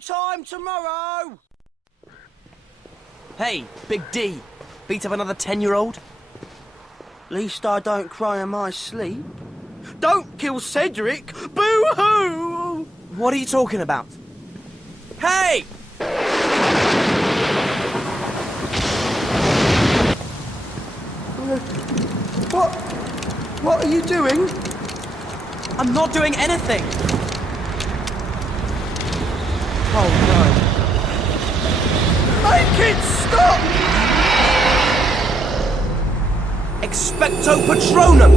Same time tomorrow! Hey, Big D. Beat up another 10-year-old? Least I don't cry in my sleep. Don't kill Cedric! Boo-hoo! What are you talking about? Hey! What are you doing? I'm not doing anything! Oh no. Make it stop! Expecto Patronum!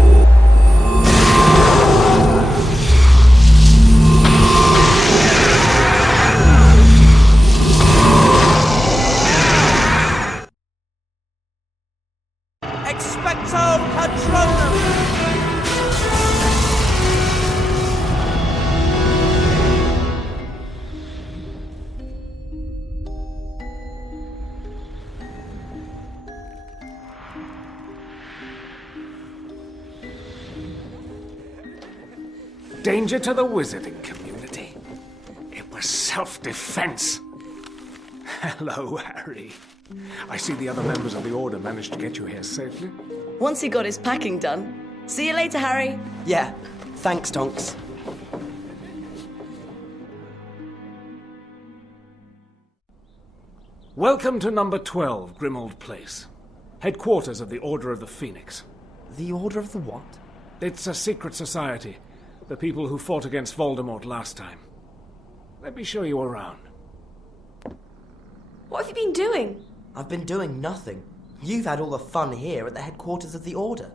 Expecto Patronum! Danger to the wizarding community. It was self-defense. Hello, Harry. I see the other members of the Order managed to get you here safely. Once he got his packing done. See you later, Harry. Yeah, thanks, Tonks. Welcome to number 12, Grimmauld Place. Headquarters of the Order of the Phoenix. The Order of the what? It's a secret society. The people who fought against Voldemort last time. Let me show you around. What have you been doing? I've been doing nothing. You've had all the fun here at the headquarters of the Order.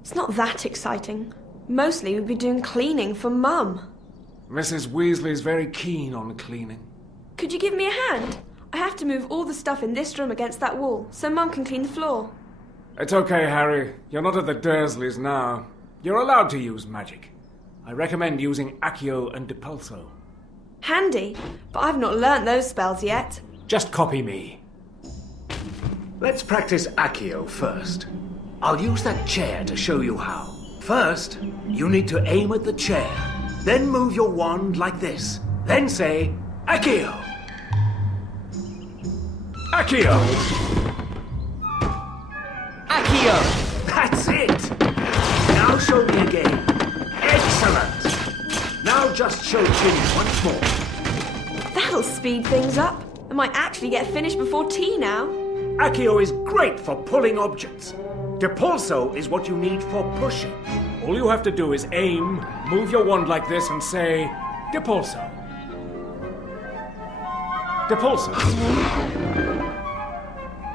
It's not that exciting. Mostly we've been doing cleaning for Mum. Mrs. Weasley's very keen on cleaning. Could you give me a hand? I have to move all the stuff in this room against that wall, so Mum can clean the floor. It's okay, Harry. You're not at the Dursleys now. You're allowed to use magic. I recommend using Accio and Depulso. Handy, but I've not learnt those spells yet. Just copy me. Let's practice Accio first. I'll use that chair to show you how. First, you need to aim at the chair. Then move your wand like this. Then say, Accio! Accio! Accio! That's it! Now show me again. Excellent! Now just show Ginny once more. That'll speed things up. I might actually get finished before tea now. Accio is great for pulling objects. Depulso is what you need for pushing. All you have to do is aim, move your wand like this and say, Depulso. Depulso.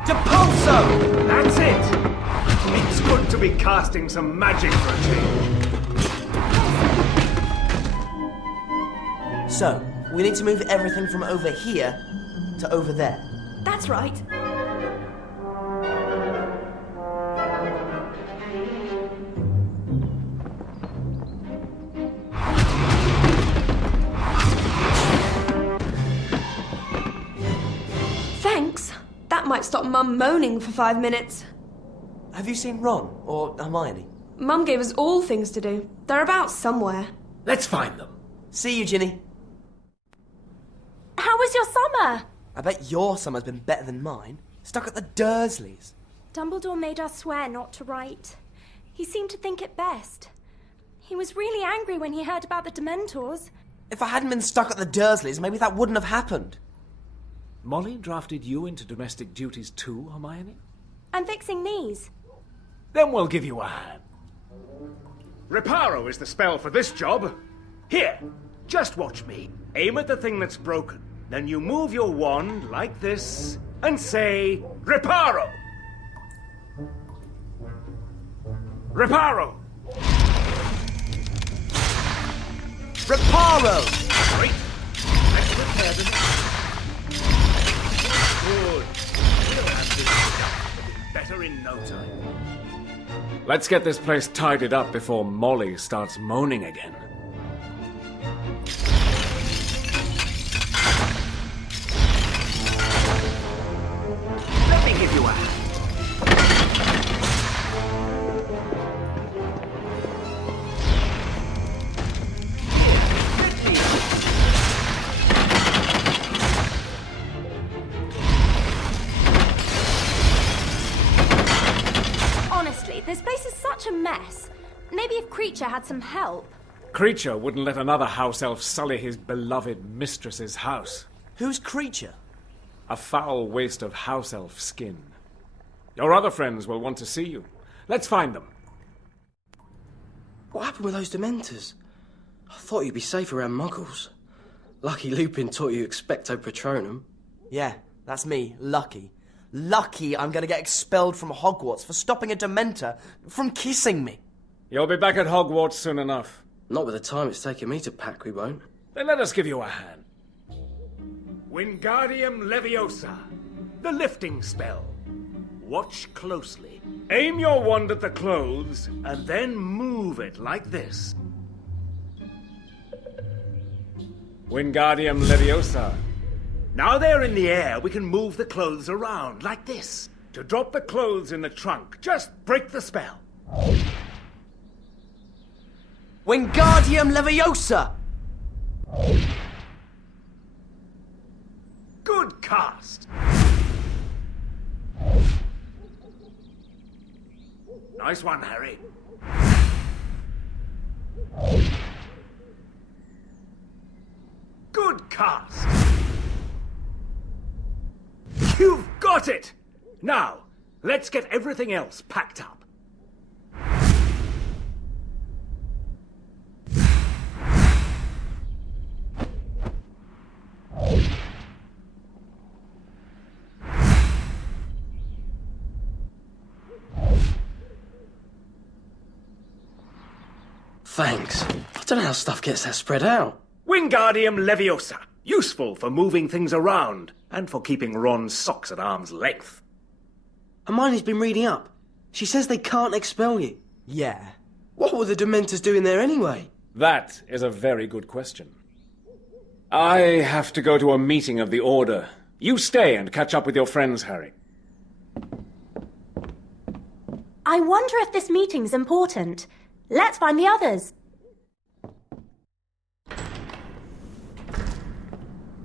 Depulso! That's it! It's good to be casting some magic for a change. So, we need to move everything from over here to over there. That's right. Thanks. That might stop Mum moaning for 5 minutes. Have you seen Ron or Hermione? Mum gave us all things to do. They're about somewhere. Let's find them. See you, Ginny. How was your summer? I bet your summer's been better than mine. Stuck at the Dursleys. Dumbledore made us swear not to write. He seemed to think it best. He was really angry when he heard about the Dementors. If I hadn't been stuck at the Dursleys, maybe that wouldn't have happened. Molly drafted you into domestic duties too, Hermione? I'm fixing these. Then we'll give you a hand. Reparo is the spell for this job. Here, just watch me. Aim at the thing that's broken. Then you move your wand like this and say, Reparo! Reparo! Reparo! Great. Let's repair them. Good. We'll have this stuff better in no time. Let's get this place tidied up before Molly starts moaning again. Let me give you a hand. Here, let me. a mess. Maybe if Creature had some help. Creature wouldn't let another house elf sully his beloved mistress's house. Who's Creature? A foul waste of house elf skin. Your other friends will want to see you. Let's find them. What happened with those Dementors? I thought you'd be safe around Muggles. Lucky Lupin taught you Expecto Patronum. Yeah, that's me, Lucky. Lucky I'm gonna get expelled from Hogwarts for stopping a Dementor from kissing me. You'll be back at Hogwarts soon enough. Not with the time it's taken me to pack, we won't. Then let us give you a hand. Wingardium Leviosa, the lifting spell. Watch closely. Aim your wand at the clothes, and then move it like this. Wingardium Leviosa. Now they're in the air, we can move the clothes around like this. To drop the clothes in the trunk, just break the spell. Wingardium Leviosa! Good cast. Nice one, Harry. Good cast. You've got it! Now, let's get everything else packed up. Thanks. I don't know how stuff gets that spread out. Wingardium Leviosa. Useful for moving things around and for keeping Ron's socks at arm's length. Hermione's been reading up. She says they can't expel you. Yeah. What were the Dementors doing there anyway? That is a very good question. I have to go to a meeting of the Order. You stay and catch up with your friends, Harry. I wonder if this meeting's important. Let's find the others.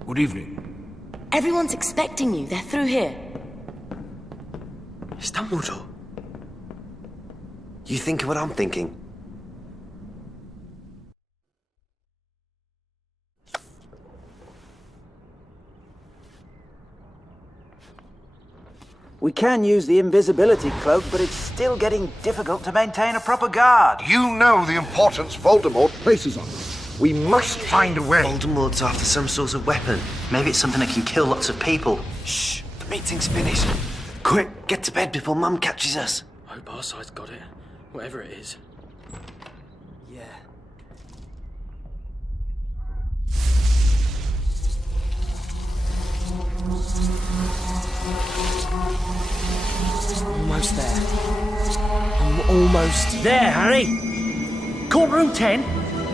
Good evening. Everyone's expecting you. They're through here. It's Dumbledore. You thinking what I'm thinking? We can use the invisibility cloak, but it's still getting difficult to maintain a proper guard. You know the importance Voldemort places on us. We must find a way. Voldemort's after some sort of weapon. Maybe it's something that can kill lots of people. Shh, the meeting's finished. Quick, get to bed before Mum catches us. I hope our side's got it. Whatever it is. Yeah. Almost there. I'm almost there, Harry. Courtroom 10,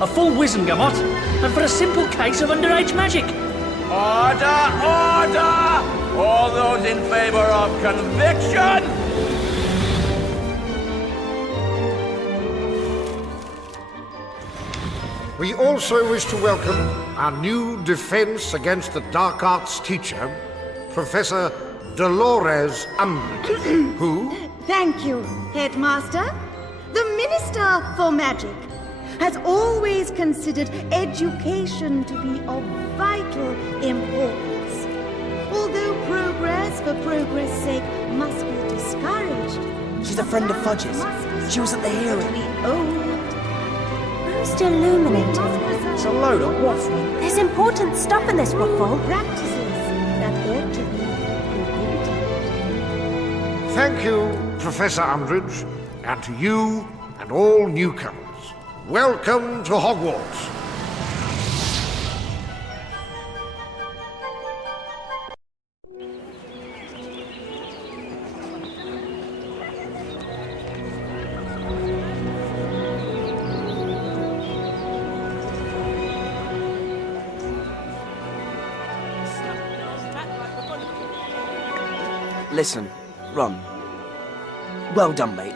a full Wizengamot, and for a simple case of underage magic. Order! Order! All those in favor of conviction! We also wish to welcome our new Defense Against the Dark Arts teacher, Professor Dolores Umbridge, who... Thank you, Headmaster. The Minister for Magic has always considered education to be of vital importance. Although progress for progress' sake must be discouraged. She's a friend of Fudge's. She was at the hearing. Most illuminating. It's a load of waffle. There's important stuff in this waffle. Practices that ought to be prohibited. Thank you, Professor Umbridge, and to you and all newcomers. Welcome to Hogwarts. Listen, Ron. Well done, mate.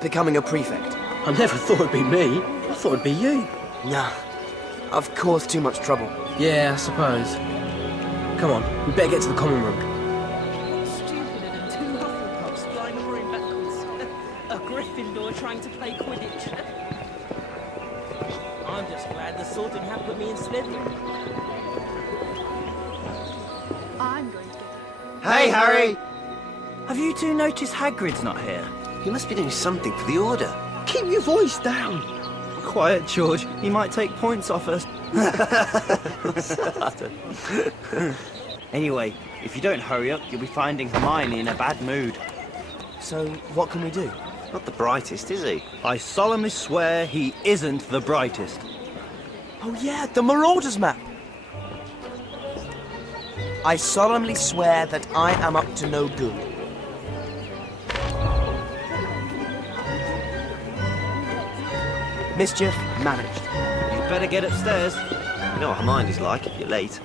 Becoming a prefect. I never thought it'd be me. I thought it'd be you. Nah. I've caused too much trouble. Yeah, I suppose. Come on, we better get to the common room. Stupid and two Hufflepuffs flying roaring backwards. Agree. Gryffindor trying to play Quidditch. I'm just glad the sorting hat put me in Slytherin. I'm going to get Hey, Harry! Have you two noticed Hagrid's not here? He must be doing something for the Order. Keep your voice down. Quiet, George. He might take points off us. Anyway, if you don't hurry up, you'll be finding Hermione in a bad mood. So, what can we do? Not the brightest, is he? I solemnly swear he isn't the brightest. Oh yeah, the Marauders map! I solemnly swear that I am up to no good. Mischief managed. You'd better get upstairs. You know what Hermione's like. You're late.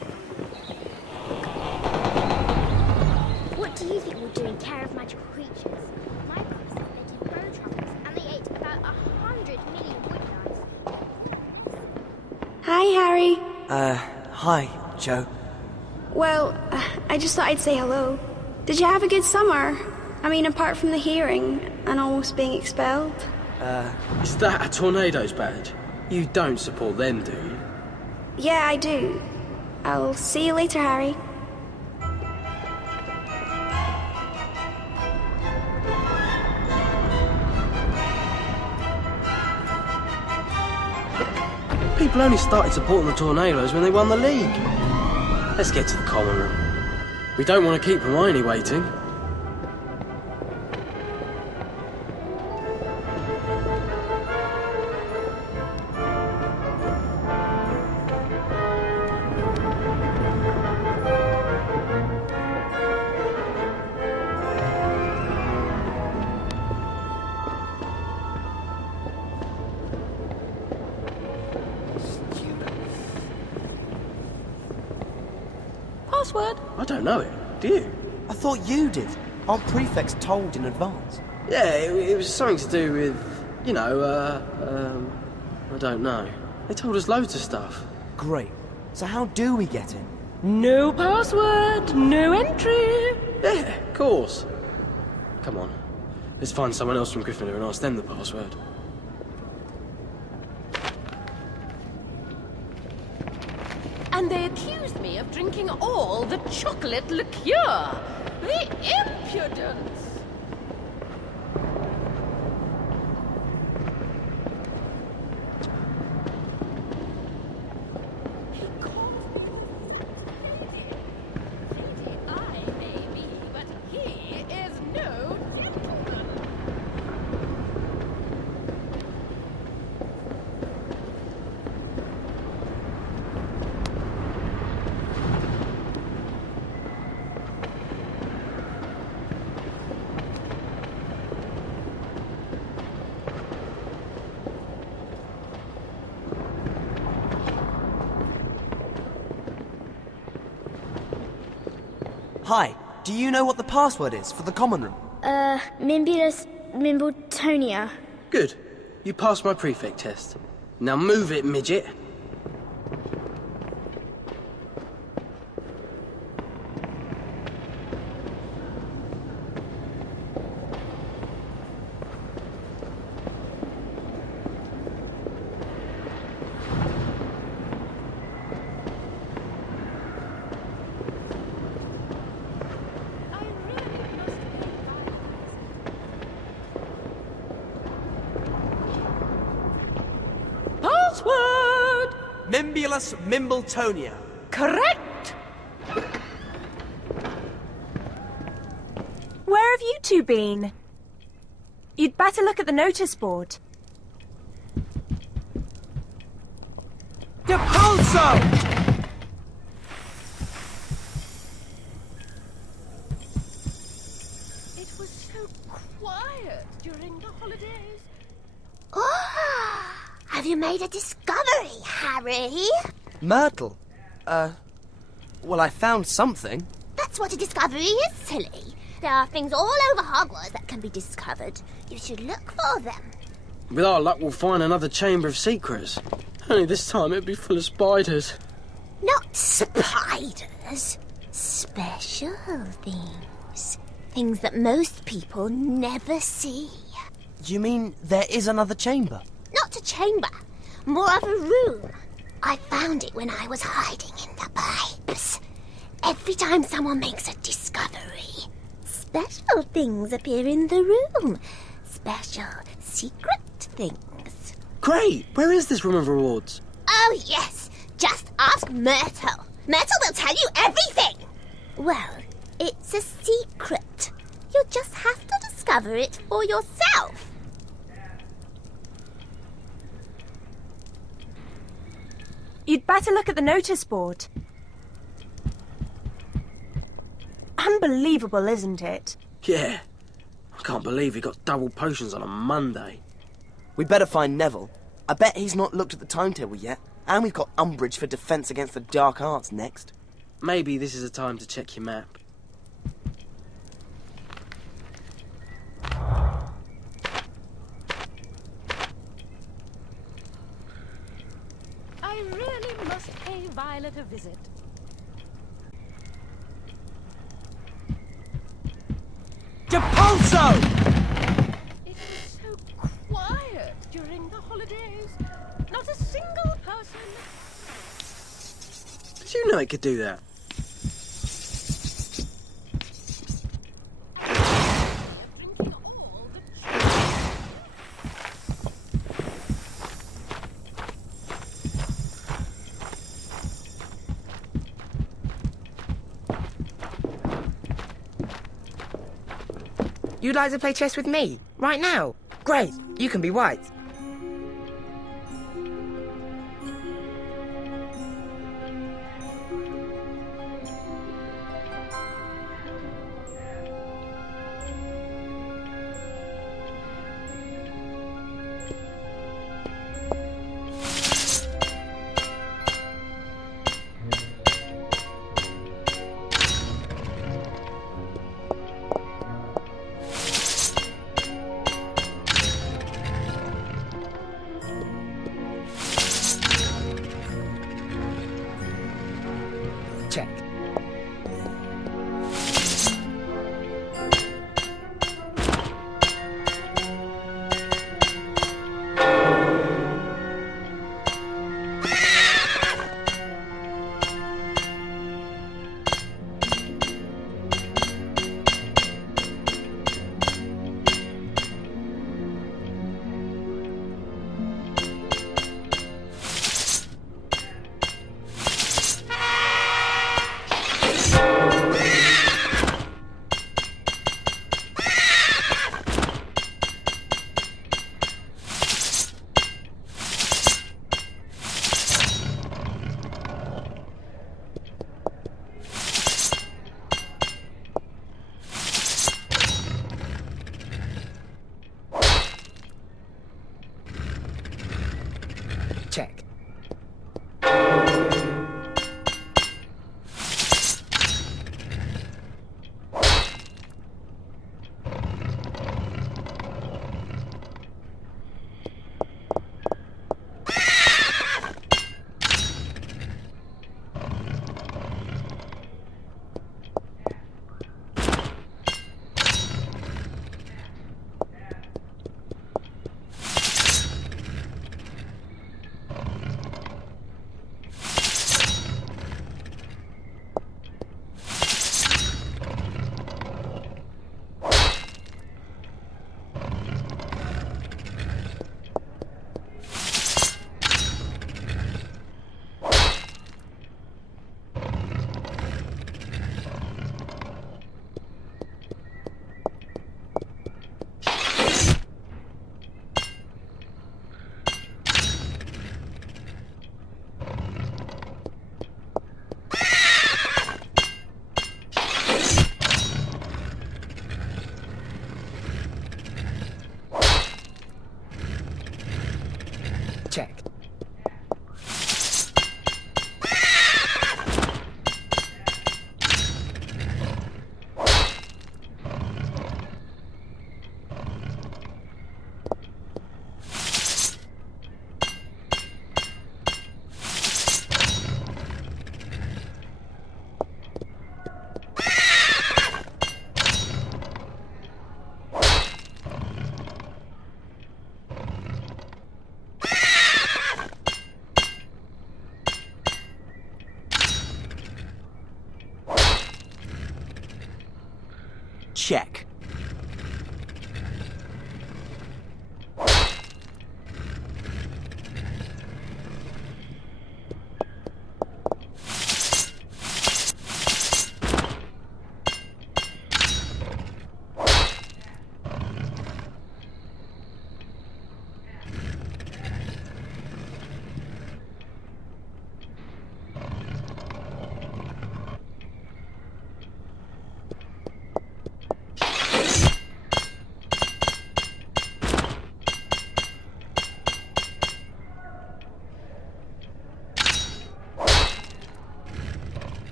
What do you think we'll do in care of magical creatures? My brother said they did grow truffles, and they ate about 100 million wood knives. Hi, Harry. Hi, Joe. Well, I just thought I'd say hello. Did you have a good summer? I mean, apart from the hearing and almost being expelled. Is that a Tornadoes badge? You don't support them, do you? Yeah, I do. I'll see you later, Harry. People only started supporting the Tornadoes when they won the league. Let's get to the common room. We don't want to keep Hermione waiting. Password? I don't know it. Do you? I thought you did. Aren't prefects told in advance? Yeah, it was something to do with, you know, I don't know. They told us loads of stuff. Great. So how do we get in? No password, no entry. Yeah, of course. Come on. Let's find someone else from Gryffindor and ask them the password. And they accused me of drinking all the chocolate liqueur. The impudence! Hi, do you know what the password is for the common room? Mimbletonia. Good. You passed my prefect test. Now move it, midget. Password! Mimbulus Mimbletonia. Correct! Where have you two been? You'd better look at the notice board. Depulso! It was so quiet during the holidays. Oh, have you made a discovery, Harry? Myrtle. Well, I found something. That's what a discovery is, silly. There are things all over Hogwarts that can be discovered. You should look for them. With our luck, we'll find another Chamber of Secrets. Only this time it'll be full of spiders. Not spiders. Special things. Things that most people never see. You mean there is another chamber? Not a chamber, more of a room. I found it when I was hiding in the pipes. Every time someone makes a discovery, special things appear in the room. Special, secret things. Great! Where is this room of rewards? Oh, yes. Just ask Myrtle. Myrtle will tell you everything. Well, it's a secret. You'll just have to discover it for yourself. You'd better look at the notice board. Unbelievable, isn't it? Yeah. I can't believe he got double potions on a Monday. We better find Neville. I bet he's not looked at the timetable yet. And we've got Umbridge for Defence Against the Dark Arts next. Maybe this is a time to check your map. I really must pay Violet a visit. Depulso! It was so quiet during the holidays. Not a single person. Did you know it could do that? You'd like to play chess with me? Right now? Great, you can be white. Check.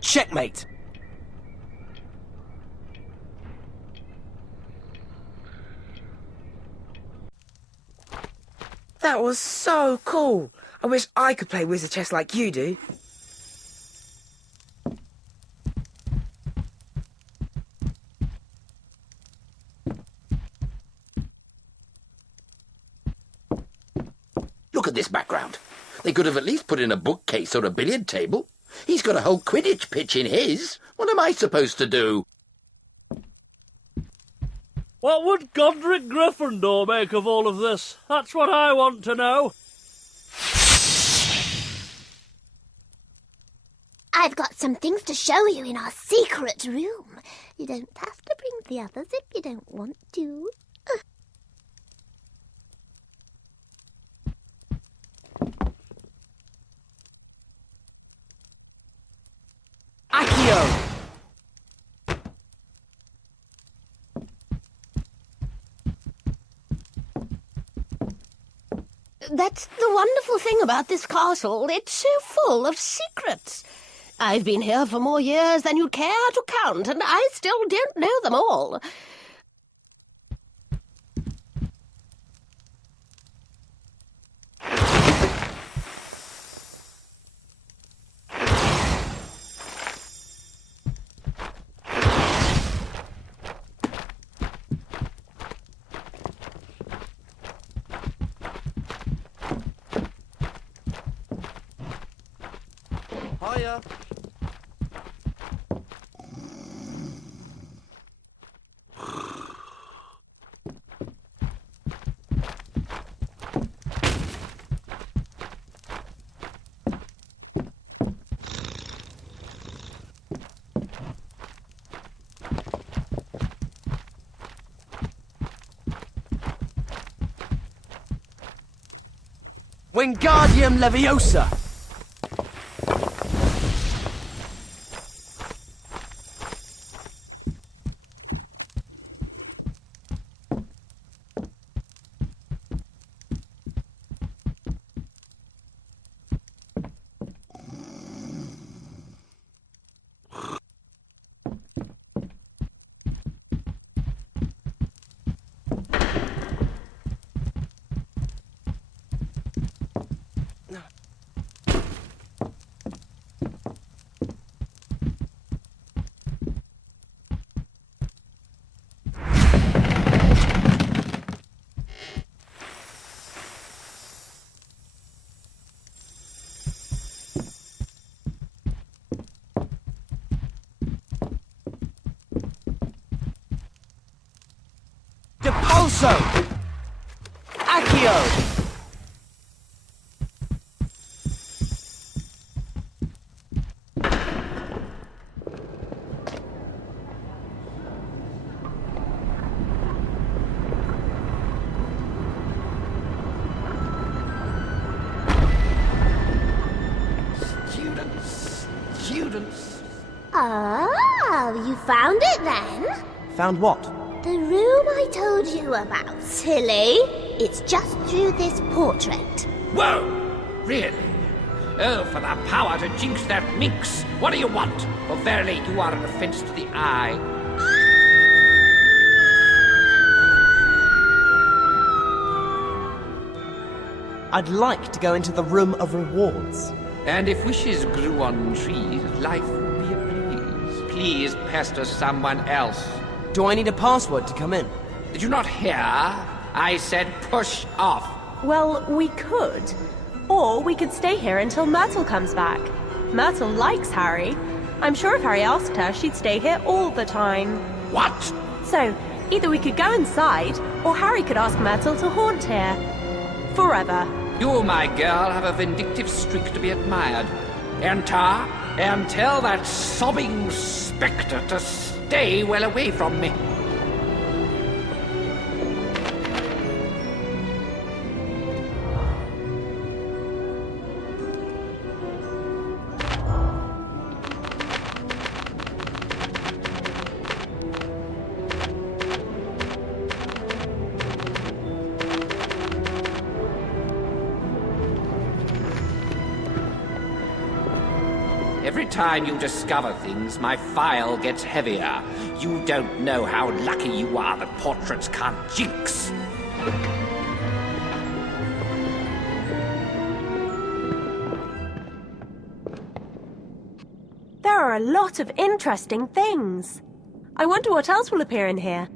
Checkmate. That was so cool. I wish I could play wizard chess like you do. Look at this background. They could have at least put in a bookcase or a billiard table. He's got a whole Quidditch pitch in his. What am I supposed to do? What would Godric Gryffindor make of all of this? That's what I want to know. I've got some things to show you in our secret room. You don't have to bring the others if you don't want to. Accio! That's the wonderful thing about this castle. It's so full of secrets. I've been here for more years than you'd care to count, and I still don't know them all. Hiya. Wingardium Leviosa! Depulso! Accio! you found it then? Found what? The room I told you about, silly. It's just through this portrait. Whoa! Really? Oh, for the power to jinx that minx! What do you want? For verily you are an offense to the eye. I'd like to go into the room of rewards. And if wishes grew on trees, life would be a breeze. Please pester someone else. Do I need a password to come in? Did you not hear? I said push off. Well, we could. Or we could stay here until Myrtle comes back. Myrtle likes Harry. I'm sure if Harry asked her, she'd stay here all the time. What? So, either we could go inside, or Harry could ask Myrtle to haunt here. Forever. You, my girl, have a vindictive streak to be admired. Enter, and tell that sobbing spectre to stay well away from me. Every time you discover things, my file gets heavier. You don't know how lucky you are that portraits can't jinx. There are a lot of interesting things. I wonder what else will appear in here.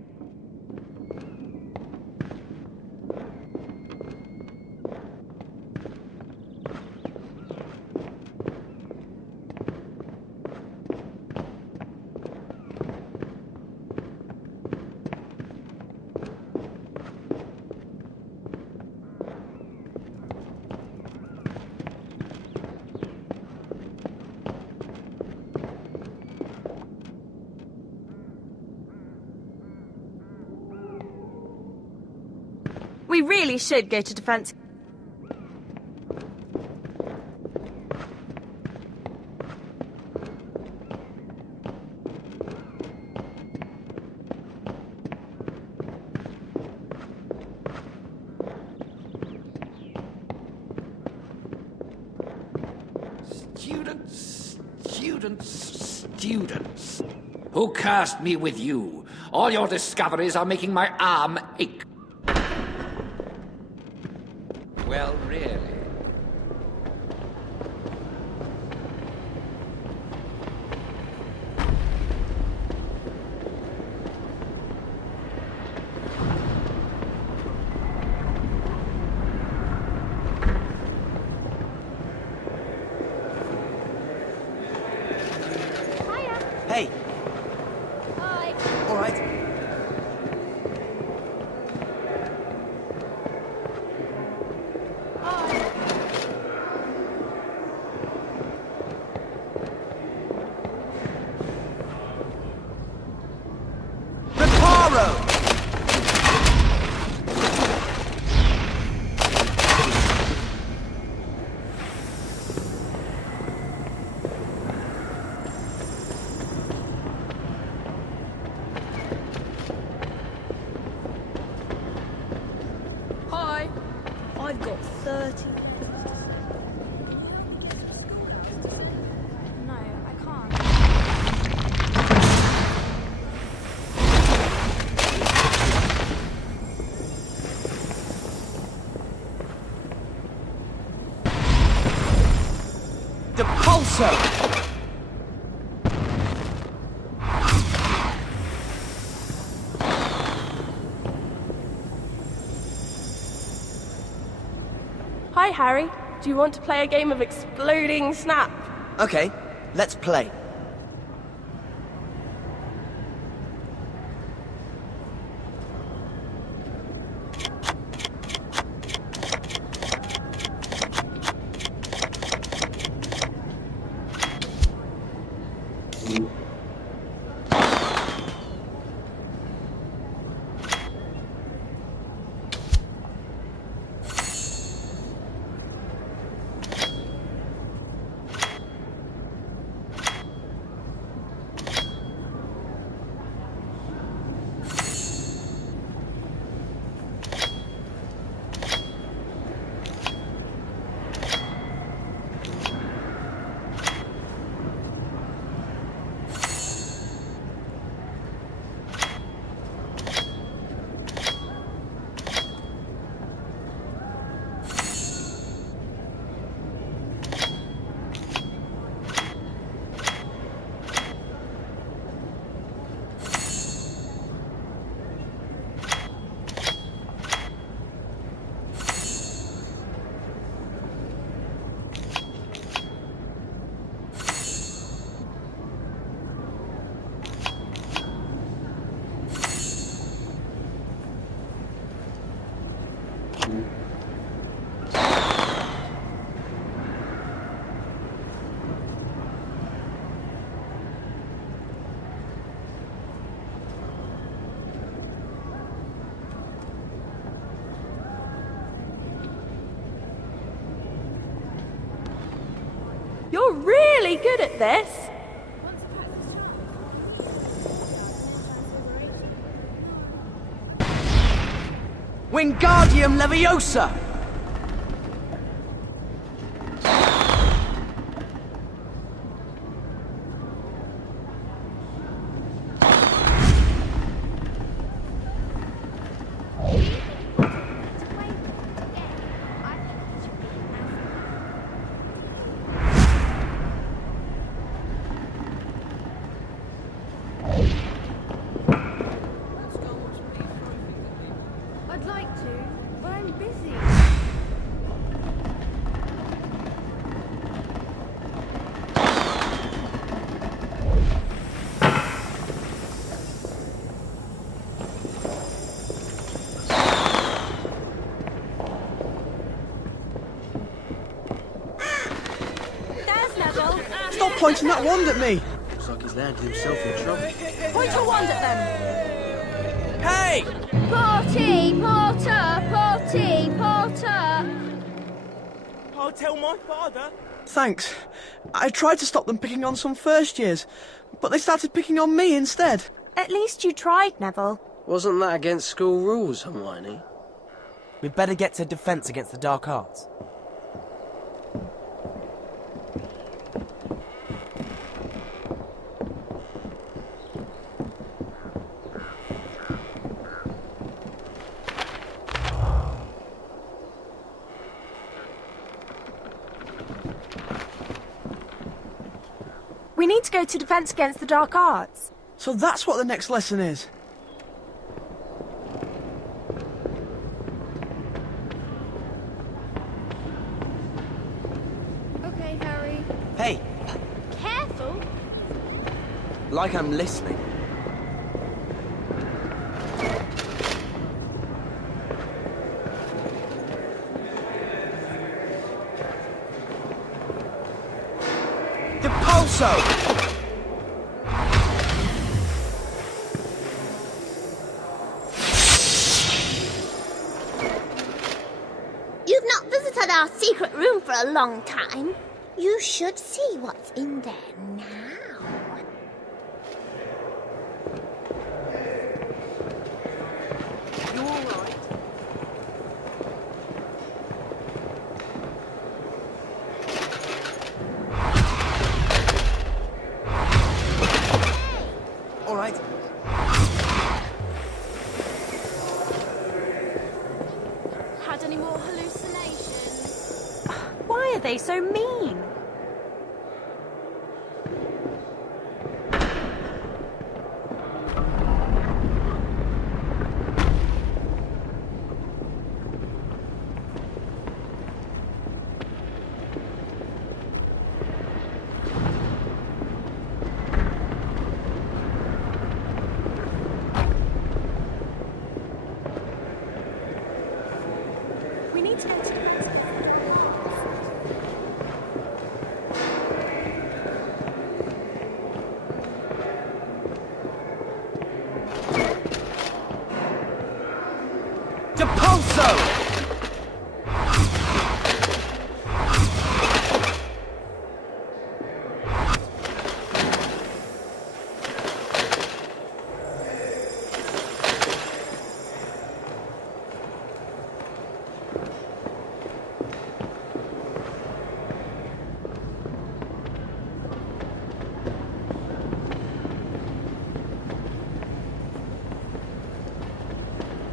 We really should go to defense. Students. Who cursed me with you? All your discoveries are making my arm ache. Well, really. Hey. Hi. All right. Hi. I've got 30. No, I can't. Depulso! Hi, Harry. Do you want to play a game of exploding snap? Okay, let's play. good at this. Wingardium Leviosa! I'd like to, but I'm busy. There's Neville. Stop pointing that wand at me! Looks like he's landed himself in trouble. Point your wand at them. Hey! Porty, Porter, Porty, Porter. I'll tell my father. Thanks. I tried to stop them picking on some first years, but they started picking on me instead. At least you tried, Neville. Wasn't that against school rules, Hermione? We'd better get to defence against the dark arts. We need to go to defence against the dark arts. So that's what the next lesson is. Okay, Harry. Hey, Careful. like I'm listening. Depulso! You've not visited our secret room for a long time. You should see what's in there now. You all right? All right. Had any more hallucinations? Why are they so mean? We need to go to defence. Depulso!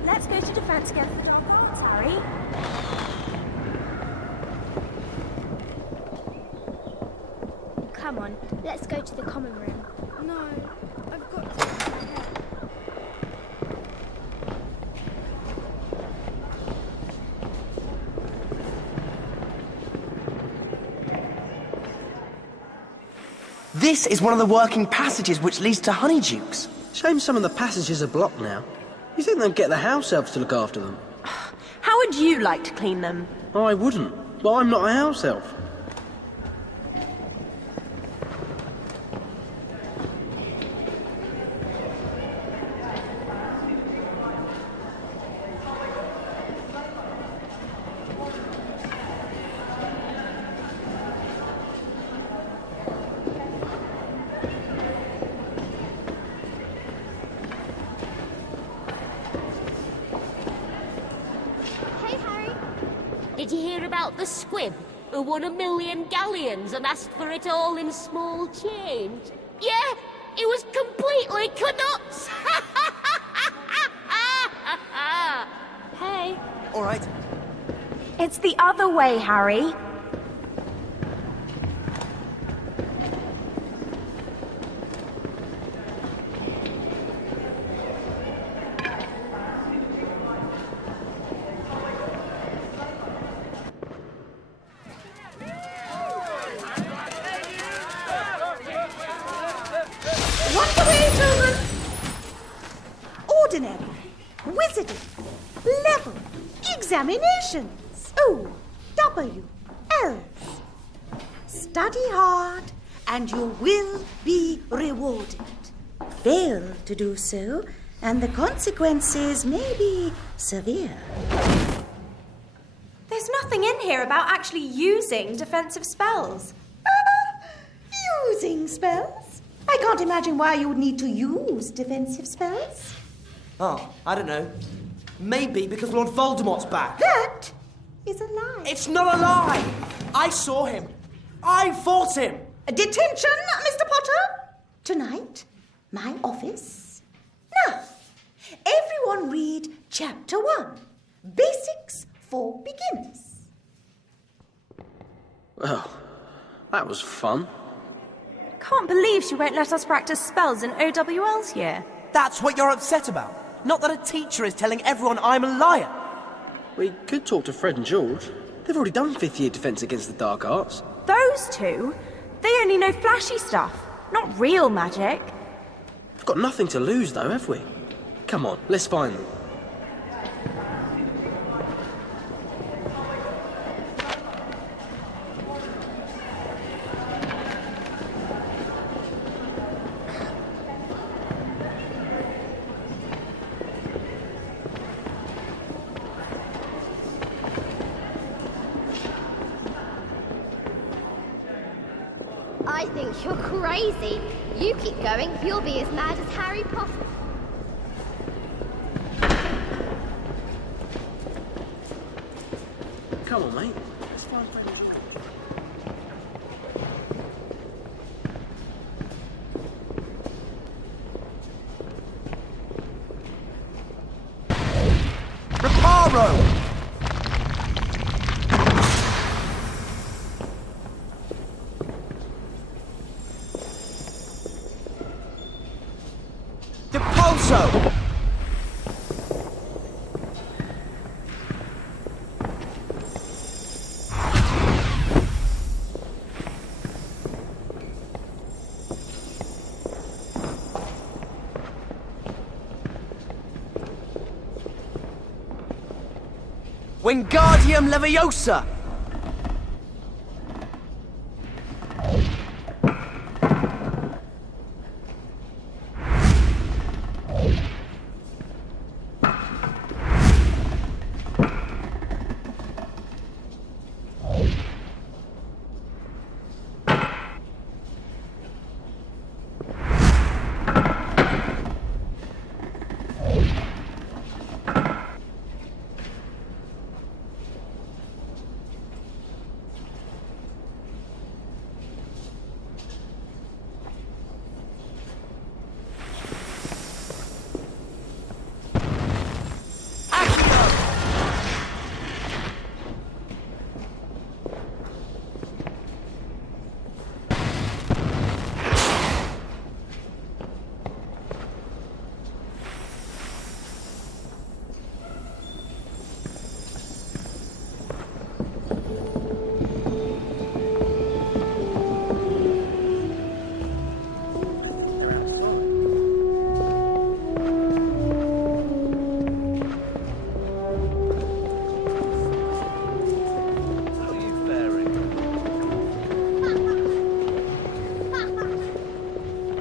Let's go to defence against the dark arts, Harry. Come on, let's go to the common room. No, I've got to. This is one of the working passages which leads to Honeydukes. Shame some of the passages are blocked now. You think they'd get the house elves to look after them? How would you like to clean them? Oh, I wouldn't. Well, I'm not a house elf. Did you hear about the squib who won 1,000,000 galleons and asked for it all in small change? Yeah, he was completely canuts. Hey. All right. It's the other way, Harry. What's away, children? Ordinary, wizarding, level, examinations. O, W, L's. Study hard, and you will be rewarded. Fail to do so, and the consequences may be severe. There's nothing in here about actually using defensive spells. Using spells? I can't imagine why you would need to use defensive spells. Oh, I don't know. Maybe because Lord Voldemort's back. That is a lie. It's not a lie! I saw him. I fought him. Detention, Mr. Potter. Tonight, my office. Now, everyone read Chapter 1. Basics for Beginners. Well, that was fun. Can't believe she won't let us practice spells in OWL's year. That's what you're upset about. Not that a teacher is telling everyone I'm a liar. We could talk to Fred and George. They've already done 5th year defence against the dark arts. Those two? They only know flashy stuff, not real magic. We've got nothing to lose, though, have we? Come on, let's find them. I think you're crazy. You keep going, you'll be as mad as Harry Potter. Come on, mate. Let's find Fred and George. Reparo! Depulso! Wingardium Leviosa!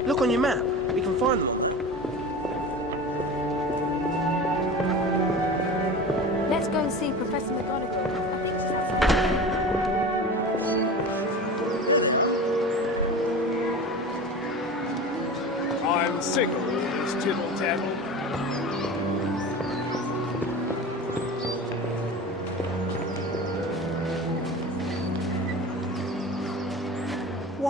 Look on your map. We can find them on there. Let's go and see Professor McGonagall. I'm sick of all this tittle-tattle.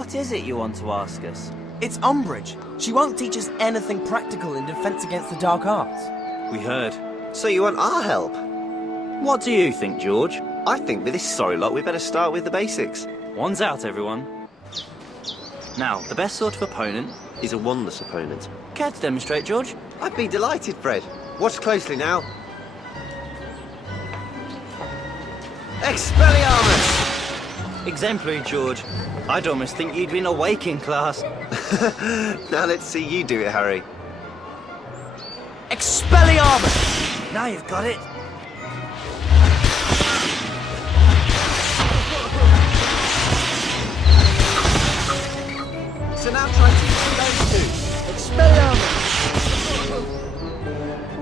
What is it you want to ask us? It's Umbridge. She won't teach us anything practical in defense against the dark arts. We heard. So you want our help? What do you think, George? I think with this sorry lot, we better start with the basics. One's out, everyone. Now, the best sort of opponent is a wandless opponent. Care to demonstrate, George? I'd be delighted, Fred. Watch closely now. Expelliarmus! Exemplary, George. I'd almost think you'd been awake in class. Now let's see you do it, Harry. Expelliarmus! Now you've got it. So now try teaching those two. Expelliarmus!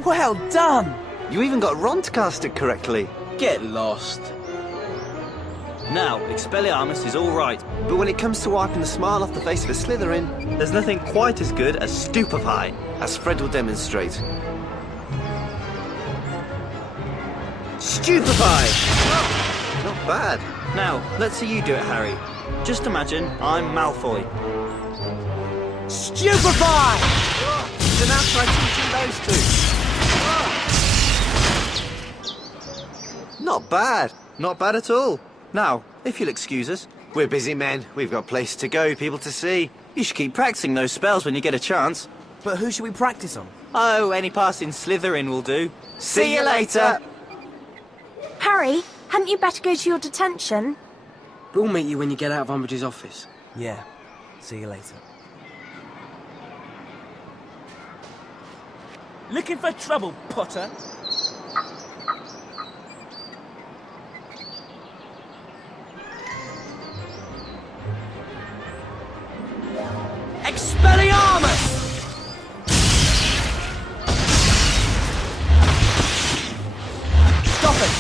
Well done! You even got Ron to cast it correctly. Get lost. Now, Expelliarmus is all right. But when it comes to wiping the smile off the face of a Slytherin, there's nothing quite as good as Stupefy, as Fred will demonstrate. Stupefy! Oh, not bad. Now, let's see you do it, Harry. Just imagine I'm Malfoy. Stupefy! So now try teaching those two. Not bad. Not bad at all. Now, if you'll excuse us. We're busy men. We've got places to go, people to see. You should keep practicing those spells when you get a chance. But who should we practice on? Oh, any passing Slytherin will do. See you later! Harry, hadn't you better go to your detention? We'll meet you when you get out of Umbridge's office. Yeah. See you later. Looking for trouble, Potter? Expelliarmus! Stop it!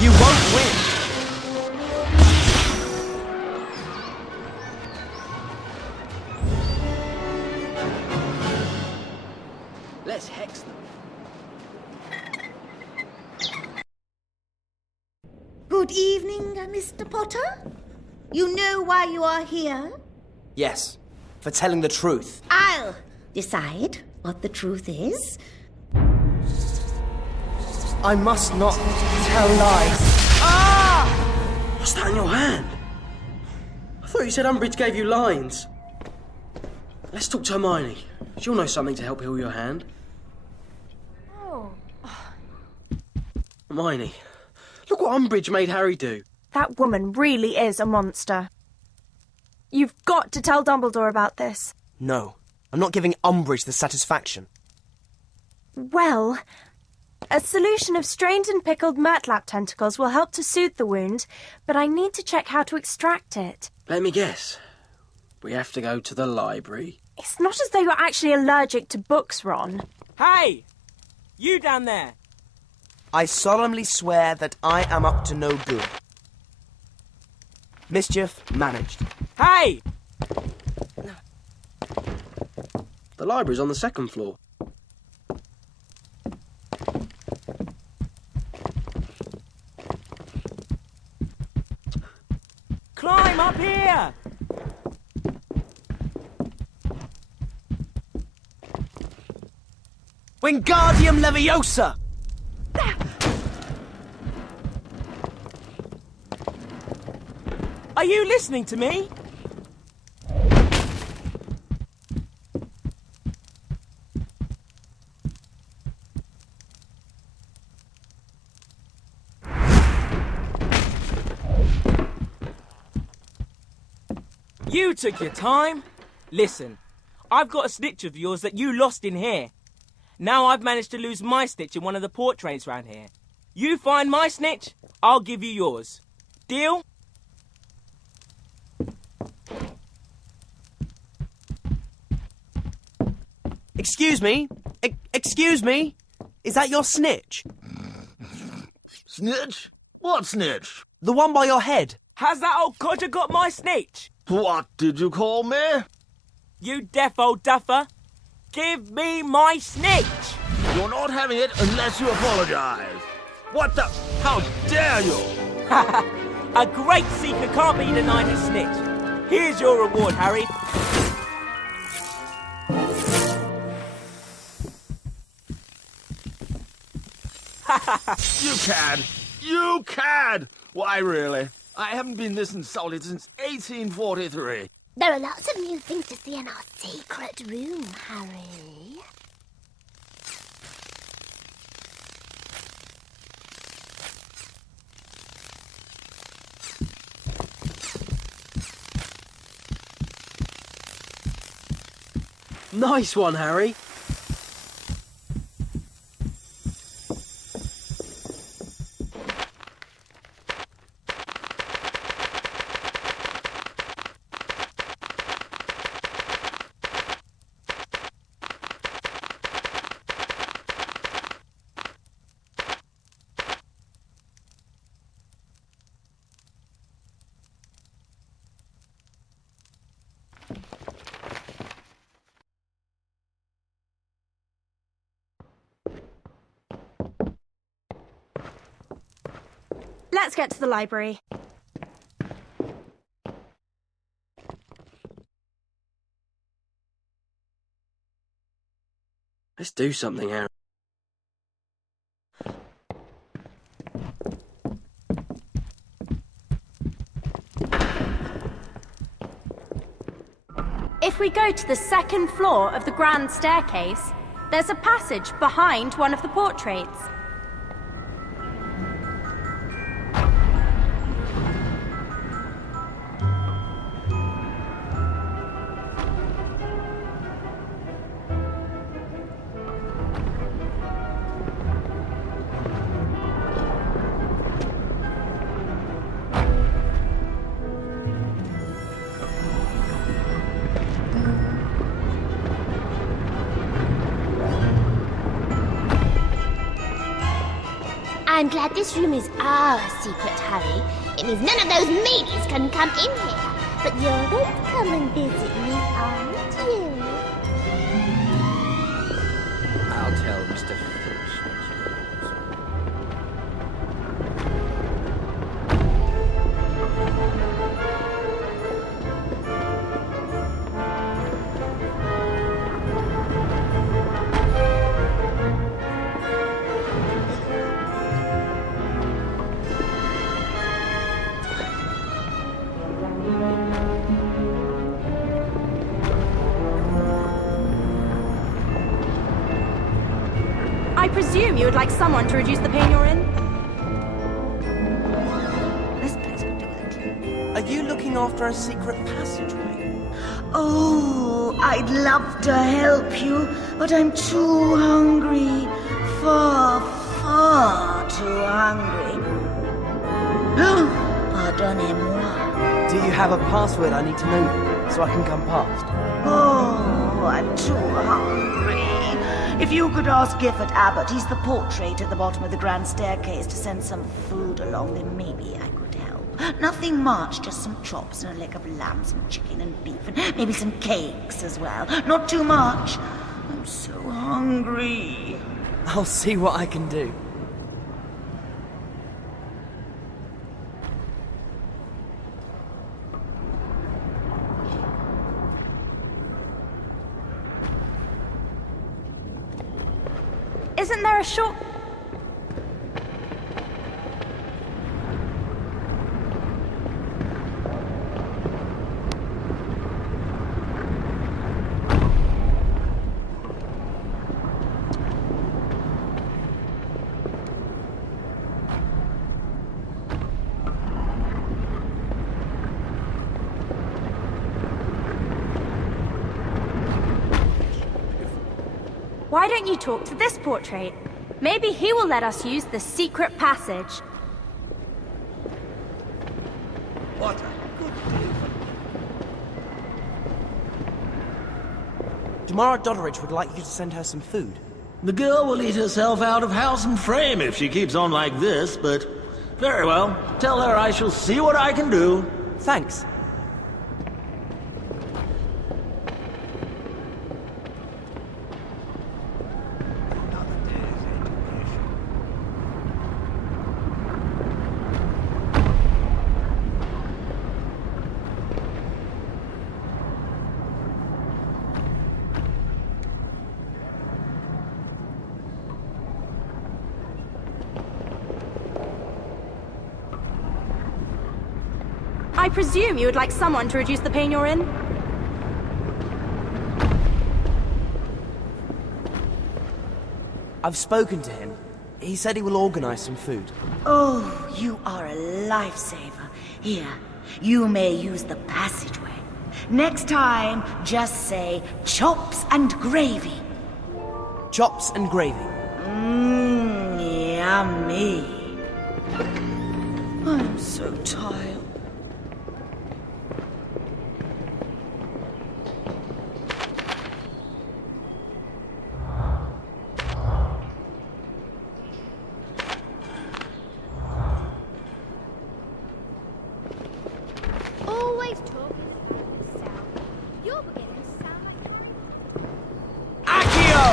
You won't win! Let's hex them. Good evening, Mr. Potter. You know why you are here? Yes, for telling the truth. I'll decide what the truth is. I must not tell lies. Ah! What's that in your hand? I thought you said Umbridge gave you lines. Let's talk to Hermione. She'll know something to help heal your hand. Oh. Hermione, look what Umbridge made Harry do. That woman really is a monster. You've got to tell Dumbledore about this. No, I'm not giving Umbridge the satisfaction. Well, a solution of strained and pickled Murtlap tentacles will help to soothe the wound, but I need to check how to extract it. Let me guess. We have to go to the library. It's not as though you're actually allergic to books, Ron. Hey! You down there! I solemnly swear that I am up to no good. Mischief managed. Hey! The library's on the second floor. Climb up here! Wingardium Leviosa! Are you listening to me? You took your time. Listen, I've got a snitch of yours that you lost in here. Now I've managed to lose my snitch in one of the portraits round here. You find my snitch, I'll give you yours. Deal? Excuse me? Excuse me? Is that your snitch? Snitch? What snitch? The one by your head. Has that old codger got my snitch? What did you call me? You deaf old duffer. Give me my snitch! You're not having it unless you apologize. What the? How dare you? A great seeker can't be denied a snitch. Here's your reward, Harry. You cad! You cad! Why, really? I haven't been this insulted since 1843. There are lots of new things to see in our secret room, Harry. Nice one, Harry. Let's get to the library. Let's do something, Harry. If we go to the second floor of the grand staircase, there's a passage behind one of the portraits. I'm glad this room is our secret, Harry. It means none of those meanies can come in here. But you're going to come and visit me, aren't you? I'll tell Mr. I presume you would like someone to reduce the pain you're in? This place could do with a clean. Are you looking after a secret passageway? Oh, I'd love to help you, but I'm too hungry. Far, far too hungry. Pardonnez-moi. Do you have a password I need to know so I can come past? Oh, I'm too hungry. If you could ask Gifford Abbott, he's the portrait at the bottom of the grand staircase, to send some food along, then maybe I could help. Nothing much, just some chops and a leg of lamb, some chicken and beef, and maybe some cakes as well. Not too much. I'm so hungry. I'll see what I can do. Isn't there a short... Why don't you talk to this portrait? Maybe he will let us use the secret passage. What a good deal. Tamara Dodderidge would like you to send her some food. The girl will eat herself out of house and frame if she keeps on like this, but very well. Tell her I shall see what I can do. Thanks. I presume you would like someone to reduce the pain you're in? I've spoken to him. He said he will organise some food. Oh, you are a lifesaver. Here, you may use the passageway. Next time, just say chops and gravy. Chops and gravy. Mmm, yummy. I'm so tired. Always talking about yourself. You're beginning to sound like... Accio!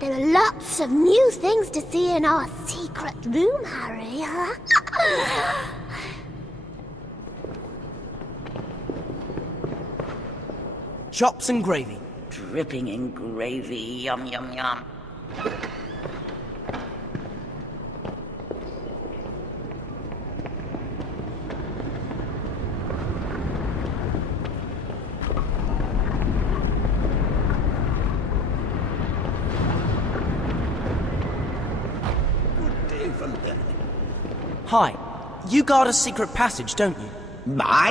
There are lots of new things to see in our secret room, Harry. Chops and gravy. Dripping in gravy, yum yum yum. Hi. You guard a secret passage, don't you? My,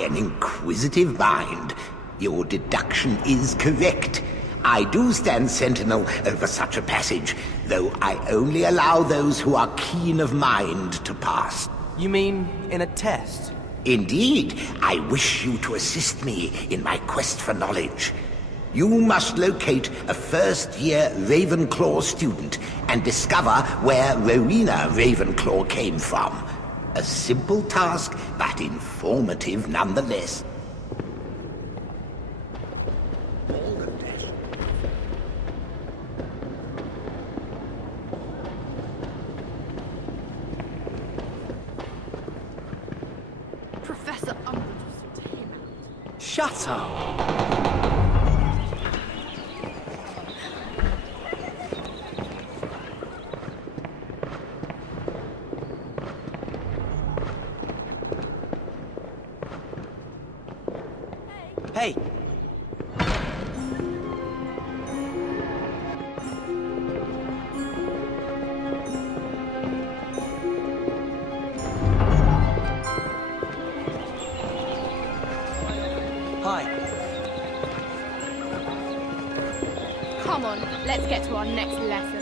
an inquisitive mind. Your deduction is correct. I do stand sentinel over such a passage, though I only allow those who are keen of mind to pass. You mean in a test? Indeed, I wish you to assist me in my quest for knowledge. You must locate a first-year Ravenclaw student and discover where Rowena Ravenclaw came from. A simple task, but informative nonetheless. Professor Umbridge will sort him out. Shut up! Hey! Hi. Come on, let's get to our next lesson.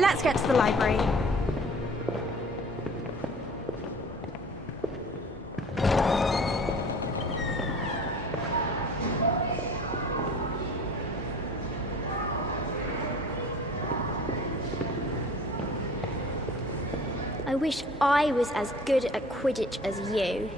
Let's get to the library. I wish I was as good at Quidditch as you.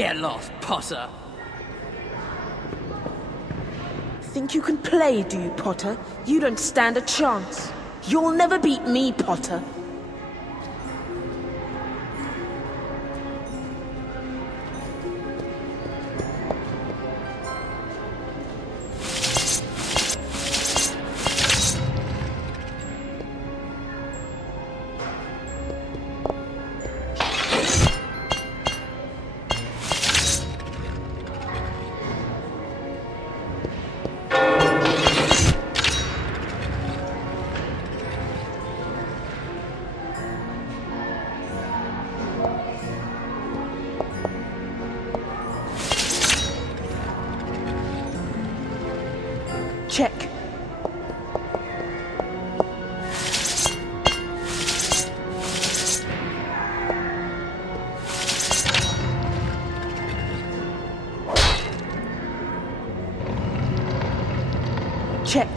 Get lost, Potter. Think you can play, do you, Potter? You don't stand a chance. You'll never beat me, Potter. Check. Check.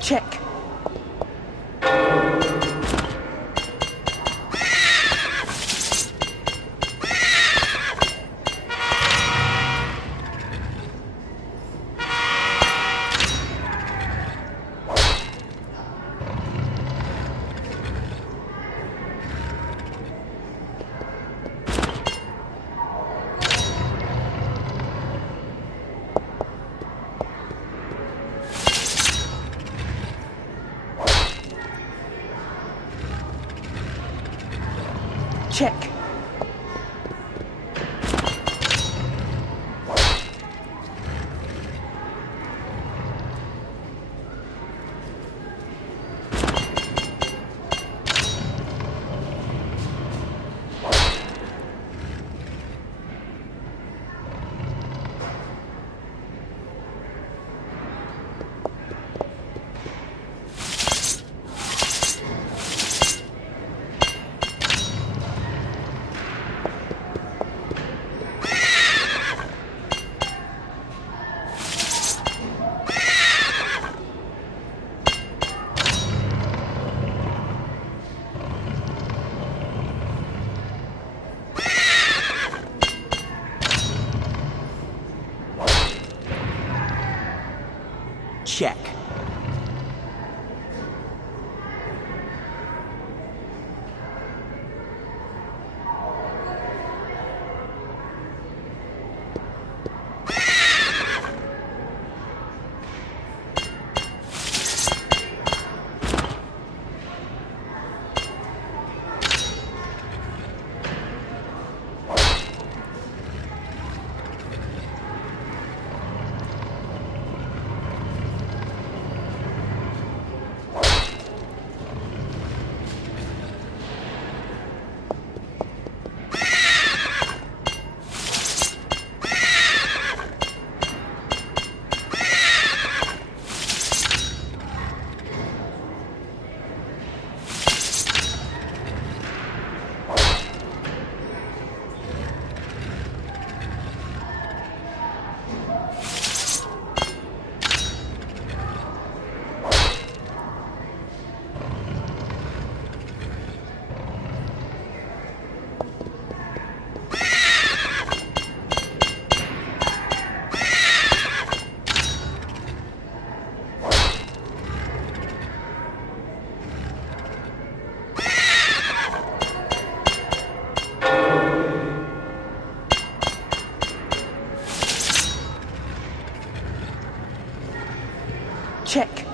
Check. Check. Check. Check.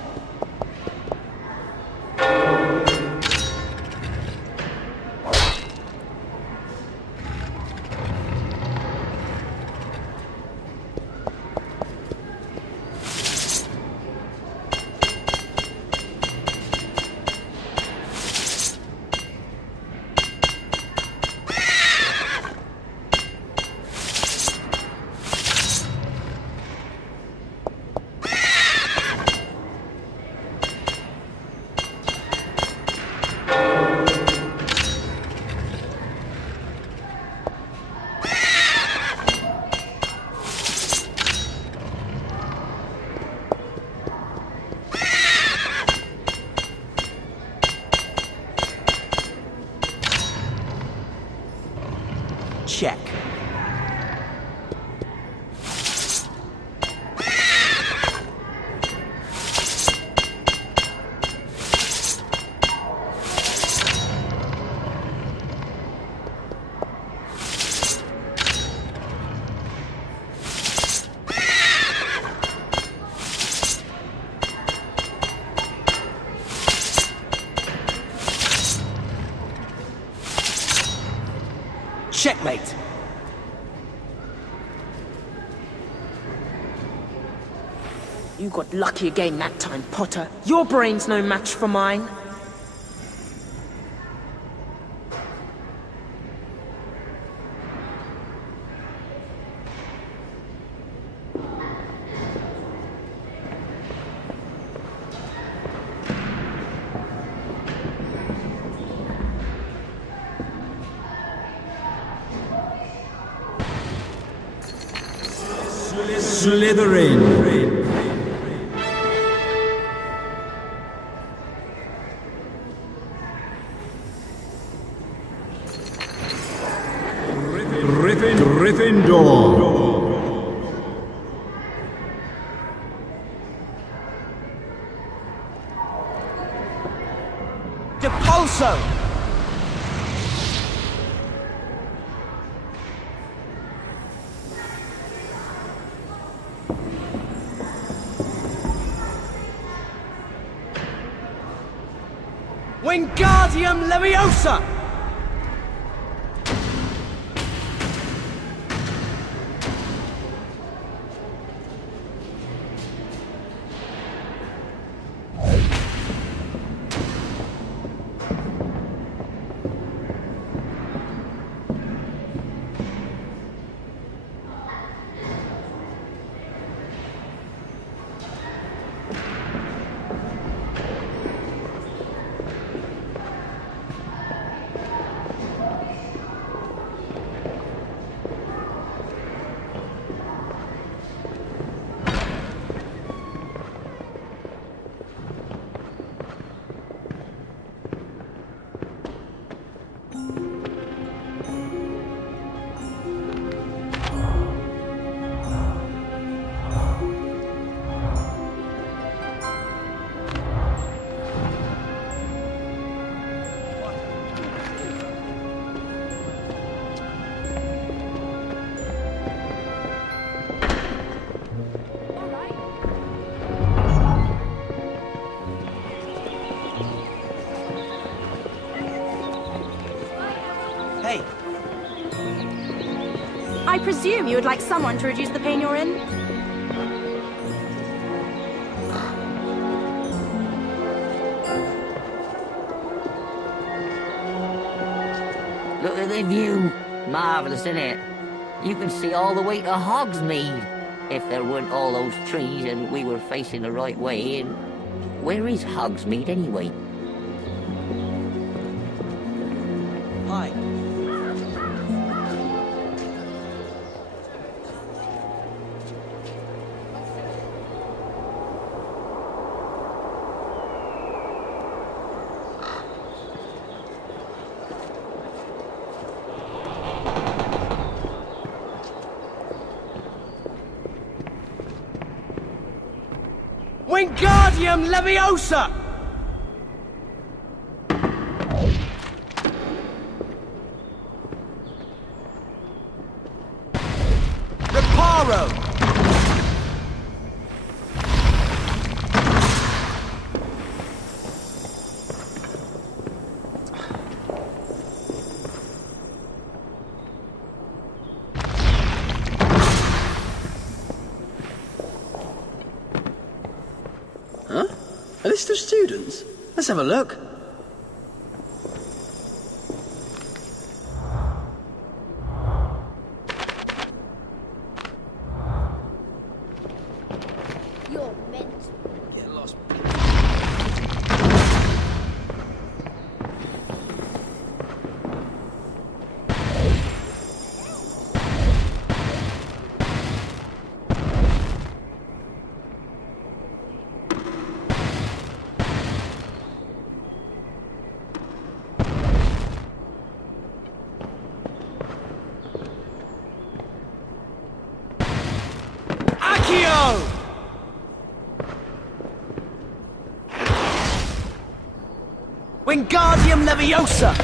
Check. Checkmate. You got lucky again that time, Potter. Your brain's no match for mine. Slytherin. Gryffindor. Depulso. Wingardium Leviosa! Hey. I presume you would like someone to reduce the pain you're in? Look at the view. Marvellous, isn't it? You can see all the way to Hogsmeade. If there weren't all those trees and we were facing the right way. And where is Hogsmeade anyway? Hi. Wingardium Leviosa! Reparo! A list of students? Let's have a look. You're mental. Get lost. Wingardium Leviosa!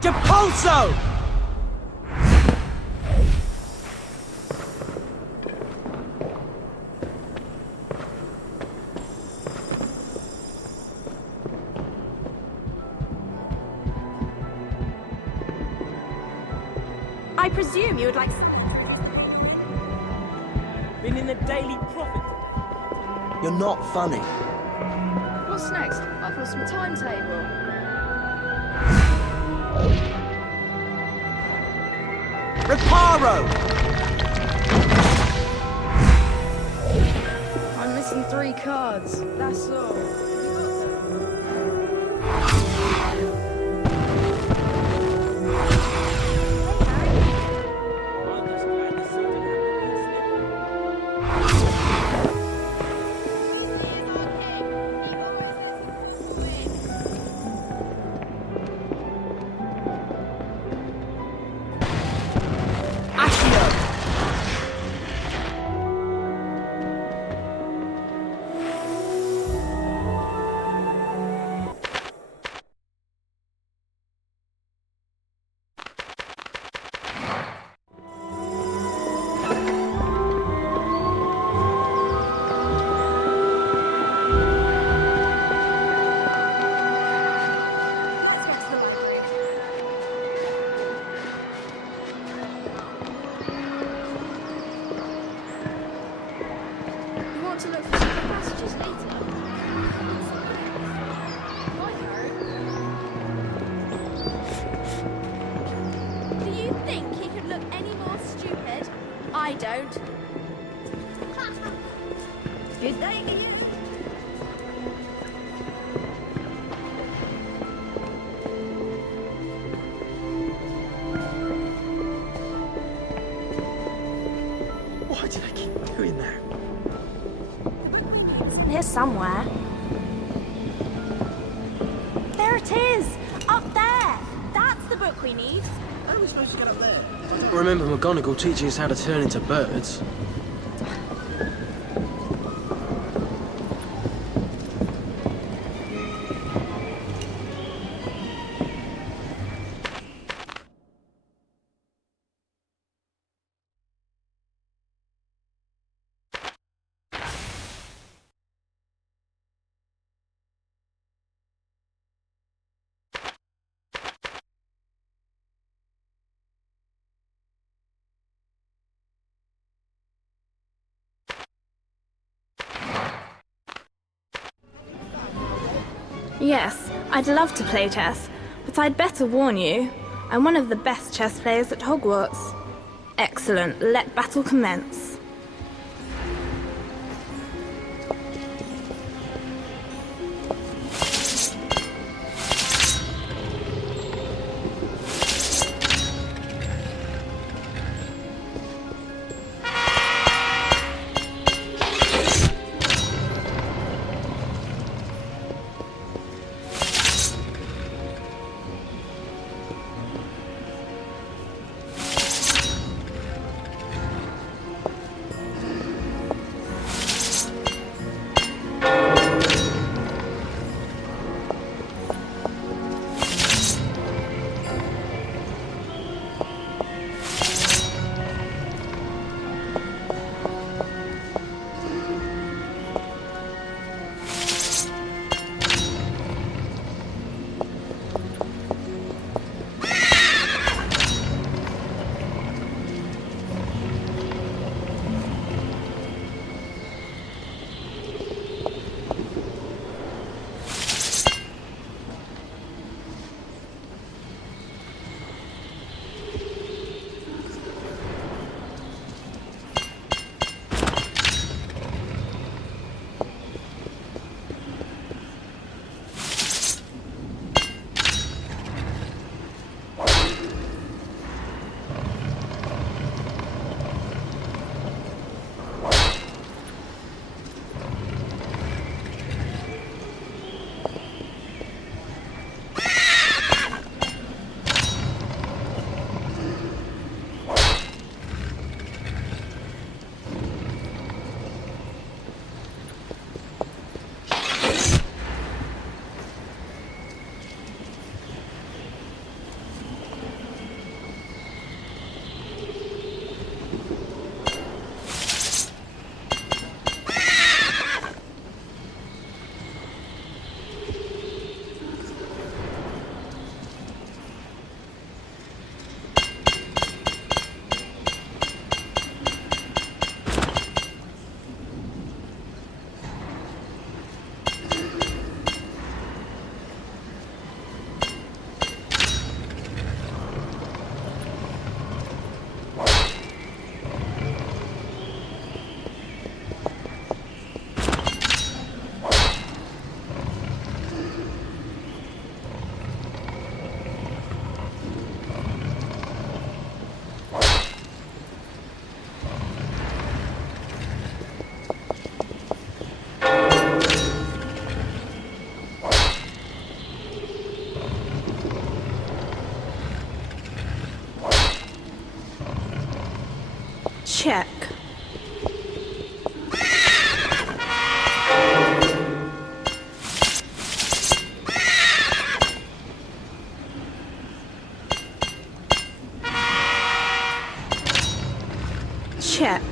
Depulso! I presume you would like... Been in the Daily Prophet. You're not funny. What's next? I've lost my timetable. Reparo! I'm missing 3 cards. That's all. To look for secret passages later. Why, Harry? Do you think he could look any more stupid? I don't. Good day to you. Why did I keep doing that? Here somewhere. There it is! Up there! That's the book we need. How are we supposed to get up there? Remember McGonagall teaching us how to turn into birds? Yes, I'd love to play chess, but I'd better warn you, I'm one of the best chess players at Hogwarts. Excellent, let battle commence. Check. Check.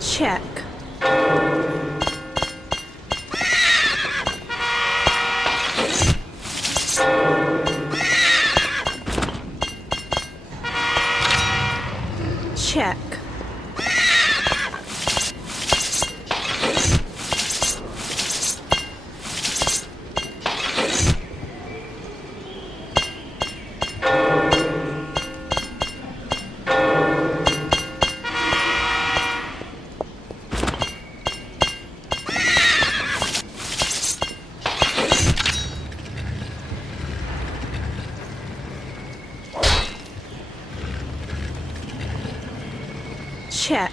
Check. Check. Check.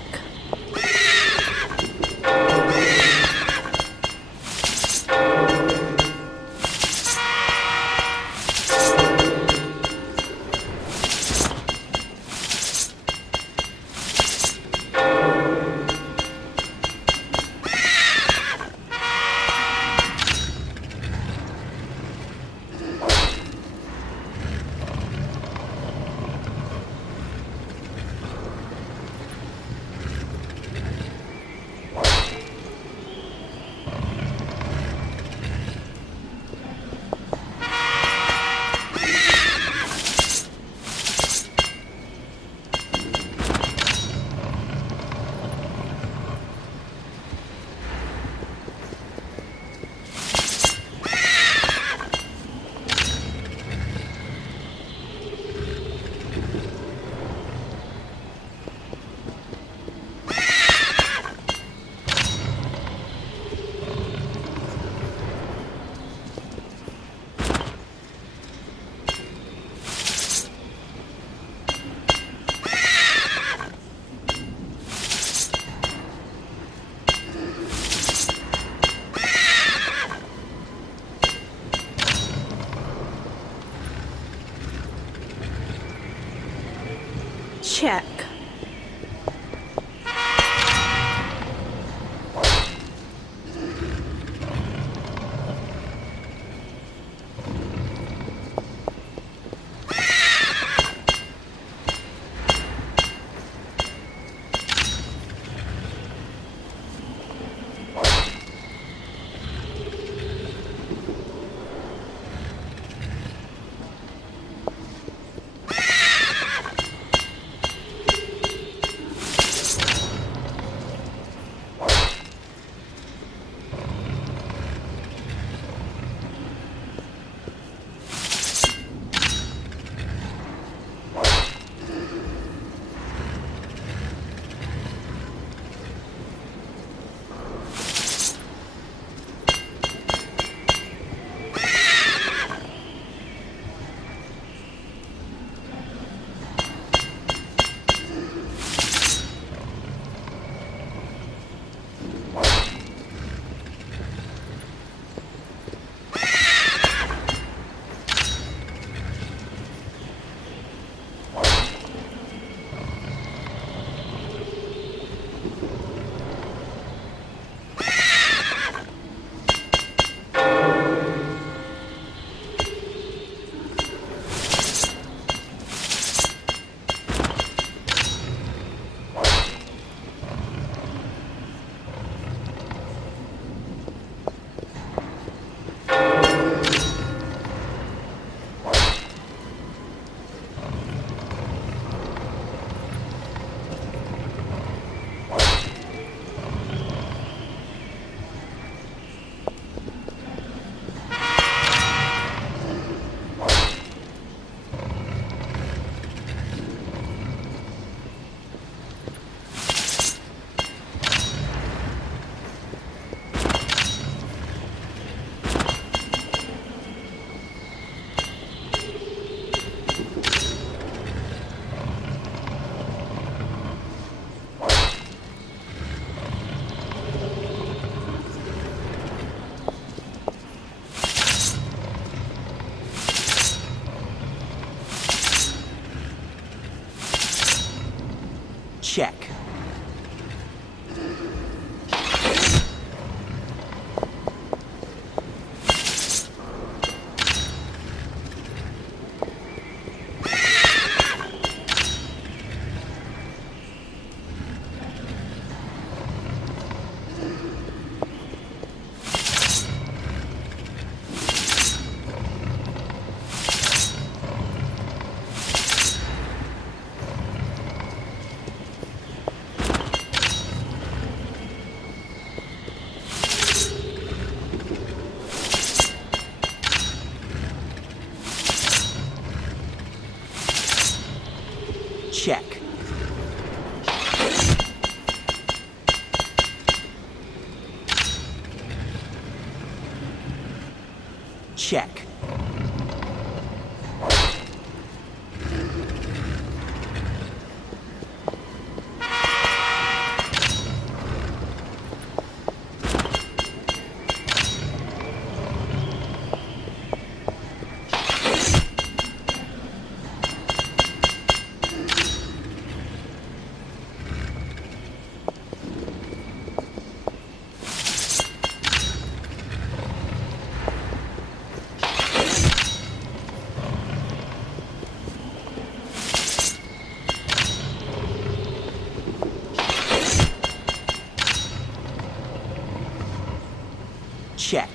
Check. Check. Check. Check.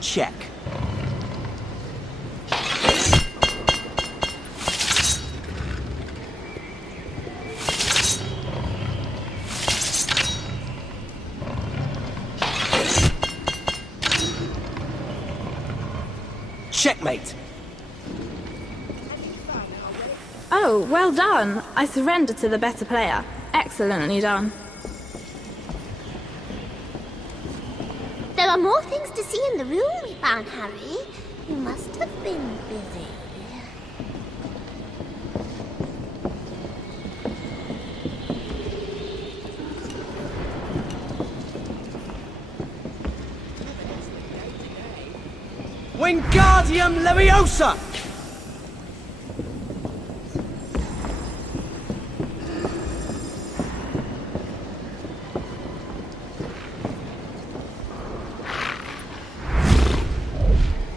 Check. Checkmate. Oh, well done. I surrender to the better player. Excellently done. There are more things to see in the room we found, Harry. You must have been busy. Wingardium Leviosa!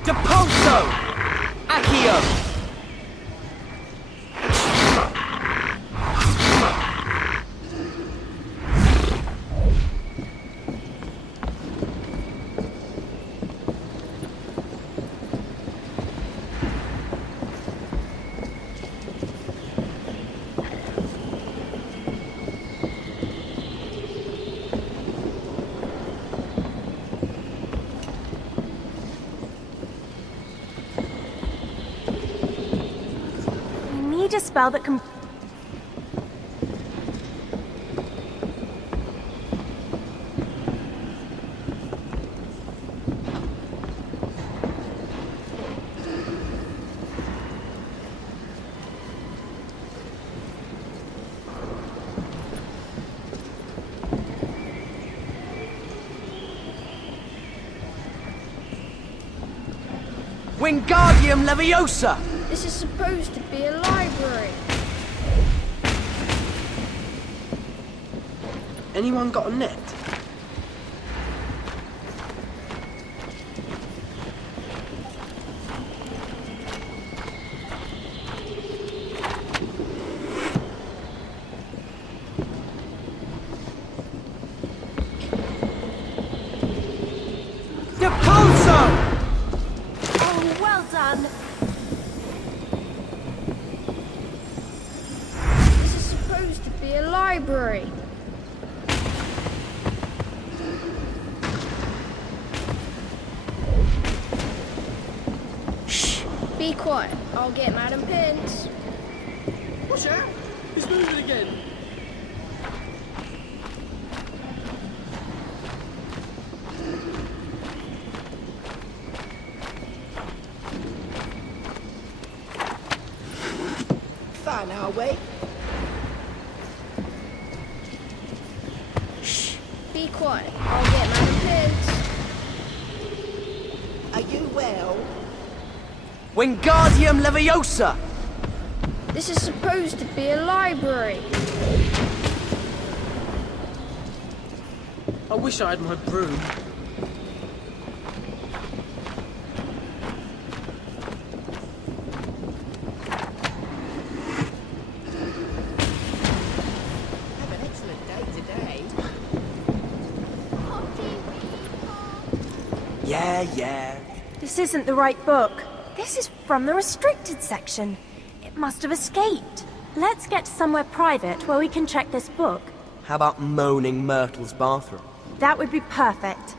Depulso! Accio! Need a spell that can... Wingardium Leviosa! This is supposed to be a library. Anyone got a net? Depulso! Oh, well done. This is supposed to be a library. Shh! Be quiet. I'll get Madam Pins. Watch out! He's moving again. Fine our way. quiet. I'll get my kids. Are you well? Wingardium Leviosa! This is supposed to be a library. I wish I had my broom. Have an excellent day today. Yeah. This isn't the right book. This is from the restricted section. It must have escaped. Let's get somewhere private where we can check this book. How about Moaning Myrtle's bathroom? That would be perfect.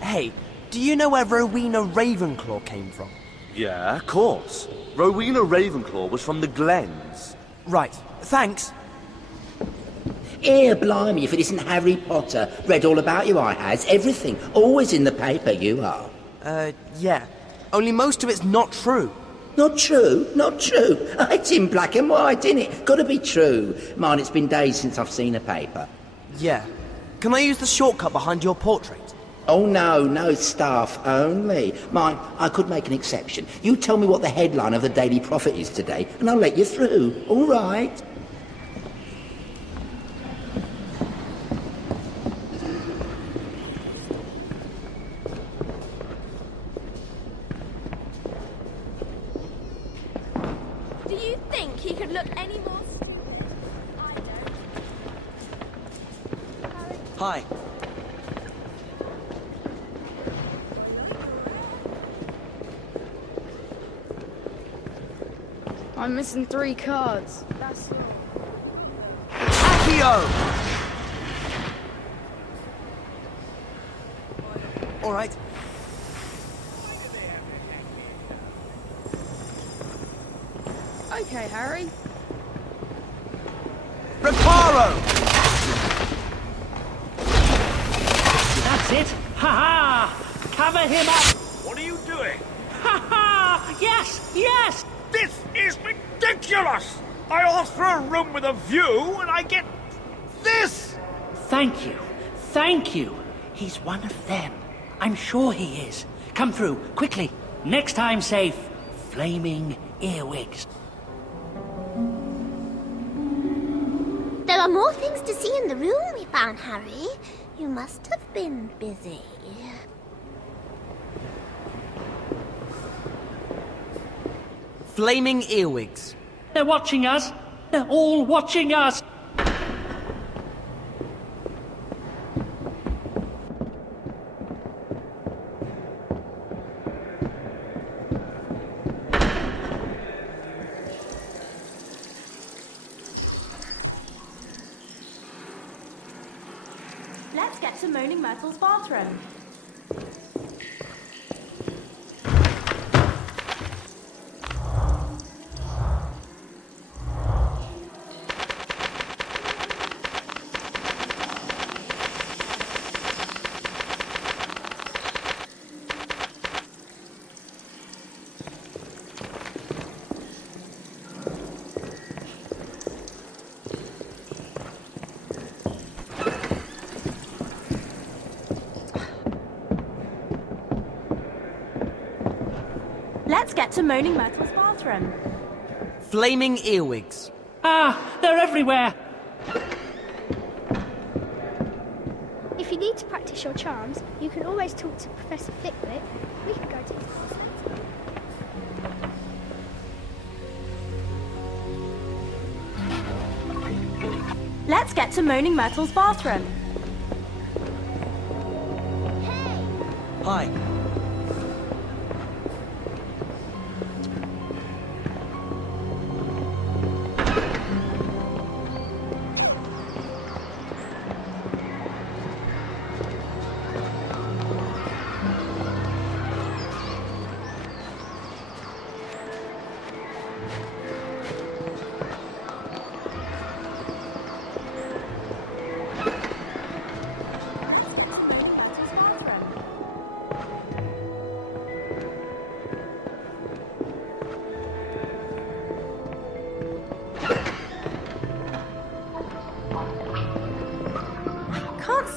Hey, do you know where Rowena Ravenclaw came from? Yeah, of course. Rowena Ravenclaw was from the Glens. Right, thanks. Here, blimey, if it isn't Harry Potter. Read all about you, I has. Everything. Always in the paper, you are. Yeah. Only most of it's not true. Not true? Not true? It's in black and white, isn't it? Gotta be true. Mind, it's been days since I've seen a paper. Yeah. Can I use the shortcut behind your portrait? Oh, no, staff only. Mind, I could make an exception. You tell me what the headline of the Daily Prophet is today, and I'll let you through. All right? Do you think he could look any more stupid? I don't. Hi. I'm missing 3 cards. That's... Accio! All right. Okay, Harry. Reparo! That's it. Ha ha! Cover him up. What are you doing? Ha ha! Yes! This is ridiculous! I asked for a room with a view, and I get this! Thank you. He's one of them. I'm sure he is. Come through, quickly. Next time, say, flaming earwigs. There are more things to see in the room we found, Harry. You must have been busy. Flaming earwigs. They're watching us. They're all watching us. Let's get to Moaning Myrtle's bathroom. Let's get to Moaning Myrtle's bathroom. Flaming earwigs. Ah, they're everywhere. If you need to practice your charms, you can always talk to Professor Flickwick. We can go to his class later. Let's get to Moaning Myrtle's bathroom. Hi.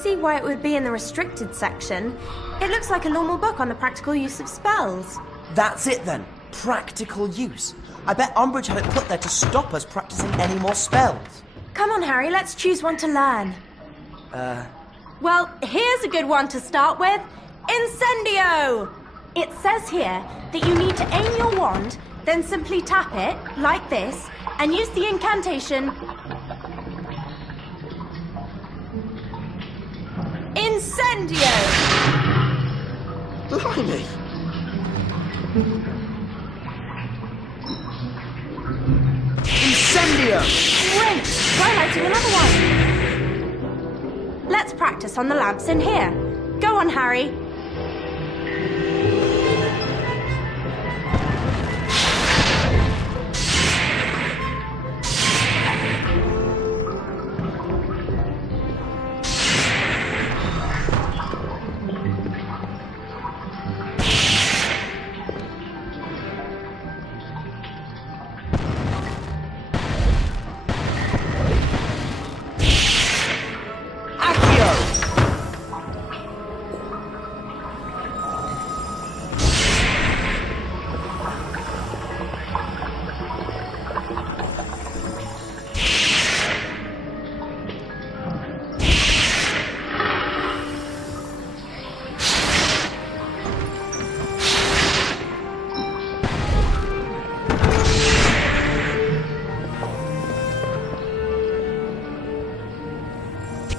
see why it would be in the restricted section. It looks like a normal book on the practical use of spells. That's it then. Practical use. I bet Umbridge had it put there to stop us practicing any more spells. Come on, Harry, let's choose one to learn. Well, here's a good one to start with. Incendio! It says here that you need to aim your wand, then simply tap it, like this, and use the incantation... Incendio! Blimey! Incendio! Great! Try lighting another one. Let's practice on the lamps in here. Go on, Harry.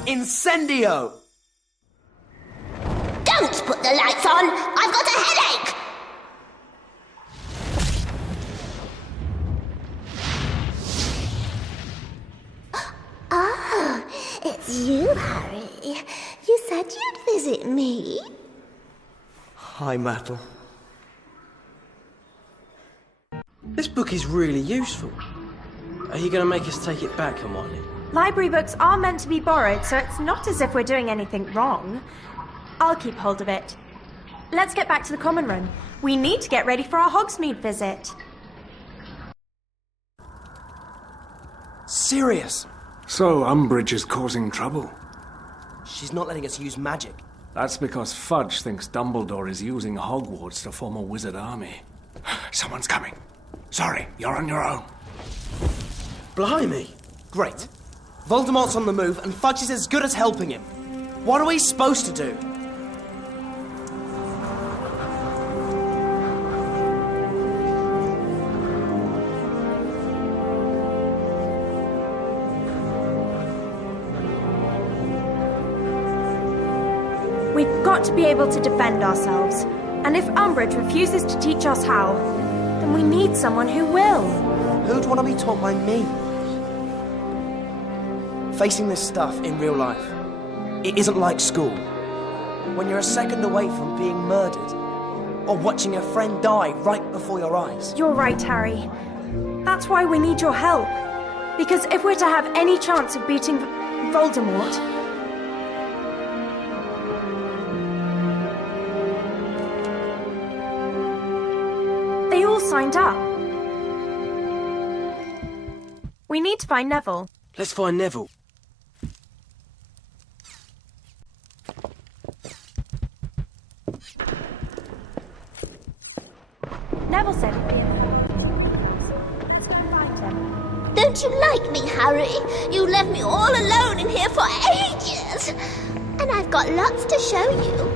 Incendio! Don't put the lights on! I've got a headache! Oh, it's you, Harry. You said you'd visit me. Hi, Myrtle. This book is really useful. Are you going to make us take it back, Hermione? Library books are meant to be borrowed, so it's not as if we're doing anything wrong. I'll keep hold of it. Let's get back to the common room. We need to get ready for our Hogsmeade visit. Sirius! So, Umbridge is causing trouble. She's not letting us use magic. That's because Fudge thinks Dumbledore is using Hogwarts to form a wizard army. Someone's coming. Sorry, you're on your own. Blimey! Great. Voldemort's on the move, and Fudge is as good as helping him. What are we supposed to do? We've got to be able to defend ourselves. And if Umbridge refuses to teach us how, then we need someone who will. Who'd want to be taught by me? Facing this stuff in real life, it isn't like school. When you're a second away from being murdered, or watching a friend die right before your eyes. You're right, Harry. That's why we need your help. Because if we're to have any chance of beating Voldemort... They all signed up. We need to find Neville. Let's find Neville. Neville said he'd be in the Let's go and find him. Don't you like me, Harry? You left me all alone in here for ages. And I've got lots to show you.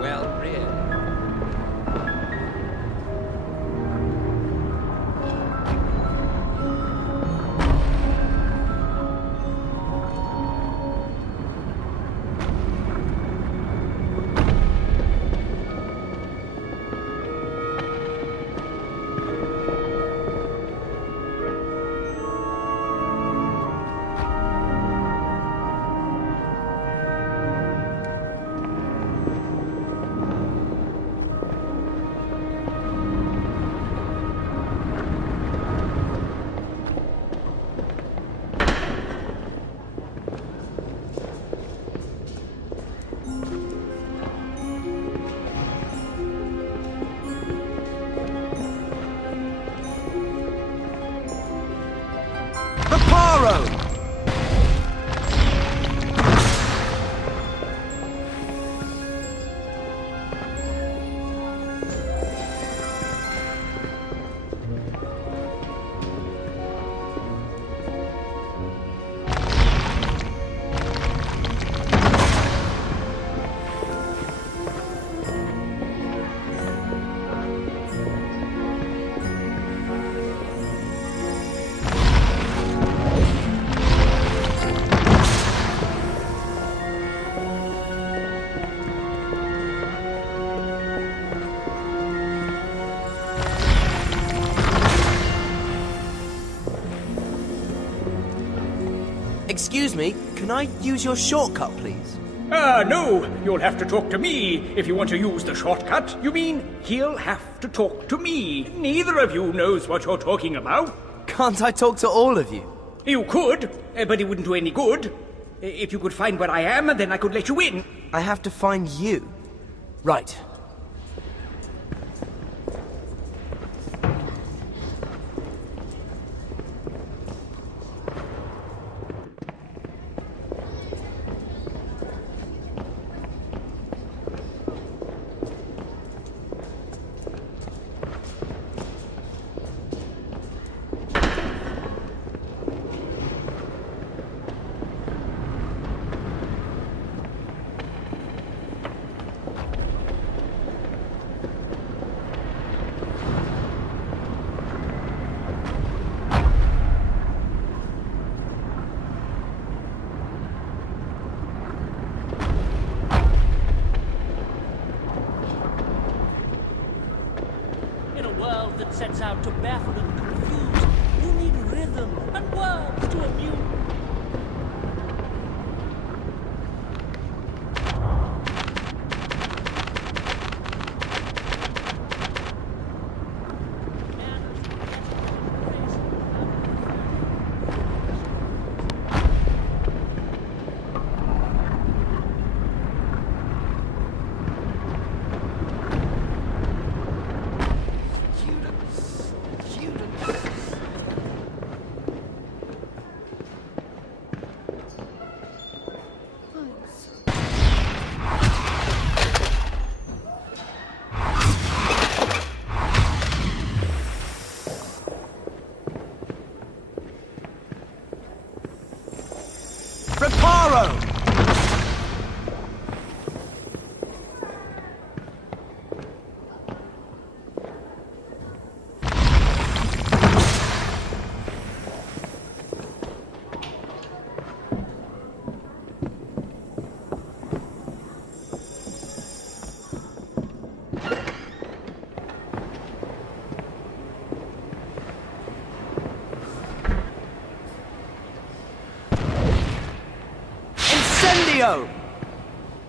Well, really. Excuse me, can I use your shortcut, please? No, you'll have to talk to me if you want to use the shortcut. You mean he'll have to talk to me? Neither of you knows what you're talking about. Can't I talk to all of you? You could, but it wouldn't do any good. If you could find where I am, then I could let you in. I have to find you. Right. That sets out to baffle and confuse. You need rhythm and words to amuse.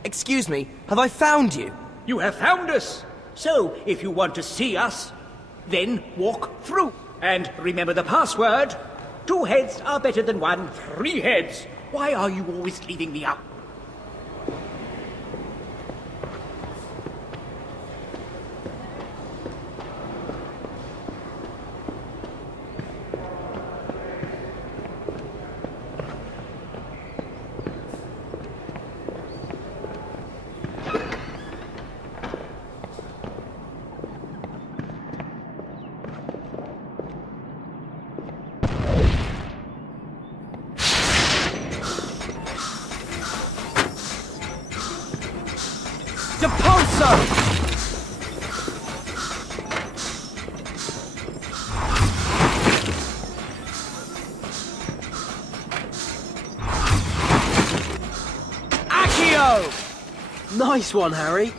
Excuse me, have I found you? You have found us. So, if you want to see us, then walk through. And remember the password. 2 heads are better than 1. 3 heads. Why are you always leaving me out? Nice one, Harry.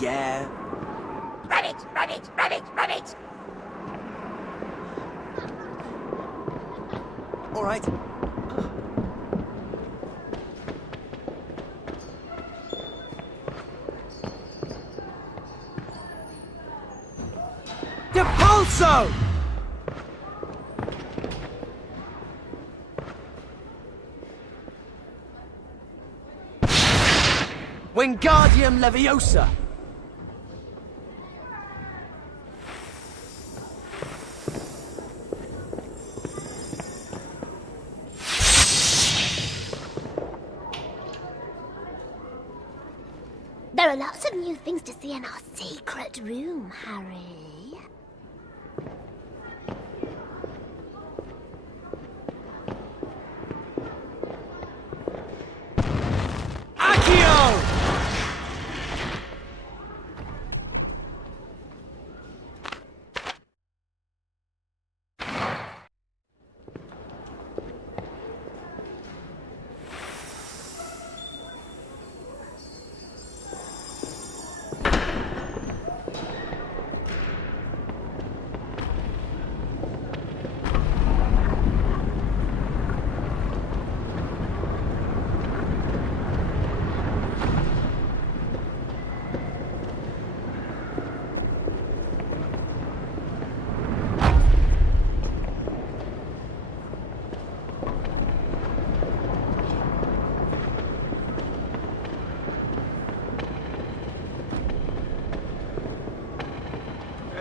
Yeah. Run it, run it, run it, run it! All right. also! Wingardium Leviosa! There are lots of new things to see in our secret room, Harry. Accio!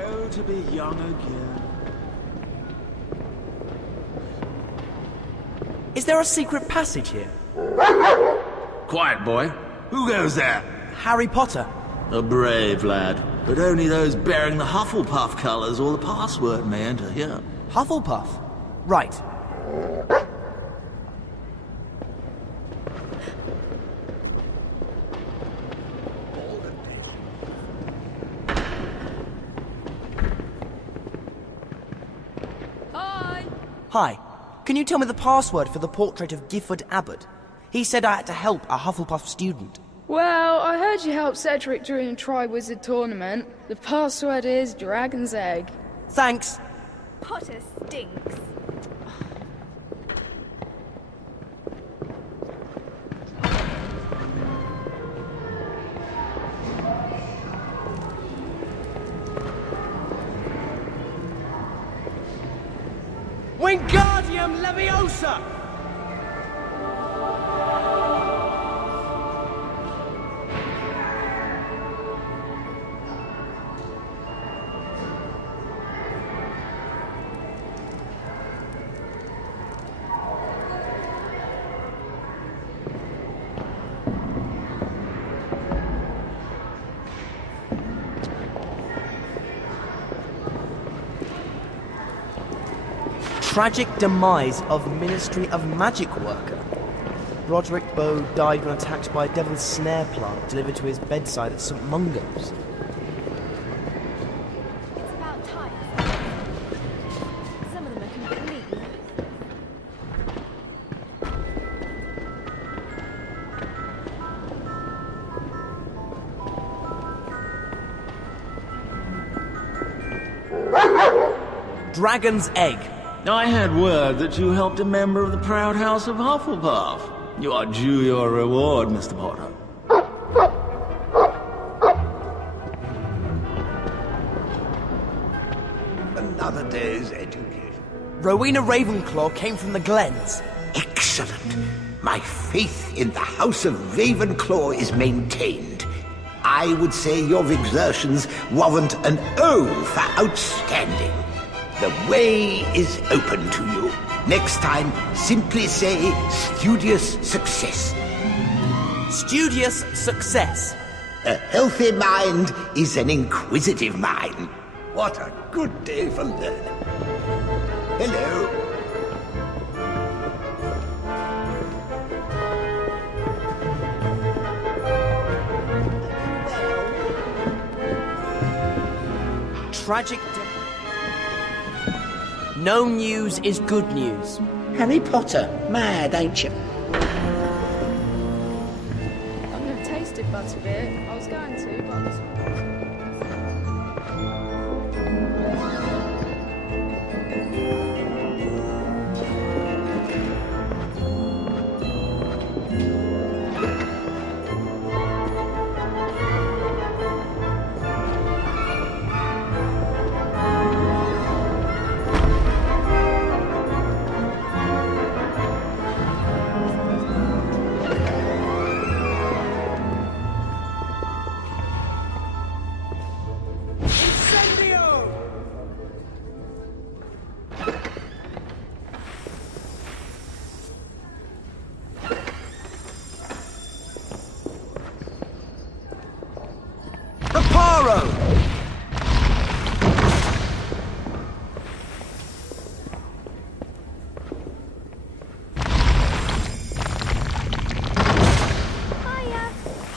Oh, to be young again. Is there a secret passage here? Quiet, boy. Who goes there? Harry Potter. A brave lad. But only those bearing the Hufflepuff colours or the password may enter here. Hufflepuff? Right. Hi. Can you tell me the password for the portrait of Gifford Abbott? He said I had to help a Hufflepuff student. Well, I heard you helped Cedric during the Tri-Wizard tournament. The password is Dragon's Egg. Thanks. Potter stinks. Wingardium Leviosa! Tragic demise of Ministry of Magic worker. Broderick Bowe died when attacked by a devil's snare plant delivered to his bedside at St. Mungo's. It's about time. Some of them are completely... Dragon's Egg. I had word that you helped a member of the proud house of Hufflepuff. You are due your reward, Mr. Potter. Another day's education. Rowena Ravenclaw came from the Glens. Excellent. My faith in the House of Ravenclaw is maintained. I would say your exertions warrant an O for outstanding. The way is open to you. Next time, simply say studious success. Studious success. A healthy mind is an inquisitive mind. What a good day for learning. Hello. Tragic No news is good news. Harry Potter, mad, ain't you? I've never tasted butterbeer. I was going to, but...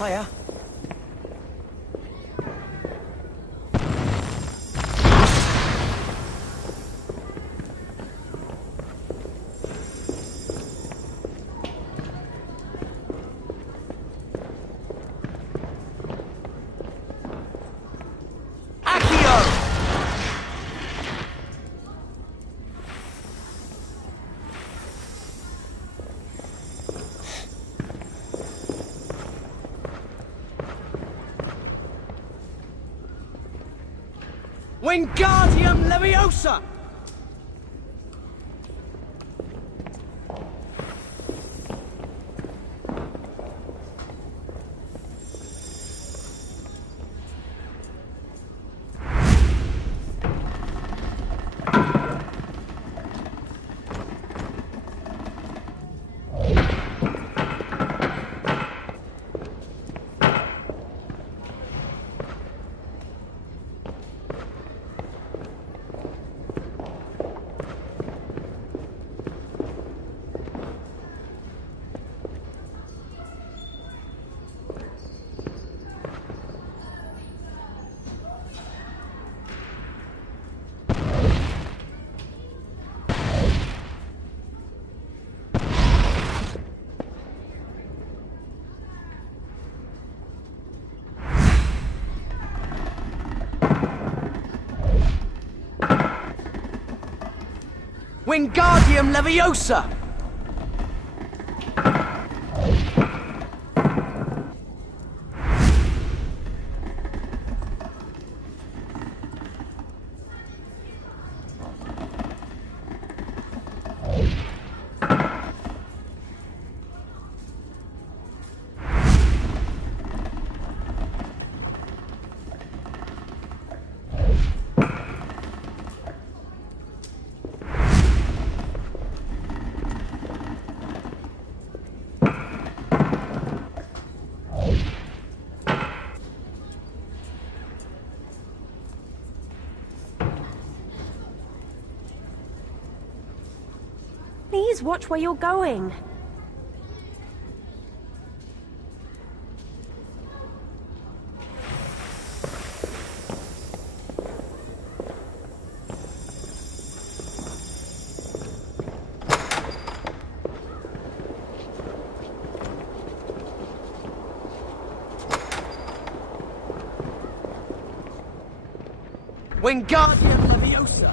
Hiya. Wingardium Leviosa! Wingardium Leviosa! Please watch where you're going. Wingardium Leviosa!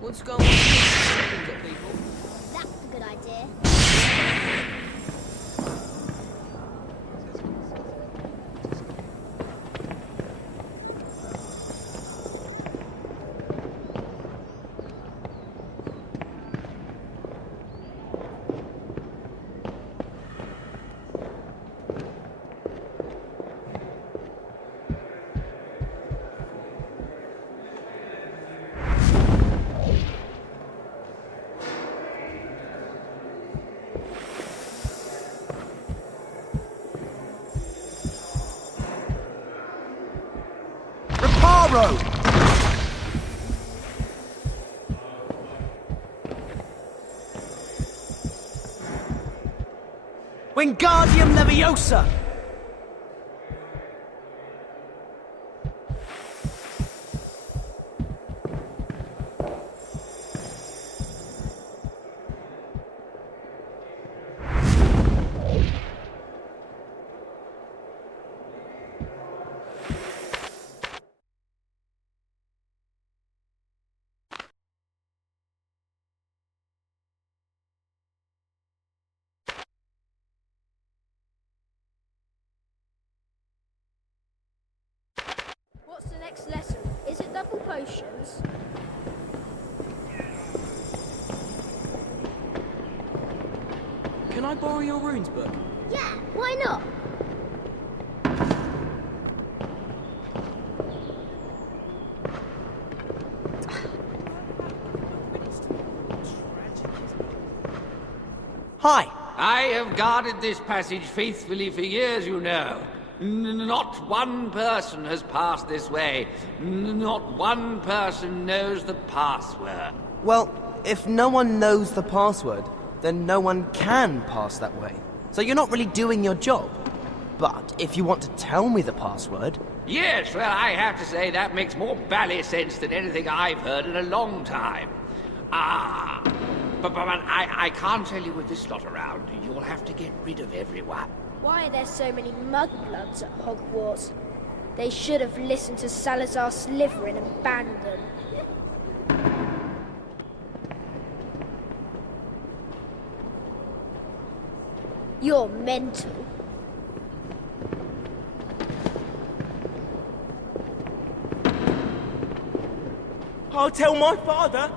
What's going on? People? That's a good idea. Reparo! Wingardium Leviosa! What's the next lesson? Is it double potions? Can I borrow your runes book? Yeah, why not? Hi! I have guarded this passage faithfully for years, you know. Not one person has passed this way. Not one person knows the password. Well, if no one knows the password, then no one can pass that way. So you're not really doing your job. But if you want to tell me the password... Yes, well, I have to say that makes more bally sense than anything I've heard in a long time. But I can't tell you with this lot around. You'll have to get rid of everyone. Why are there so many mudbloods at Hogwarts? They should have listened to Salazar Slytherin and banned them. You're mental. I'll tell my father.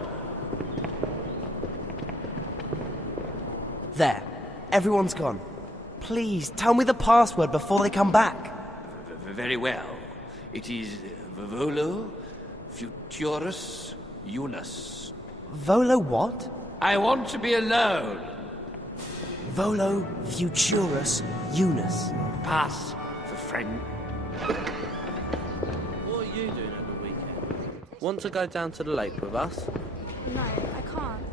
There. Everyone's gone. Please, tell me the password before they come back. Very well. It is Volo Futurus Unus. Volo what? I want to be alone. Volo Futurus Unus. Pass for friend. What are you doing at the weekend? Want to go down to the lake with us? No, I can't.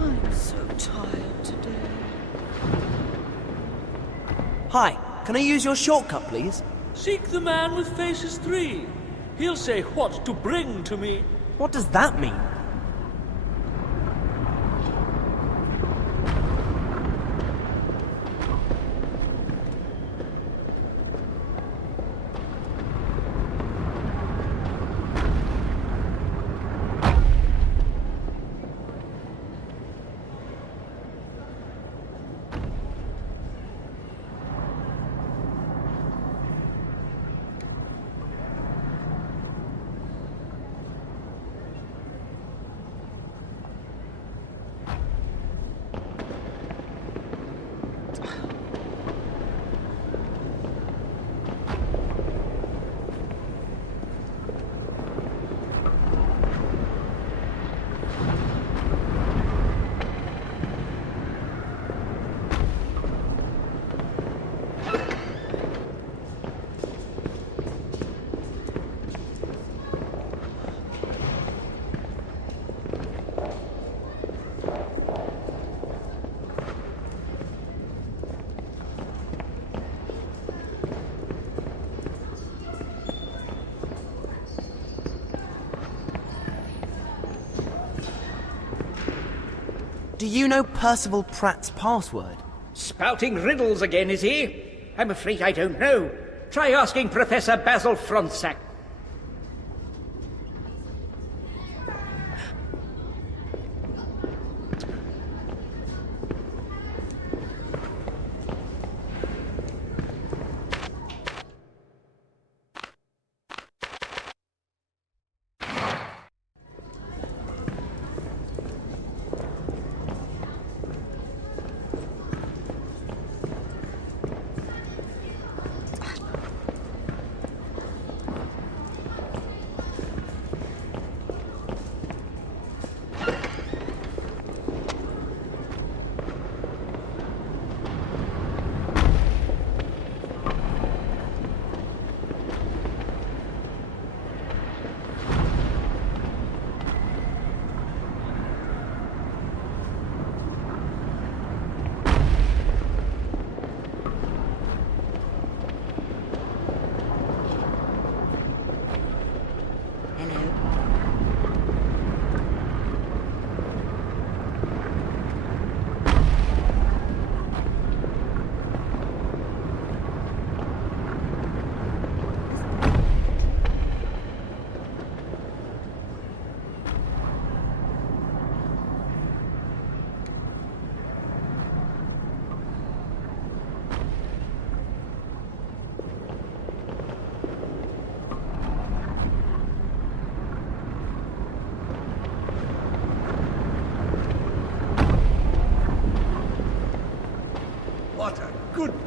I'm so tired today. Hi, can I use your shortcut, please? Seek the man with faces 3. He'll say what to bring to me. What does that mean? Do you know Percival Pratt's password? Spouting riddles again, is he? I'm afraid I don't know. Try asking Professor Basil Fronsack.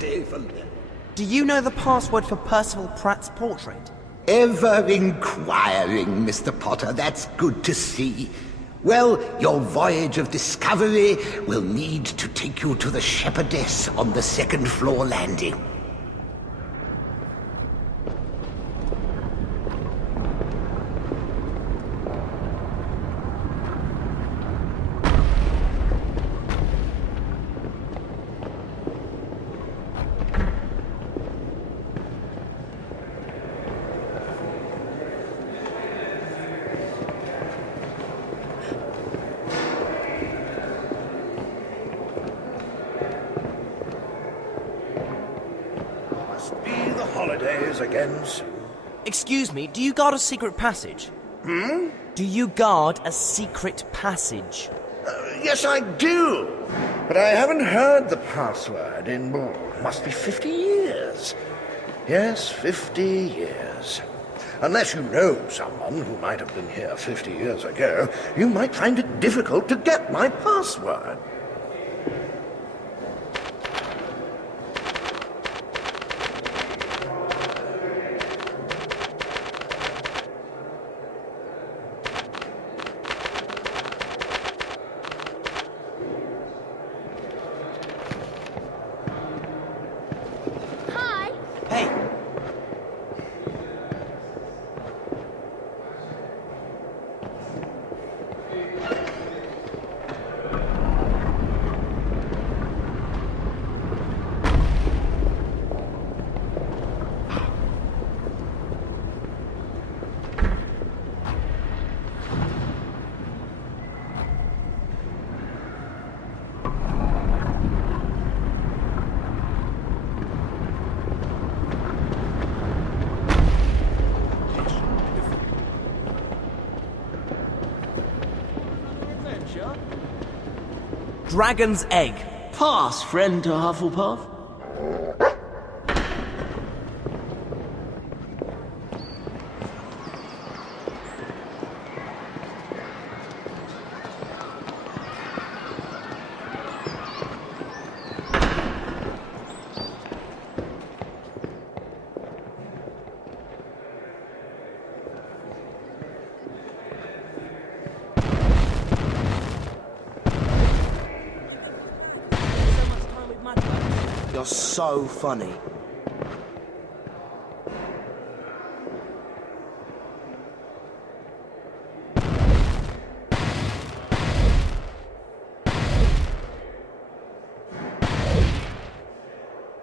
devil. Do you know the password for Percival Pratt's portrait? Ever inquiring, Mr. Potter. That's good to see. Well, your voyage of discovery will need to take you to the shepherdess on the second floor landing. Holidays again soon. Excuse me, do you guard a secret passage? Do you guard a secret passage? Yes, I do. But I haven't heard the password in, must be 50 years. Yes, 50 years. Unless you know someone who might have been here 50 years ago, you might find it difficult to get my password. Dragon's egg. Pass, friend to Hufflepuff. You're so funny.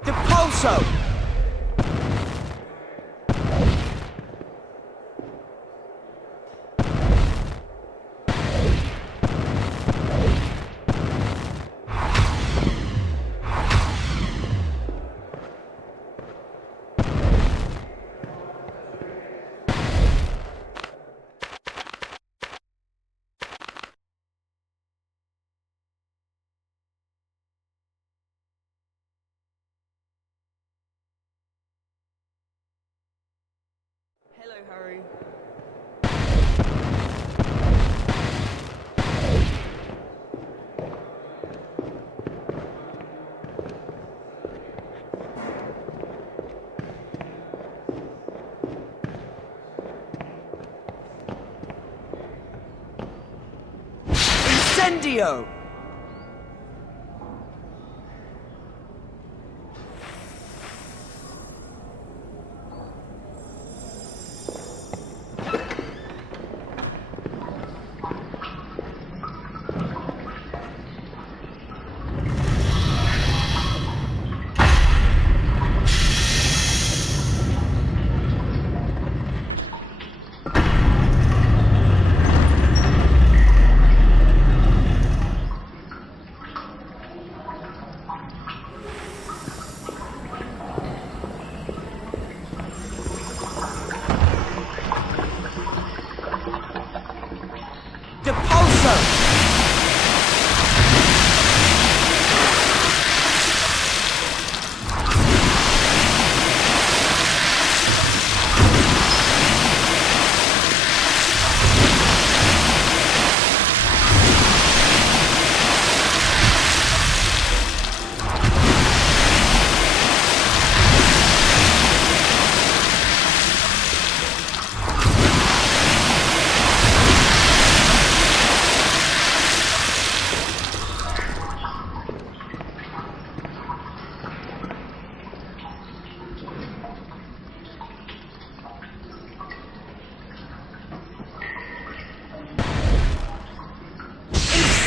Depulso! Hello, Harry. Incendio!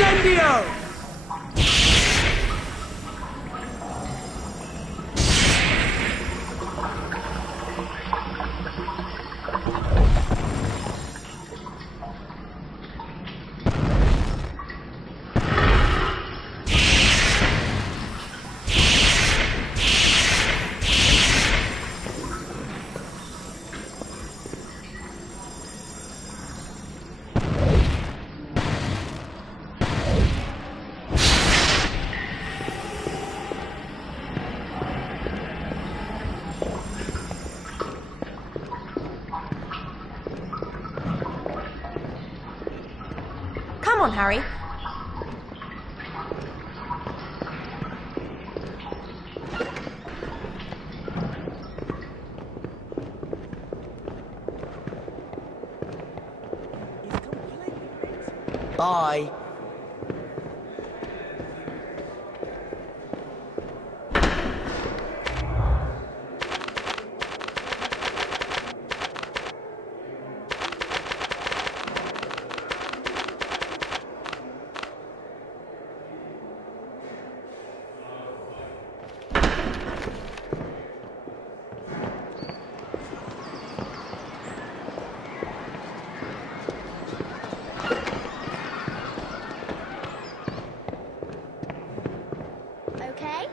Incendio! Come on, Harry. Bye. Okay?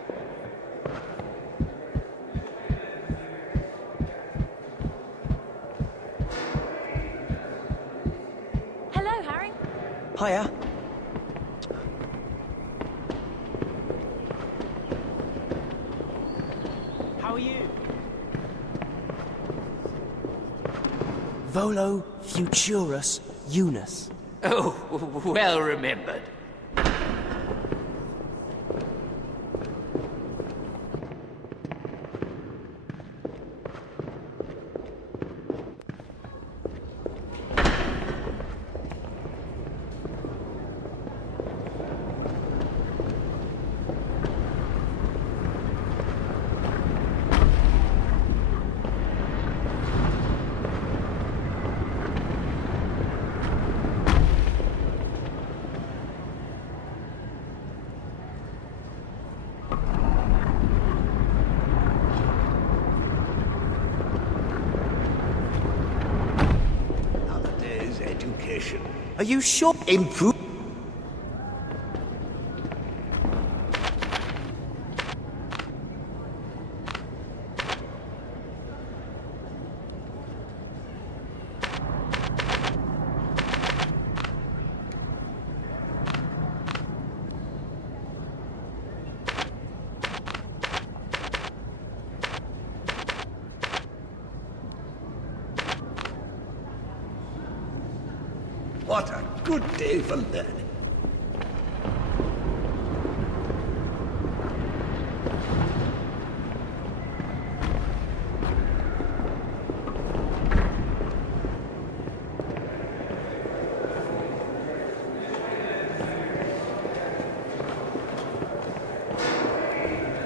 Hello, Harry. Hiya. How are you? Volo Futurus Unus. Oh, well remembered. Nowadays, education. Are you sure? Improve. What a good day for learning.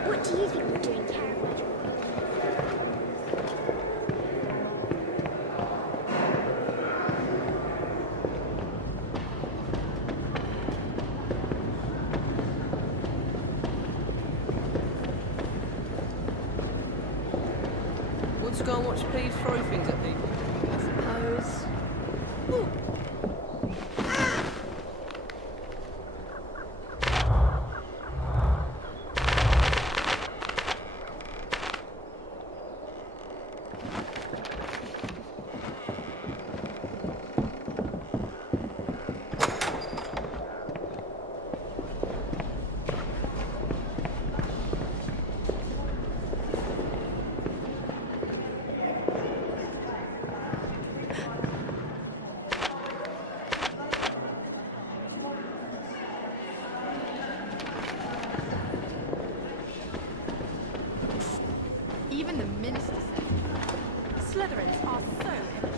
What do you think we're doing, Carrot? Want to go and watch Peeves throw things at people? I suppose. Ooh. Even the minister says Slytherins are so immature.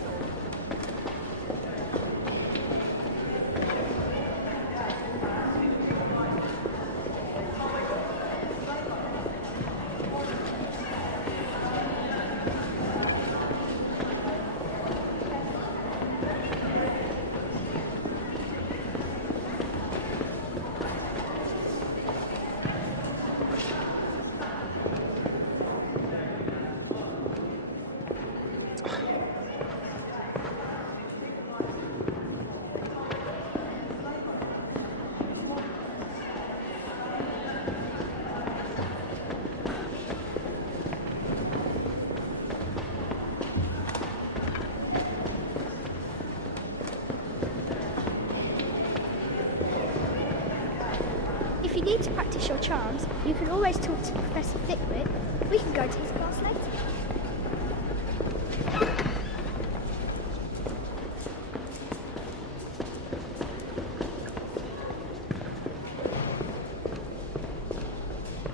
need to practice your charms, you can always talk to Professor Thickwit. We can go to his class later.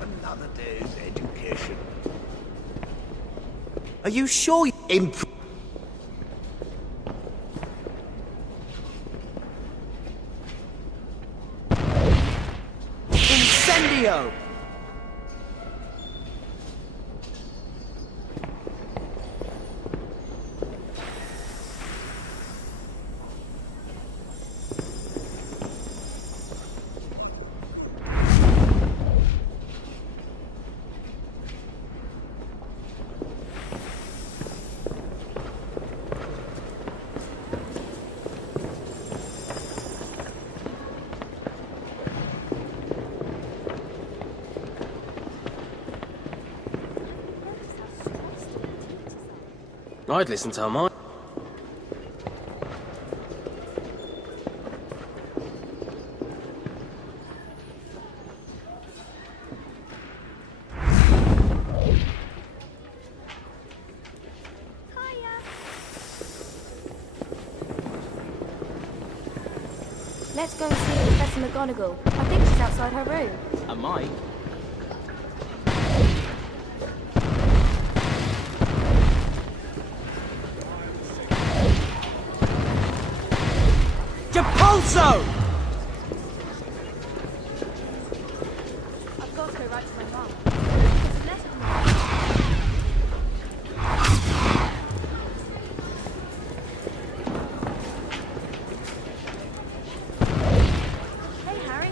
Another day's education. Are you sure you... Incendio! I'd listen to mine. Let's go and see Professor McGonagall. I think she's outside her room. I might. Japulso! I've got to go right to my mum. Hey, Harry.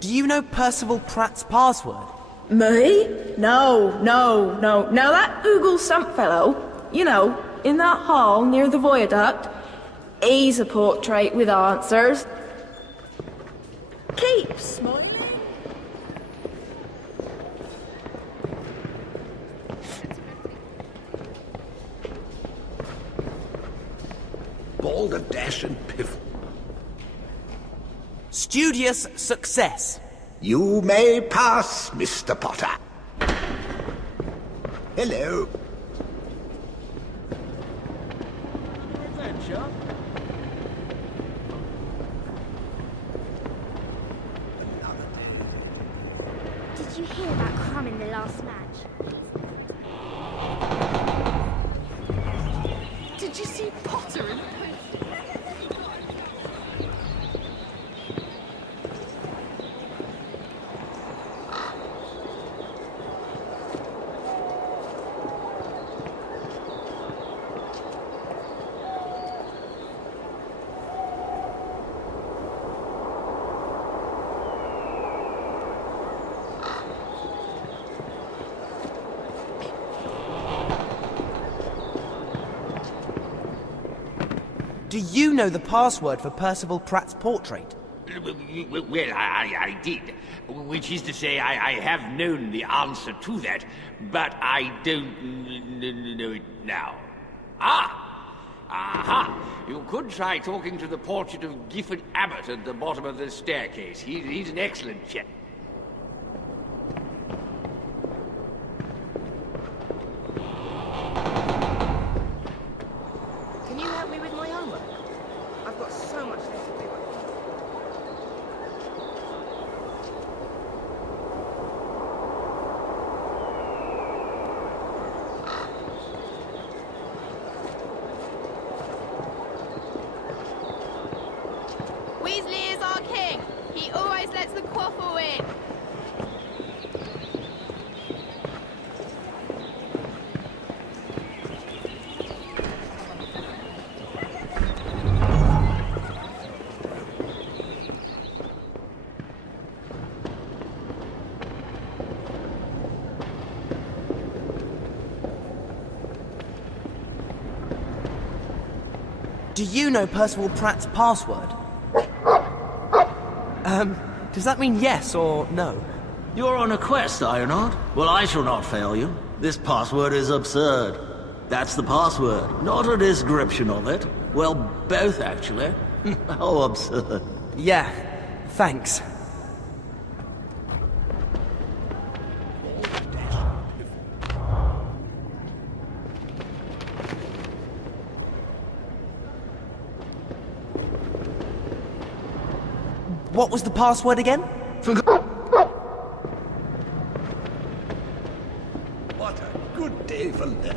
Do you know Percival Pratt's password? Me? No. Now that Oogle Stump fellow, you know, in that hall near the viaduct, he's a portrait with answers. Keep smiling. Balderdash and Piffle. Studious success. You may pass, Mr. Potter. Hello. Adventure? Did you hear about Crumb in the last match? Did you see Potter in Do you know the password for Percival Pratt's portrait? Well, I did. Which is to say, I have known the answer to that, but I don't know it now. Aha! You could try talking to the portrait of Gifford Abbott at the bottom of the staircase. He's an excellent chap. Can you help me with my homework? I've got so much left to do. Weasley is our king. He always lets the quaffle win. Do you know Percival Pratt's password? Does that mean yes or no? You're on a quest, are you not? Well, I shall not fail you. This password is absurd. That's the password, not a description of it. Well, both, actually. How absurd. Yeah, thanks. What was the password again? What a good day for learning.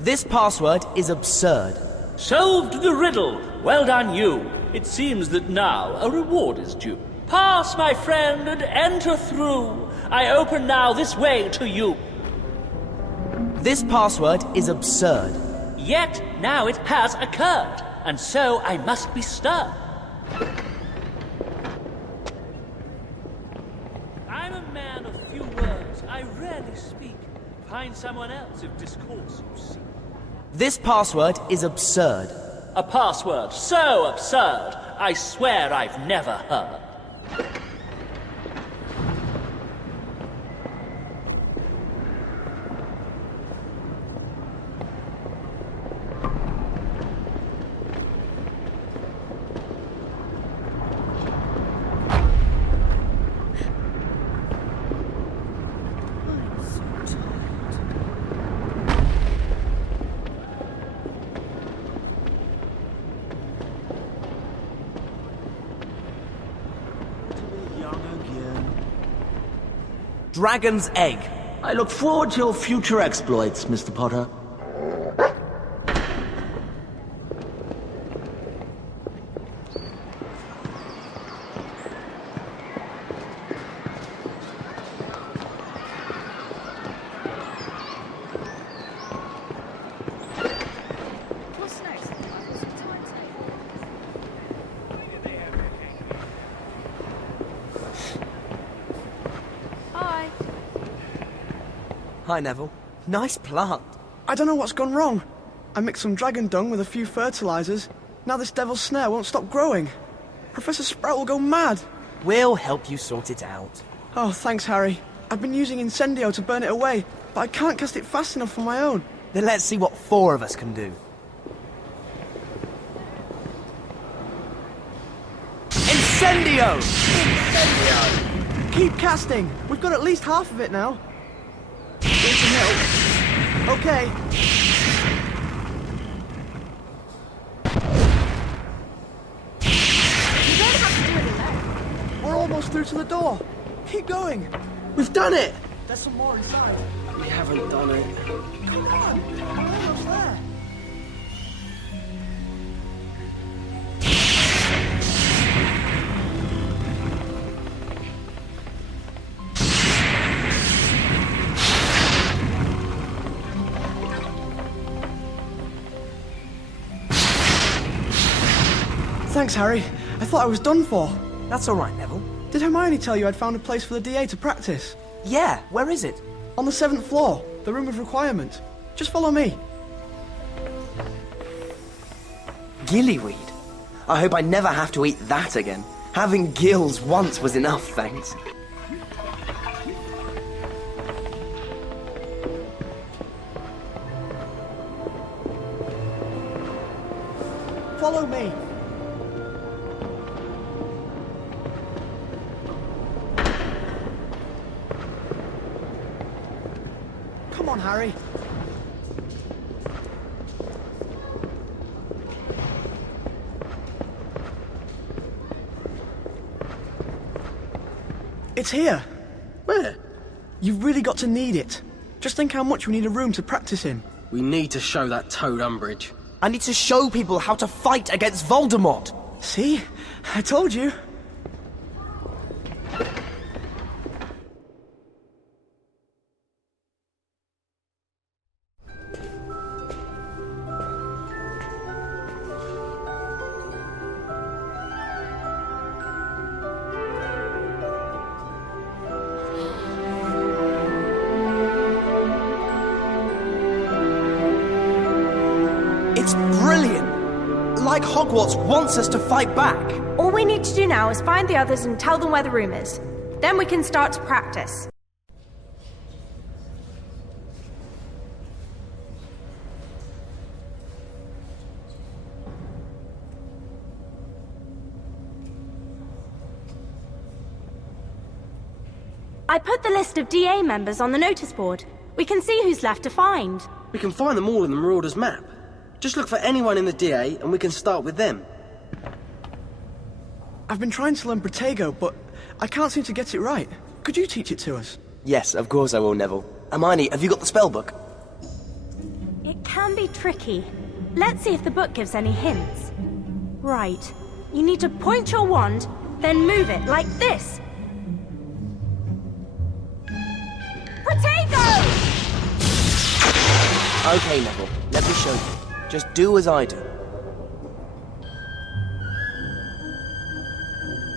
This password is absurd. Solved the riddle. Well done, you. It seems that now a reward is due. Pass, my friend, and enter through. I open now this way to you. This password is absurd. Yet now it has occurred, and so I must be stirred. I'm a man of few words. I rarely speak. Find someone else if discourse you seek. This password is absurd. A password so absurd, I swear I've never heard. Dragon's egg. I look forward to your future exploits, Mr. Potter. What's next? Hi. Hi, Neville. Nice plant. I don't know what's gone wrong. I mixed some dragon dung with a few fertilizers. Now this devil's snare won't stop growing. Professor Sprout will go mad. We'll help you sort it out. Oh, thanks, Harry. I've been using Incendio to burn it away, but I can't cast it fast enough on my own. Then let's see what 4 of us can do. Incendio! Incendio! Keep casting. We've got at least half of it now. Need some help. Okay. You don't have to do it alone. We're almost through to the door. Keep going. We've done it! There's some more inside. We haven't done it. Come on. We're almost there. Thanks, Harry. I thought I was done for. That's all right, Neville. Did Hermione tell you I'd found a place for the DA to practice? Yeah, where is it? On the 7th floor, the room of requirement. Just follow me. Gillyweed. I hope I never have to eat that again. Having gills once was enough, thanks. Follow me. Come on, Harry. It's here. Where? You've really got to need it. Just think how much we need a room to practice in. We need to show that Toad Umbridge. I need to show people how to fight against Voldemort. See? I told you. It's brilliant! Like Hogwarts wants us to fight back. All we need to do now is find the others and tell them where the room is. Then we can start to practice. I put the list of DA members on the notice board. We can see who's left to find. We can find them all in the Marauder's map. Just look for anyone in the DA and we can start with them. I've been trying to learn Protego, but I can't seem to get it right. Could you teach it to us? Yes, of course I will, Neville. Hermione, have you got the spellbook? It can be tricky. Let's see if the book gives any hints. Right. You need to point your wand, then move it like this. Protego! Okay, Neville, let me show you. Just do as I do.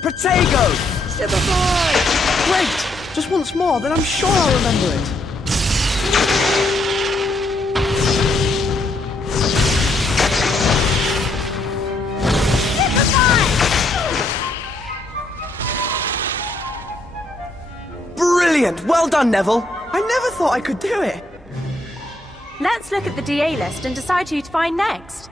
Protego! Simplify! Great! Just once more, then I'm sure I'll remember it. Brilliant! Well done, Neville! I never thought I could do it. Let's look at the DA list and decide who to find next.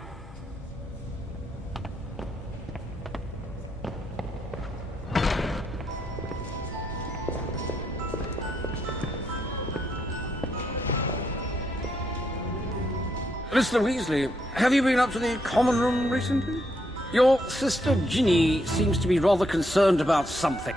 Mr. Weasley, have you been up to the common room recently? Your sister Ginny seems to be rather concerned about something.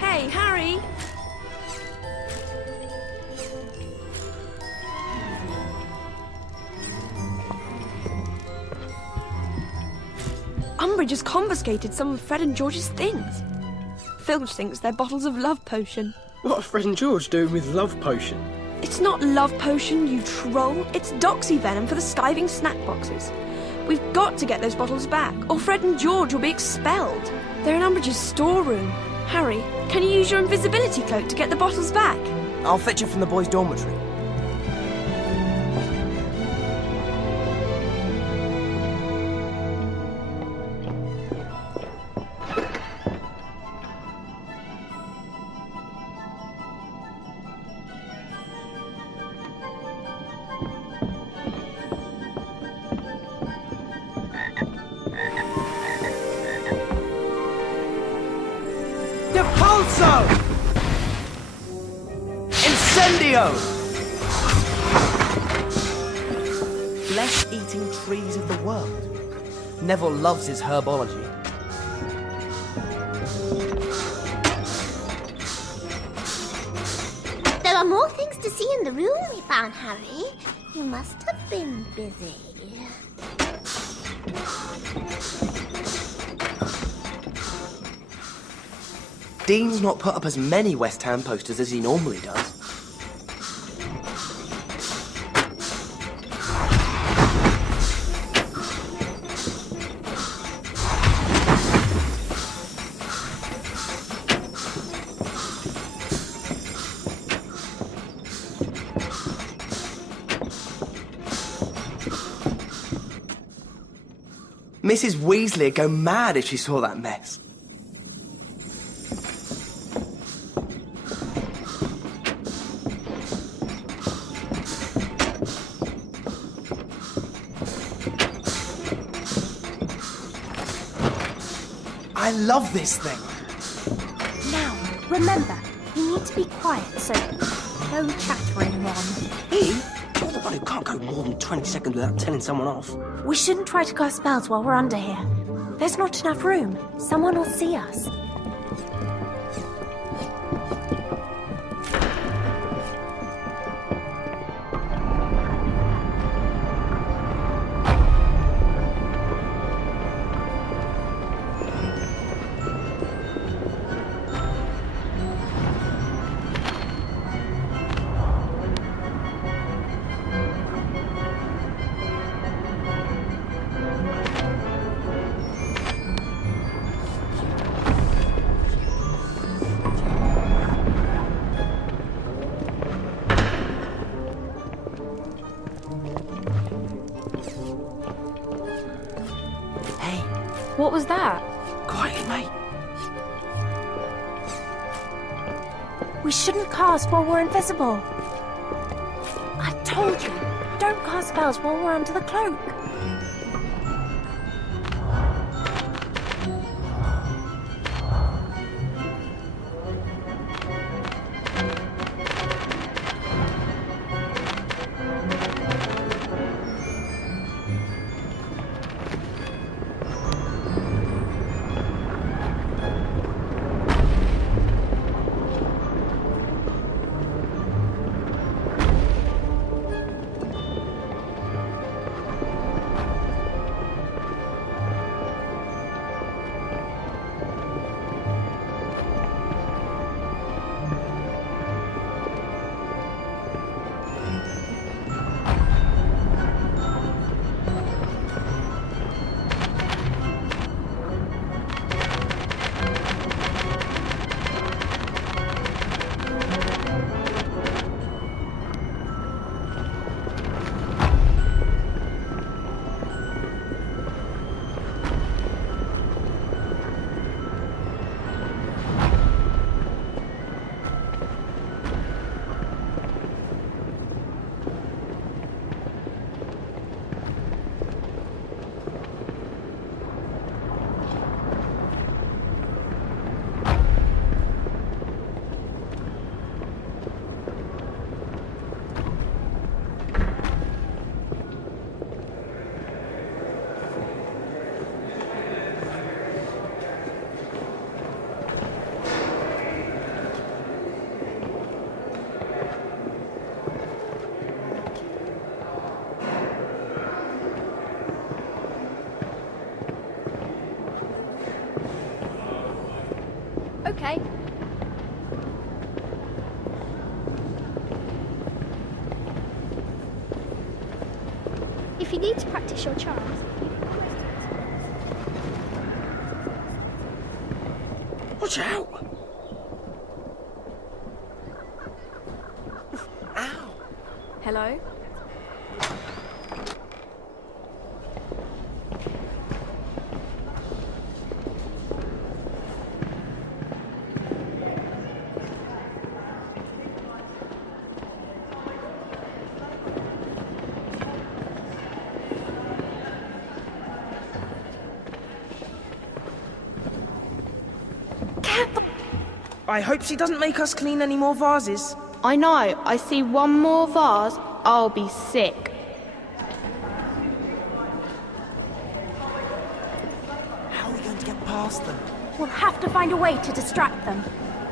Hey, Harry! Umbridge has confiscated some of Fred and George's things. Filch thinks they're bottles of love potion. What are Fred and George doing with love potion? It's not love potion, you troll. It's doxy venom for the skiving snack boxes. We've got to get those bottles back, or Fred and George will be expelled. They're in Umbridge's storeroom. Harry, can you use your invisibility cloak to get the bottles back? I'll fetch it from the boys' dormitory. Depulso! Incendio! Flesh-eating trees of the world. Neville loves his herbology. There are more things to see in the room we found, Harry. You must have been busy. Dean's not put up as many West Ham posters as he normally does. Mrs. Weasley would go mad if she saw that mess. I love this thing. Now, remember, you need to be quiet, so no chattering, Ron. Me? You're the one who can't go more than 20 seconds without telling someone off. We shouldn't try to cast spells while we're under here. There's not enough room. Someone will see us. What was that? Quietly, mate. We shouldn't cast while we're invisible. I told you, don't cast spells while we're under the cloak. Okay. If you need to practice your charms, Watch out! Ow! Hello? I hope she doesn't make us clean any more vases. I know. I see one more vase, I'll be sick. How are we going to get past them? We'll have to find a way to distract them.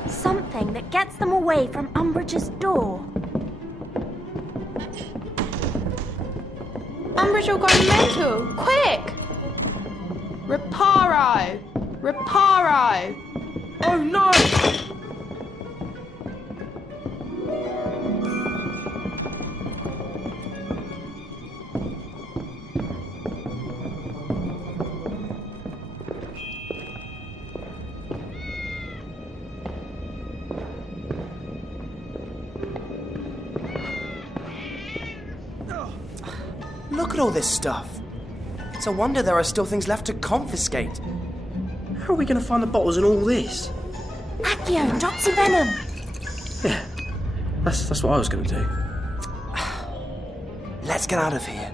Something that gets them away from Umbridge's door. Umbridge will go mental. Quick! Reparo! Reparo! Oh no! Look at all this stuff. It's a wonder there are still things left to confiscate. How are we going to find the bottles and all this? Accio and Doxy Venom! Yeah, that's what I was going to do. Let's get out of here.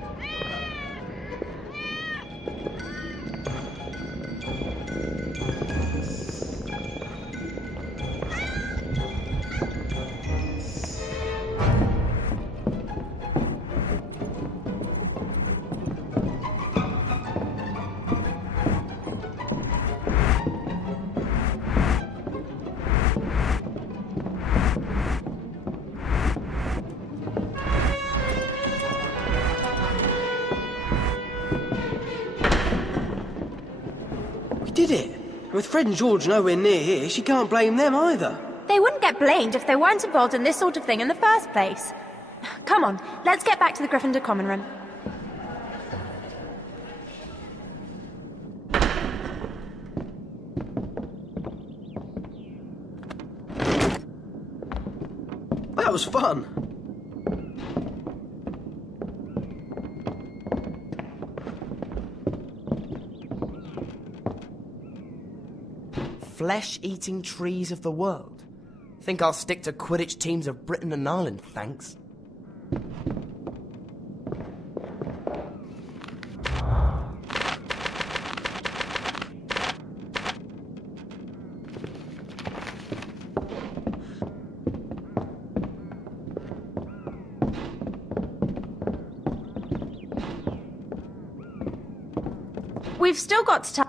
With Fred and George nowhere near here, she can't blame them either. They wouldn't get blamed if they weren't involved in this sort of thing in the first place. Come on, let's get back to the Gryffindor common room. That was fun. Flesh-eating trees of the world. Think I'll stick to Quidditch teams of Britain and Ireland, thanks. We've still got to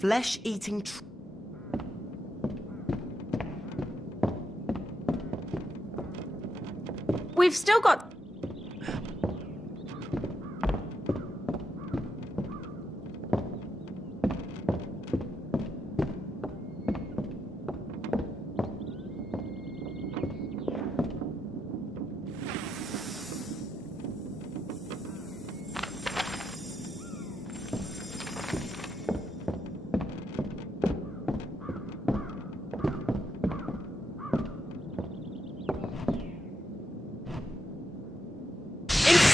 Flesh-eating We've still got...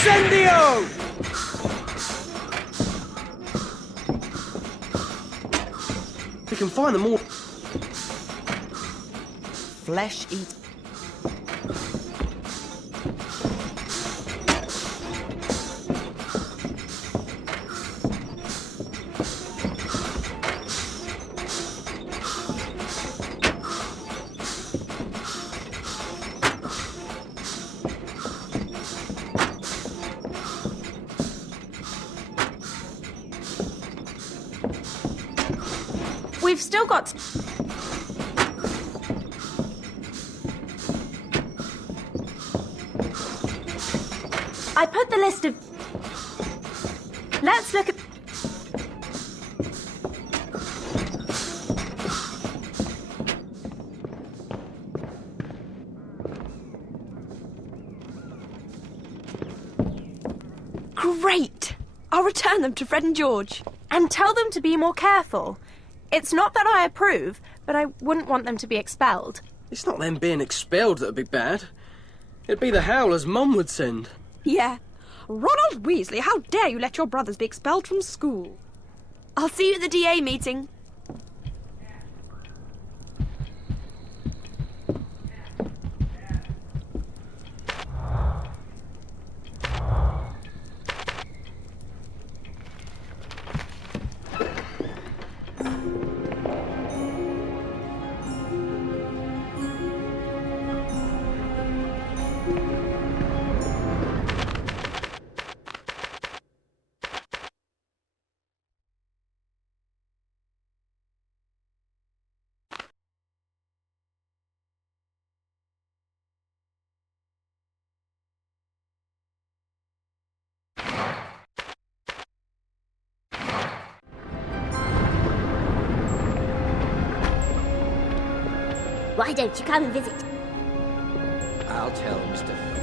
Incendio! We can find them all. Flesh-eat... We've still got... I put the list of... Let's look at... Great! I'll return them to Fred and George. And tell them to be more careful. It's not that I approve, but I wouldn't want them to be expelled. It's not them being expelled that would be bad. It'd be the Howlers Mum would send. Yeah. Ronald Weasley, how dare you let your brothers be expelled from school? I'll see you at the DA meeting. Why don't you come and visit? I'll tell Mr.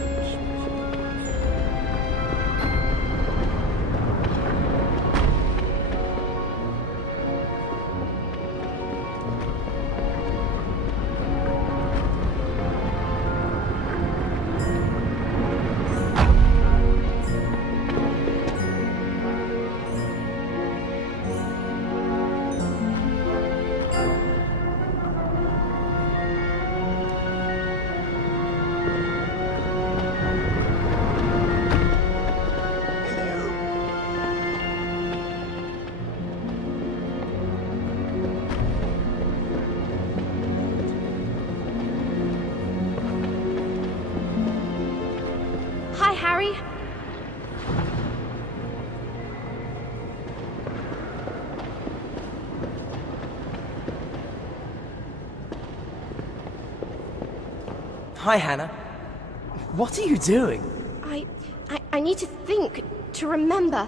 Hi, Harry. Hi, Hannah. What are you doing? I need to think, to remember.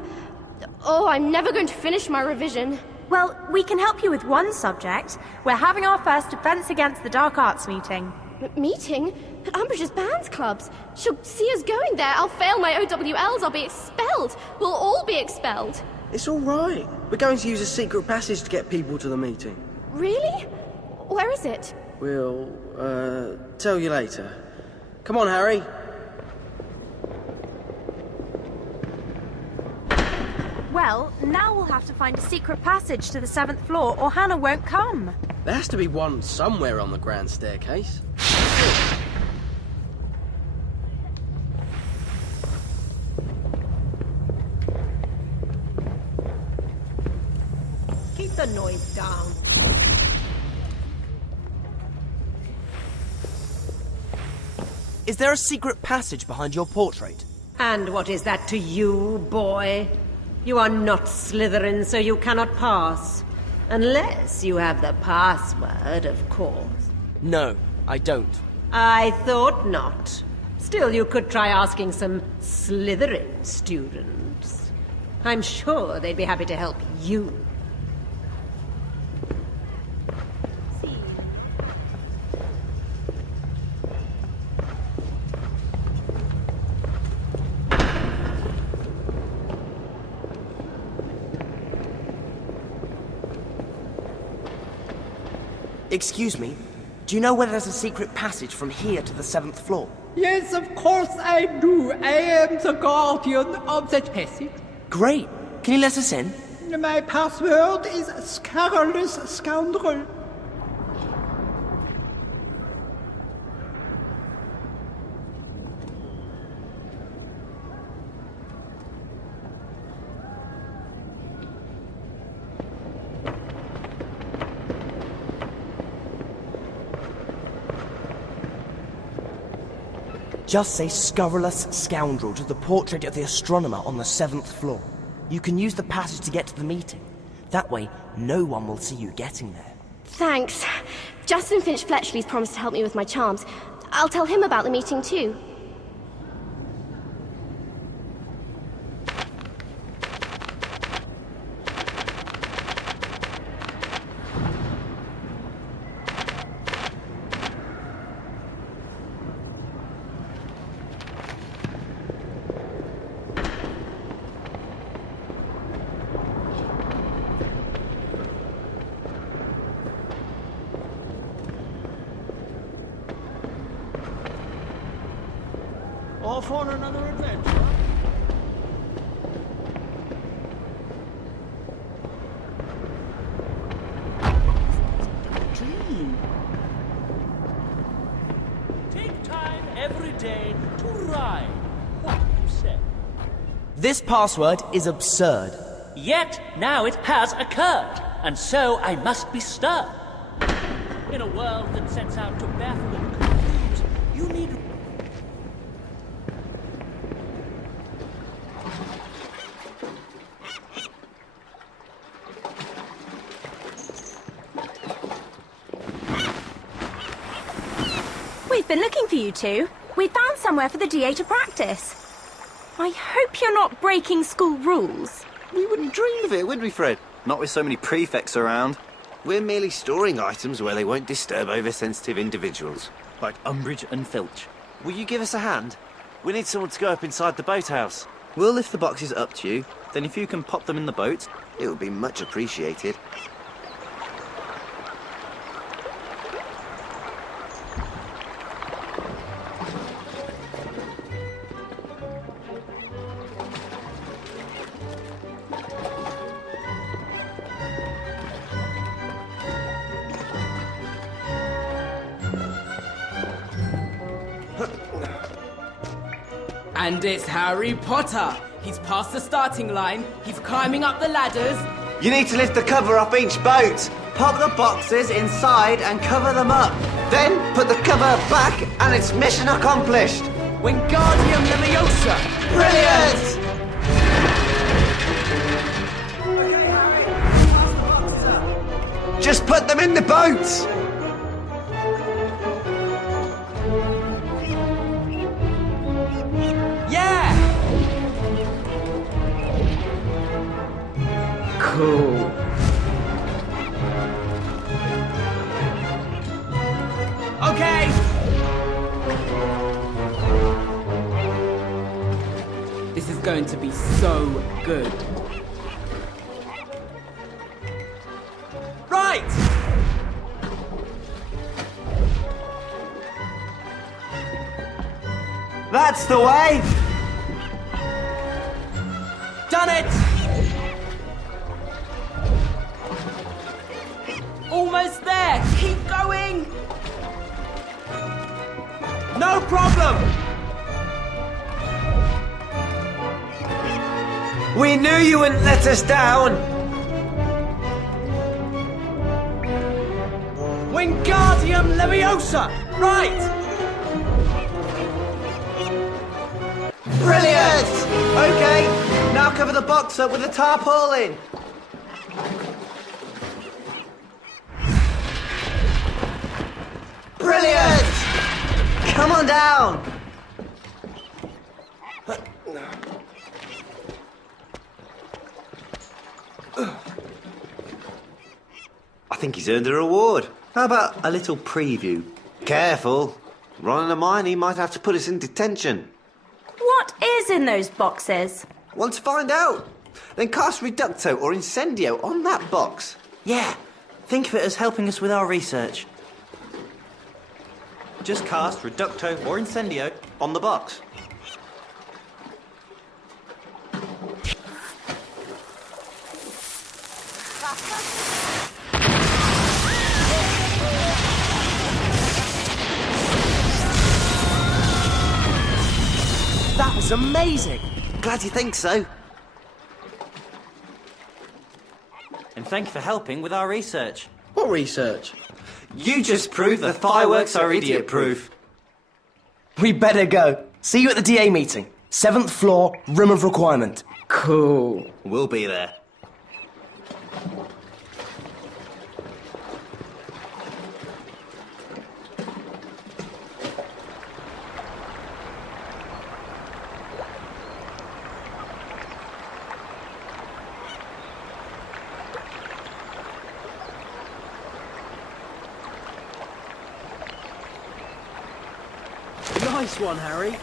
Oh, I'm never going to finish my revision. Well, we can help you with one subject. We're having our first Defense Against the Dark Arts meeting. Meeting? At Umbridge's bands clubs. She'll see us going there. I'll fail my OWLs. I'll be expelled. We'll all be expelled. It's all right. We're going to use a secret passage to get people to the meeting. Really? Where is it? We'll, tell you later. Come on, Harry. Well, now we'll have to find a secret passage to the 7th floor, or Hannah won't come. There has to be one somewhere on the grand staircase. Keep the noise down. Is there a secret passage behind your portrait? And what is that to you, boy? You are not Slytherin, so you cannot pass. Unless you have the password, of course. No, I don't. I thought not. Still, you could try asking some Slytherin students. I'm sure they'd be happy to help you. Excuse me, do you know whether there's a secret passage from here to the 7th floor? Yes, of course I do. I am the guardian of that passage. Great. Can you let us in? My password is Scurrilous Scoundrel. Just say scurrilous scoundrel to the portrait of the astronomer on the 7th floor. You can use the passage to get to the meeting. That way, no one will see you getting there. Thanks. Justin Finch-Fletchley's promised to help me with my charms. I'll tell him about the meeting too. Off on another adventure? Take time every day to rhyme what you say. This password is absurd. Yet now it has occurred, and so I must be stern. In a world that sets out to baffle and confuse, you need... We've been looking for you two. We found somewhere for the DA to practice. I hope you're not breaking school rules. We wouldn't dream of it, would we, Fred? Not with so many prefects around. We're merely storing items where they won't disturb oversensitive individuals. Like Umbridge and Filch. Will you give us a hand? We need someone to go up inside the boathouse. We'll lift the boxes up to you, then if you can pop them in the boat... It would be much appreciated. And it's Harry Potter. He's past the starting line. He's climbing up the ladders. You need to lift the cover off each boat. Pop the boxes inside and cover them up. Then put the cover back and it's mission accomplished. Wingardium Leviosa. Brilliant! Just put them in the boat! Cool. Okay. This is going to be so good. Right! That's the way! Done it! Almost there! Keep going! No problem! We knew you wouldn't let us down! Wingardium Leviosa! Right! Brilliant! Okay, now cover the box up with a tarpaulin. Brilliant! Come on down! I think he's earned a reward. How about a little preview? Careful. Ron and Hermione might have to put us in detention. What is in those boxes? Want to find out? Then cast Reducto or Incendio on that box. Yeah, think of it as helping us with our research. Just cast Reducto or Incendio on the box. That was amazing! Glad you think so. And thank you for helping with our research. What research? You just proved the fireworks are idiot-proof. We better go. See you at the DA meeting. 7th floor, room of requirement. Cool. We'll be there. Nice one, Harry.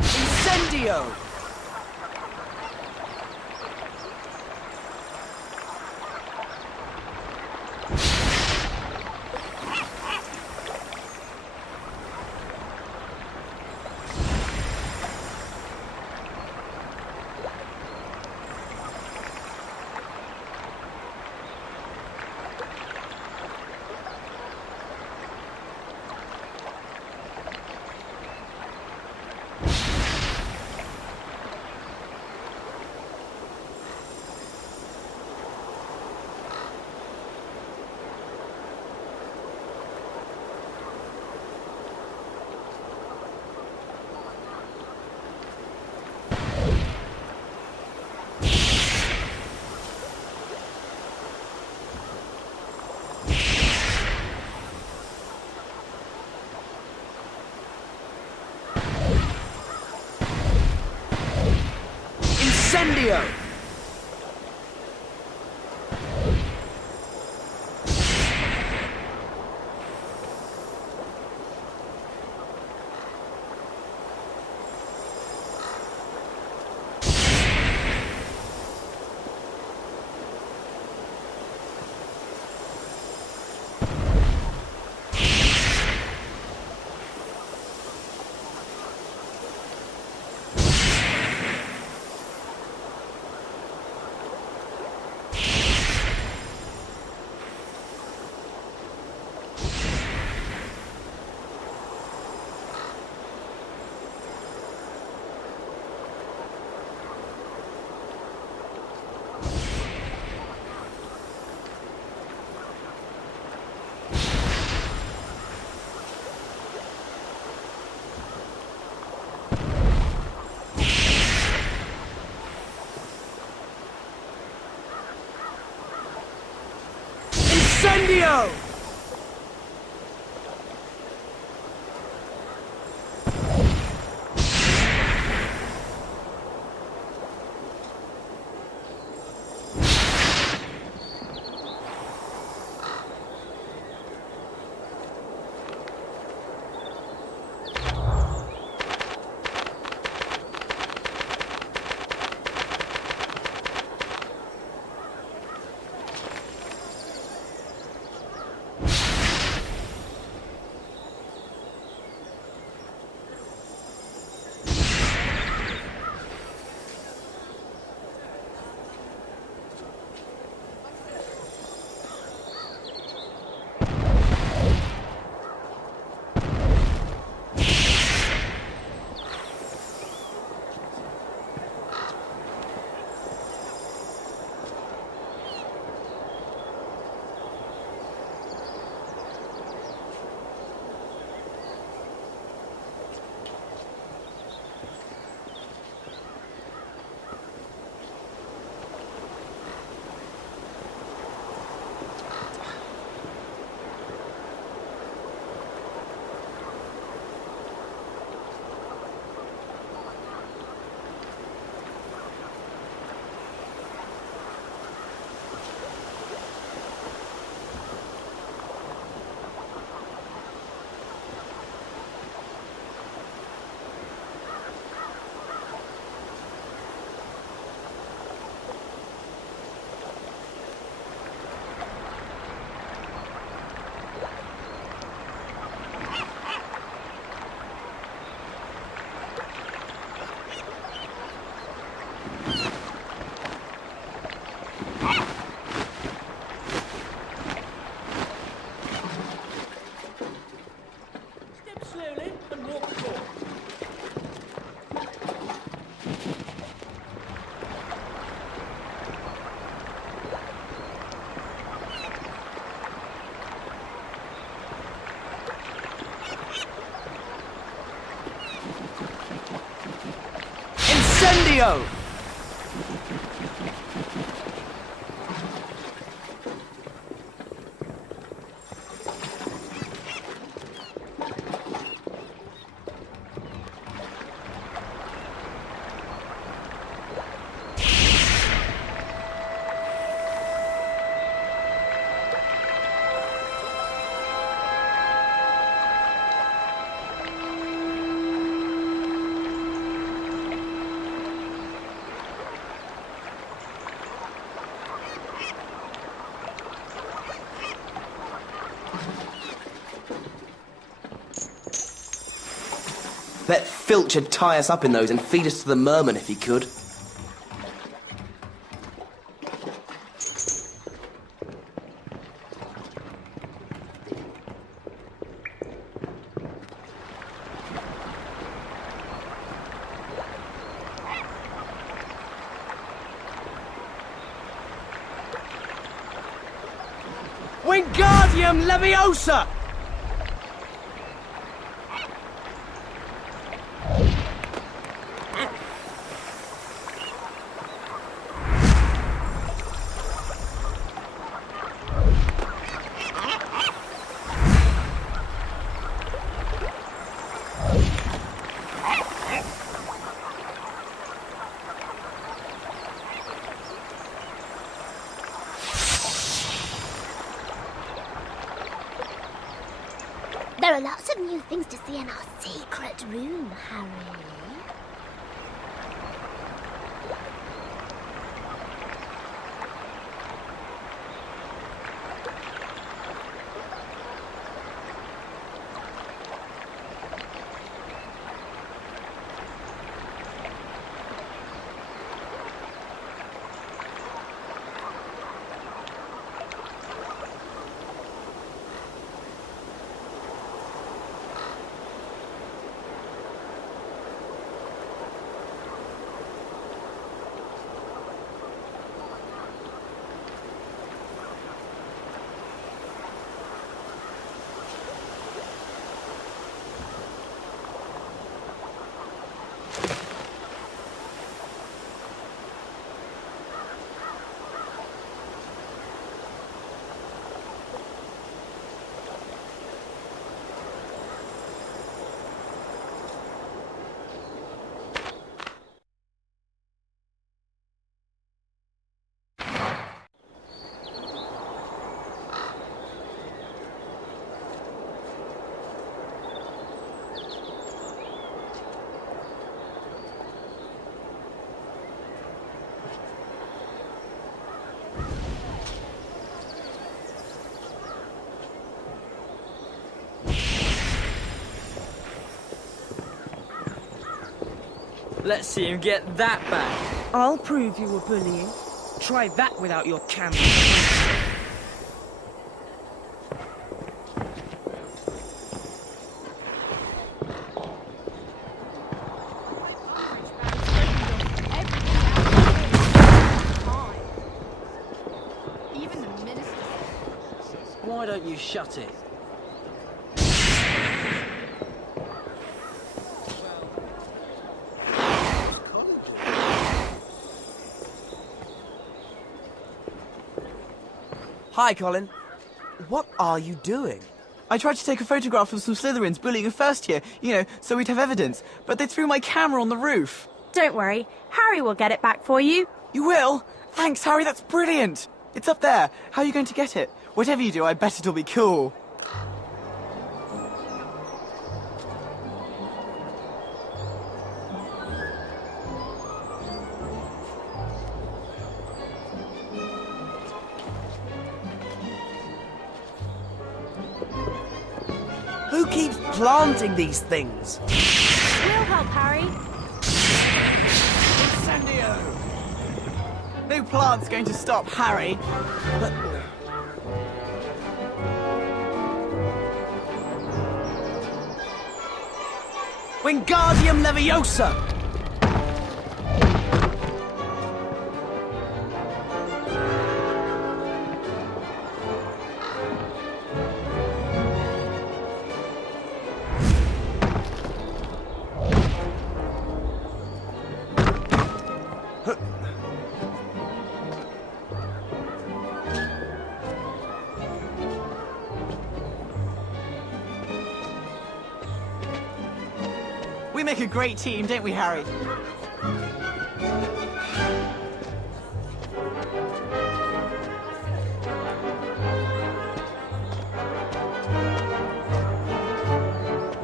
Incendio! Incendio! Incendio! Bet Filch would tie us up in those and feed us to the merman if he could. Wingardium Leviosa! There are lots of new things to see in our secret room, Harry. Let's see him get that back. I'll prove you were bullying. Try that without your camera. Even the minister. Why don't you shut it? Hi, Colin. What are you doing? I tried to take a photograph of some Slytherins bullying a first year, so we'd have evidence, but they threw my camera on the roof. Don't worry, Harry will get it back for you. You will? Thanks, Harry, that's brilliant. It's up there. How are you going to get it? Whatever you do, I bet it'll be cool. Who keeps planting these things? We'll help, Harry. Incendio! No plant's going to stop Harry. Wingardium Leviosa! We make a great team, don't we, Harry?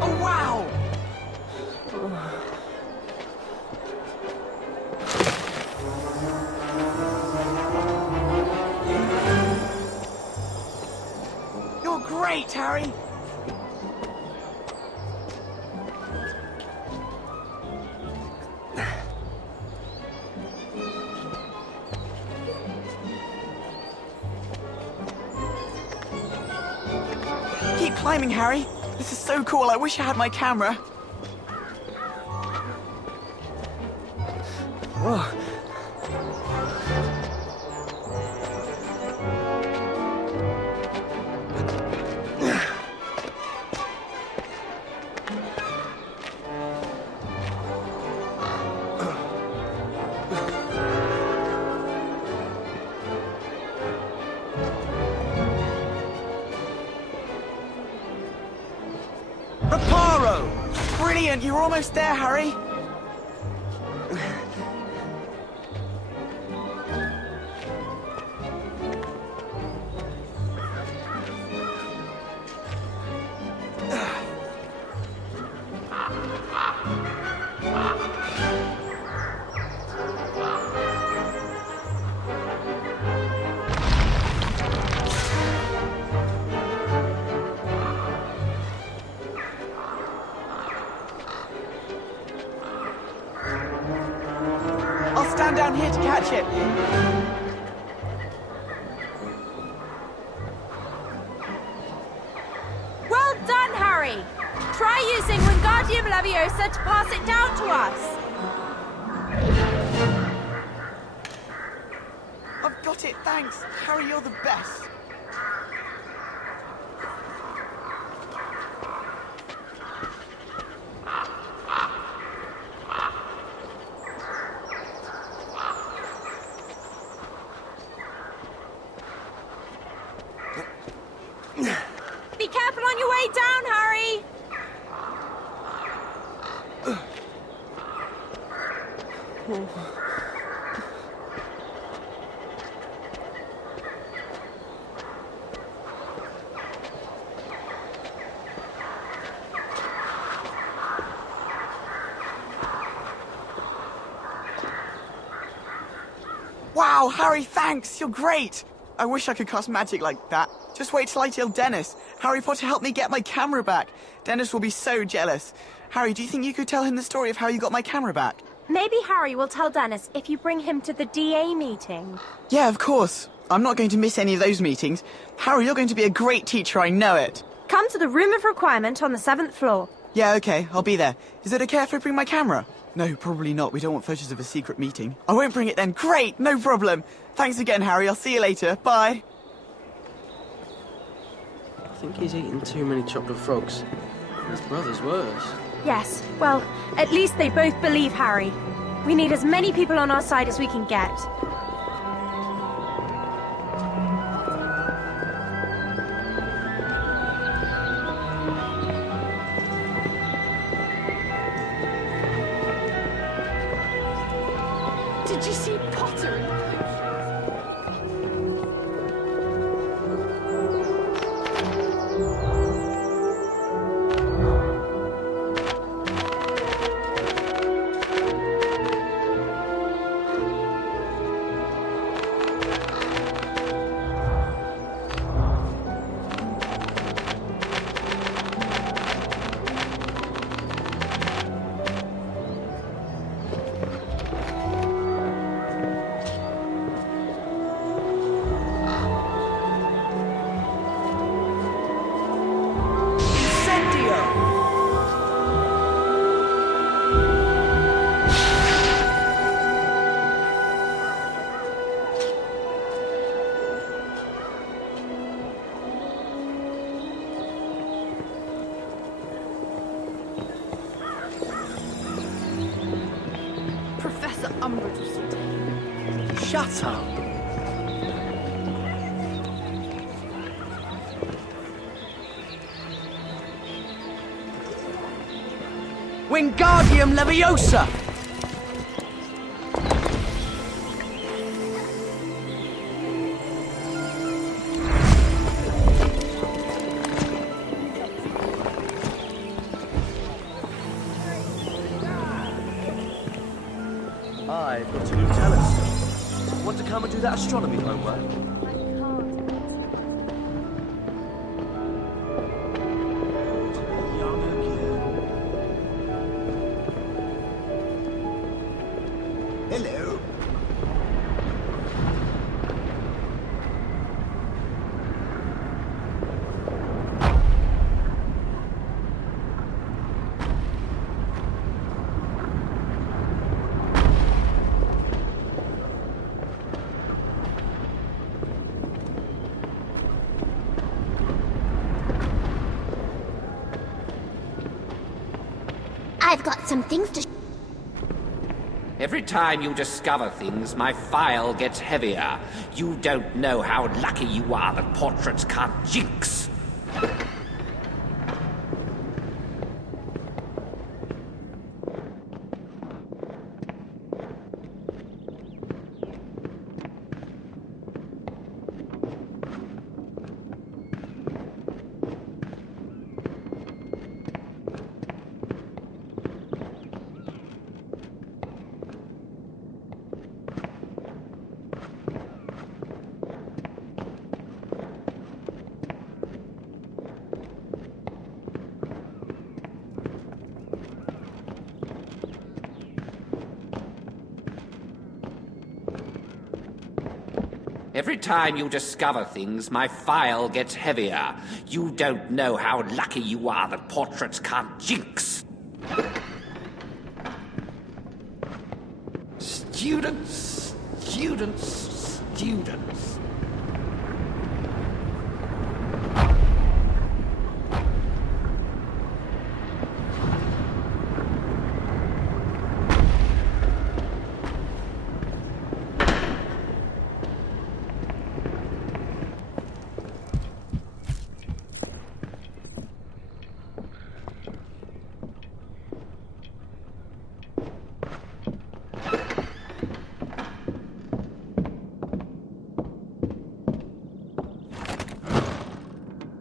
Oh, wow! You're great, Harry! Keep climbing, Harry. This is so cool. I wish I had my camera. Oh. Reparo! Brilliant! You're almost there, Harry. I'll stand down here to catch it. Well done, Harry! Try using Wingardium Leviosa to pass it down to us. I've got it, thanks. Harry, you're the best. Be careful on your way down, Harry! Wow, Harry, thanks. You're great. I wish I could cast magic like that. Just wait till I tell Dennis. Harry Potter helped me get my camera back. Dennis will be so jealous. Harry, do you think you could tell him the story of how you got my camera back? Maybe Harry will tell Dennis if you bring him to the DA meeting. Yeah, of course. I'm not going to miss any of those meetings. Harry, you're going to be a great teacher, I know it. Come to the room of requirement on the 7th floor. Yeah, okay, I'll be there. Is it okay if I bring my camera? No, probably not. We don't want photos of a secret meeting. I won't bring it then. Great, no problem. Thanks again, Harry. I'll see you later. Bye. I think he's eating too many chocolate frogs. His brother's worse. Yes, well, at least they both believe Harry. We need as many people on our side as we can get. Did you see Potter and Professor Umbridge or something. Shut up. Wingardium Leviosa! I've got a new telescope. Want to come and do that astronomy homework? Hello. I've got some things to. Every time you discover things, my file gets heavier. You don't know how lucky you are that portraits can't jinx. Every time you discover things, my file gets heavier. You don't know how lucky you are that portraits can't jinx. Students, students, students.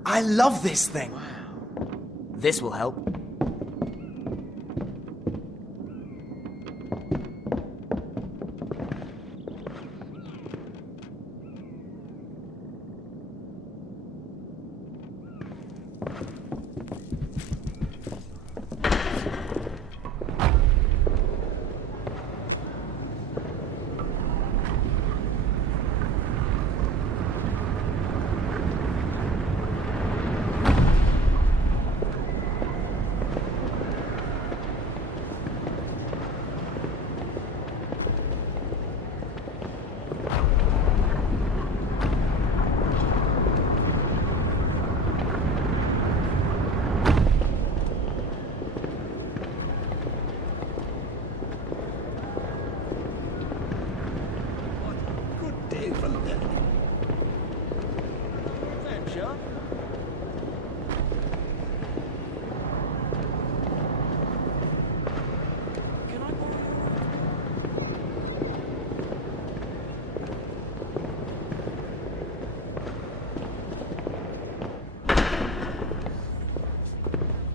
I love this thing. Wow. This will help.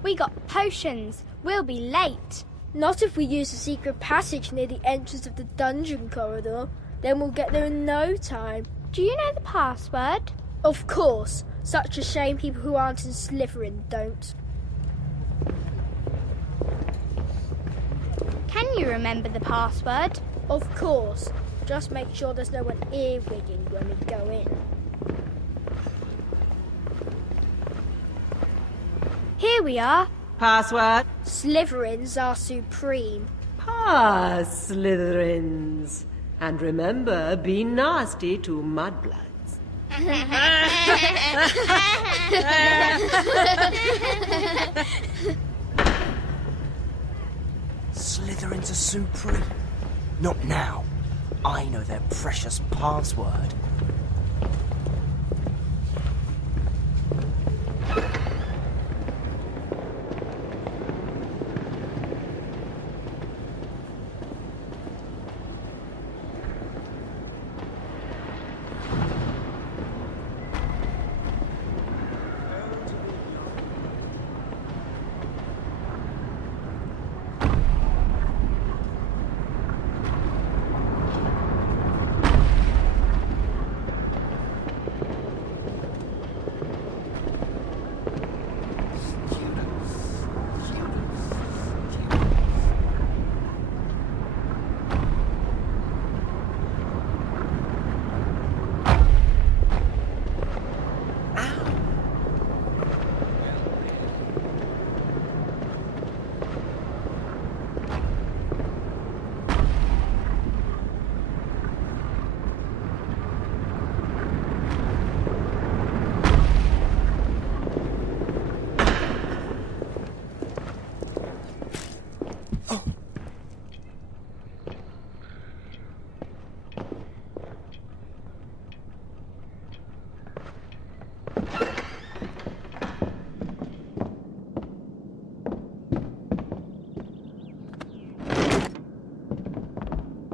We got potions. We'll be late. Not if we use the secret passage near the entrance of the dungeon corridor. Then we'll get there in no time. Do you know the password? Of course. Such a shame people who aren't in Slytherin don't. Can you remember the password? Of course. Just make sure there's no one earwigging when we go in. Here we are. Password? Slytherins are supreme. Slytherins. And remember, be nasty to mudbloods. Slytherins are supreme. Not now. I know their precious password.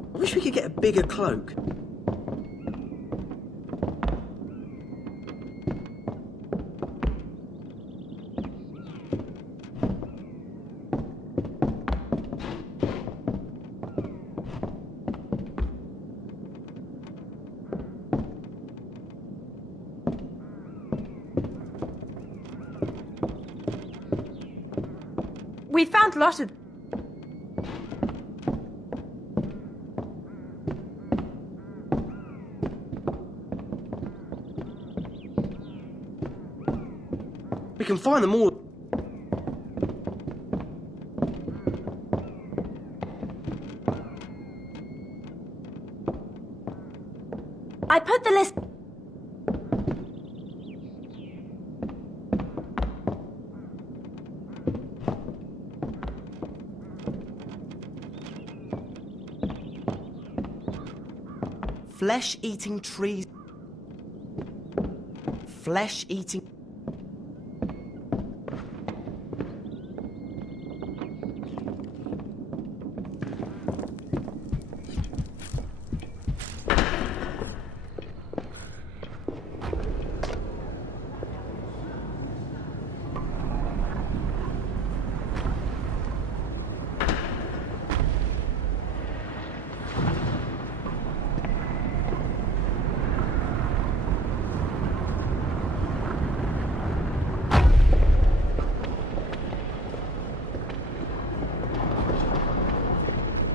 I wish we could get a bigger cloak. We found a lot of... We can find them all. I put the list... Flesh-eating trees. Flesh-eating...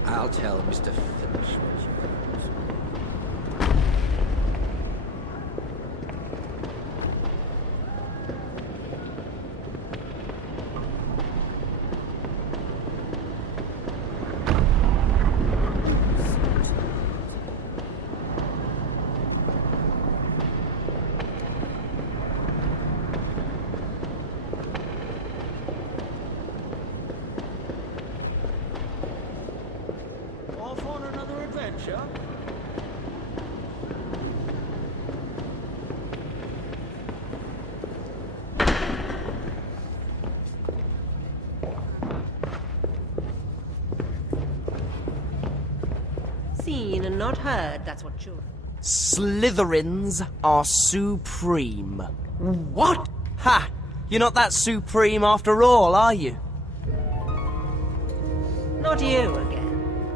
I'll tell Mr. Finch. Off on another adventure? Seen and not heard, that's what children... Slytherins are supreme. What? Ha! You're not that supreme after all, are you? Not you again.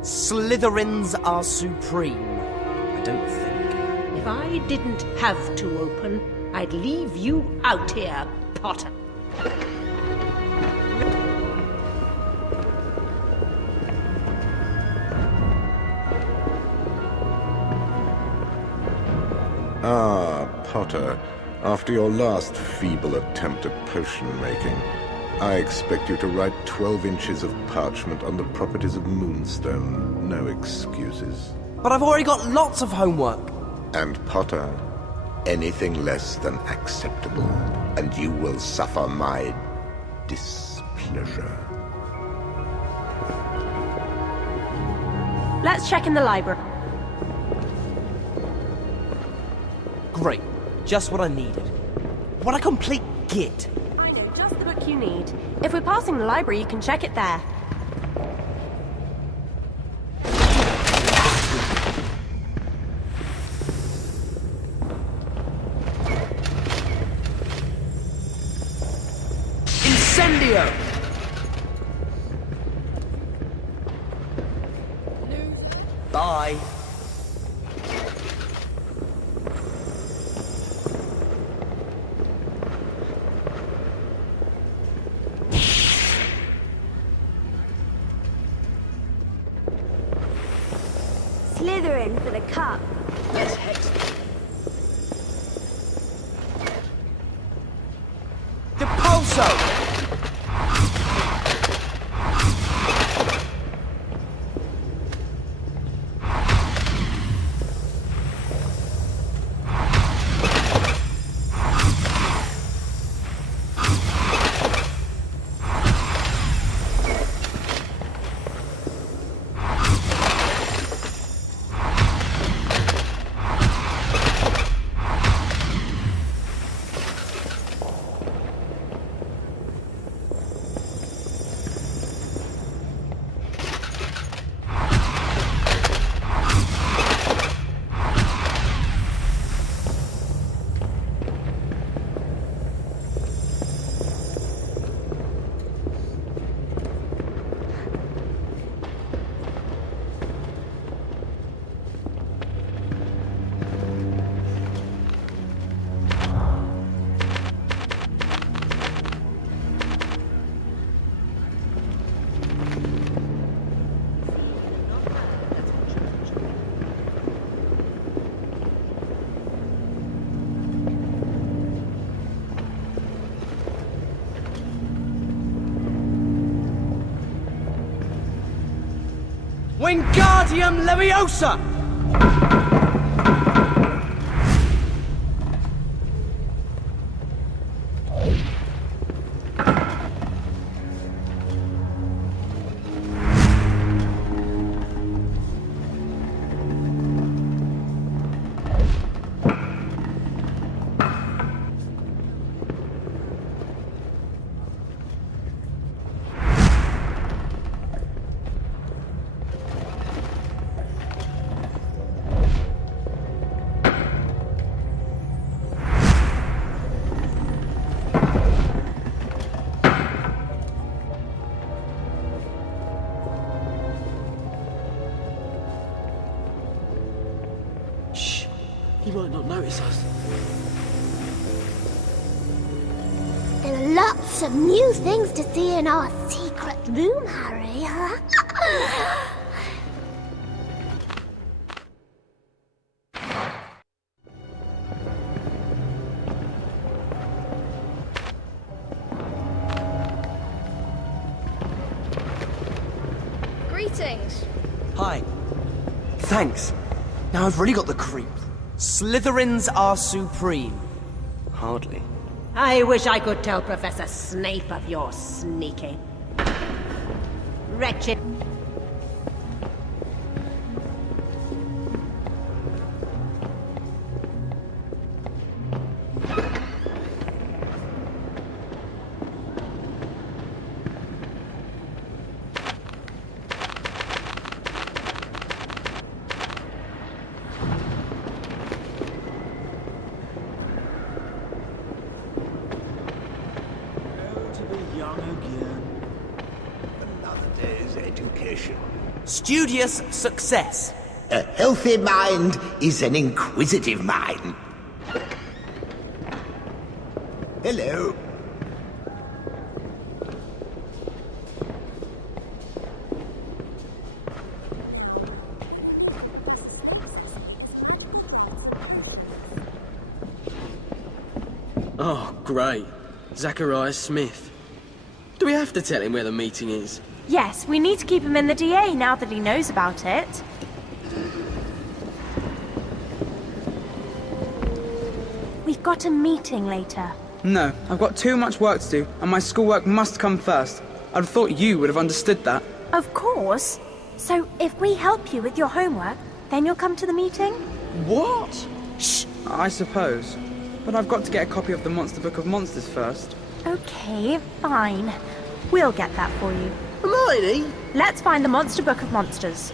Slytherins are supreme. I don't think. If I didn't have to open, I'd leave you out here, Potter. Ah, Potter. After your last feeble attempt at potion making, I expect you to write 12 inches of parchment on the properties of Moonstone. No excuses. But I've already got lots of homework. And Potter, anything less than acceptable, and you will suffer my displeasure. Let's check in the library. Great. Just what I needed. What a complete git. I know just the book you need. If we're passing the library, you can check it there. Incendio! Bye. Slytherin for the cup. Let's hex. Depulso! Wingardium Leviosa! He might not notice us. There are lots of new things to see in our secret room, Harry. Greetings. Hi. Thanks. Now I've really got the creeps. Slytherins are supreme. Hardly. I wish I could tell Professor Snape of your sneaking. Wretched. Studious success. A healthy mind is an inquisitive mind. Hello. Oh, great. Zachariah Smith. Do we have to tell him where the meeting is? Yes, we need to keep him in the DA now that he knows about it. We've got a meeting later. No, I've got too much work to do, and my schoolwork must come first. I'd have thought you would have understood that. Of course. So if we help you with your homework, then you'll come to the meeting? What? Shh! I suppose. But I've got to get a copy of the Monster Book of Monsters first. Okay, fine. We'll get that for you. Hermione? Let's find the Monster Book of Monsters.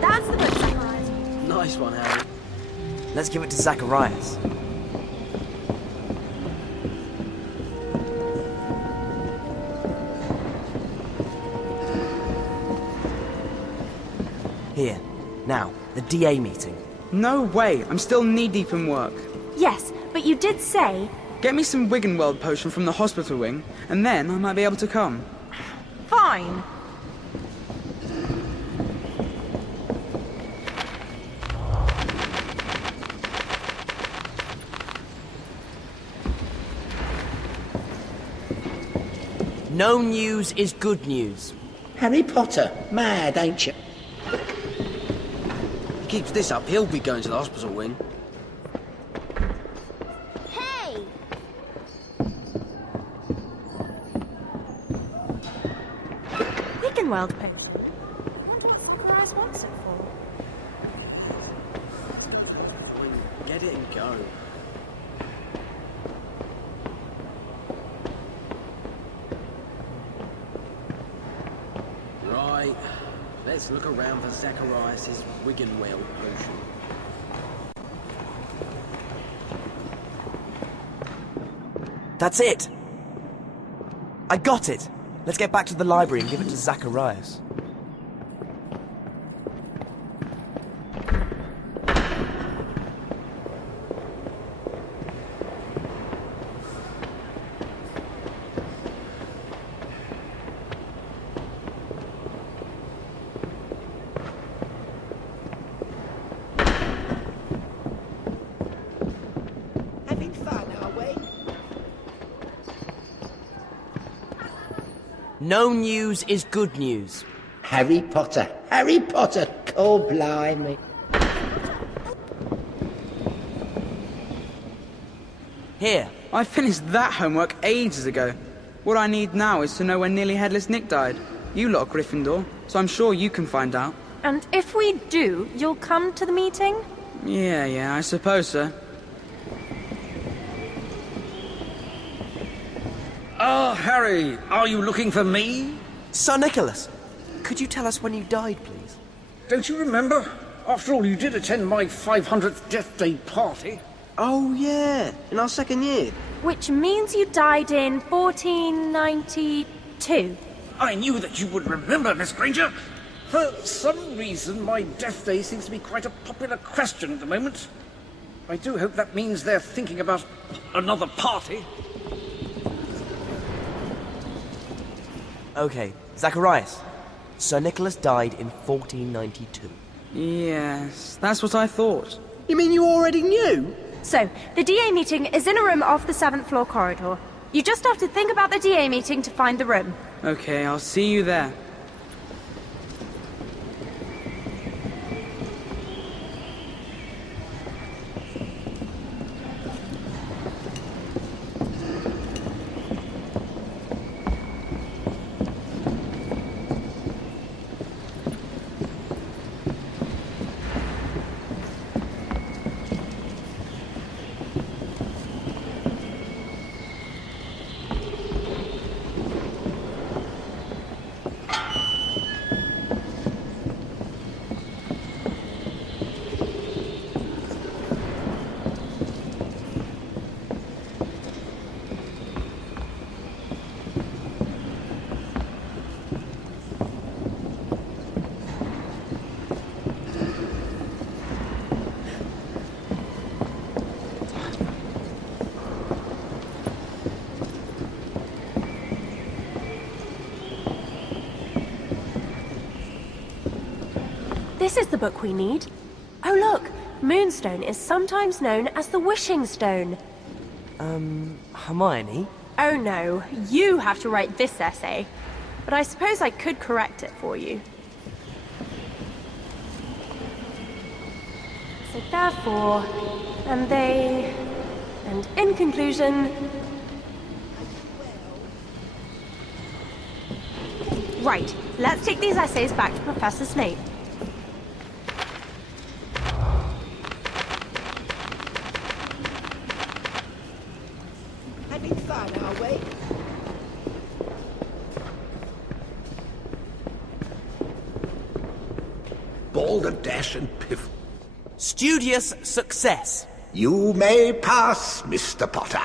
That's the book, Zacharias. Nice one, Harry. Let's give it to Zacharias. Here. Now, the DA meeting. No way, I'm still knee-deep in work. Yes, but you did say... Get me some Wiggenweld potion from the hospital wing, and then I might be able to come. Fine. No news is good news. Harry Potter, mad, ain't you? He keeps this up, he'll be going to the hospital wing. Hey! Wiggenweld potion. I wonder what Zacharias wants it for. Get it and go. Right. Let's look around for Zacharias' Wiggenweld potion. That's it! I got it! Let's get back to the library and give it to Zacharias. Having fun, are we? No news is good news. Harry Potter, oh blimey. Here. I finished that homework ages ago. What I need now is to know when Nearly Headless Nick died. You lot are Gryffindor, so I'm sure you can find out. And if we do, you'll come to the meeting? Yeah, I suppose so. Ah, Harry, are you looking for me? Sir Nicholas, could you tell us when you died, please? Don't you remember? After all, you did attend my 500th Death Day party. Oh, yeah, in our second year. Which means you died in 1492. I knew that you would remember, Miss Granger. For some reason, my death day seems to be quite a popular question at the moment. I do hope that means they're thinking about another party. Okay, Zacharias. Sir Nicholas died in 1492. Yes, that's what I thought. You mean you already knew? So, the DA meeting is in a room off the 7th floor corridor. You just have to think about the DA meeting to find the room. Okay, I'll see you there. This is the book we need. Oh look, Moonstone is sometimes known as the Wishing Stone. Hermione? Oh no, you have to write this essay. But I suppose I could correct it for you. So therefore, and they... And in conclusion... Right, let's take these essays back to Professor Snape. Having fun, are we? Balderdash and piff. Studious success. You may pass, Mr. Potter.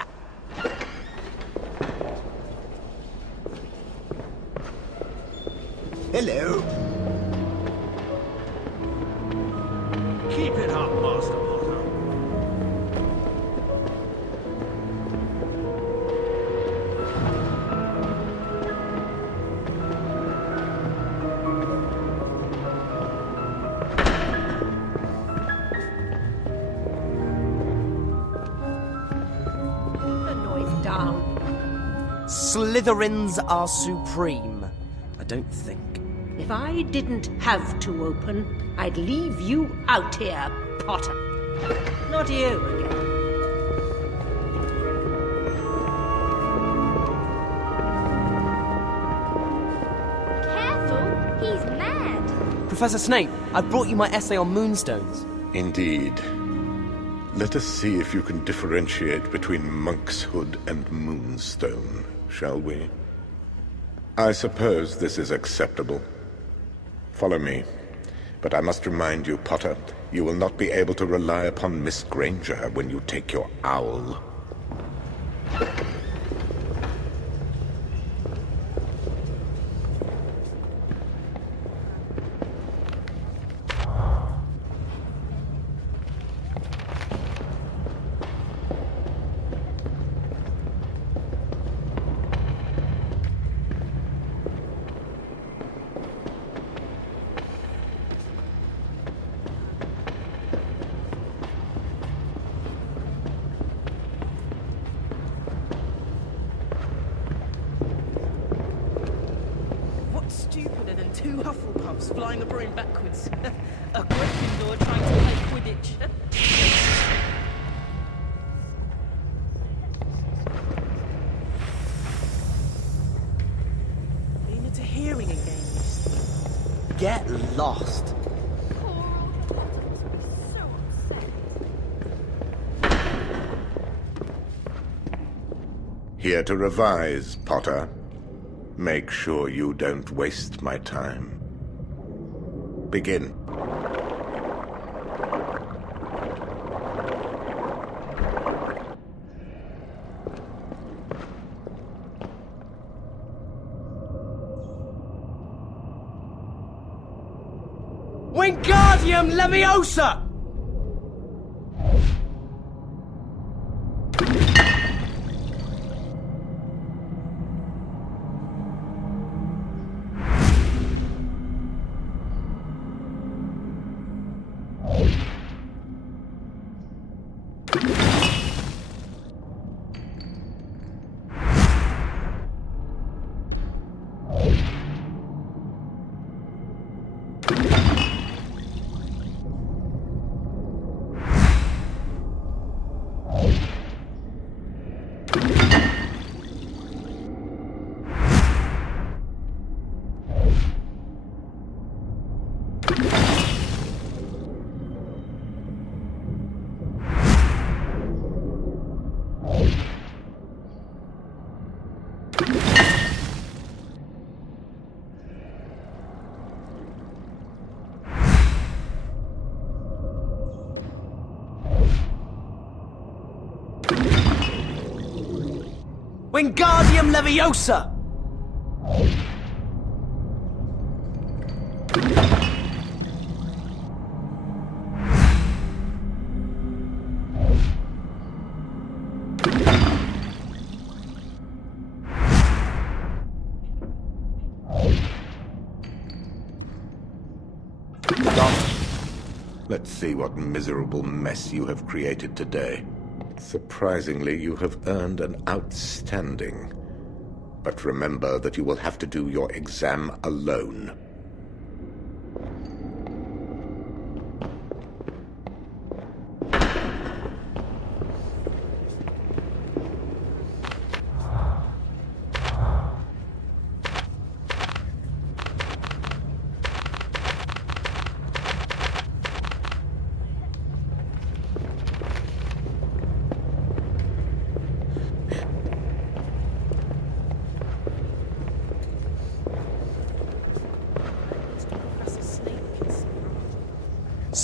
Hello. Keep it up, Master Potter. The noise down. Slytherins are supreme. I don't think. If I didn't have to open, I'd leave you out here, Potter. Not you again. Careful, he's mad. Professor Snape, I've brought you my essay on moonstones. Indeed. Let us see if you can differentiate between monkshood and moonstone, shall we? I suppose this is acceptable. Follow me. But I must remind you, Potter, you will not be able to rely upon Miss Granger when you take your owl. Stupider than two Hufflepuffs flying a broom backwards. A Gryffindor trying to play Quidditch. Been into hearing again, you see. Get lost. Here to revise, Potter. Make sure you don't waste my time. Begin. Wingardium Leviosa! Wingardium Leviosa! Let's see what miserable mess you have created today. Surprisingly, you have earned an outstanding. But remember that you will have to do your exam alone.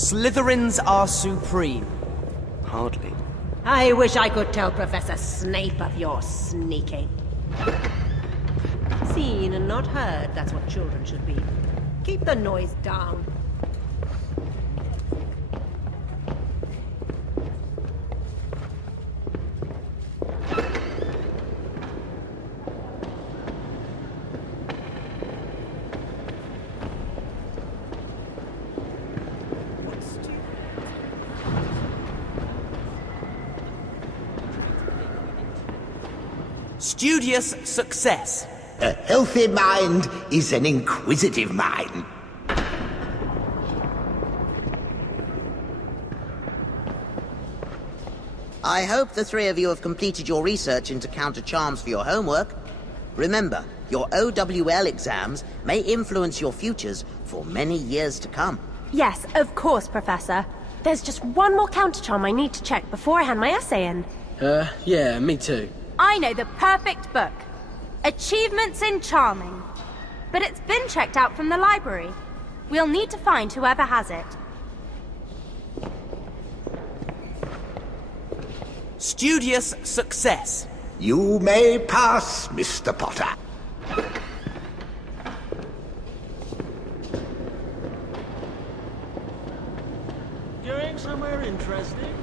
Slytherins are supreme. Hardly. I wish I could tell Professor Snape of your sneaking. Seen and not heard, that's what children should be. Keep the noise down. Studious success. A healthy mind is an inquisitive mind. I hope the three of you have completed your research into counter charms for your homework. Remember, your OWL exams may influence your futures for many years to come. Yes, of course, Professor. There's just one more counter charm I need to check before I hand my essay in. Yeah, me too. I know the perfect book. Achievements in Charming. But it's been checked out from the library. We'll need to find whoever has it. Studious success. You may pass, Mr. Potter. Going somewhere interesting?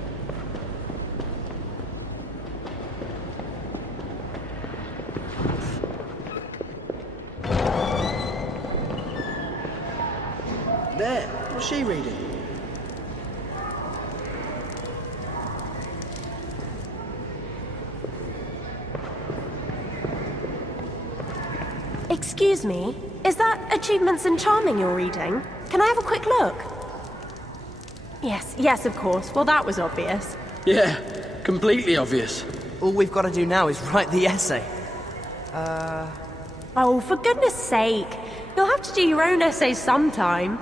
There, what's she reading? Excuse me, is that Achievements in Charming you're reading? Can I have a quick look? Yes, of course. Well, that was obvious. Yeah, completely obvious. All we've got to do now is write the essay. Oh, for goodness sake. You'll have to do your own essay sometime.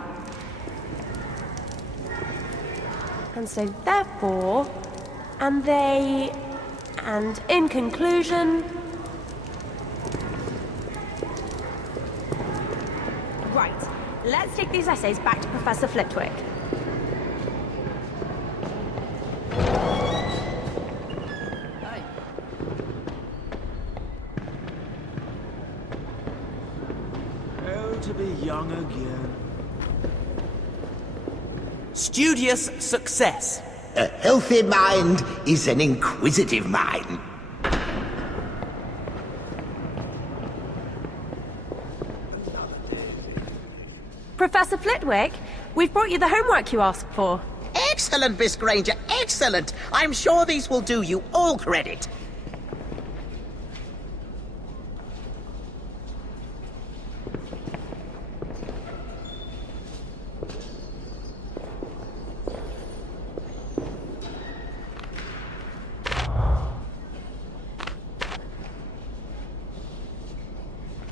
And so, therefore, and they, and in conclusion... Right, let's take these essays back to Professor Flitwick. Oh, to be young again. Studious success. A healthy mind is an inquisitive mind. Professor Flitwick, we've brought you the homework you asked for. Excellent, Miss Granger, excellent! I'm sure these will do you all credit.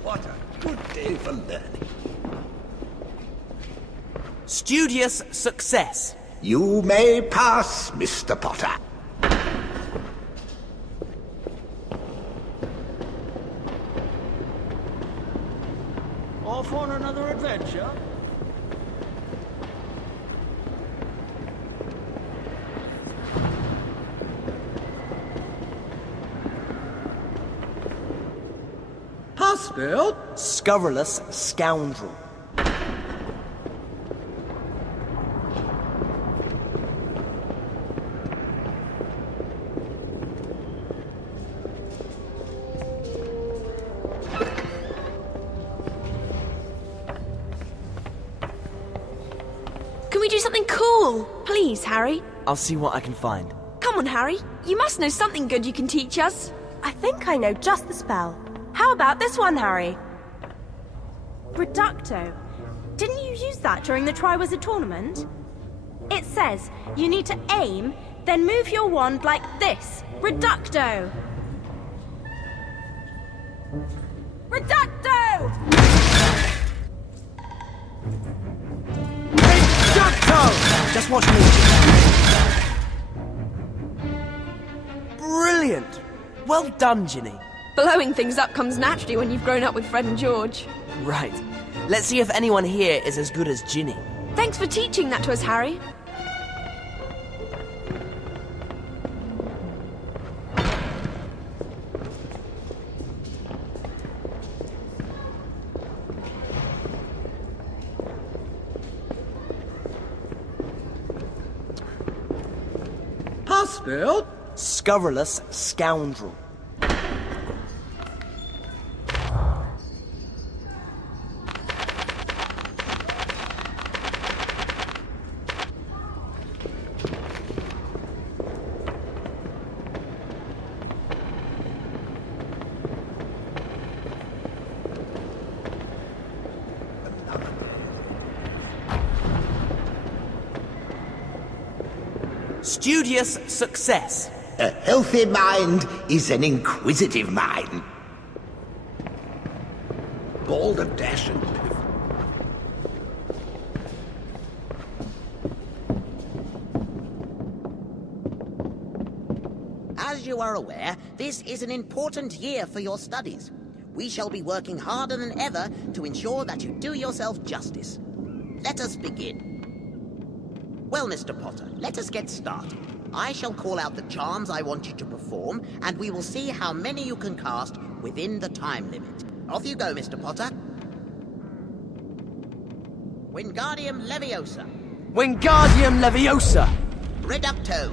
What a good day for learning. Studious success. You may pass, Mr. Potter. Off on another adventure? Hospital? Scurrilous scoundrel. Can we do something cool? Please, Harry. I'll see what I can find. Come on, Harry. You must know something good you can teach us. I think I know just the spell. How about this one, Harry? Reducto. Didn't you use that during the Triwizard Tournament? It says you need to aim, then move your wand like this. Reducto! Reducto! Reducto! Just watch me. Brilliant! Well done, Ginny. Blowing things up comes naturally when you've grown up with Fred and George. Right. Let's see if anyone here is as good as Ginny. Thanks for teaching that to us, Harry. us, Bill? Scurrilous scoundrel. Studious success. A healthy mind is an inquisitive mind. Balderdash and piff. As you are aware, this is an important year for your studies. We shall be working harder than ever to ensure that you do yourself justice. Let us begin. Well, Mr. Potter, let us get started. I shall call out the charms I want you to perform, and we will see how many you can cast within the time limit. Off you go, Mr. Potter. Wingardium Leviosa. Wingardium Leviosa. Reducto.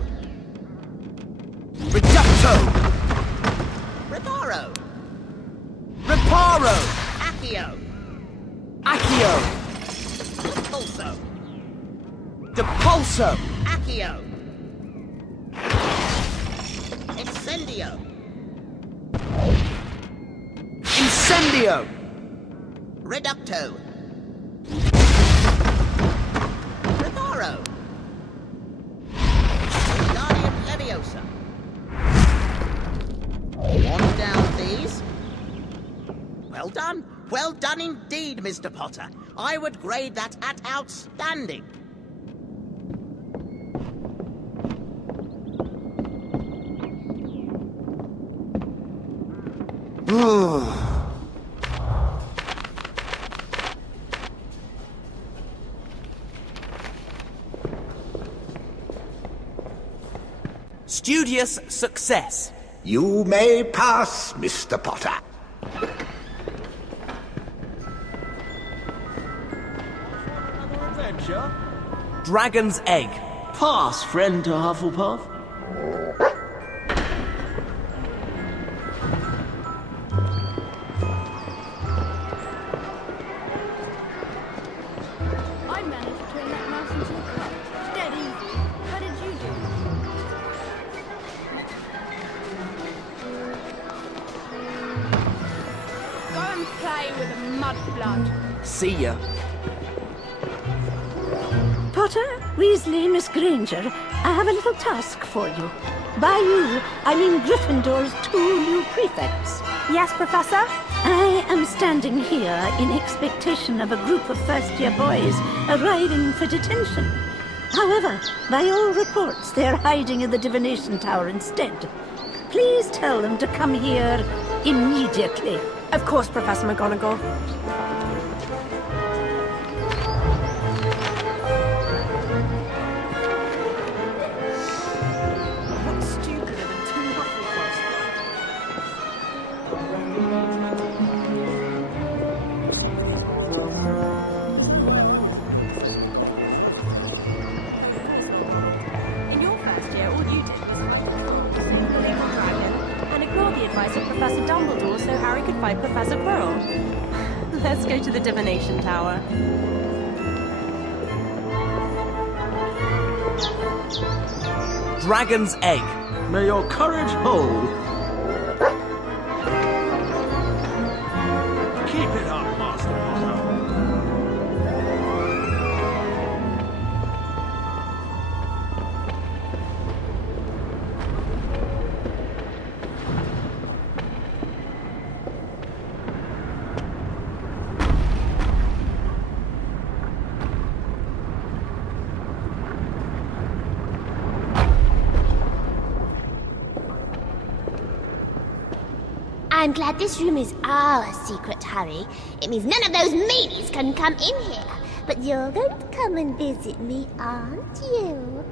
Reducto. Reparo. Reparo. Accio. Accio. Depulso. Depulso. Accio. Incendio. Incendio. Reducto. Reparo. Wingardium Leviosa. One down, please. Well done. Well done indeed, Mr. Potter. I would grade that at outstanding. Studious success. You may pass, Mr. Potter. Dragon's egg. Pass, friend to Hufflepuff. I managed to turn that mouse into a clock. Dead easy. How did you do? Go and play with a mudblood. See ya. Potter, Weasley, Miss Granger, I have a little task for you. By you, I mean Gryffindor's 2 new prefects. Yes, Professor? I am standing here in expectation of a group of first-year boys arriving for detention. However, by all reports, they're hiding in the divination tower instead. Please tell them to come here immediately. Of course, Professor McGonagall. What's stupider than 2 Hufflepuffs? In your first year, all you did was save the little dragon and ignore the advice of Professor Dumbledore so Harry could fight Professor Quirrell. Let's go to the divination tower. Dragon's egg. May your courage hold. Keep it up, Master Potter. I'm glad this room is our secret, Harry. It means none of those meanies can come in here. But you're going to come and visit me, aren't you?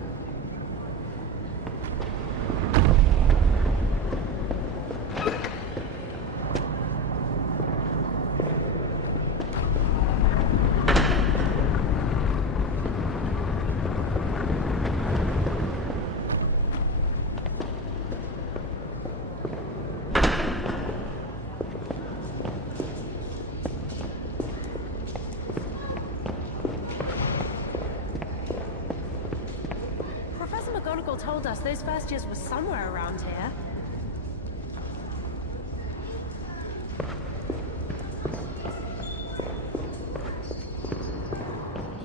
told us those first years were somewhere around here.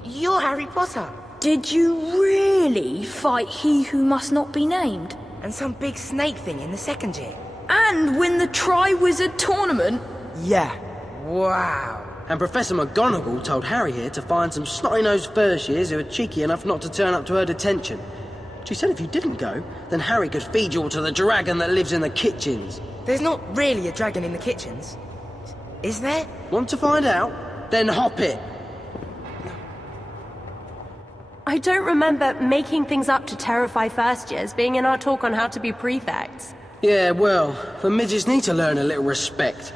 You're Harry Potter. Did you really fight He Who Must Not Be Named? And some big snake thing in the second year. And win the Tri-Wizard Tournament? Yeah. Wow. And Professor McGonagall told Harry here to find some snotty-nosed first years who were cheeky enough not to turn up to her detention. She said if you didn't go, then Harry could feed you all to the dragon that lives in the kitchens. There's not really a dragon in the kitchens. Is there? Want to find out? Then hop it. I don't remember making things up to terrify first years being in our talk on how to be prefects. Yeah, well, the midgets need to learn a little respect.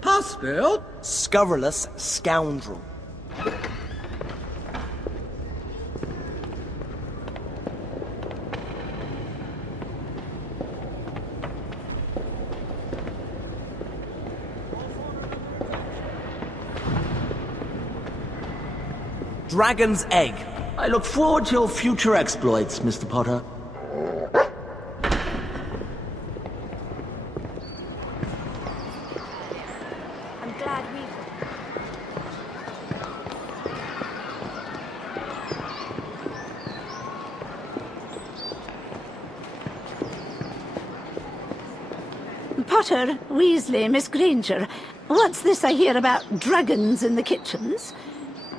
Password? Scurrilous scoundrel. Dragon's egg. I look forward to your future exploits, Mr. Potter. I'm glad we... Potter, Weasley, Miss Granger, what's this I hear about dragons in the kitchens?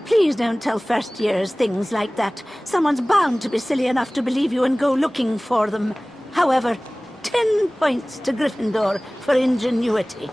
Please don't tell first years things like that. Someone's bound to be silly enough to believe you and go looking for them. However, 10 points to Gryffindor for ingenuity.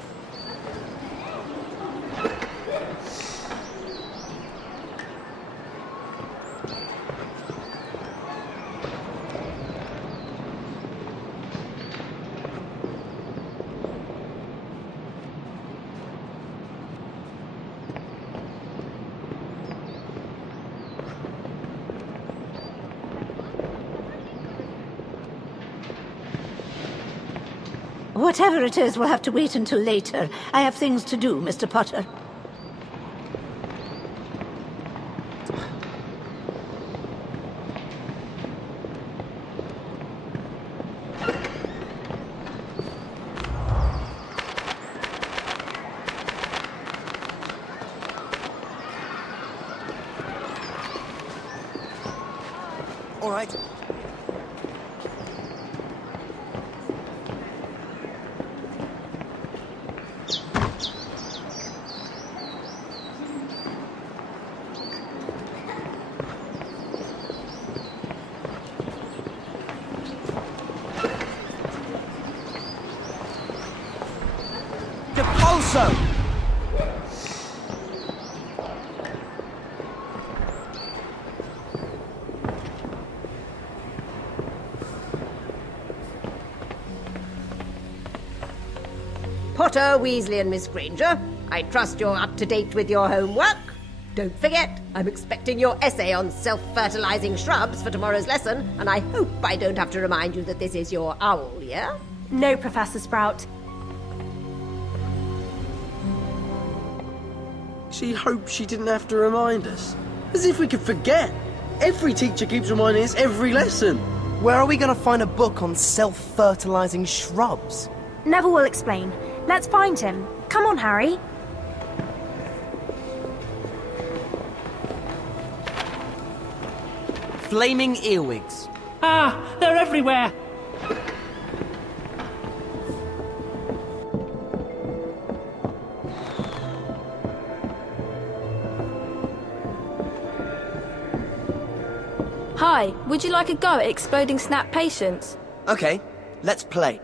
Whatever it is, we'll have to wait until later. I have things to do, Mr. Potter. All right. Depulso! Potter, Weasley and Miss Granger, I trust you're up to date with your homework. Don't forget, I'm expecting your essay on self-fertilizing shrubs for tomorrow's lesson, and I hope I don't have to remind you that this is your owl year. No, Professor Sprout. She hoped she didn't have to remind us. As if we could forget. Every teacher keeps reminding us every lesson. Where are we going to find a book on self-fertilizing shrubs? Neville will explain. Let's find him. Come on, Harry. Flaming earwigs. Ah, they're everywhere. Hi, would you like a go at exploding snap patients? Okay, let's play.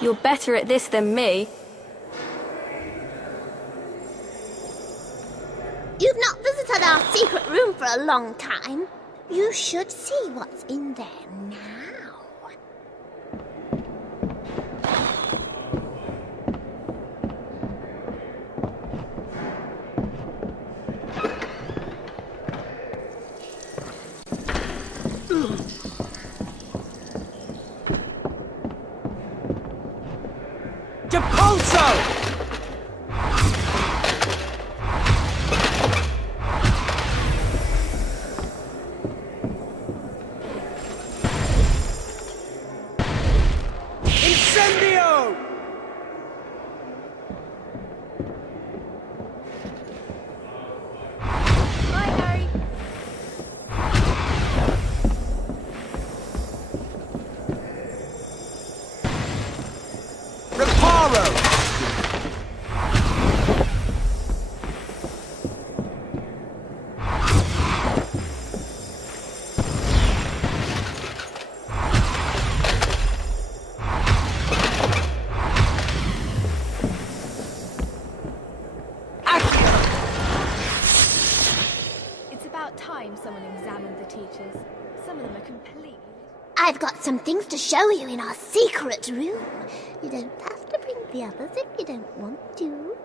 You're better at this than me. You've not visited our secret room for a long time. You should see what's in there now. Someone examined the teachers. Some of them are complete. I've got some things to show you in our secret room. You don't have to bring the others if you don't want to.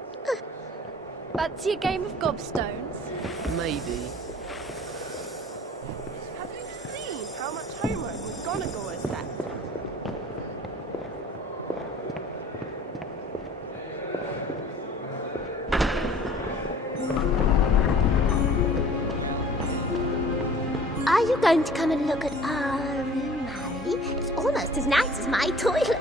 Fancy a game of gobstones? Maybe. Have you seen how much homework McGonagall has set? Are you going to come and look at our room, Harry? It's almost as nice as my toilet.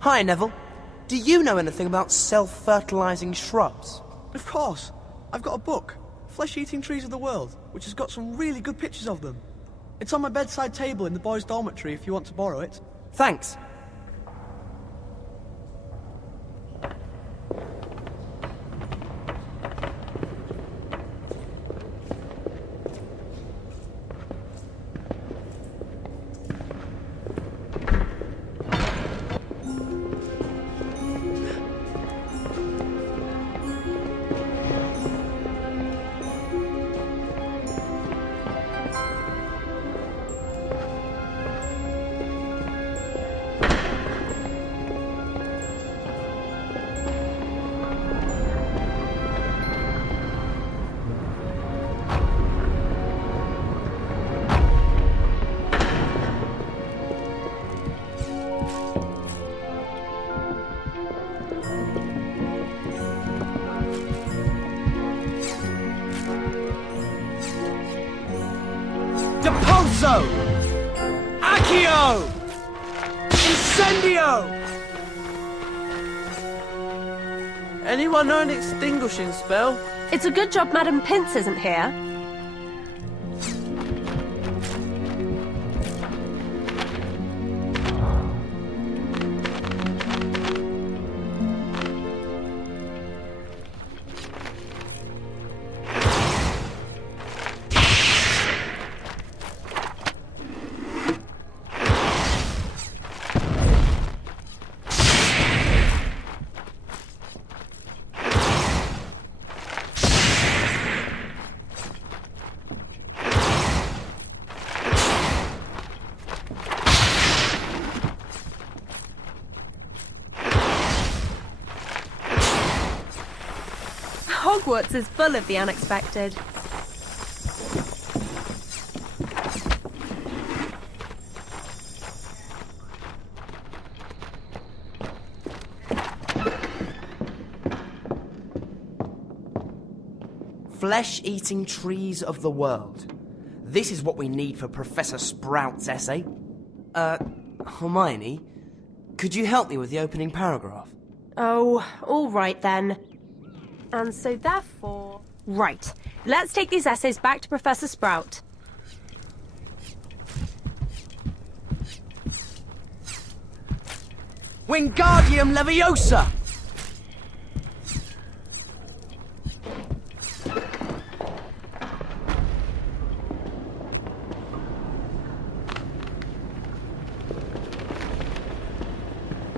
Hi, Neville. Do you know anything about self-fertilizing shrubs? Of course. I've got a book, Flesh-Eating Trees of the World, which has got some really good pictures of them. It's on my bedside table in the boys' dormitory if you want to borrow it. Thanks. Depulso! Accio! Incendio! Anyone know an extinguishing spell? It's a good job Madam Pince isn't here. Hogwarts is full of the unexpected. Flesh-eating trees of the world. This is what we need for Professor Sprout's essay. Hermione, could you help me with the opening paragraph? Oh, all right then. And so therefore... Right. Let's take these essays back to Professor Sprout. Wingardium Leviosa!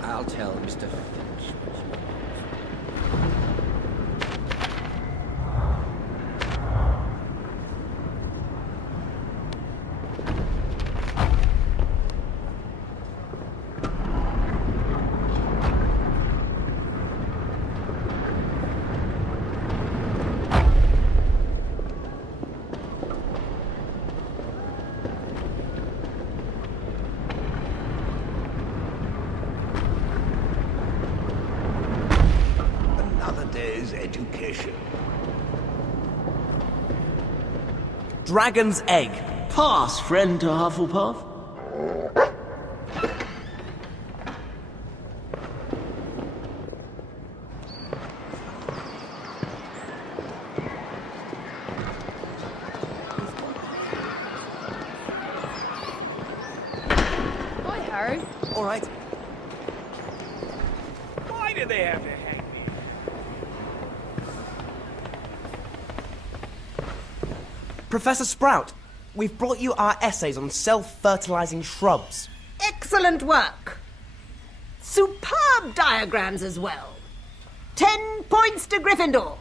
I'll tell Mr. Finch. Education. Dragon's egg. Pass, friend to Hufflepuff. Hi, Harry. All right. Why do they have to hang me? Professor Sprout, we've brought you our essays on self-fertilizing shrubs. Excellent work. Superb diagrams as well. 10 points to Gryffindor.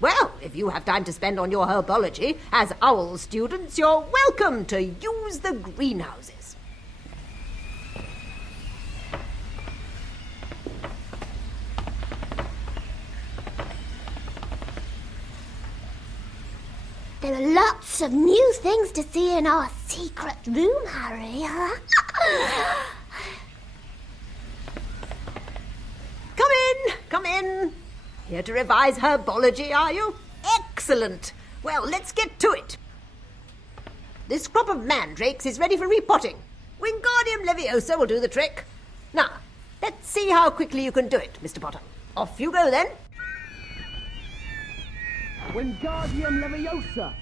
Well, if you have time to spend on your herbology, as owl students, you're welcome to use the greenhouses. There are lots of new things to see in our secret room, Harry. Come in. Here to revise herbology, are you? Excellent. Well, let's get to it. This crop of mandrakes is ready for repotting. Wingardium Leviosa will do the trick. Now, let's see how quickly you can do it, Mr. Potter. Off you go, then. Wingardium Leviosa!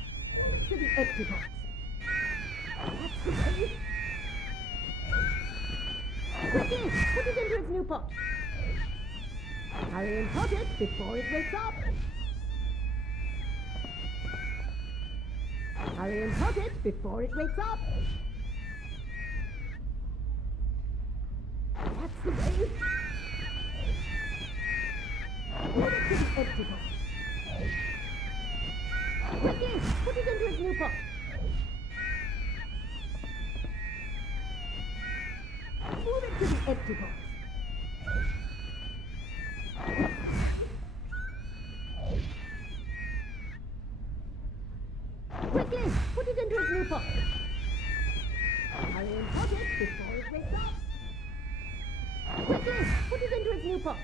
To the empty box. That's the way. Quickly, put it into its new pot. Hurry and pot it before it wakes up. Hurry and pot it before it wakes up. That's the way. Put it to the empty box. Quickly, put it into its new pot. Move it to the empty box. Quickly, put it into its new pot. Hurry and pot it before it wakes up. Quickly, put it into its new pot.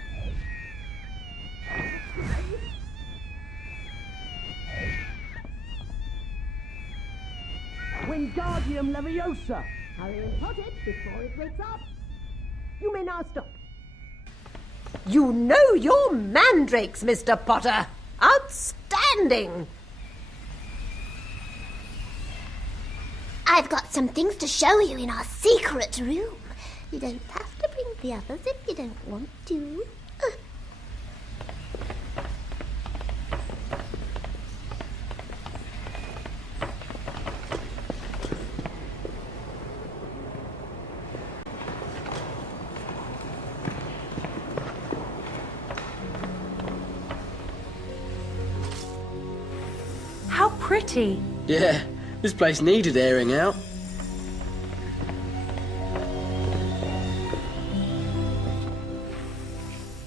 Wingardium Leviosa! Hurry and pot it before it wakes up. You may now stop. You know your mandrakes, Mr. Potter. Outstanding! I've got some things to show you in our secret room. You don't have to bring the others if you don't want to. How pretty. Yeah, this place needed airing out.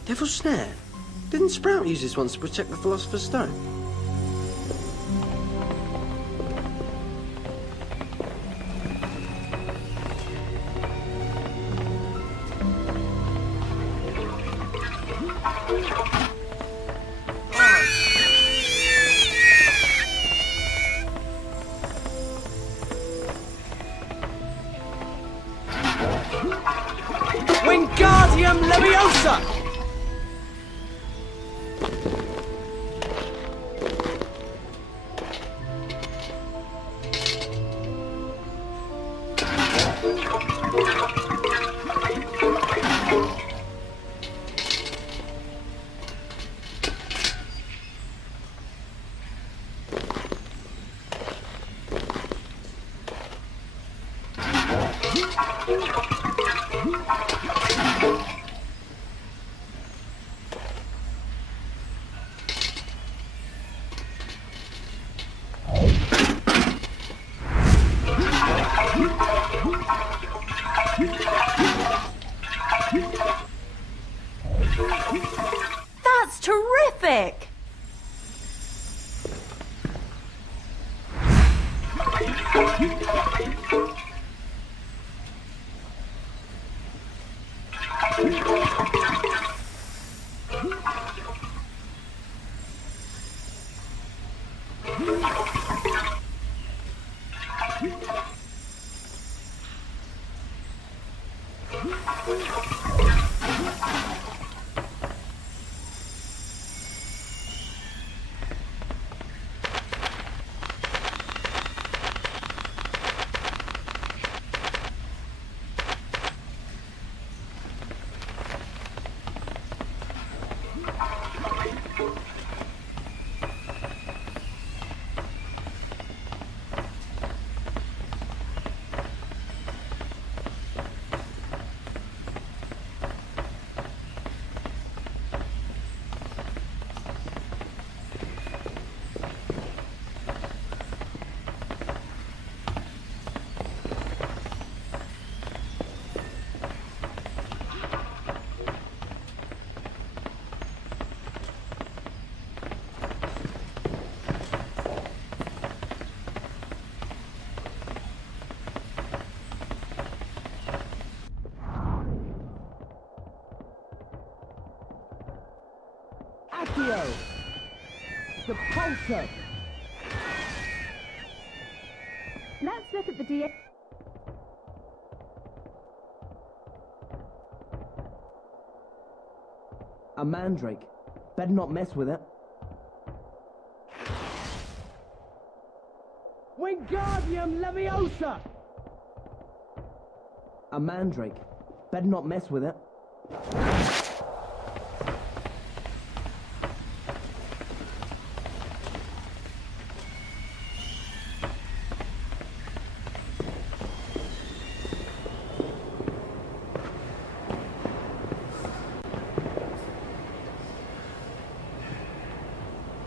Devil's Snare? Didn't Sprout use this once to protect the Philosopher's Stone? Wingardium Leviosa! That's terrific! Accio! Repulsor! Let's look at the DA. A mandrake. Better not mess with it. Wingardium Leviosa! A mandrake. Better not mess with it.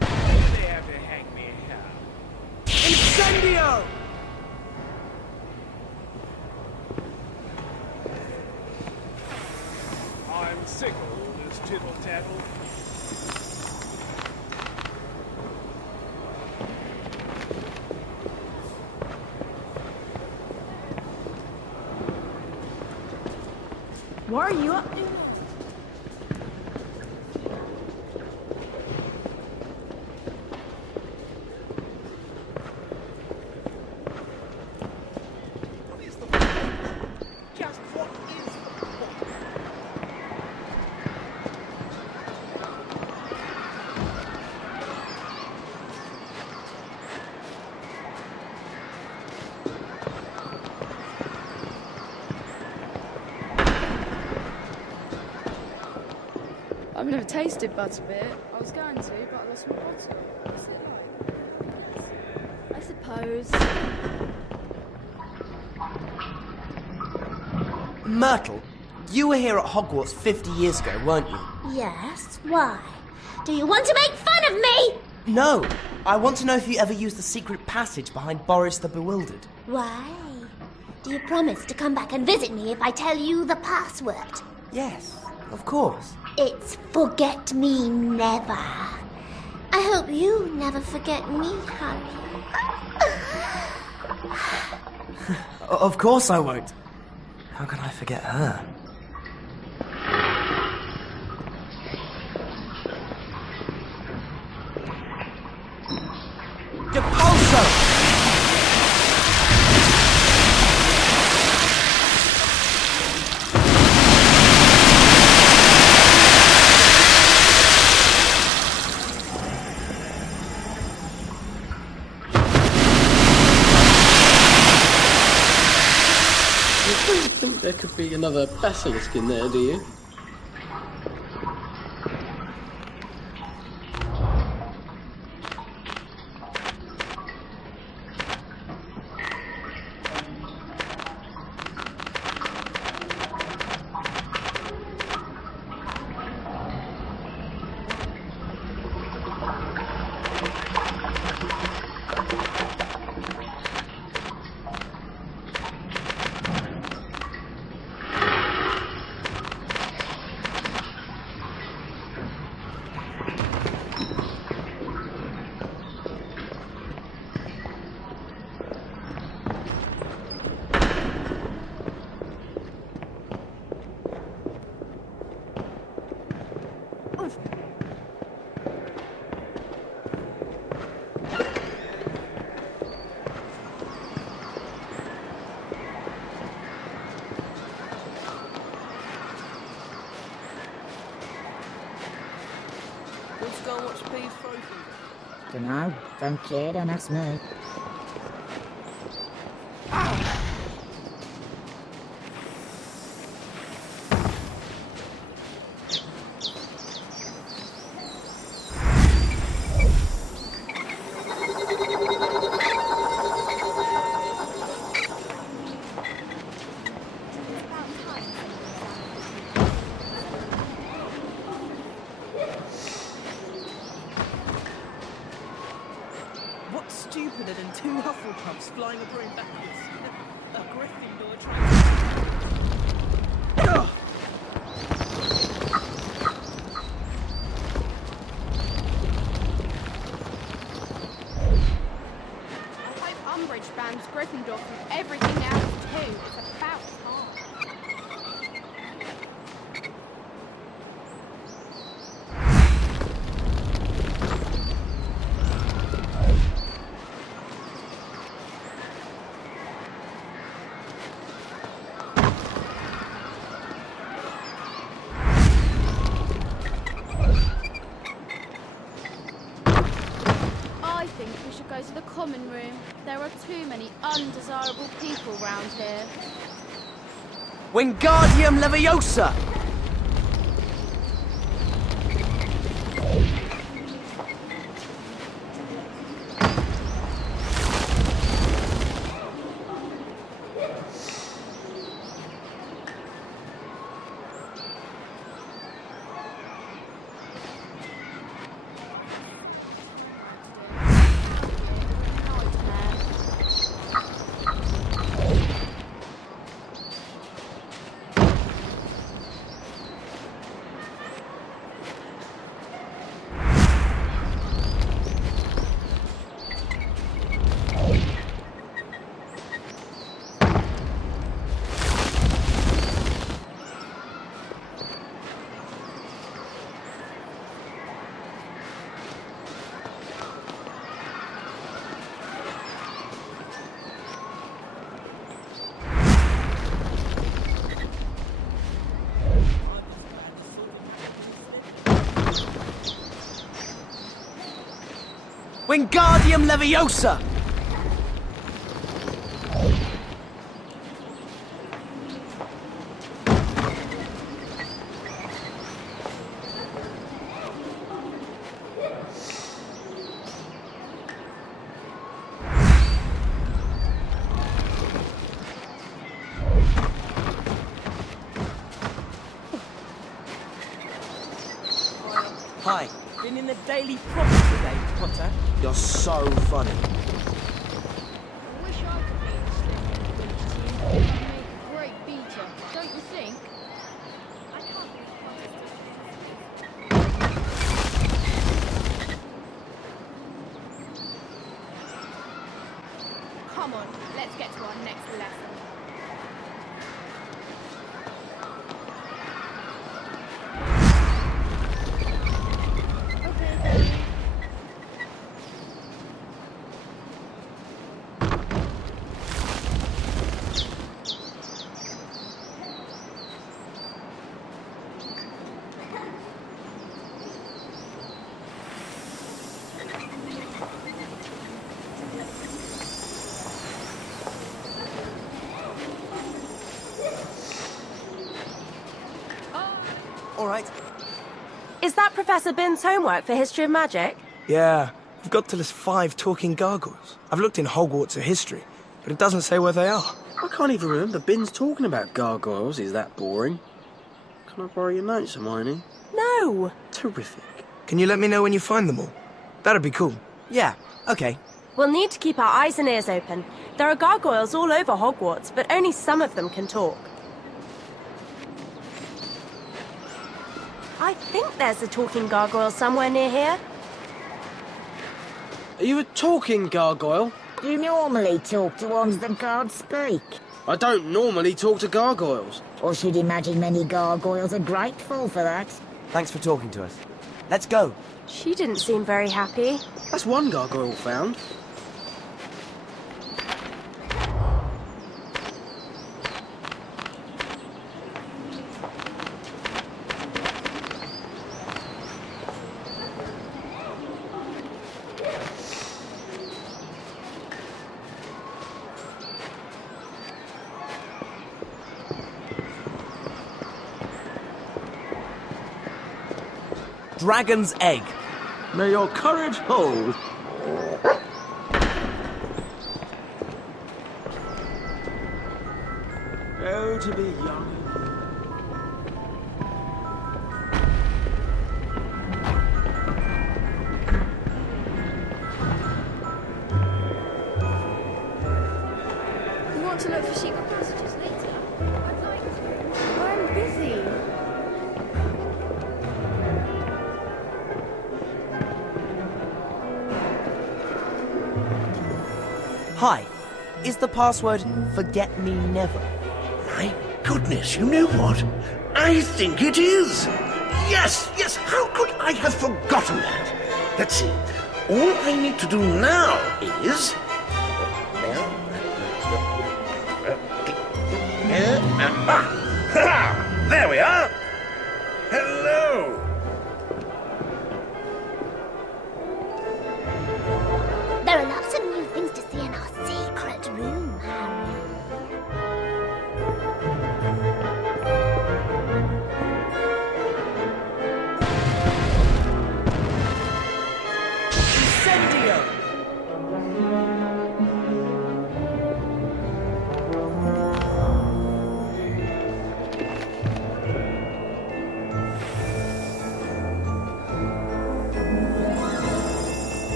They have to hang me out. Incendio! I'm sick of all this tittle tattle. What are you up to? never tasted butterbeer. I was going to, but I lost my bottle. What's it like? I suppose. Myrtle, you were here at Hogwarts 50 years ago, weren't you? Yes, why? Do you want to make fun of me? No. I want to know if you ever used the secret passage behind Boris the Bewildered. Why? Do you promise to come back and visit me if I tell you the password? Yes, of course. It's forget me never. I hope you never forget me, Harry. Of course I won't. How can I forget her? Depulso! You don't think there could be another basilisk in there, do you? Let's go watch Pete's trophy. Dunno. Don't care, don't ask me. What's stupider than two Hufflepuffs flying a broom backwards? A Gryffindor trying I hope Umbridge bans Gryffindor from everything else too. It's about time. I think we should go to the common room. There are too many undesirable people round here. Wingardium Leviosa! Wingardium Leviosa! been in the Daily Prophet today, Potter. You're so funny. I wish I could be in Slim and Will's team. I'd make a great beater, don't you think? I can't be Come on, let's get to our next lesson. All right. Is that Professor Bin's homework for History of Magic? Yeah, we've got to list 5 talking gargoyles. I've looked in Hogwarts history, but it doesn't say where they are. I can't even remember Bin's talking about gargoyles. Is that boring? Can I borrow your notes, Hermione? No. Terrific. Can you let me know when you find them all? That'd be cool. Yeah, okay. We'll need to keep our eyes and ears open. There are gargoyles all over Hogwarts, but only some of them can talk. I think there's a talking gargoyle somewhere near here. Are you a talking gargoyle? Do you normally talk to ones that can't speak? I don't normally talk to gargoyles. Or should imagine many gargoyles are grateful for that. Thanks for talking to us. Let's go. She didn't seem very happy. That's one gargoyle found. Dragon's egg. May your courage hold. Oh, to be young. You want to look for secret passages later? I'd like to. I'm busy. Hi. Is the password Forget Me Never? My goodness, you know what? I think it is. Yes, how could I have forgotten that? Let's see. All I need to do now is... There we are. Hello. There are lots of new things to see in our secret room, Harry.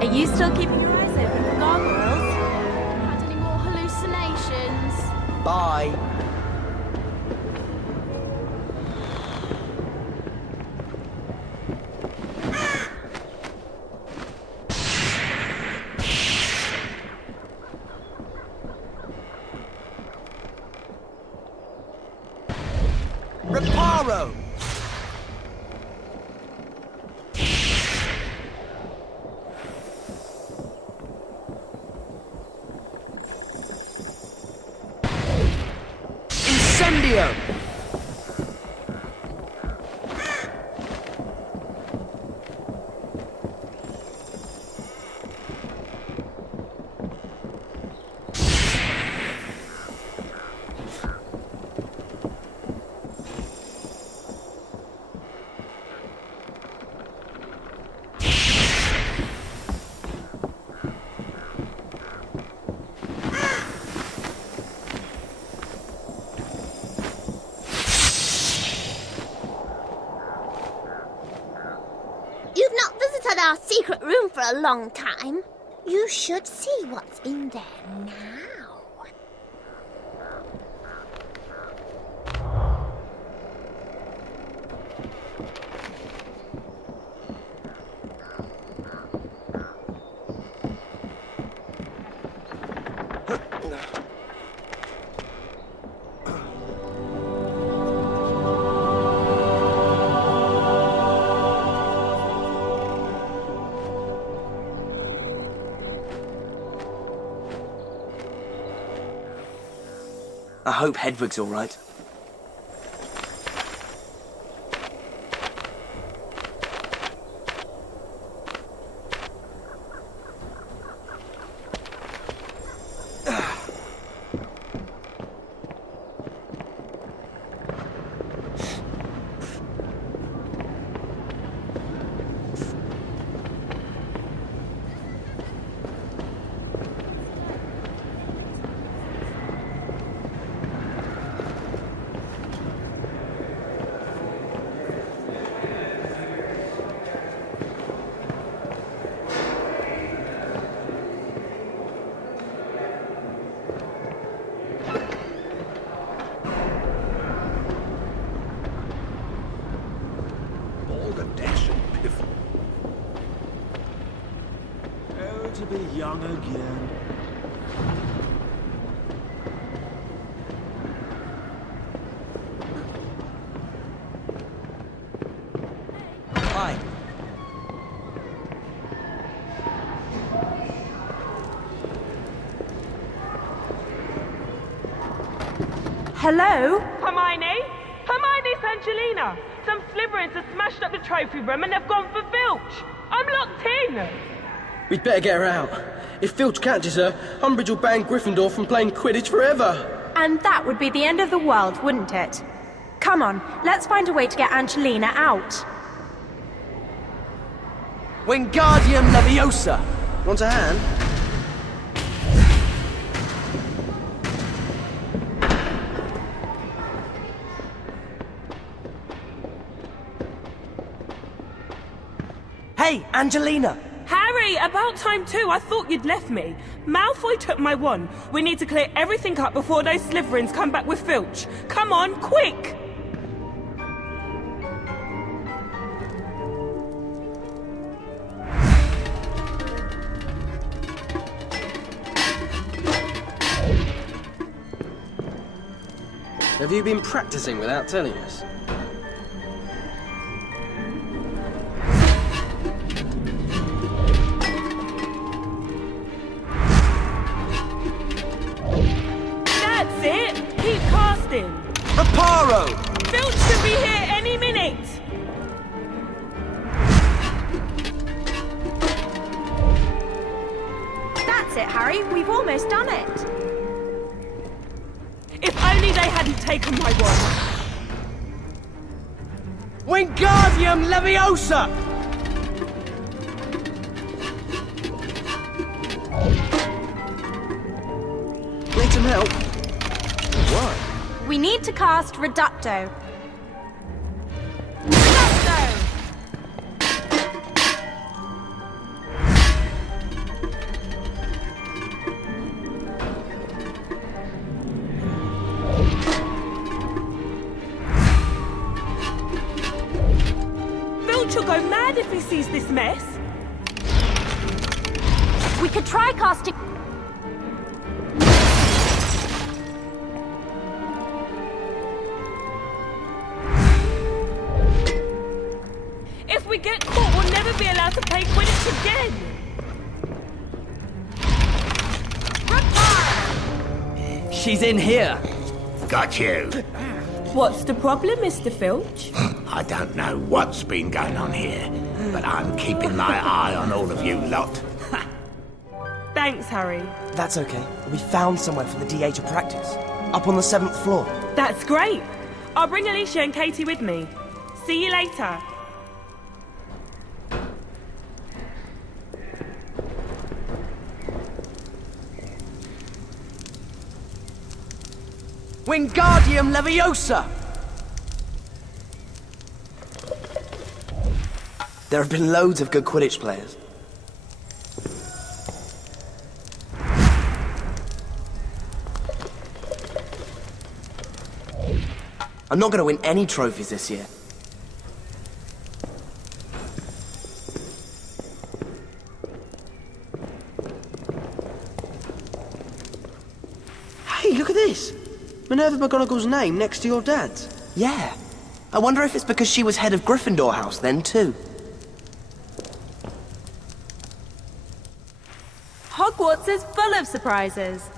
Are you still keeping your eyes open for gargoyles? Had any more hallucinations? Bye. Reparo! Incendio! our secret room for a long time. You should see what's in there now. I hope Hedwig's all right. To be young again. Hi. Hello? Hermione? Hermione's Angelina. Some Slytherins have smashed up the trophy room and they've gone for Filch. I'm locked in. We'd better get her out. If Filch catches her, Umbridge will ban Gryffindor from playing Quidditch forever. And that would be the end of the world, wouldn't it? Come on, let's find a way to get Angelina out. Wingardium Leviosa! Want a hand? Hey, Angelina! Harry, about time too. I thought you'd left me. Malfoy took my wand. We need to clear everything up before those Slytherins come back with Filch. Come on, quick! Have you been practicing without telling us? That's it! Keep casting! Reparo! Filch should be here any minute! That's it, Harry. We've almost done it. If only they hadn't taken my wand. Wingardium Leviosa! Need some help? What? We need to cast Reducto. Reducto! Filch will go mad if he sees this mess. We could try casting... If we get caught, we'll never be allowed to play Quidditch again! She's in here. Got you. What's the problem, Mr. Filch? I don't know what's been going on here, but I'm keeping my eye on all of you lot. Thanks, Harry. That's okay. We found somewhere for the DA to practice. Up on the 7th floor. That's great. I'll bring Alicia and Katie with me. See you later. Wingardium Leviosa! There have been loads of good Quidditch players. I'm not going to win any trophies this year. Hey, look at this! Minerva McGonagall's name next to your dad's. Yeah. I wonder if it's because she was head of Gryffindor House then, too. Hogwarts is full of surprises.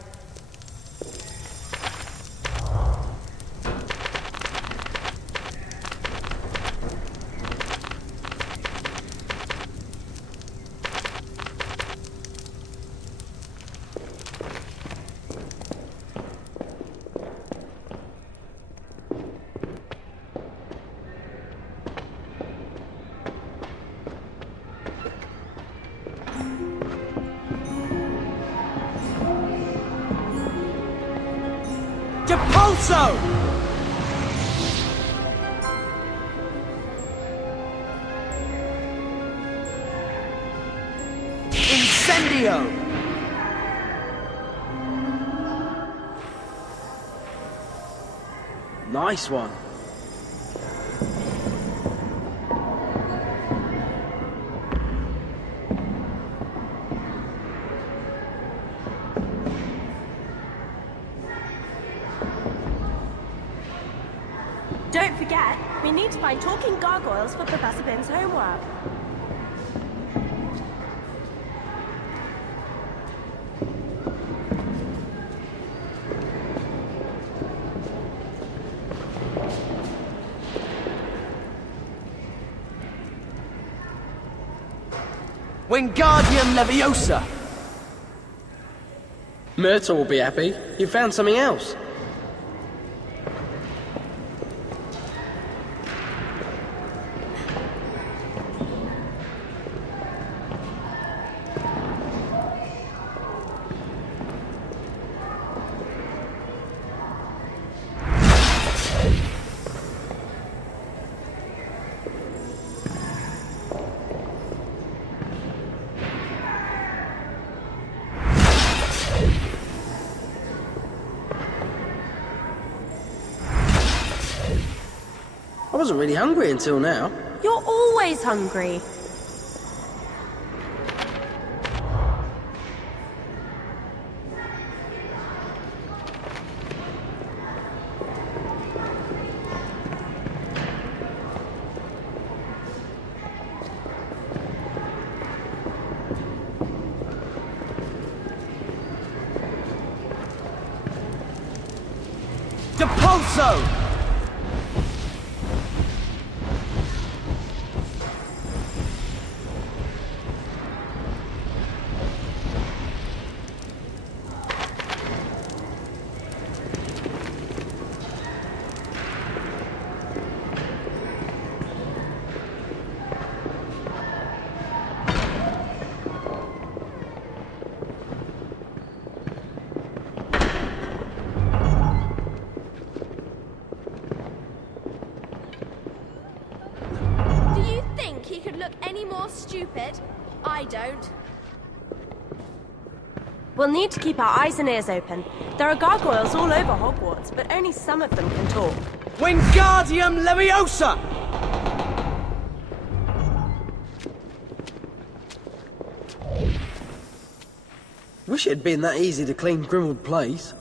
Depulso! Incendio! Nice one. Don't forget, we need to find talking gargoyles for Professor Bin's homework. Wingardium Leviosa! Myrtle will be happy. You found something else. I wasn't really hungry until now. You're always hungry. Depulso! He could look any more stupid? I don't. We'll need to keep our eyes and ears open. There are gargoyles all over Hogwarts, but only some of them can talk. Wingardium Leviosa! Wish it had been that easy to clean Grimmauld Place.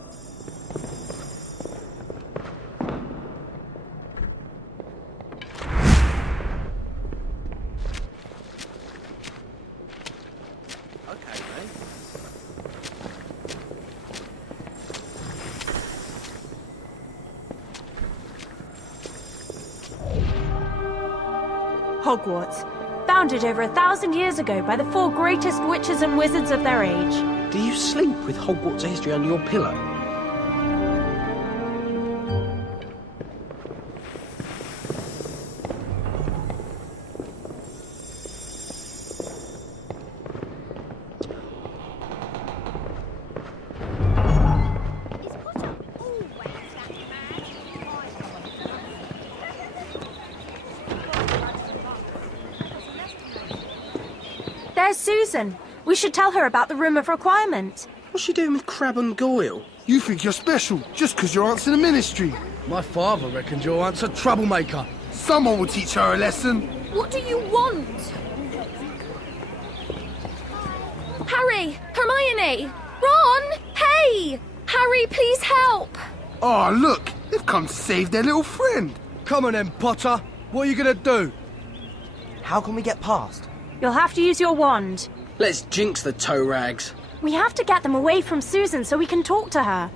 Hogwarts, founded over 1,000 years ago by the 4 greatest witches and wizards of their age. Do you sleep with Hogwarts history under your pillow? Where's Susan? We should tell her about the room of requirement. What's she doing with Crab and Goyle? You think you're special just because you're answering the ministry. My father reckons you're a troublemaker. Someone will teach her a lesson. What do you want? Harry! Hermione! Ron! Hey! Harry, please help! Oh, look! They've come to save their little friend. Come on then, Potter. What are you gonna do? How can we get past? You'll have to use your wand. Let's jinx the toe rags. We have to get them away from Susan so we can talk to her.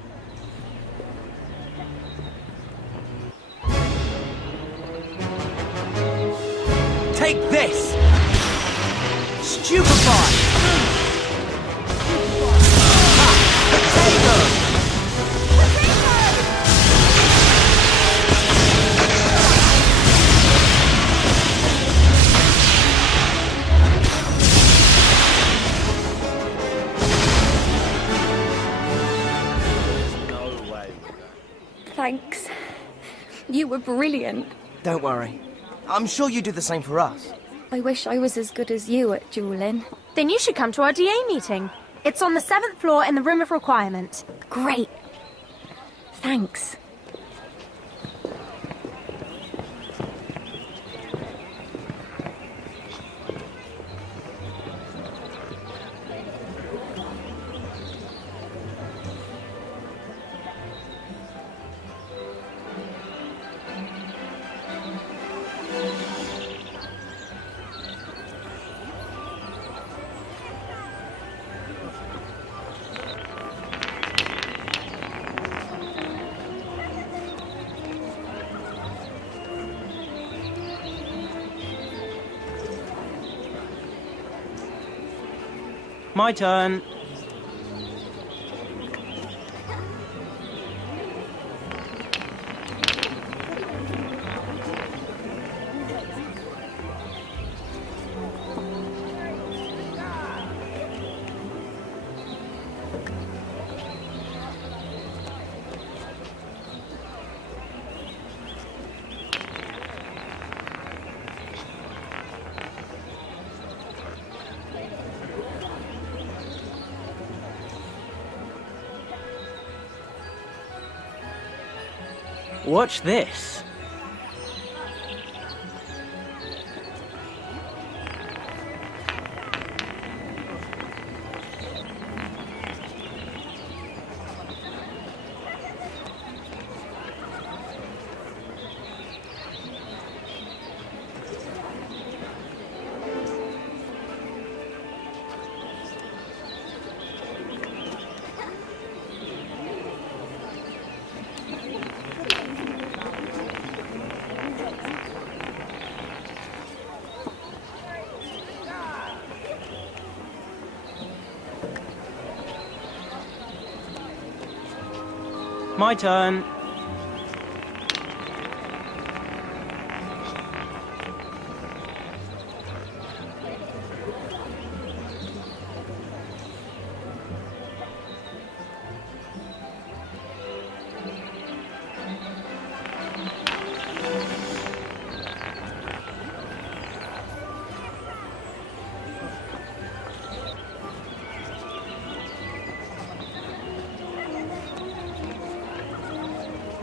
Take this! Stupefy! Potato! Thanks. You were brilliant. Don't worry. I'm sure you do the same for us. I wish I was as good as you at dueling. Then you should come to our DA meeting. It's on the 7th floor in the room of requirement. Great. Thanks. My turn. Watch this. My turn.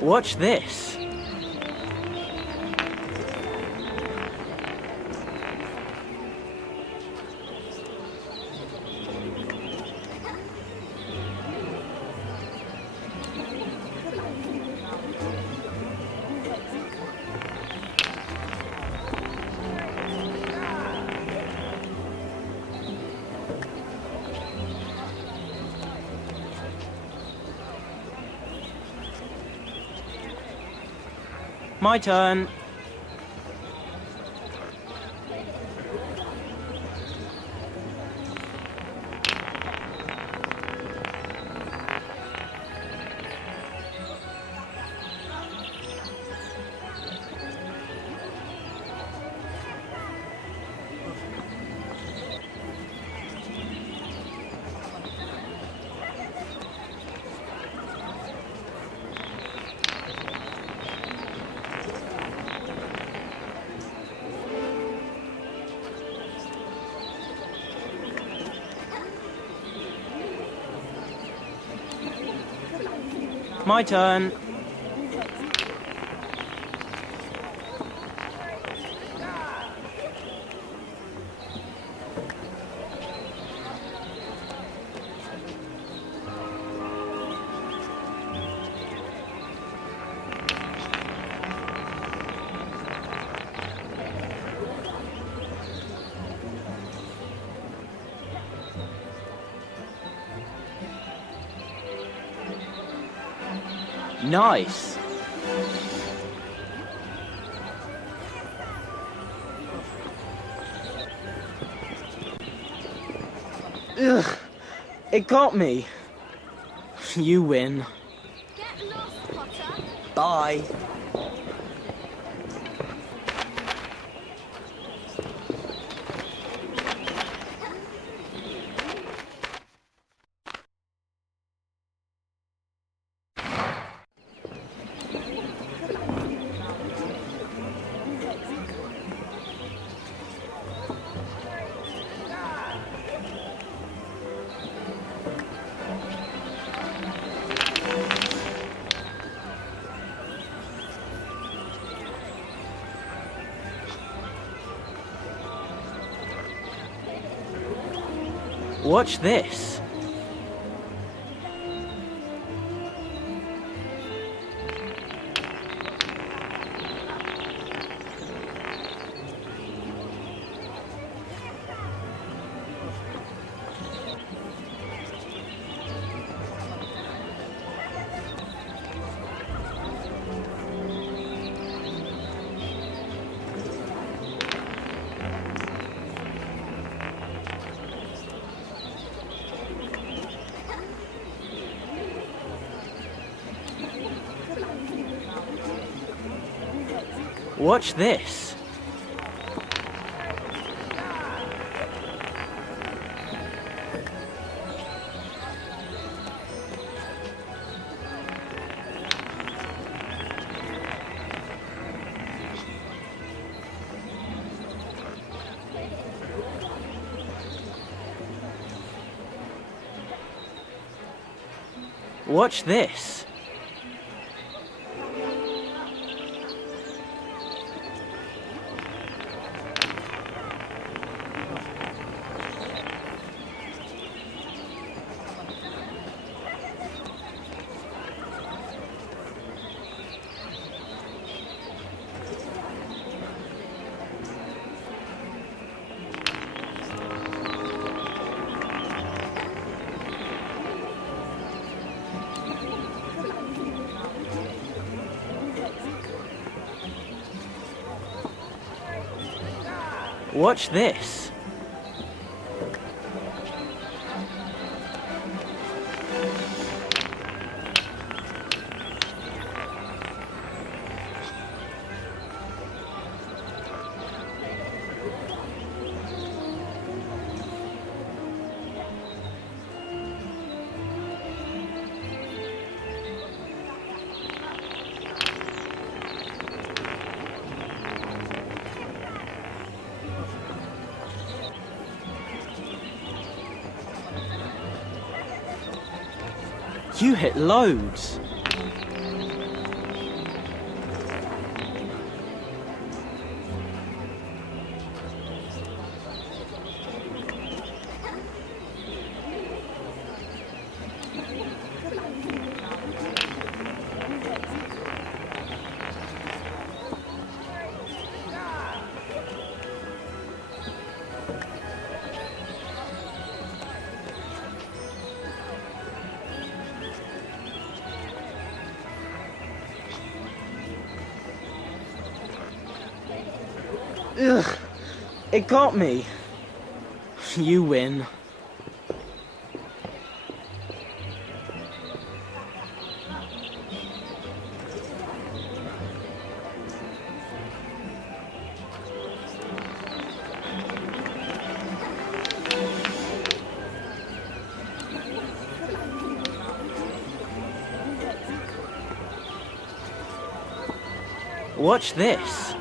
Watch this. My turn. My turn. Nice. Ugh, it got me. You win. Get lost, Potter. Bye. Watch this. Watch this. Watch this. Watch this. You hit loads. Ugh, it got me. You win. Watch this.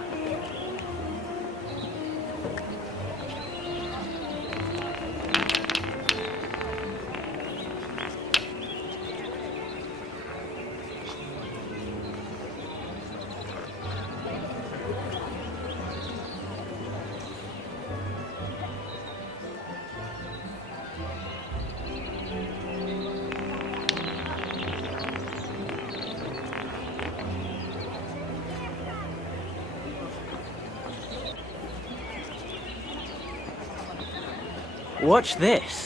Watch this.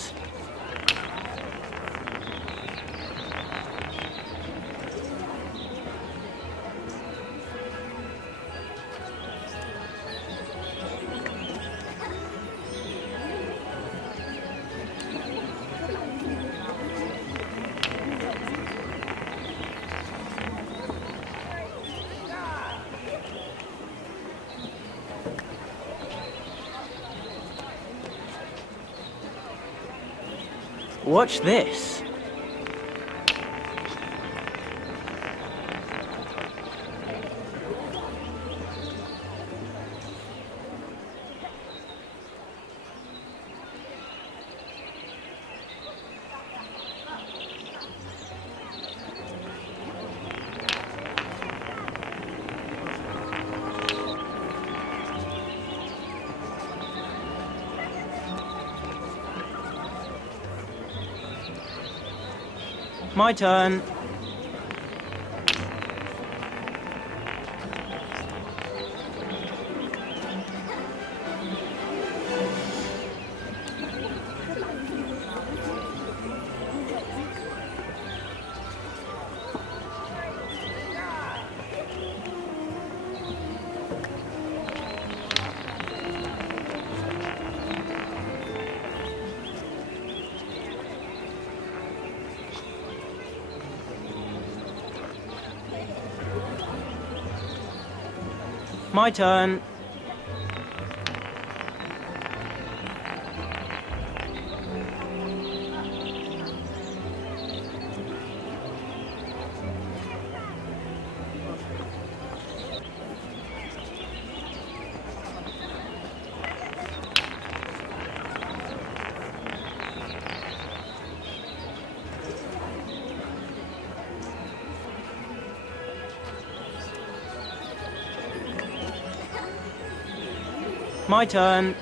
Watch this. My turn. My turn. My turn.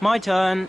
My turn.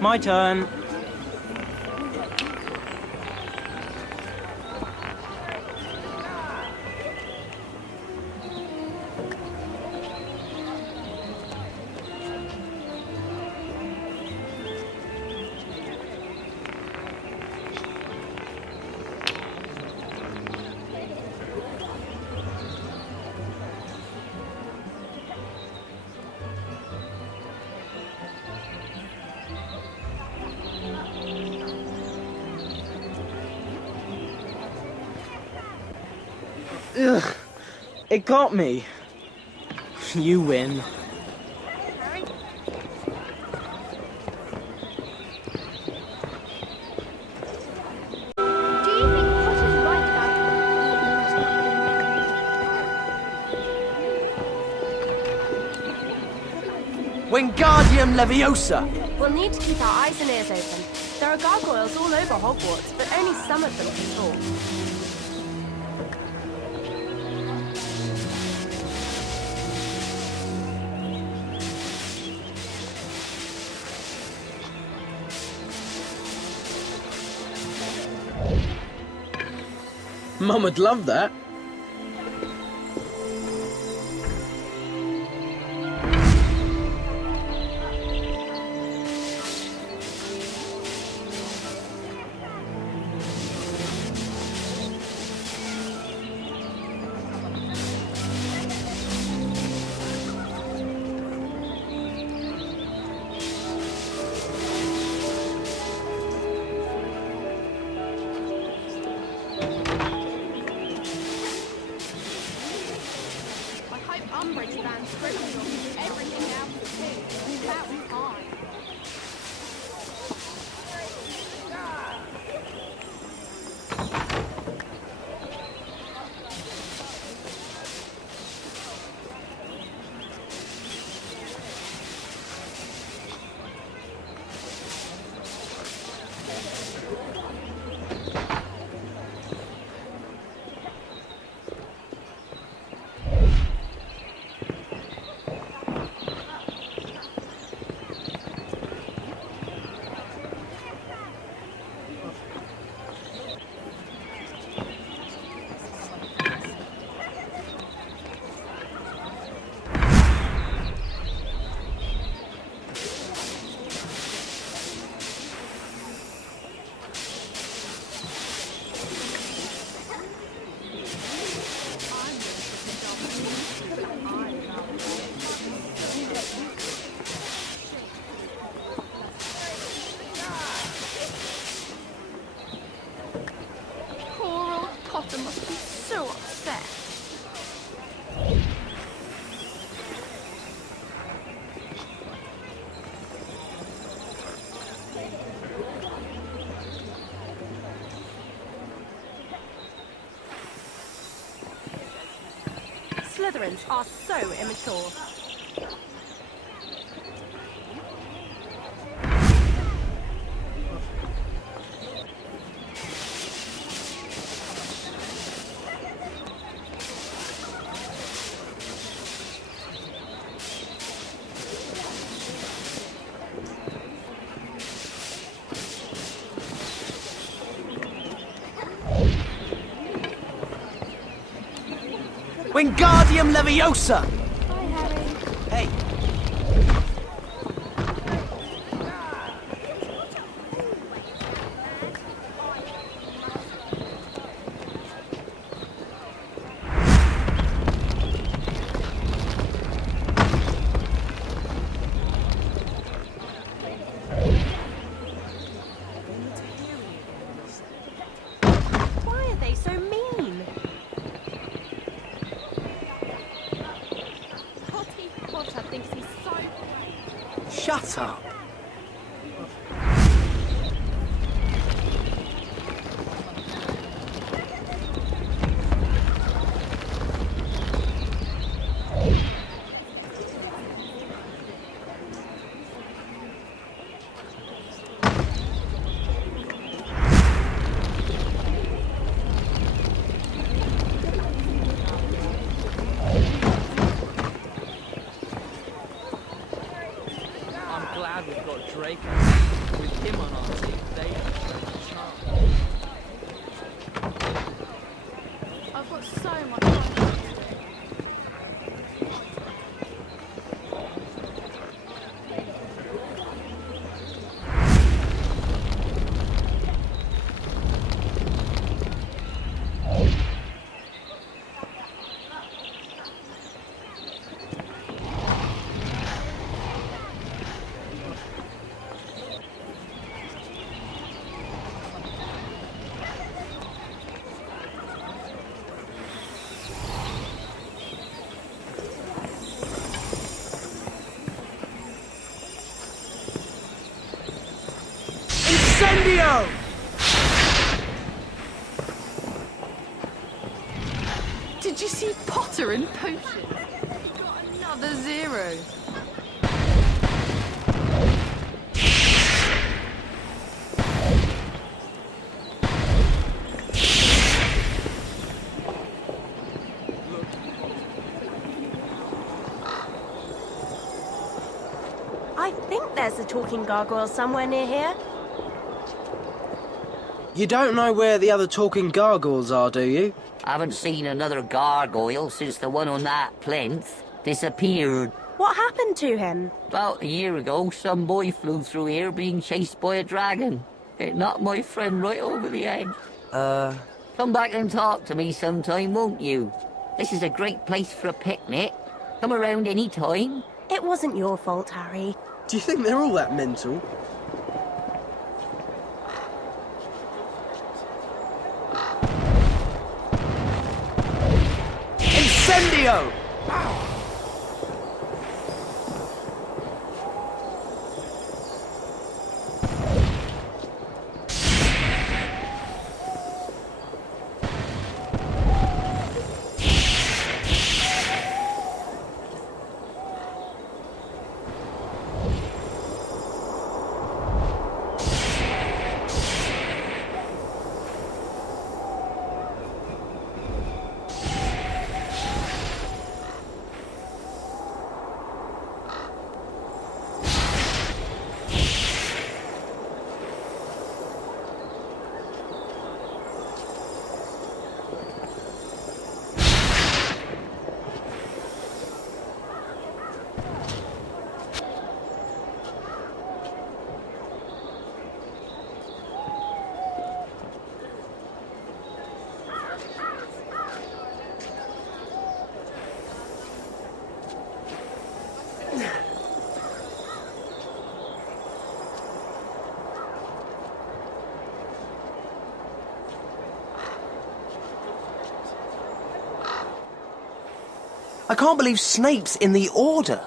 My turn. Ugh, it got me. You win. Wingardium Leviosa! We'll need to keep our eyes and ears open. There are gargoyles all over Hogwarts, but only some of them can talk. Mum would love that. Umbridge bans Gryffindor. Everything else is about time. Potter must be so upset. Slytherins are so immature. Wingardium Leviosa! Hi, Harry. Hey. Why are they so mean? Potter thinks he's so great. Shut up. I'm glad we've got Draco. With him on our team, they have a chance. I've got so much fun to do. Incendio! Did you see Potter in potions? He got another 0. I think there's a talking gargoyle somewhere near here. You don't know where the other talking gargoyles are, do you? I haven't seen another gargoyle since the one on that plinth disappeared. What happened to him? About a year ago, some boy flew through here being chased by a dragon. It knocked my friend right over the edge. Come back and talk to me sometime, won't you? This is a great place for a picnic. Come around any time. It wasn't your fault, Harry. Do you think they're all that mental? Incendio! I can't believe Snape's in the Order.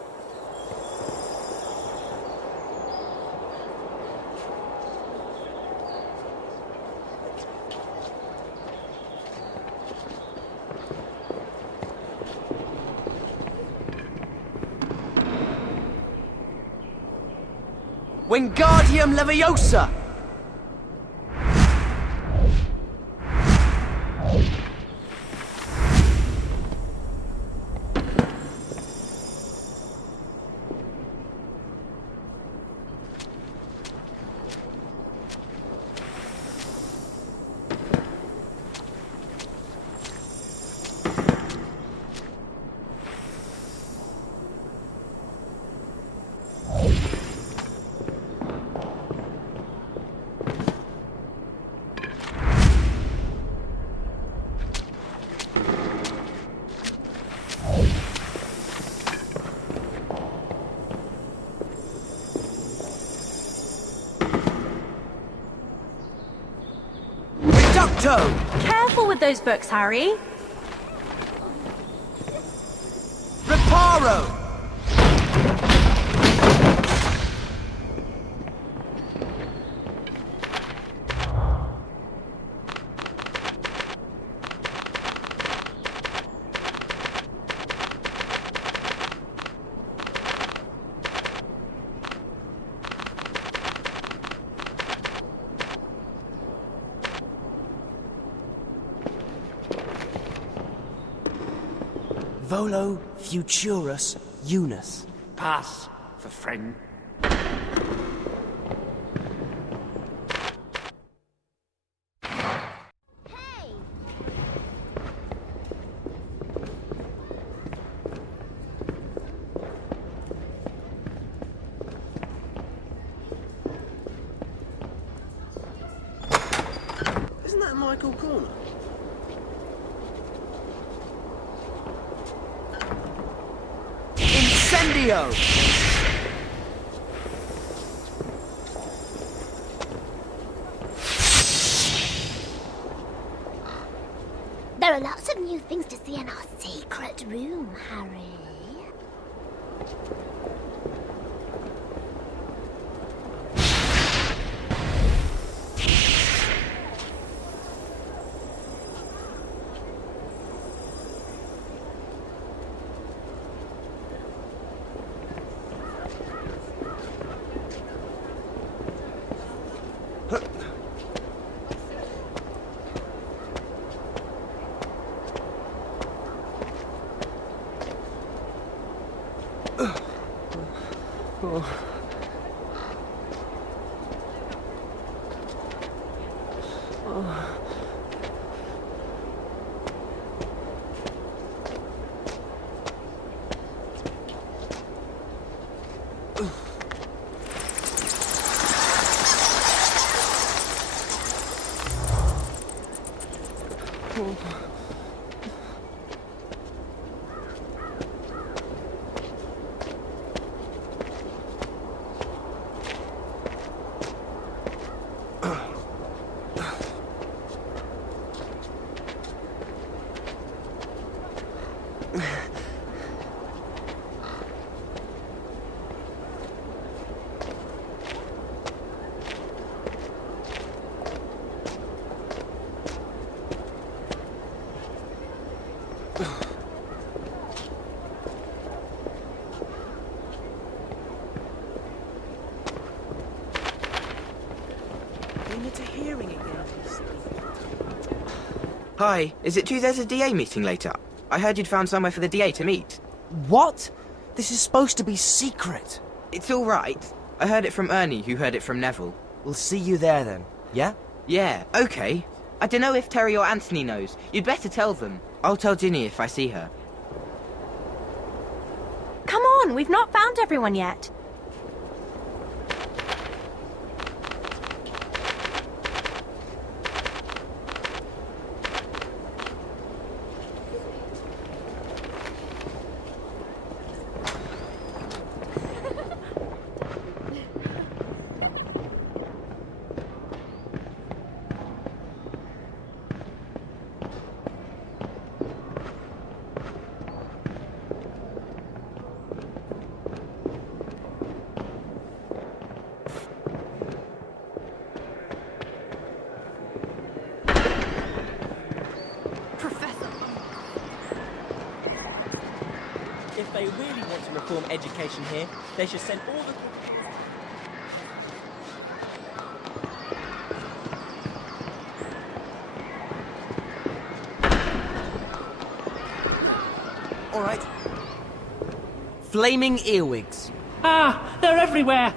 Wingardium Leviosa! Careful with those books, Harry. Reparo! Volo Futurus Unus. Pass for friend. Isn't that Michael Corner? Incendio! There are lots of new things to see in our secret room, Harry. Hi, is it true there's a DA meeting later? I heard you'd found somewhere for the DA to meet. What? This is supposed to be secret. It's all right. I heard it from Ernie, who heard it from Neville. We'll see you there then, yeah? Yeah, okay. I don't know if Terry or Anthony knows. You'd better tell them. I'll tell Ginny if I see her. Come on, we've not found everyone yet. If they really want to reform education here, they should send all the... All right. Flaming earwigs. Ah, they're everywhere.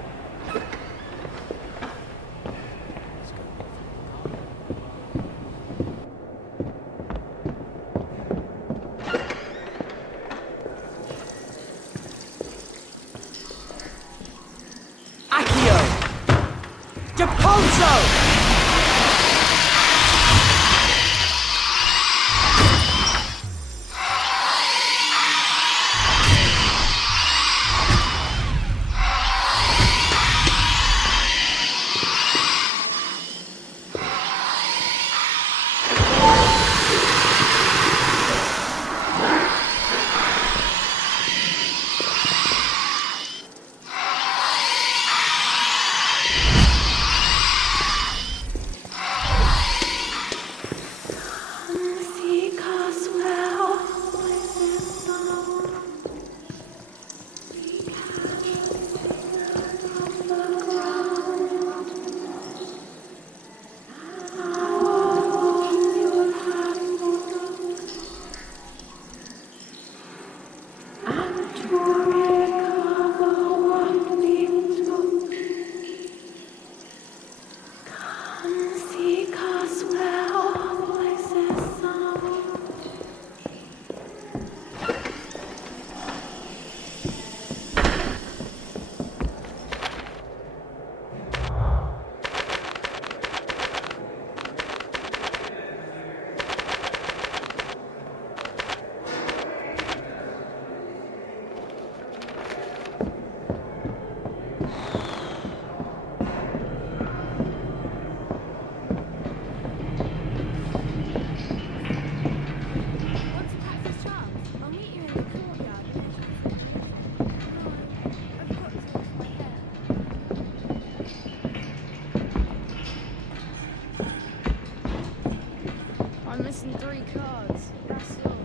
I'm missing 3 cards. That's all.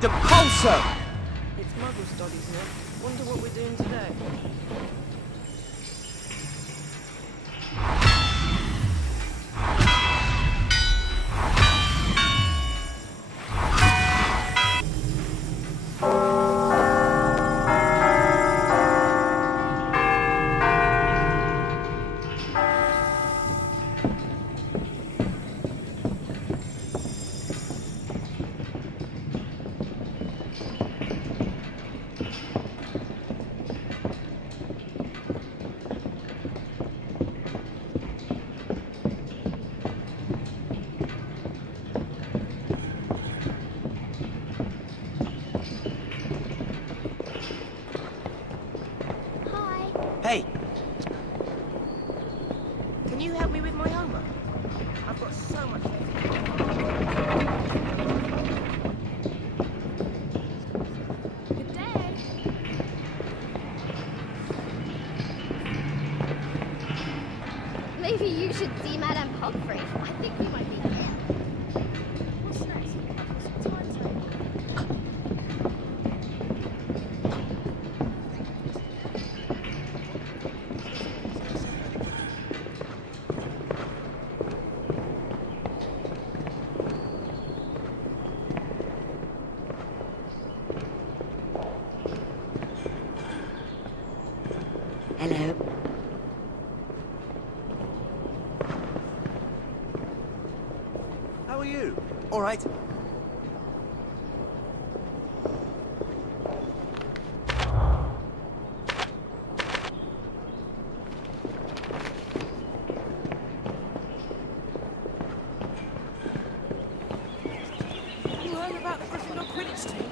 Depulso! It's Muggle studies, Nick. Wonder what we're doing today. Hey! Can you help me with my homework? I've got so much Good day. Maybe you should see Madame Pomfrey. I think we might be here. What's next? What's the timetable? Hello. How are you? All right. You heard about the Gryffindor Quidditch team?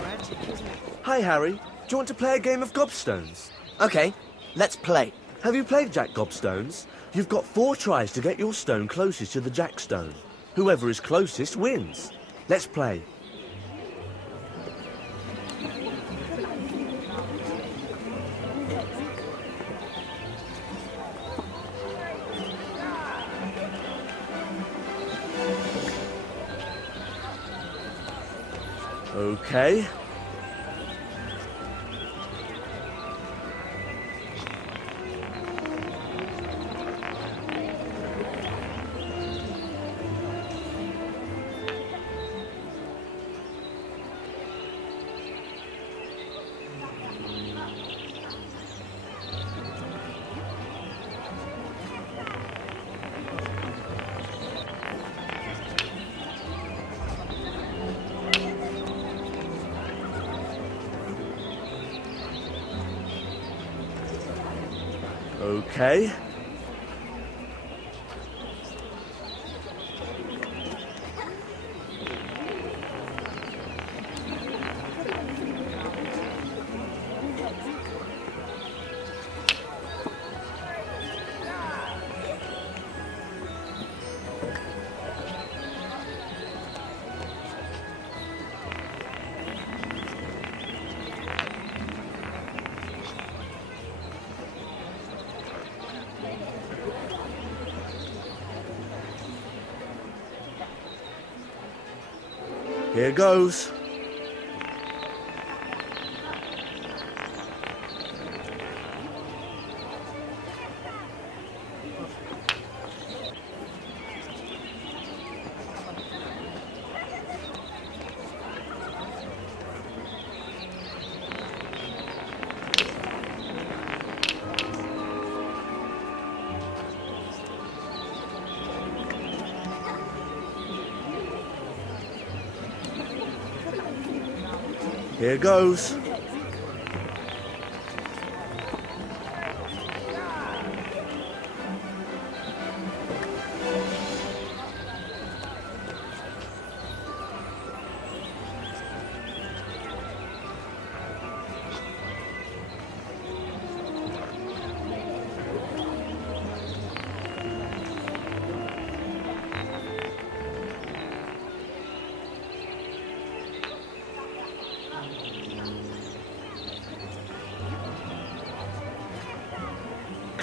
Tragic, isn't it? Hi, Harry. Do you want to play a game of gobstones? Okay, let's play. Have you played Jack Gobstones? You've got 4 tries to get your stone closest to the Jack stone. Whoever is closest wins. Let's play. Okay. Okay. Here goes. Here goes.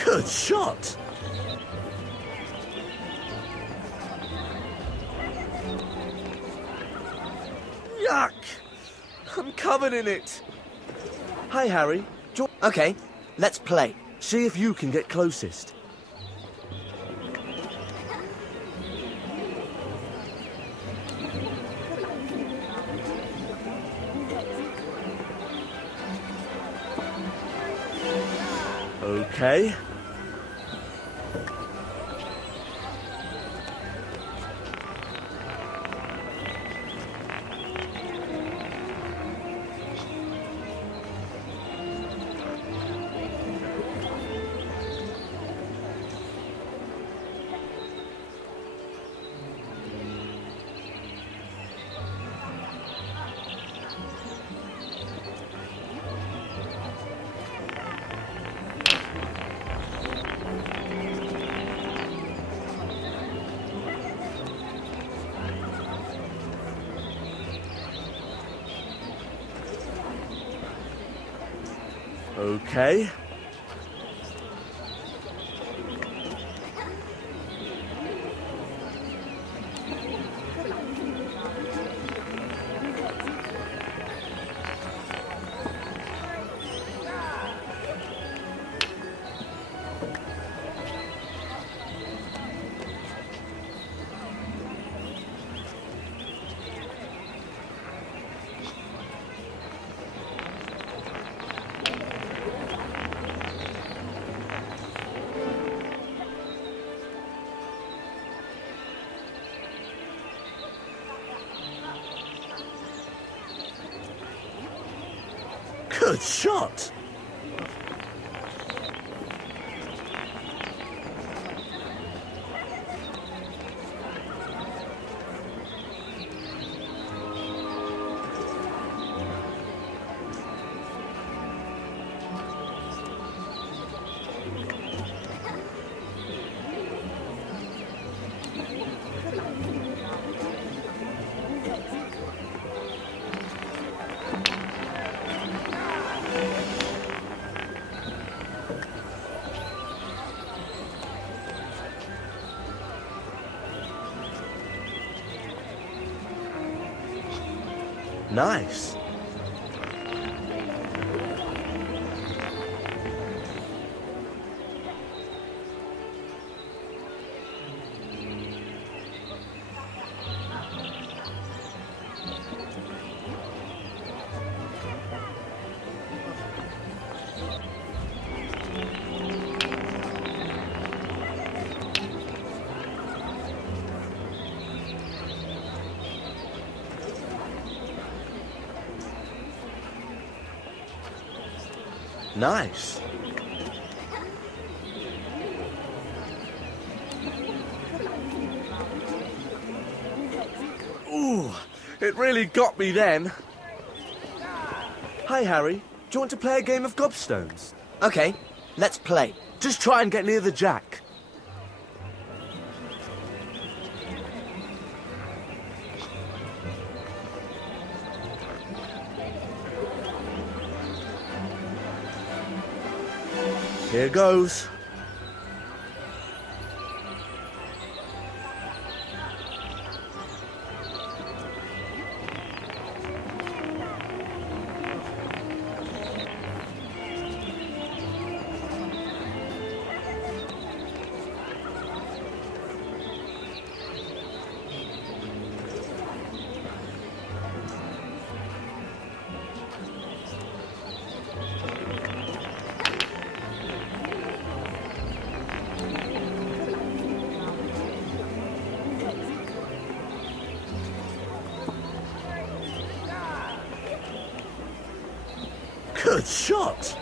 Good shot! Yuck! I'm covered in it. Hi, Harry. Okay, let's play. See if you can get closest. Okay. Okay. Good shot! Nice. Nice. Ooh, it really got me then. Hi, Harry. Do you want to play a game of gobstones? Okay, let's play. Just try and get near the jack. Here goes. Good shot!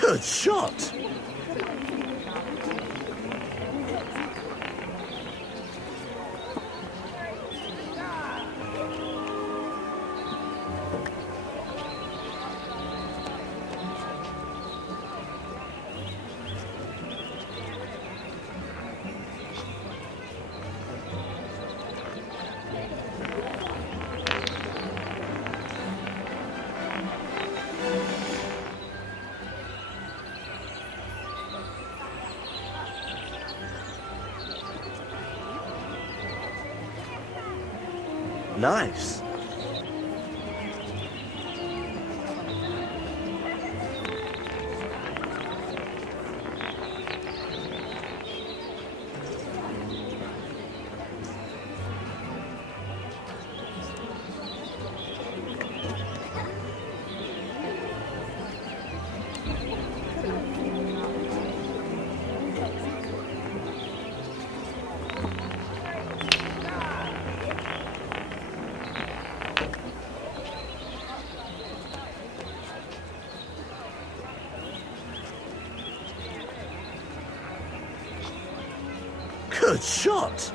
Good shot! Nice. Good shot!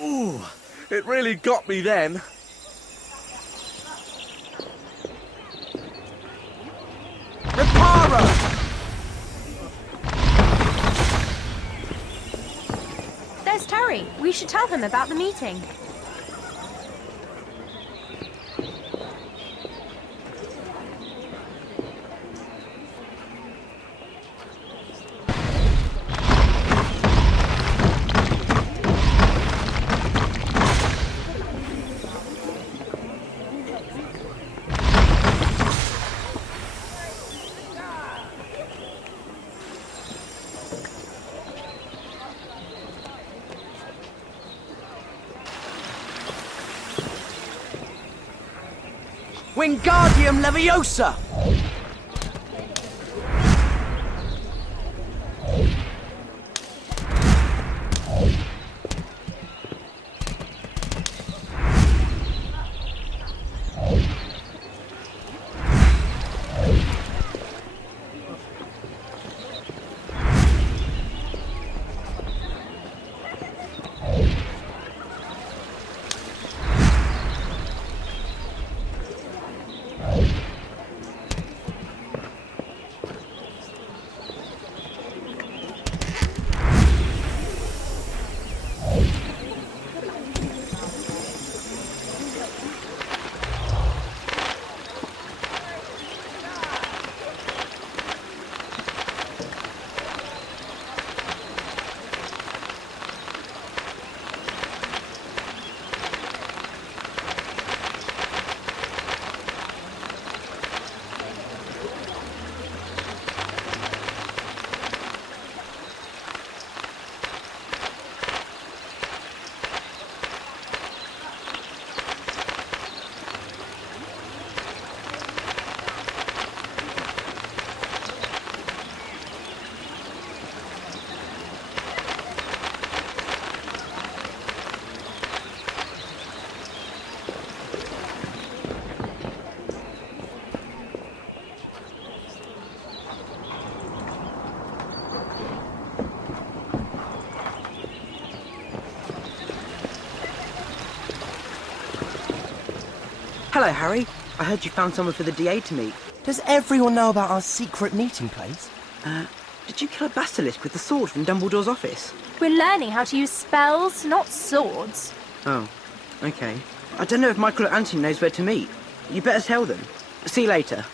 Ooh, it really got me then. There's Terry. We should tell him about the meeting. Wingardium Leviosa! Hello, Harry. I heard you found someone for the DA to meet. Does everyone know about our secret meeting place? Did you kill a basilisk with the sword from Dumbledore's office? We're learning how to use spells, not swords. Oh, okay. I don't know if Michael or Anthony knows where to meet. You better tell them. See you later.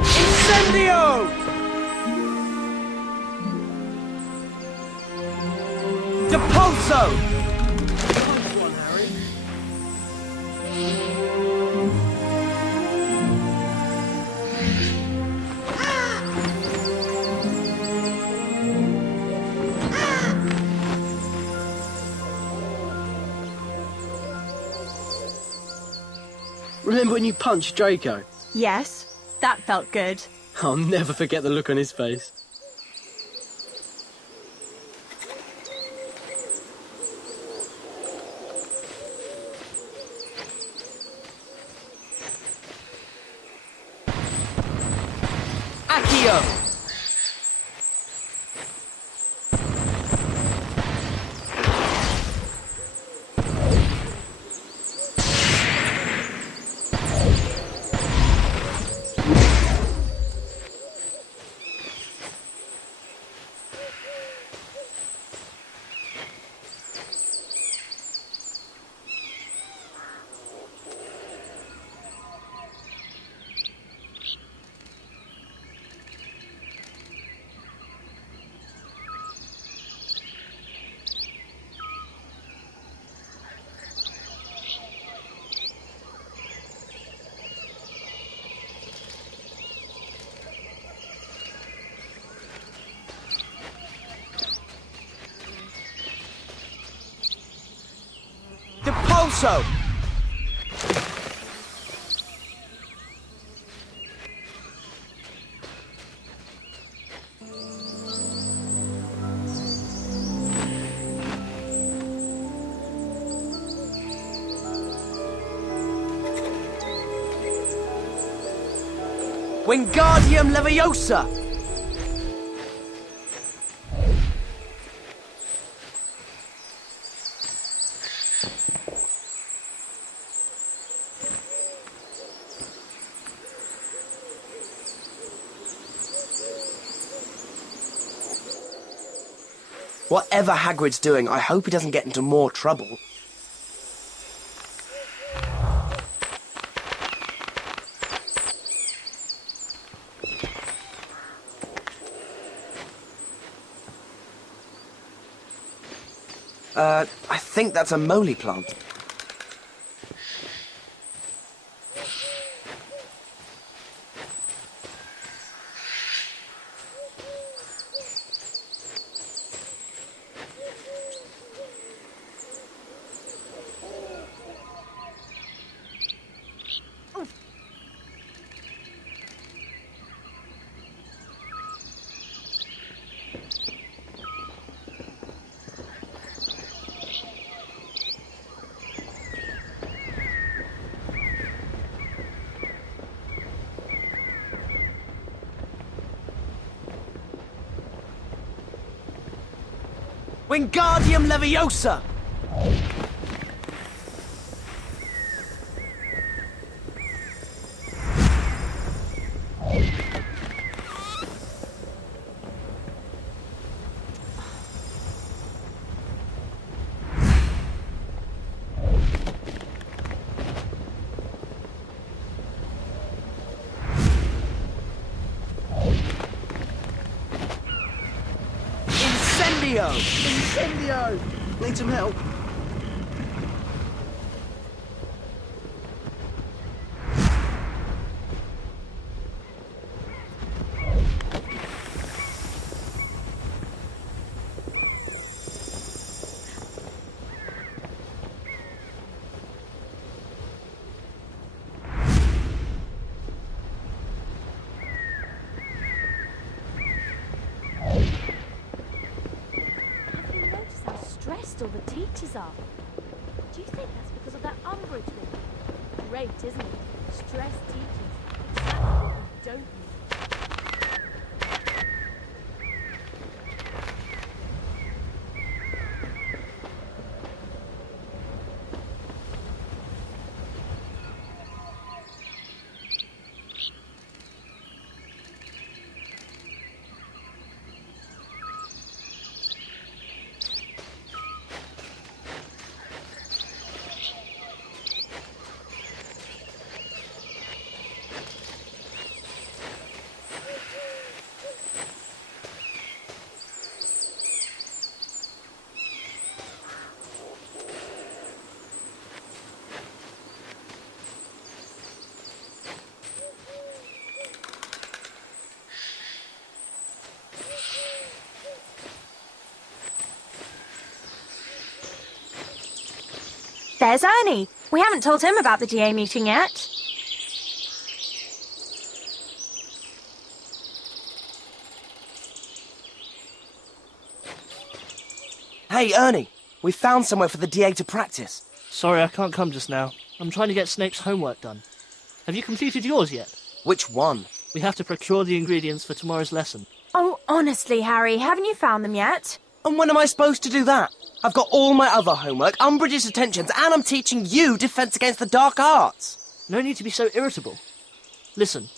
Incendio! Depulso! Nice one, Harry. Remember when you punched Draco? Yes, that felt good. I'll never forget the look on his face. Accio! Depulso! Wingardium Leviosa! Whatever Hagrid's doing, I hope he doesn't get into more trouble. I think that's a moly plant. Wingardium Leviosa! Incendio! Incendio! Need some help? stressed all the teachers are. Do you think that's because of that umbrage thing? Great, isn't it? Stressed teachers. Exactly what we don't need. There's Ernie. We haven't told him about the DA meeting yet. Hey, Ernie, we found somewhere for the DA to practice. Sorry, I can't come just now. I'm trying to get Snape's homework done. Have you completed yours yet? Which one? We have to procure the ingredients for tomorrow's lesson. Oh, honestly, Harry, haven't you found them yet? And when am I supposed to do that? I've got all my other homework, Umbridge's attentions, and I'm teaching you Defence Against the Dark Arts. No need to be so irritable. Listen,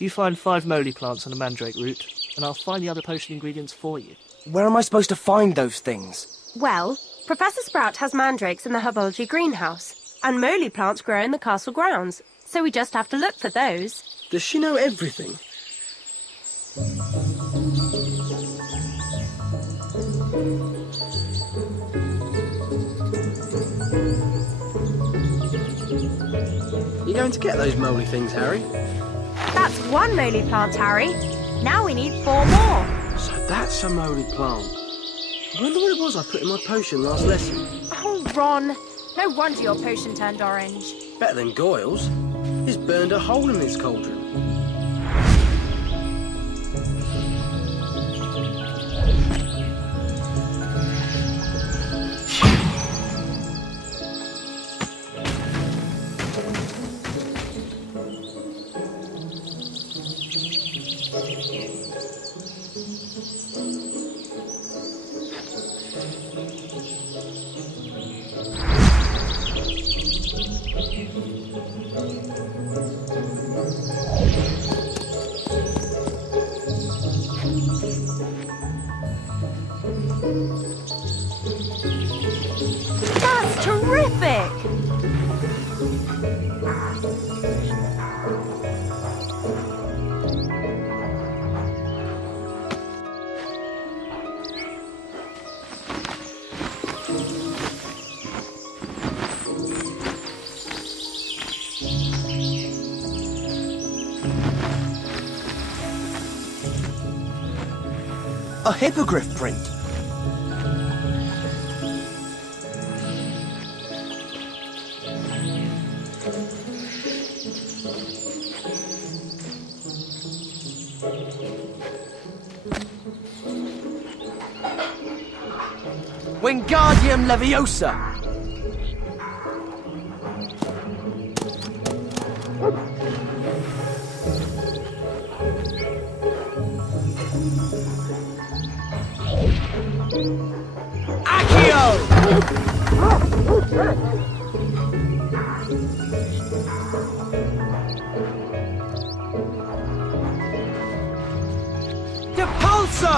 you find 5 moly plants and a mandrake root, and I'll find the other potion ingredients for you. Where am I supposed to find those things? Well, Professor Sprout has mandrakes in the herbology greenhouse, and moly plants grow in the castle grounds, so we just have to look for those. Does she know everything? You going to get those moly things, Harry? That's 1 moly plant, Harry. Now we need 4 more. So that's a moly plant. I wonder what it was I put in my potion last lesson. Oh, Ron. No wonder your potion turned orange. Better than Goyle's. He's burned a hole in his cauldron. That's terrific! A hippogriff print. Wingardium Leviosa! Depulso!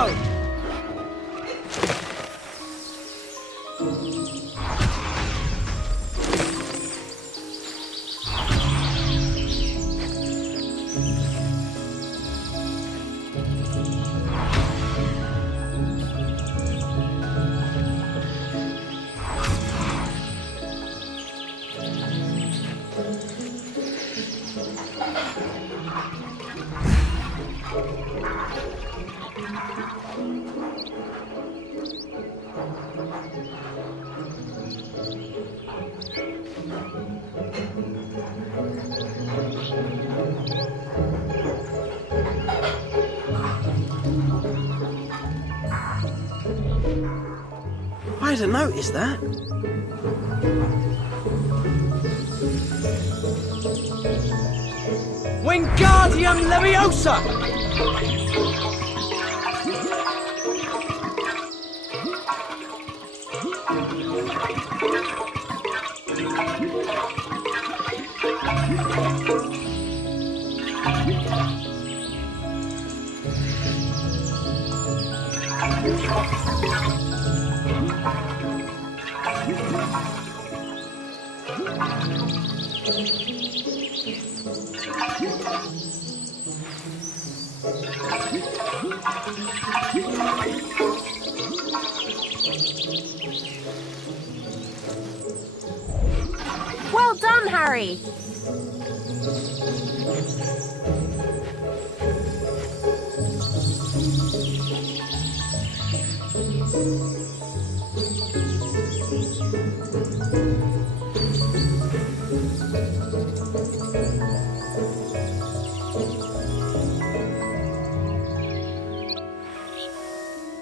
I didn't notice that. Wingardium Leviosa! Well done, Harry!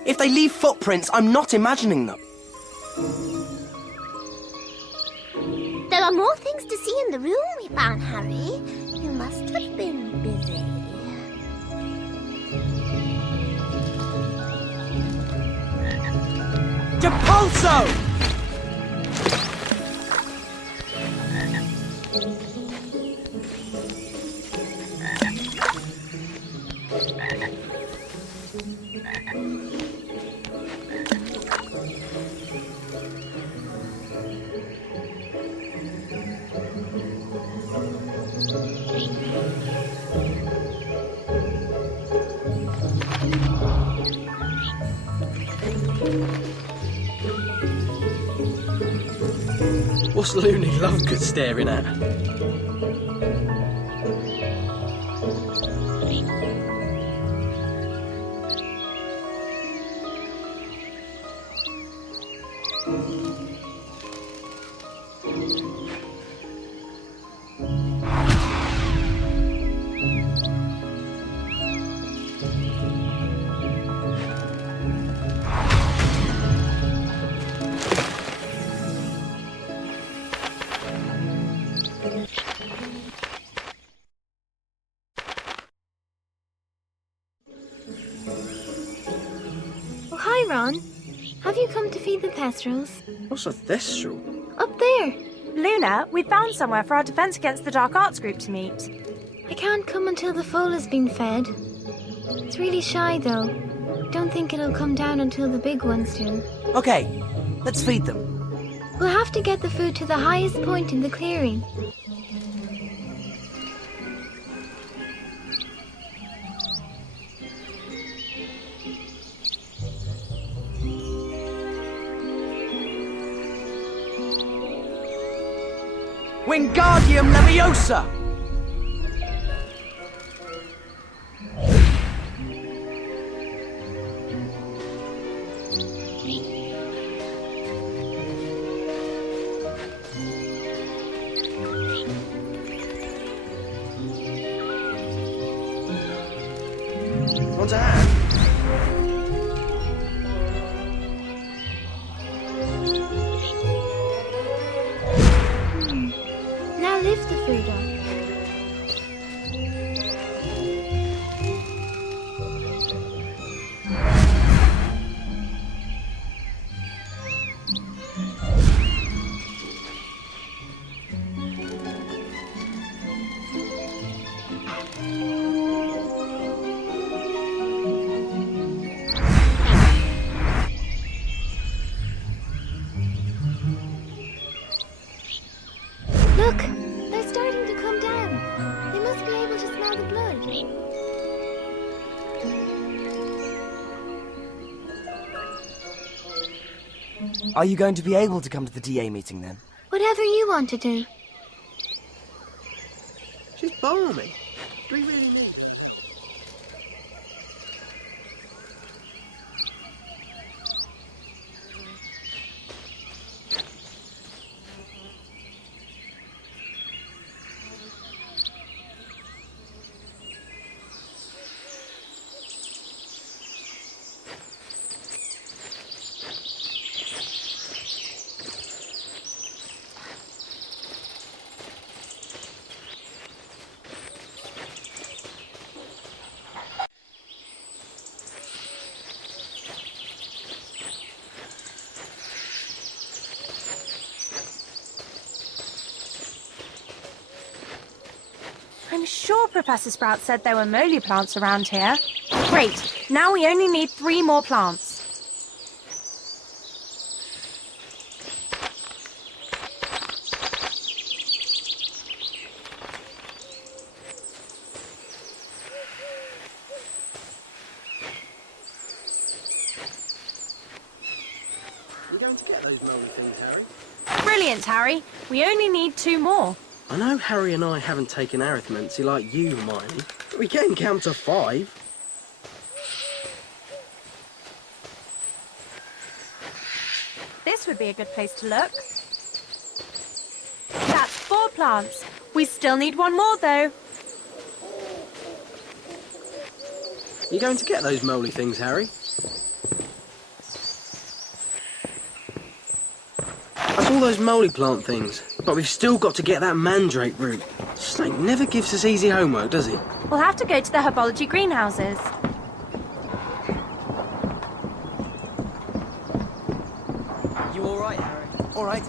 If they leave footprints, I'm not imagining them. There are more things to see in the room we found, Harry. You must have been busy. Depulso! What's Looney Lovegood staring at? Oh, hi, Ron. Have you come to feed the Thestrals? What's a Thestral? Up there. Luna, we found somewhere for our Defence Against the Dark Arts group to meet. I can't come until the foal has been fed. It's really shy, though. Don't think it'll come down until the big ones do. Okay, let's feed them. We'll have to get the food to the highest point in the clearing. Wingardium Leviosa! Want a hand? Now lift the food up. Look, they're starting to come down. They must be able to smell the blood. Are you going to be able to come to the DA meeting then? Whatever you want to do. She's balmy. Do we really need her? I'm sure Professor Sprout said there were moly plants around here. Great, now we only need 3 more plants. You going to get those moly things, Harry? Brilliant, Harry. We only need 2 more. I know Harry and I haven't taken arithmancy like you, Hermione, but we can count to 5. This would be a good place to look. That's 4 plants. We still need 1 more, though. You going to get those moly things, Harry? That's all those moly plant things, but we've still got to get that mandrake root. Snape never gives us easy homework, does he? We'll have to go to the herbology greenhouses. You all right, Harry? All right.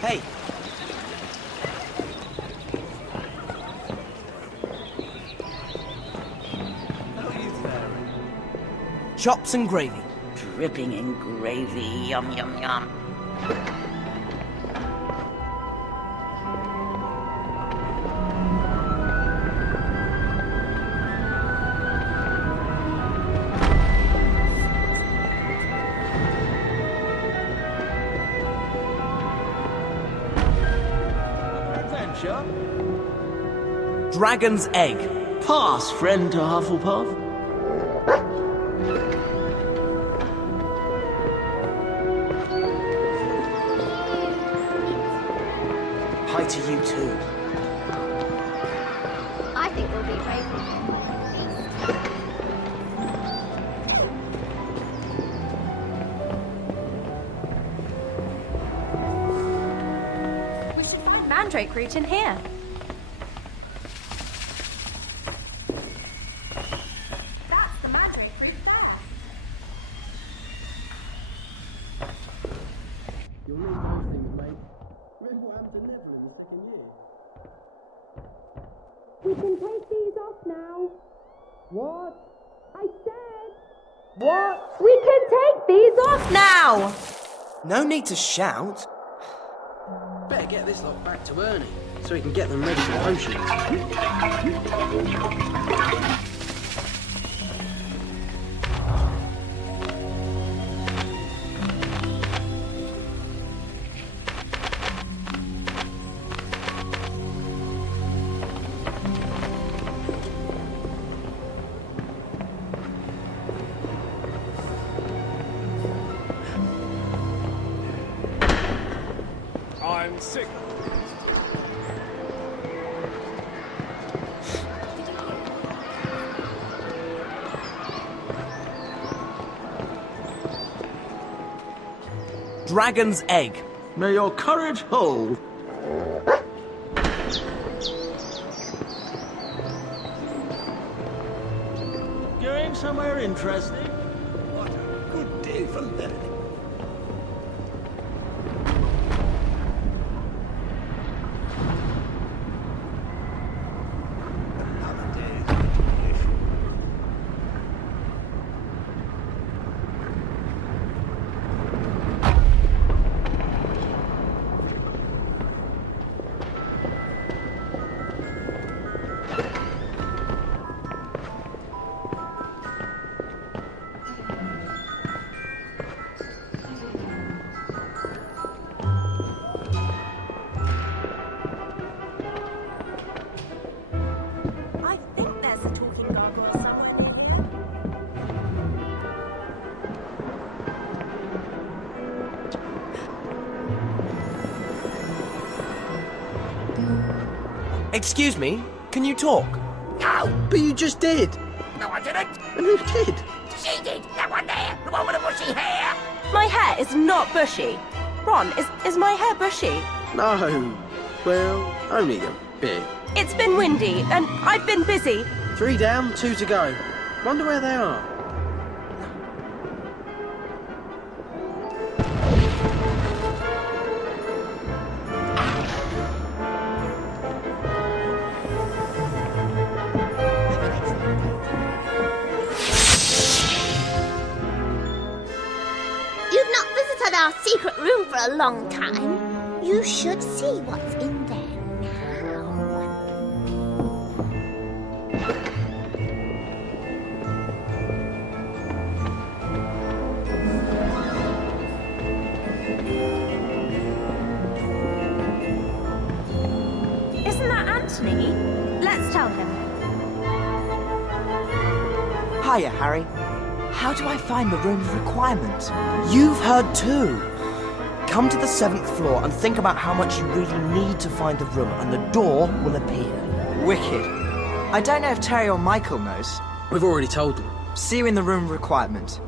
Hey. How are you today? Chops and gravy. Dripping in gravy, yum yum yum. Adventure? Dragon's egg. Pass, friend to Hufflepuff. Hi to you too. I think we'll be brave. We should find mandrake root in here. That's the mandrake root there. You'll need those things, mate. Remember what happened to Neville in the second year? We can take these off now. What? I said. What? We can take these off now! No need to shout. Better get this lot back to Ernie, so he can get them ready for potions. I'm sick. Dragon's egg. May your courage hold. Going somewhere interesting? What a good day for learning. Another day of education. I think there's a talking gargoyle somewhere. Excuse me, can you talk? No! But you just did! No, I didn't! And who did? She did! That one there! The one with the bushy hair! My hair is not bushy. Ron, is my hair bushy? No. Well, only a bit. It's been windy, and I've been busy. 3 down, 2 to go. Wonder where they are. had our secret room for a long time. You should see what's in there now. Isn't that Anthony? Let's tell him. Hiya, Harry. How do I find the room of requirement? You've heard too. Come to the 7th floor and think about how much you really need to find the room, and the door will appear. Wicked. I don't know if Terry or Michael knows. We've already told them. See you in the room of requirement.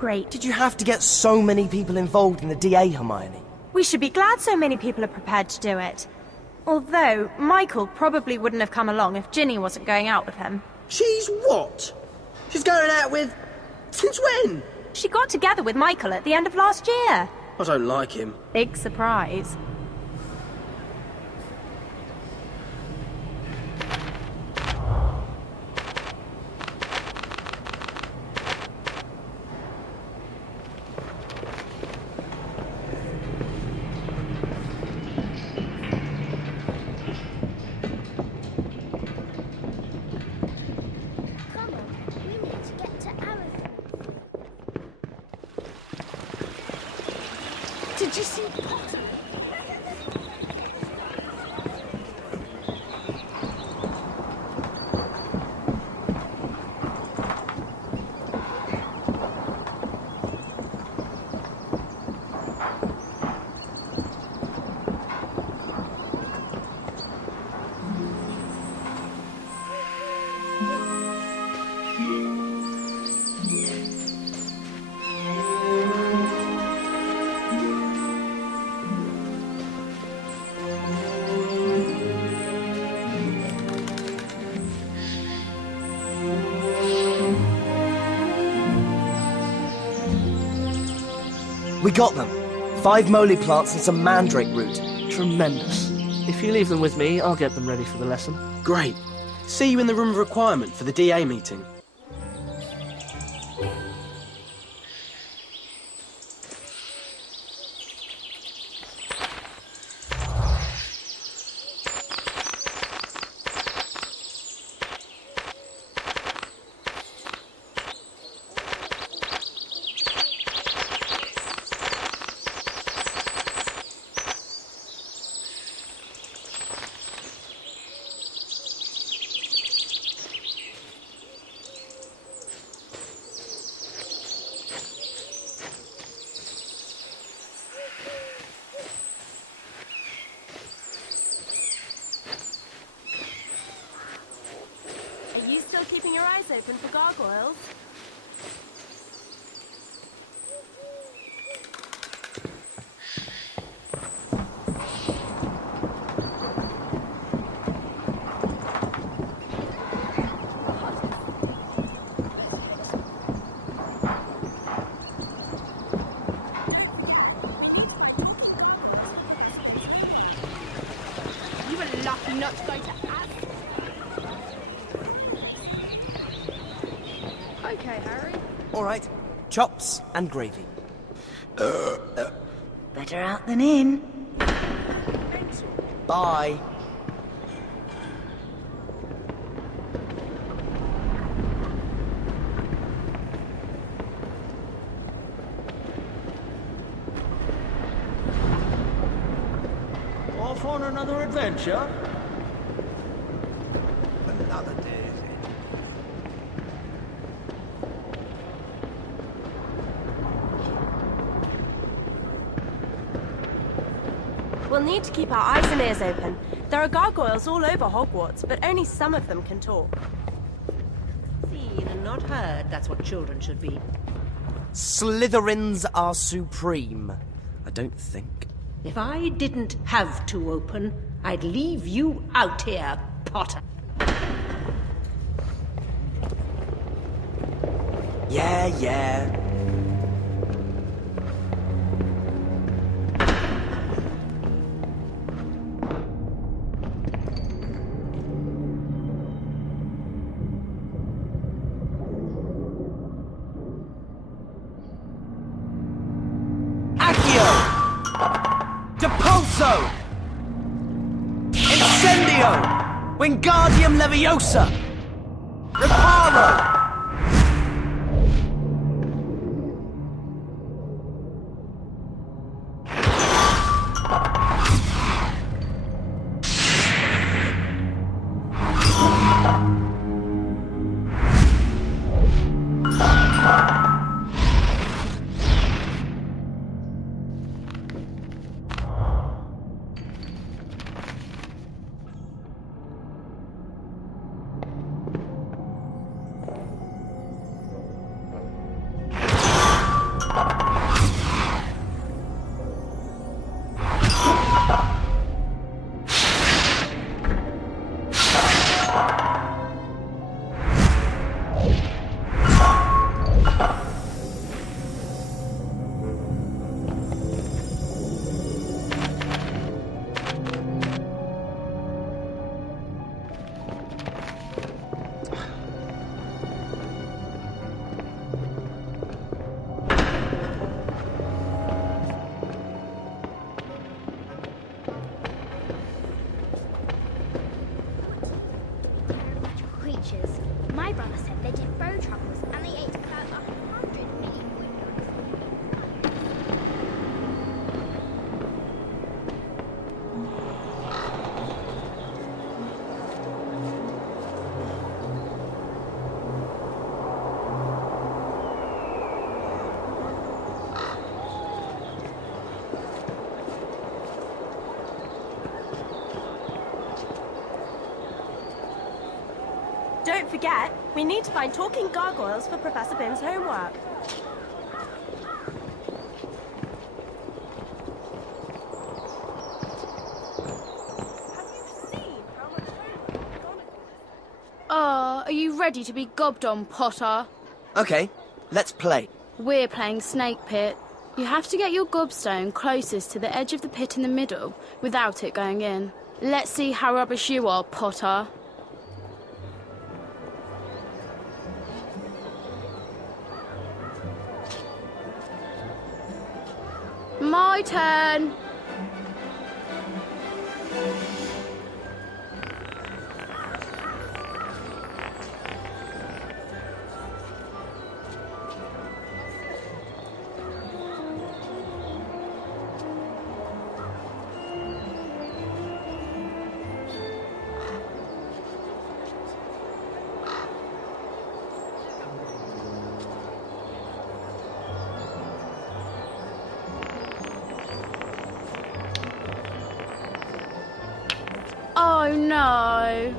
Great. Did you have to get so many people involved in the DA, Hermione? We should be glad so many people are prepared to do it. Although, Michael probably wouldn't have come along if Ginny wasn't going out with him. She's what? She's going out with... Since when? She got together with Michael at the end of last year. I don't like him. Big surprise. Did you see Potter? We got them. 5 moly plants and some mandrake root. Tremendous. If you leave them with me, I'll get them ready for the lesson. Great. See you in the room of requirement for the DA meeting. Are you still keeping your eyes open for gargoyles? You were lucky not to go to Okay, Harry. All right. Chops and gravy. Better out than in. Bye. Off on another adventure? Another day. We'll need to keep our eyes and ears open. There are gargoyles all over Hogwarts, but only some of them can talk. Seen and not heard, that's what children should be. Slytherins are supreme. I don't think. If I didn't have to open, I'd leave you out here, Potter. Yeah. Impulso! Incendio! Wingardium Leviosa! Reparo! Creatures. My brother said they did bow truffles and they ate about 100 million Don't forget, we need to find talking gargoyles for Professor Bim's homework. Are you ready to be gobbed on, Potter? Okay, let's play. We're playing Snake Pit. You have to get your gobstone closest to the edge of the pit in the middle without it going in. Let's see how rubbish you are, Potter. My turn. Oh no.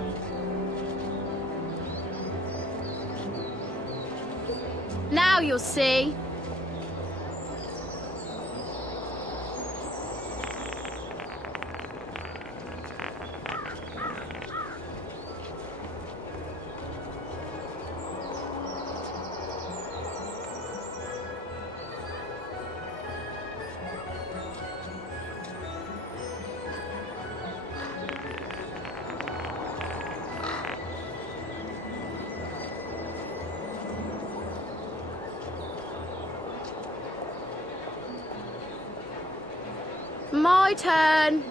Now you'll see. My turn.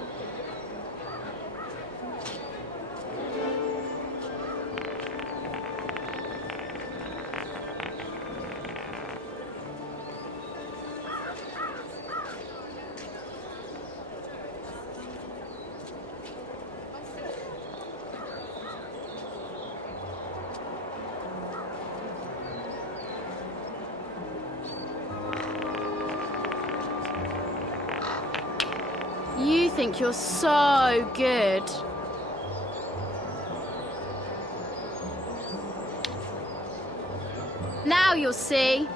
You think you're so good. Now you'll see.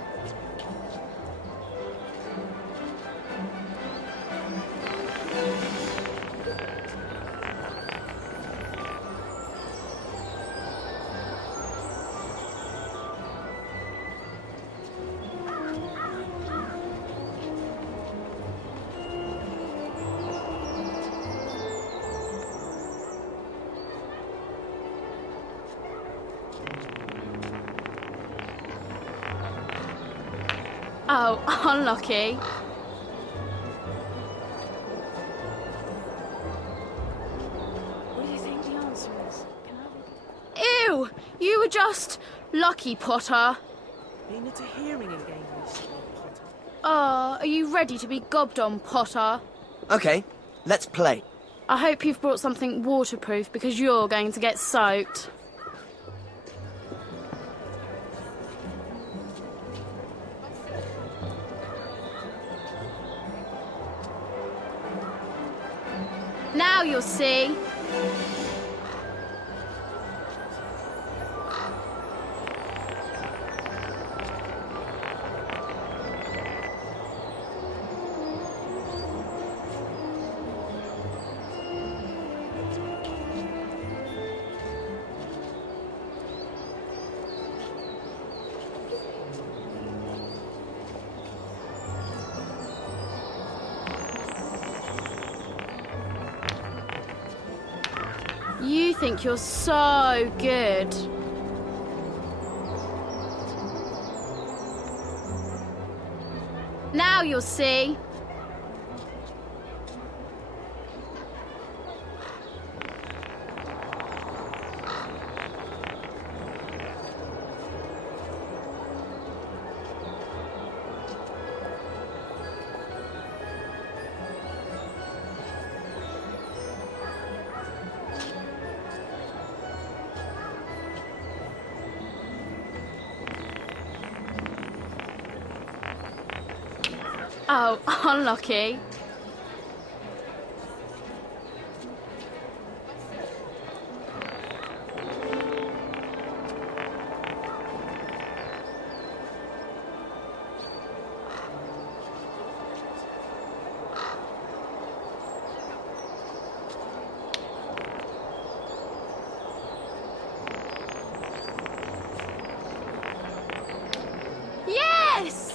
Oh, unlucky. just lucky, Potter. Being at a hearing again recently, Potter. Are you ready to be gobbed on, Potter? Okay, let's play. I hope you've brought something waterproof because you're going to get soaked. Now you'll see. You think you're so good. Now you'll see. Oh, unlucky. Yes!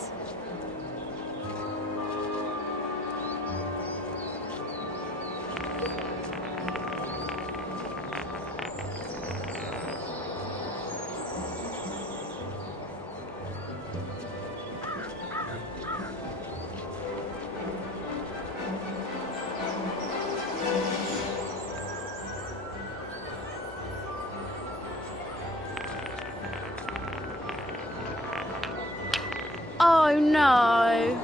Oh no.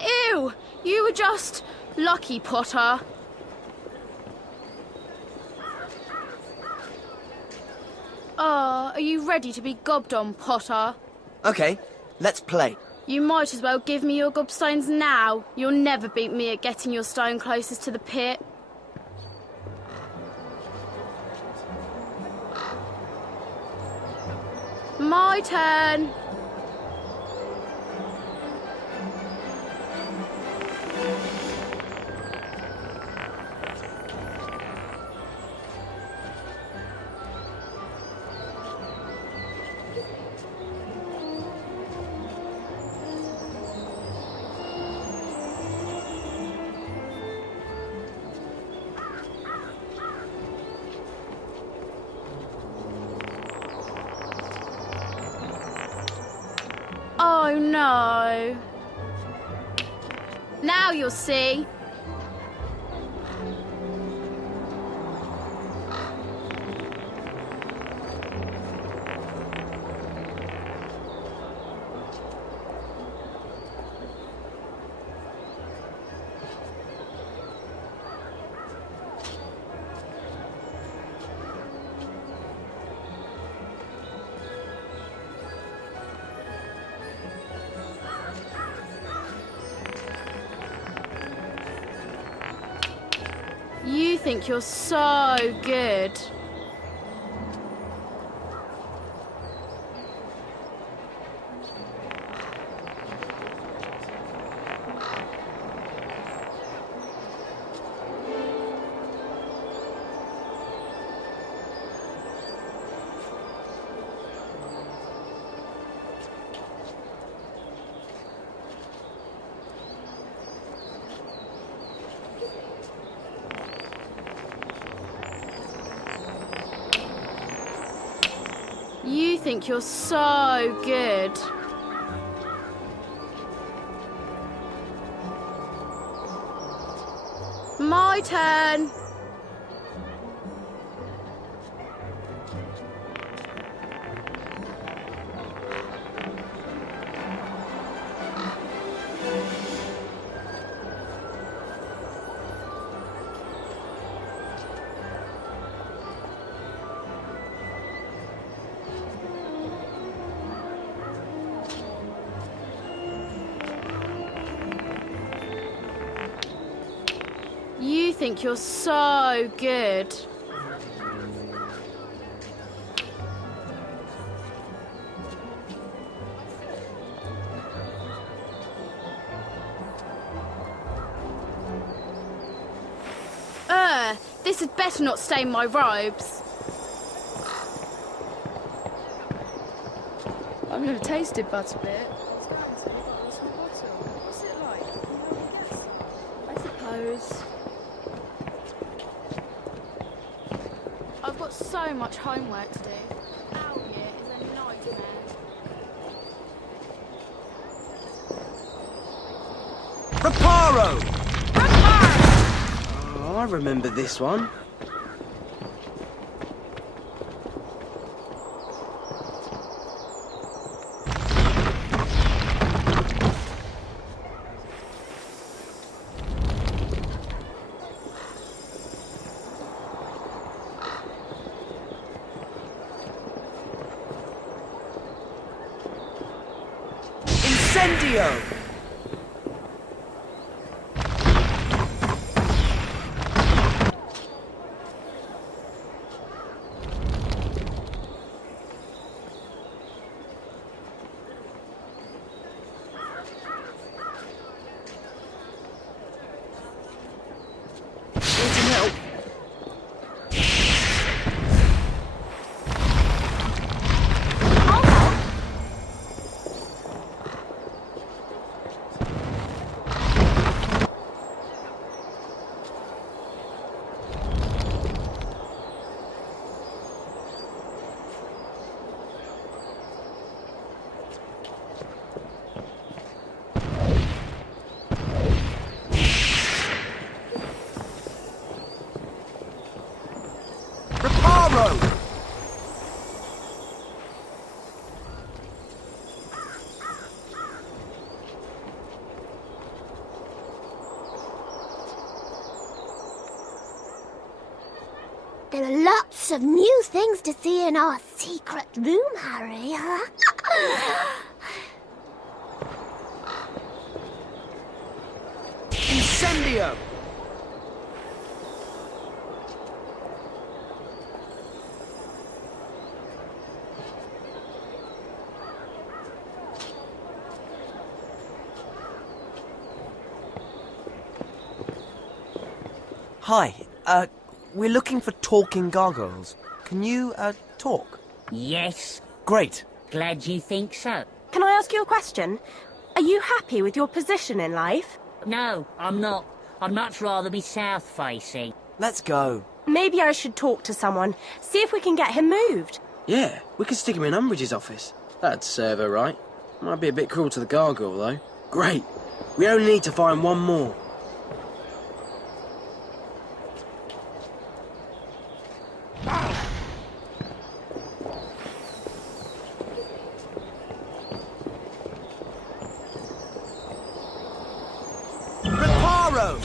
Ew! You were just lucky, Potter. Are you ready to be gobbed on, Potter? Okay, let's play. You might as well give me your gobstones now. You'll never beat me at getting your stone closest to the pit. My turn. Oh no. Now you'll see. You think you're so good. You think you're so good. My turn. You think you're so good. This had better not stain my robes. I've never tasted butterbeer. What's it like? I suppose. I've got so much homework to do. Out here is a nightmare. Reparo! Oh, I remember this one. Incendio! There are lots of new things to see in our secret room, Harry. Incendio! Hi, we're looking for talking gargoyles. Can you, talk? Yes. Great. Glad you think so. Can I ask you a question? Are you happy with your position in life? No, I'm not. I'd much rather be south-facing. Let's go. Maybe I should talk to someone, see if we can get him moved. Yeah, we could stick him in Umbridge's office. That'd serve her right. Might be a bit cruel to the gargoyle, though. Great. We only need to find one more. Reparo!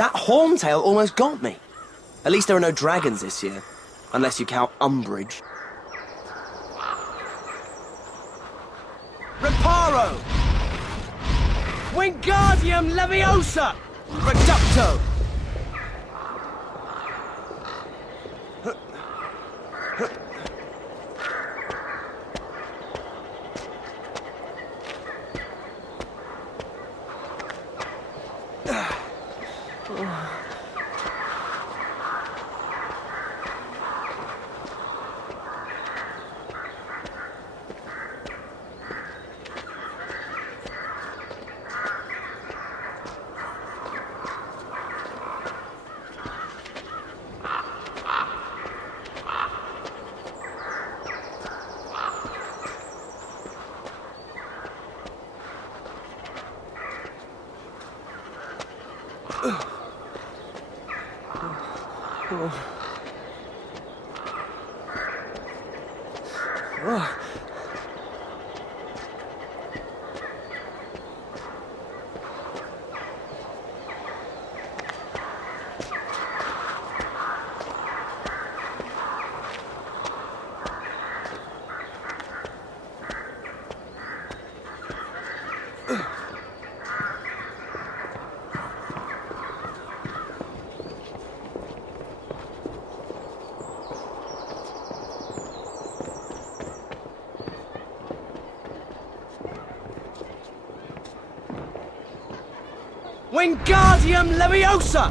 That horntail almost got me. At least there are no dragons this year. Unless you count Umbridge. Reparo! Wingardium Leviosa! Reducto! Wingardium Leviosa!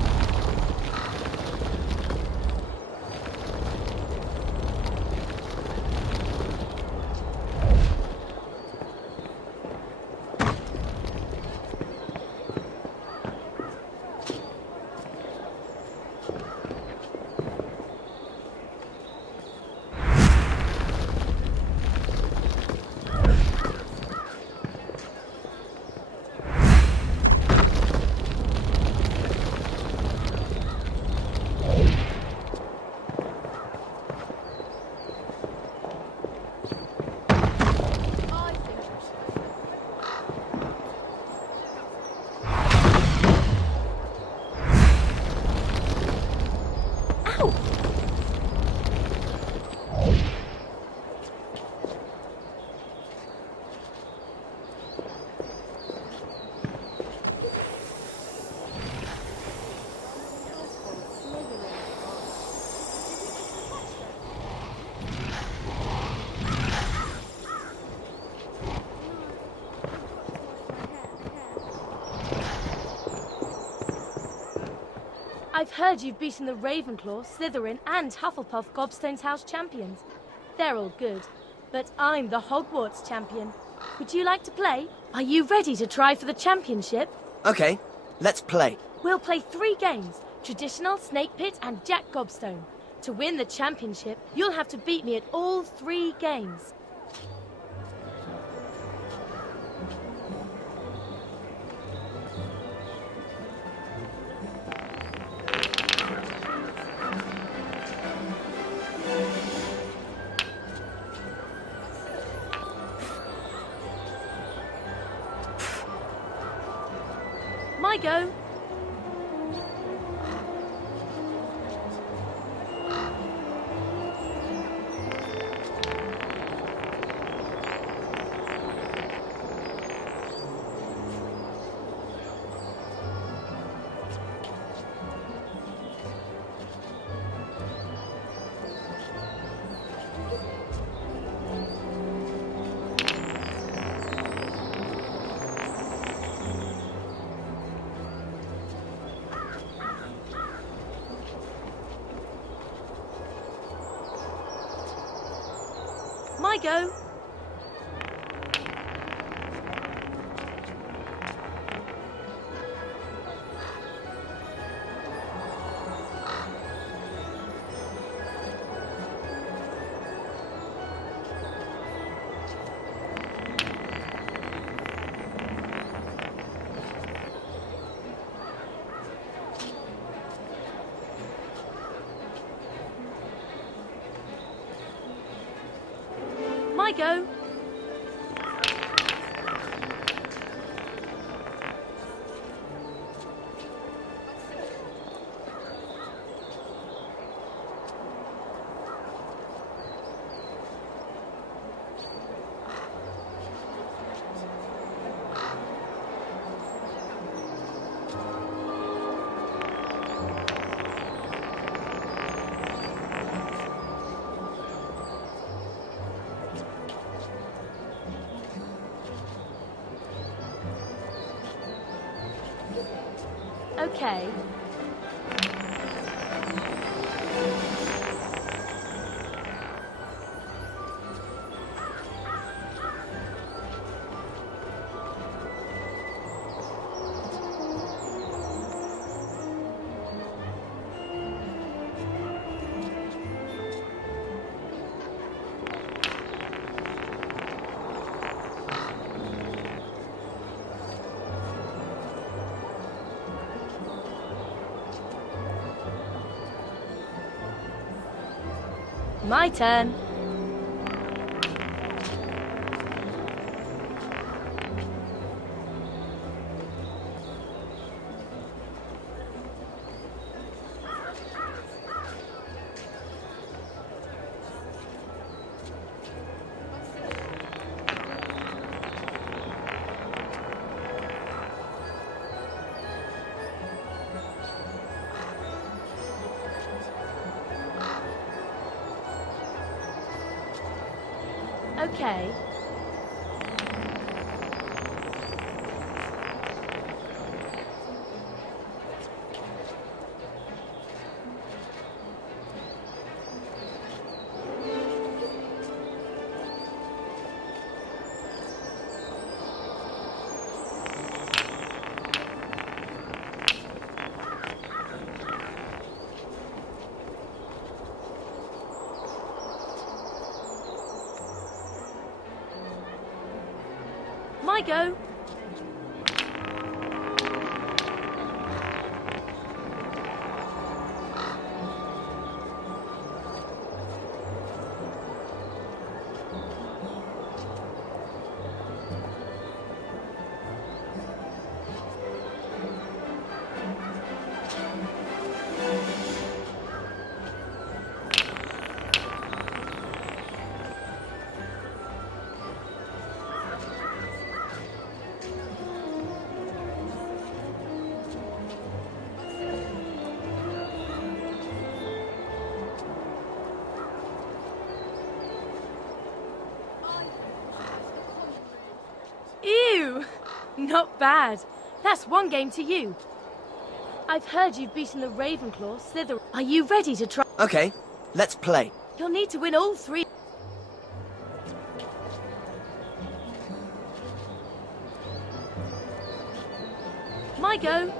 I've heard you've beaten the Ravenclaw, Slytherin, and Hufflepuff Gobstone's House champions. They're all good, but I'm the Hogwarts champion. Would you like to play? Are you ready to try for the championship? Okay, let's play. We'll play 3 games, Traditional, Snake Pit, and Jack Gobstone. To win the championship, you'll have to beat me at all 3 games. My go. My go. My go. Okay. My turn. Okay. My go. Ew! Not bad. That's one game to you. I've heard you've beaten the Ravenclaw, Slytherin. Are you ready to try? Okay, let's play. You'll need to win all three. My go.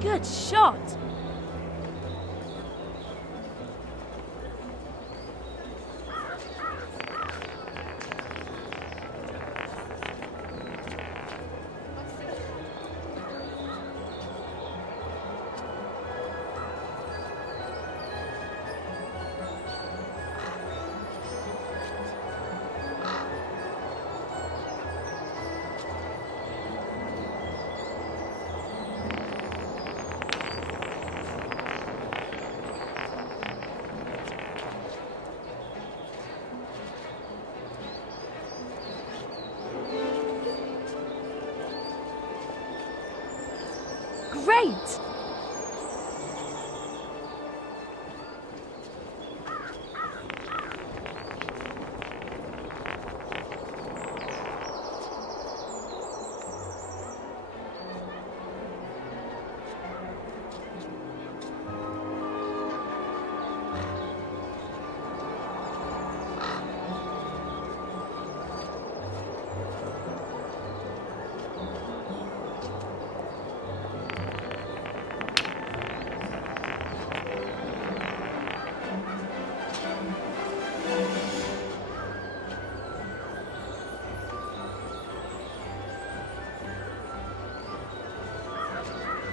Good shot. Great!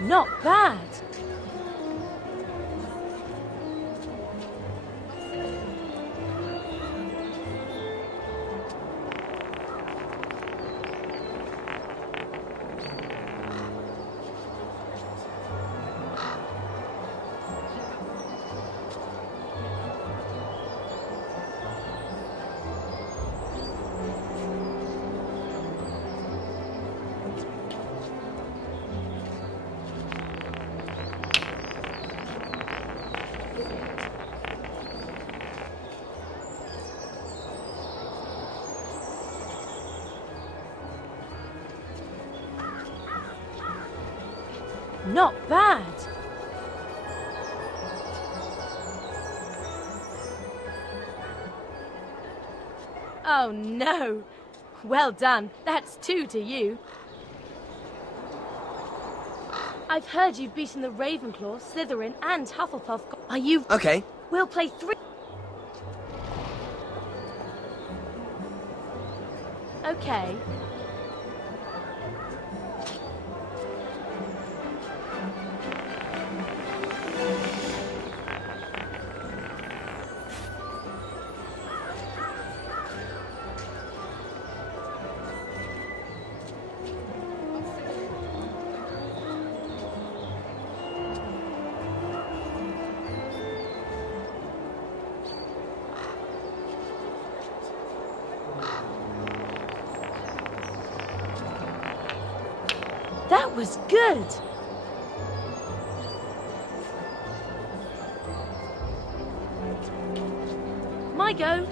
Not bad. Not bad. Oh no. Well done. That's 2 to you. I've heard you've beaten the Ravenclaw, Slytherin, and Hufflepuff. Are you... Okay. We'll play 3... Okay. That was good. My go.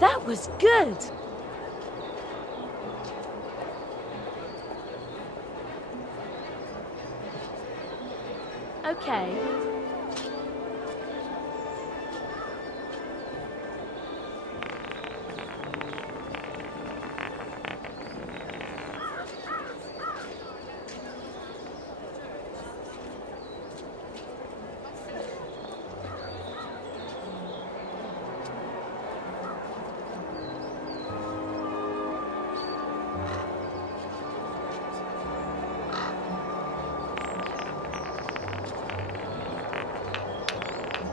That was good. Okay.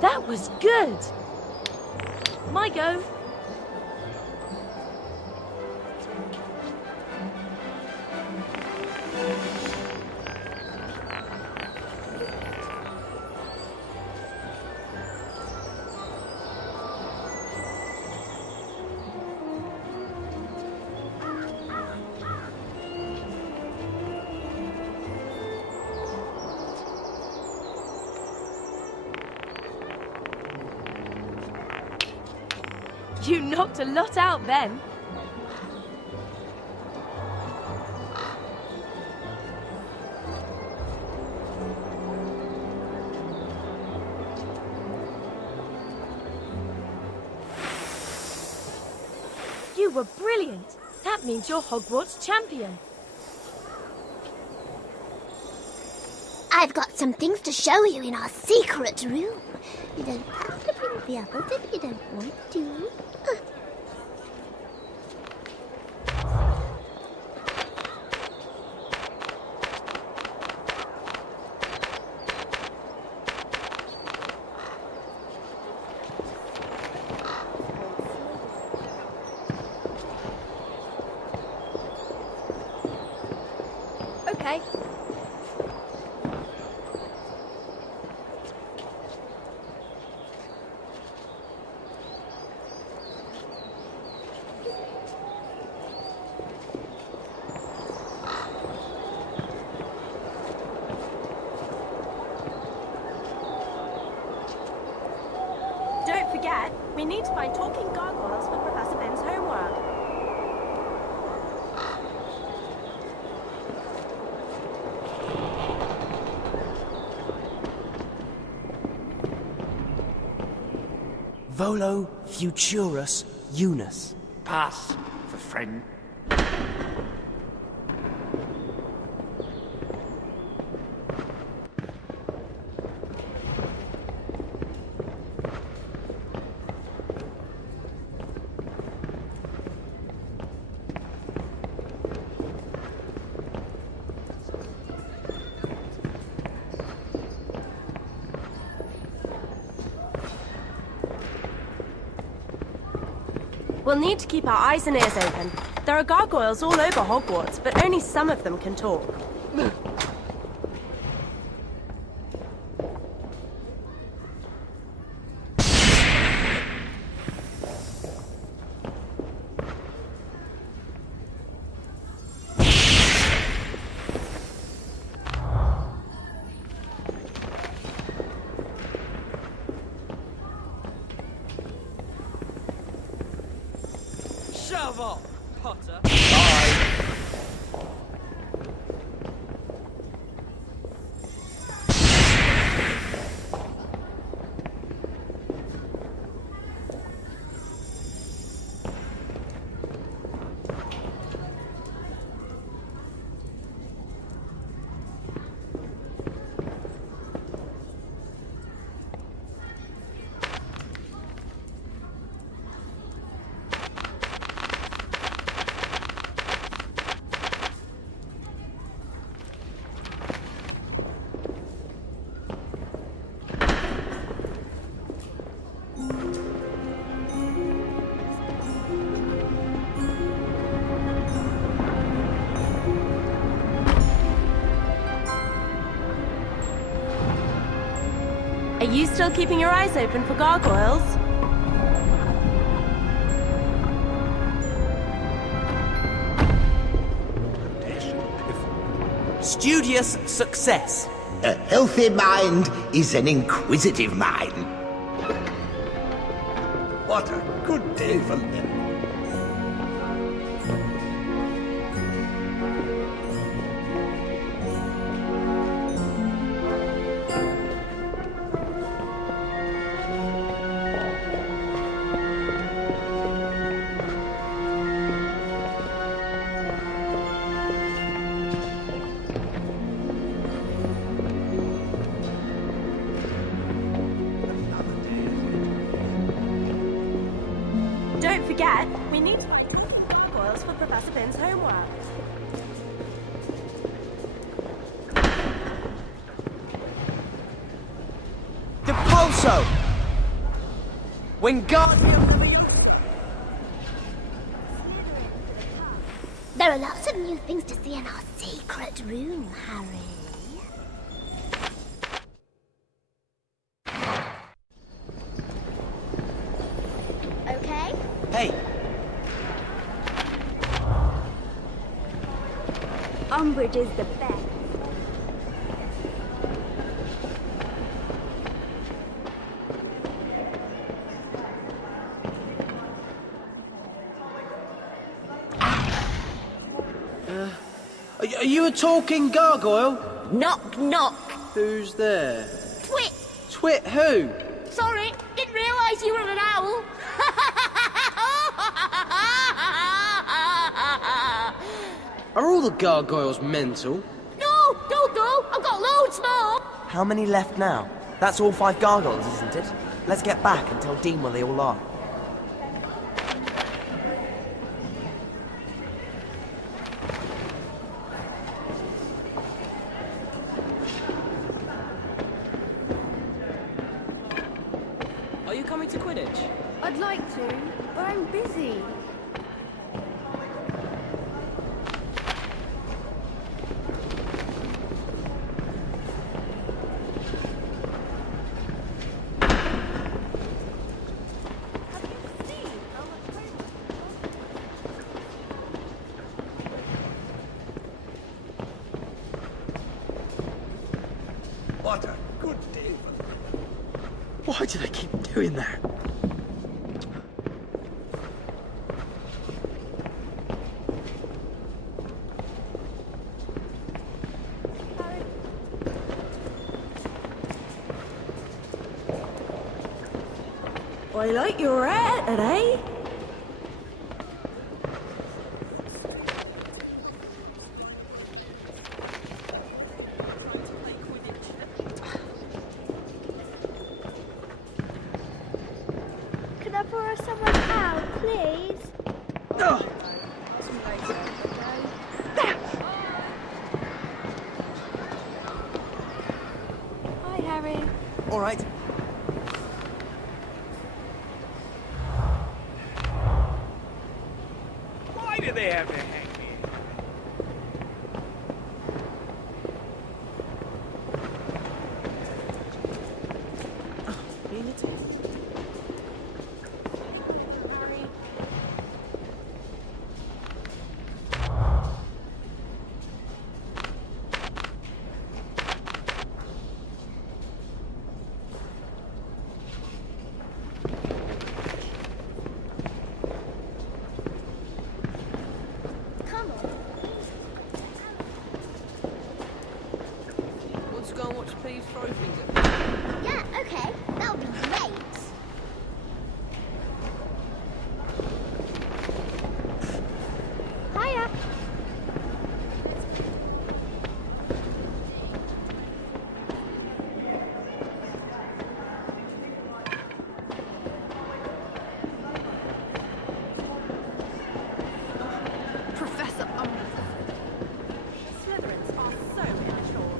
That was good. My go. You knocked a lot out then. You were brilliant. That means you're Hogwarts champion. I've got some things to show you in our secret room. You don't have to bring the others if you don't want to. Okay. Don't forget, we need to find talking gargoyles for Professor Binns' homework. Volo futurus unus. Pass for friend. We'll need to keep our eyes and ears open. There are gargoyles all over Hogwarts, but only some of them can talk. Shove off, Potter. Are you still keeping your eyes open for gargoyles? Studious success. A healthy mind is an inquisitive mind. What a good day for them. Don't forget, we need to find gargoyles for Professor Finn's homework. Depulso! Wingardium Leviosa! There are lots of new things to see in our secret room, Harry. Okay? Hey, Umbridge is the best. Are you a talking gargoyle? Knock, knock. Who's there? Twit. Twit who? Sorry, didn't realise you were an owl. Are all the gargoyles mental? No, don't go. I've got loads more. how many left now? That's all 5 gargoyles, isn't it? Let's get back and tell Dean where they all are. Are you coming to Quidditch? I'd like to, but I'm busy. What a good day for them. Why do they keep doing that? I like your hat today. Can I borrow someone out, please? Oh. Hi, Harry. All right. please throw things at me? Yeah, okay. That'll be great. Hiya. Professor Slytherins are so immature.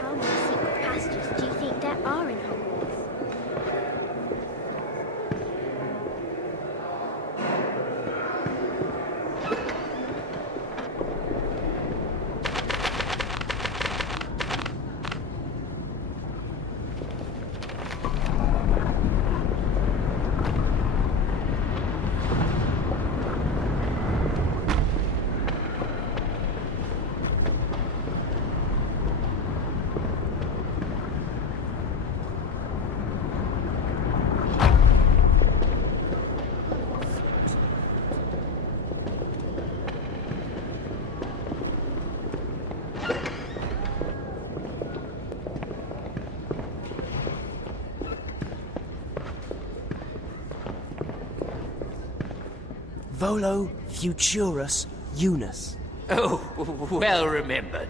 How many secret passages do you think there are in Hogwarts? Volo Futurus Unus. Oh, well remembered.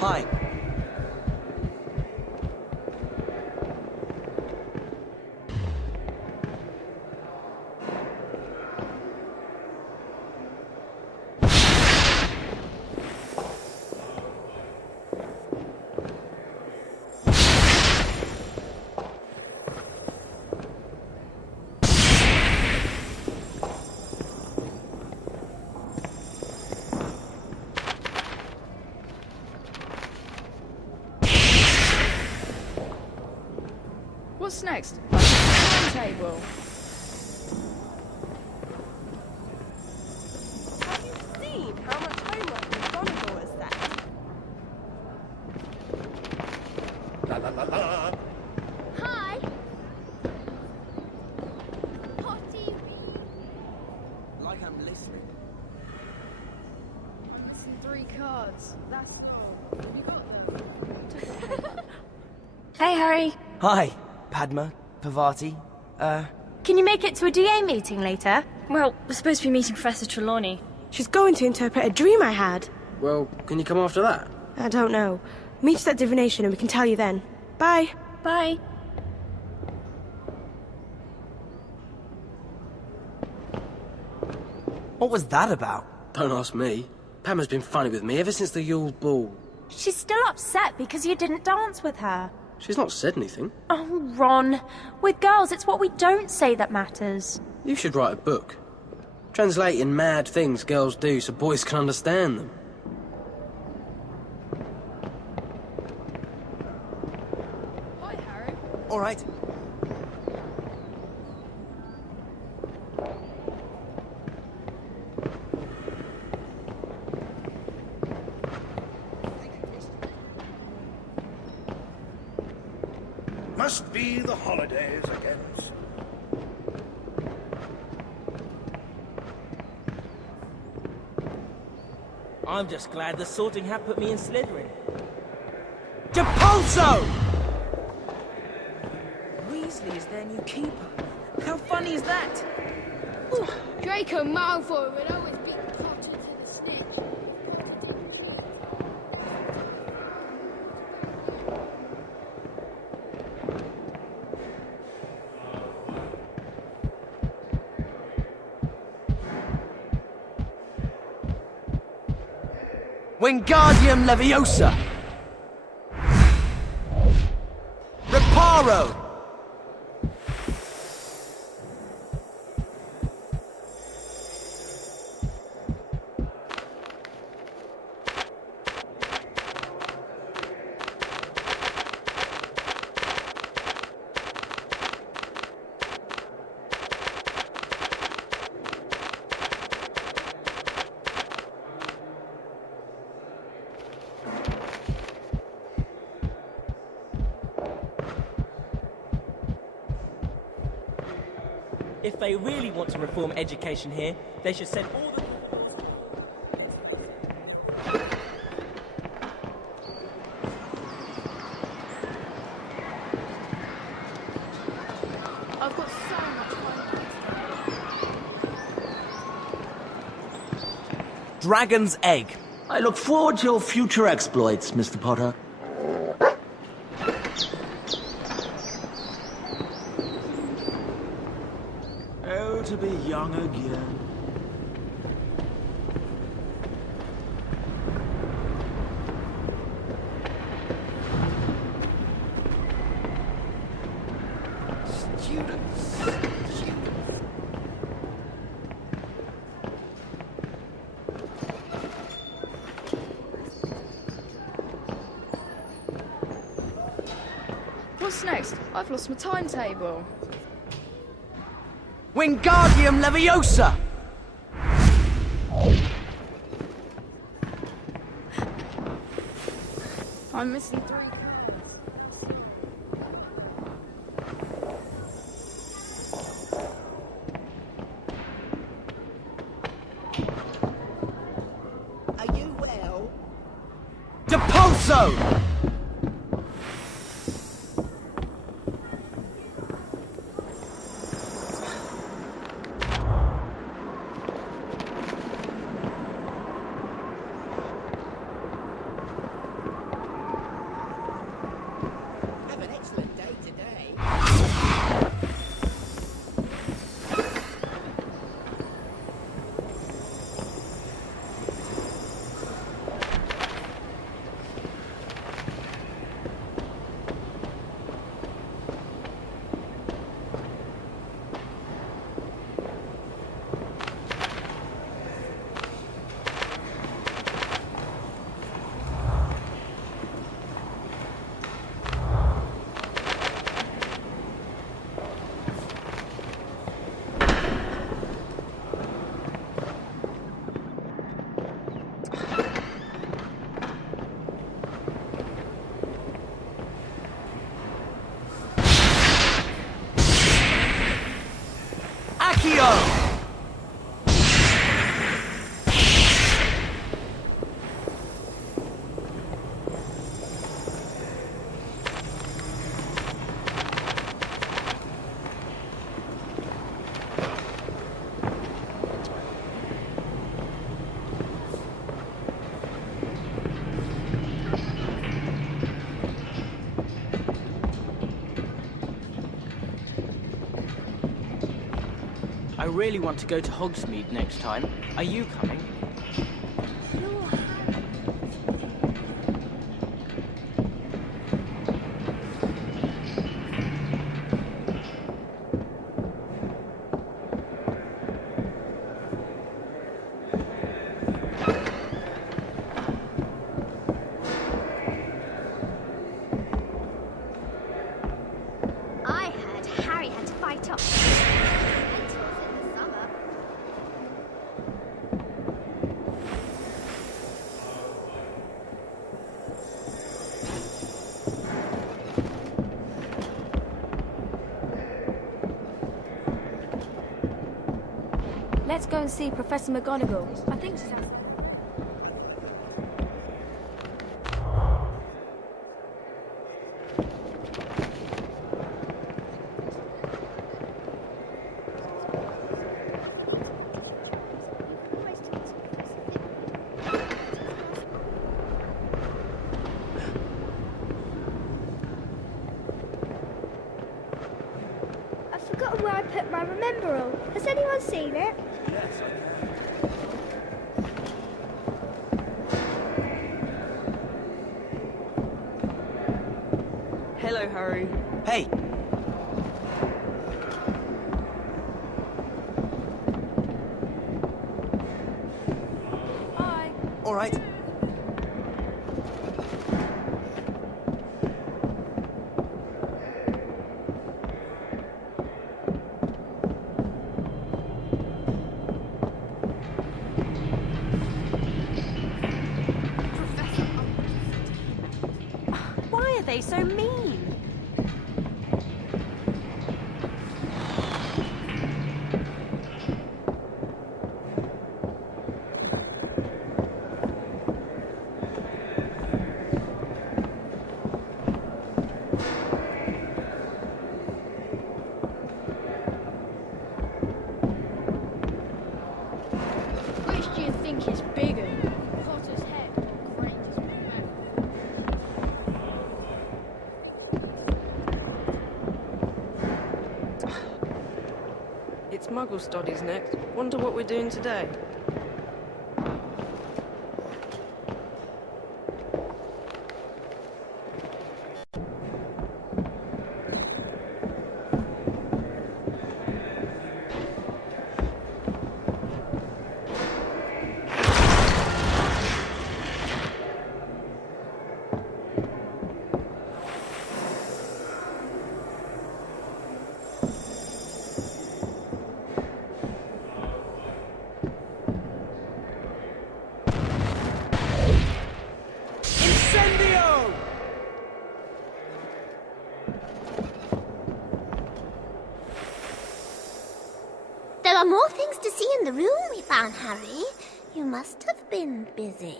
Hi. What's next? Timetable. Have you seen how much homework McGonagall has set? La la la la. Hi. Potty Like I'm listening. I'm missing 3 cards. That's all. Have you got them? Hey, Harry. Hi, Padma, Pavati. Can you make it to a DA meeting later? Well, we're supposed to be meeting Professor Trelawney. She's going to interpret a dream I had. Well, can you come after that? I don't know. Meet us at divination and we can tell you then. Bye. Bye. What was that about? Don't ask me. Pam has been funny with me ever since the Yule Ball. She's still upset because you didn't dance with her. She's not said anything. Oh, Ron. We're girls, it's what we don't say that matters. You should write a book. Translating mad things girls do so boys can understand them. Hi, Harry. All right. Must be the holidays again. I'm just glad the sorting hat put me in Slytherin. Depulso! Weasley is their new keeper. How funny is that? Draco Malfoy would always beat Potter to the snitch. Wingardium Leviosa! Reparo! If they really want to reform education here, they should send all the... I've got so much fun. Dragon's Egg. I look forward to your future exploits, Mr. Potter. Oh, to be young again. What's next? I've lost my timetable. Wingardium Leviosa! I'm missing 3 cards. Are you well? Depulso! Have an excellent day today. Accio! I really want to go to Hogsmeade next time. Are you coming? top. Let's go and see Professor McGonagall. I think she's out. I've forgotten where I put my remember-all. Has anyone seen it? Yes, I have. Hello, Harry. Hey, Bye. all right. Why are they so mean? Which do you think is bigger? Potter's head or Granger's mouth? It's Muggle Studies next. Wonder what we're doing today. Incendio! There are more things to see in the room we found, Harry. You must have been busy.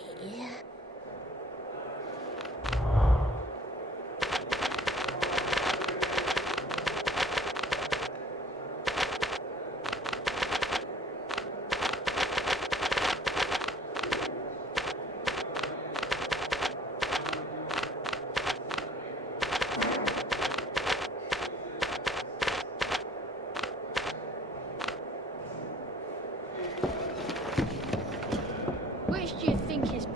Which do you think is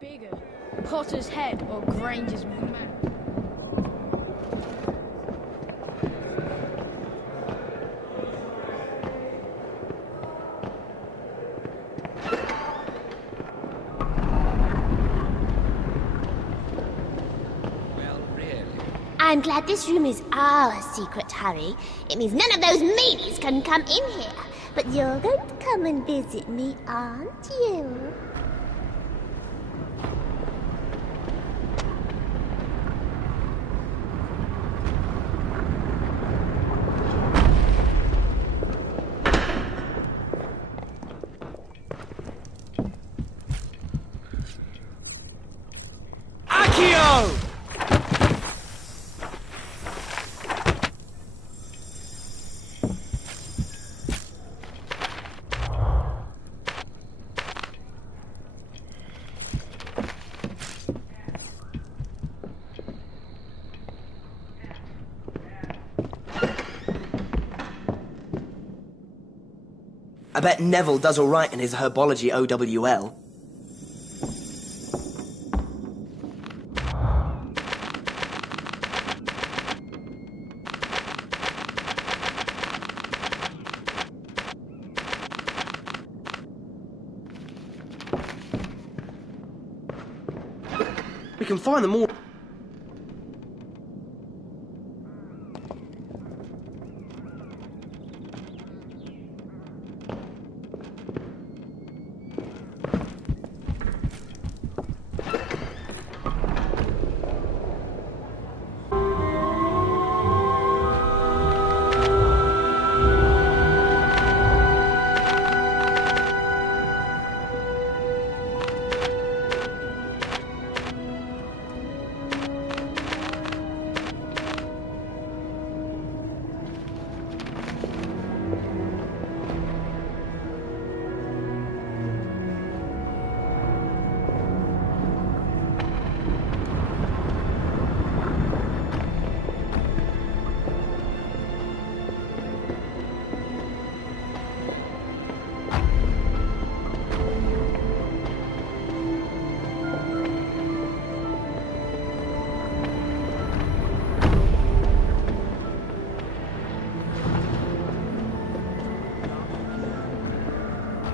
bigger? Potter's head or Granger's mouth? I'm glad this room is our secret, Harry. It means none of those meanies can come in here. But you're going to come and visit me, aren't you? Accio! I bet Neville does all right in his herbology OWL. We can find them all.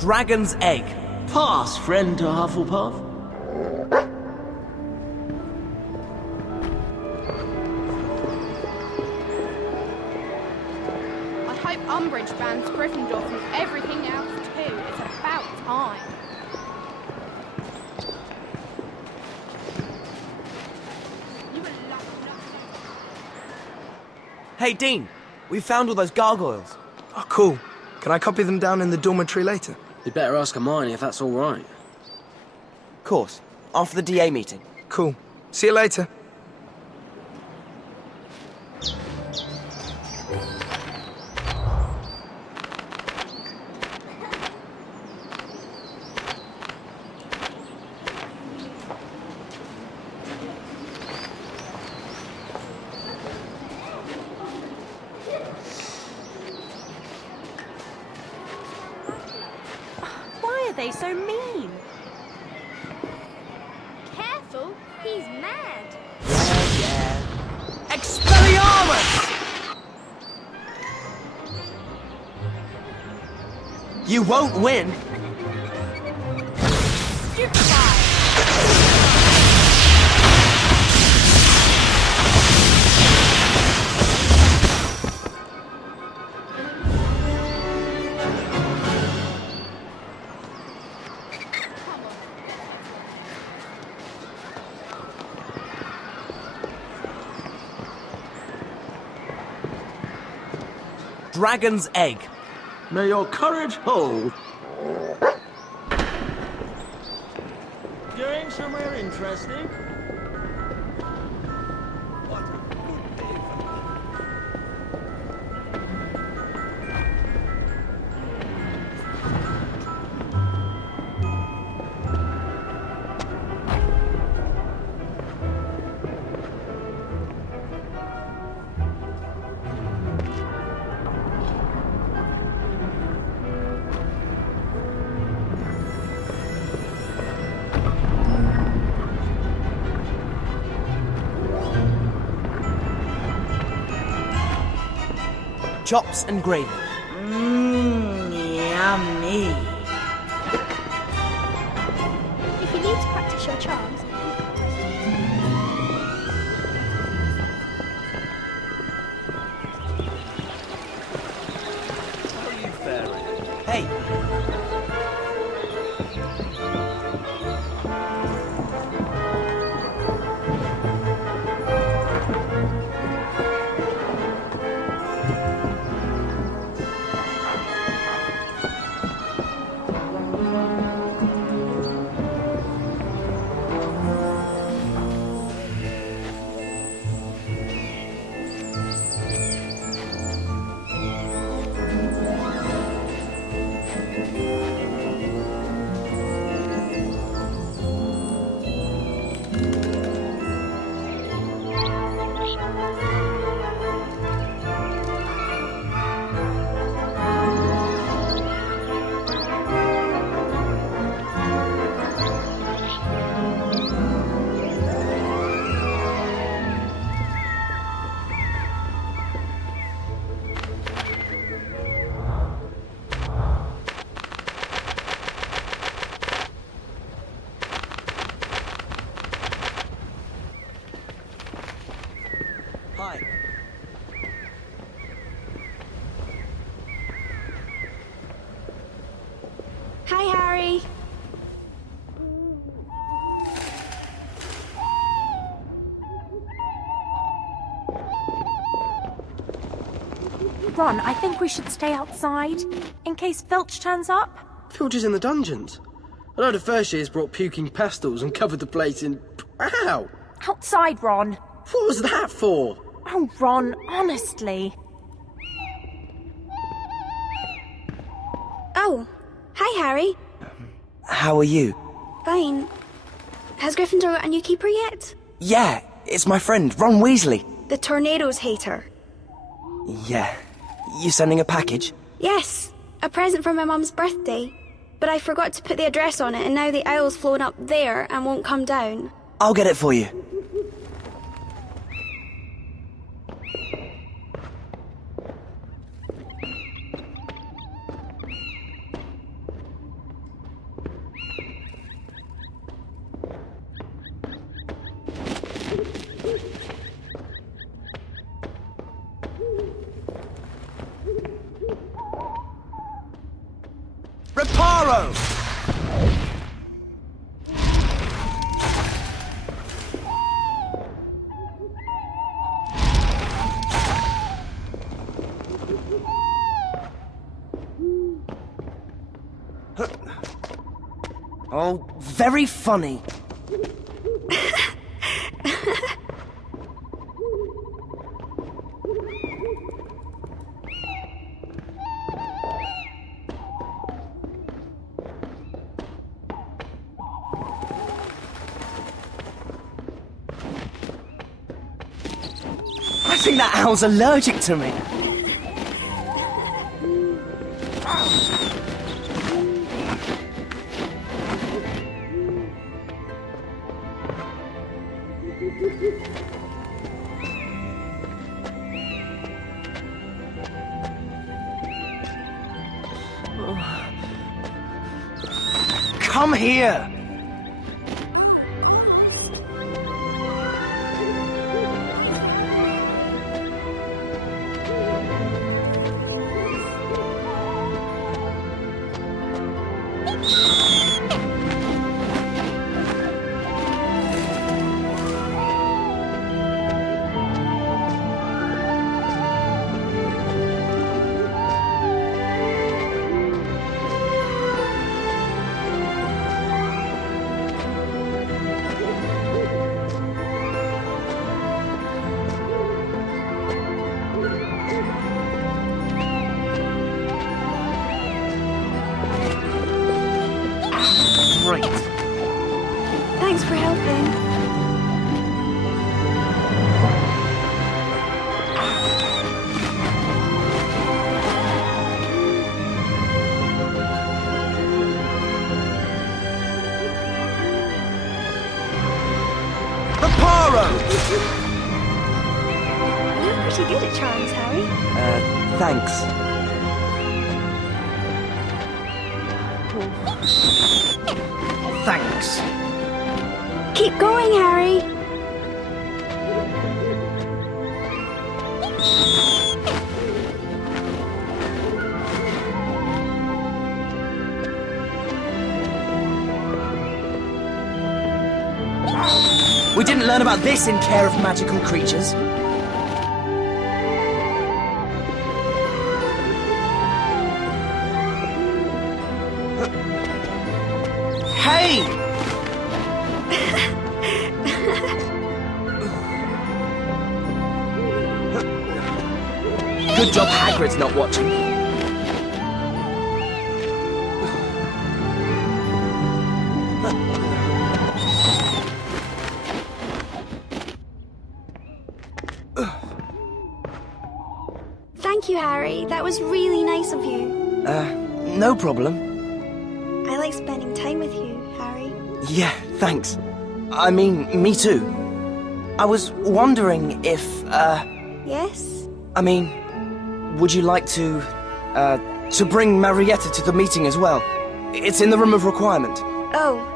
Dragon's Egg. Pass, friend to Hufflepuff. I hope Umbridge bans Gryffindor from everything else too. It's about time. Hey, Dean, we found all those gargoyles. Oh, cool. Can I copy them down in the dormitory later? You'd better ask Hermione if that's all right. Of course, after the DA meeting. Cool. See you later. Why are they so mean? Careful, he's mad. Expelliarmus! You won't win. Dragon's Egg. May your courage hold. Going somewhere interesting? Chops and gravy. Yummy. If you need to practice your charms, How are you faring? Hey. Hi, Harry. Ron, I think we should stay outside, in case Filch turns up. Filch is in the dungeons. A load of first years brought puking pastels and covered the place in... Ow! Outside, Ron. What was that for? Oh, Ron, honestly. Oh, hi, Harry. How are you? Fine. Has Gryffindor got a new keeper yet? Yeah, it's my friend, Ron Weasley. The Tornadoes hater. Yeah. You sending a package? Yes, a present for my mum's birthday. But I forgot to put the address on it, and now the owl's flown up there and won't come down. I'll get it for you. Reparo! Oh, very funny. I think that owl's allergic to me. Come here! Great. Thanks for helping. Reparo! You're pretty good at charms, Harry. Thanks. Thanks. Keep going, Harry. We didn't learn about this in Care of Magical Creatures. Hey! Good job Hagrid's not watching. Thank you, Harry. That was really nice of you. No problem. I like spending time with you, Harry. Yeah, thanks. I mean, me too. I was wondering if, Yes? I mean, would you like to bring Marietta to the meeting as well? It's in the room of requirement. Oh.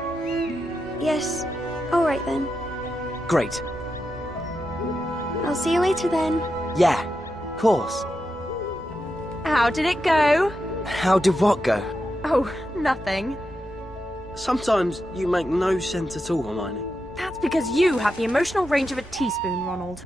Yes. All right, then. Great. I'll see you later, then. Yeah, of course. How did it go? How did what go? Oh, nothing. Sometimes you make no sense at all, Hermione. That's because you have the emotional range of a teaspoon, Ronald.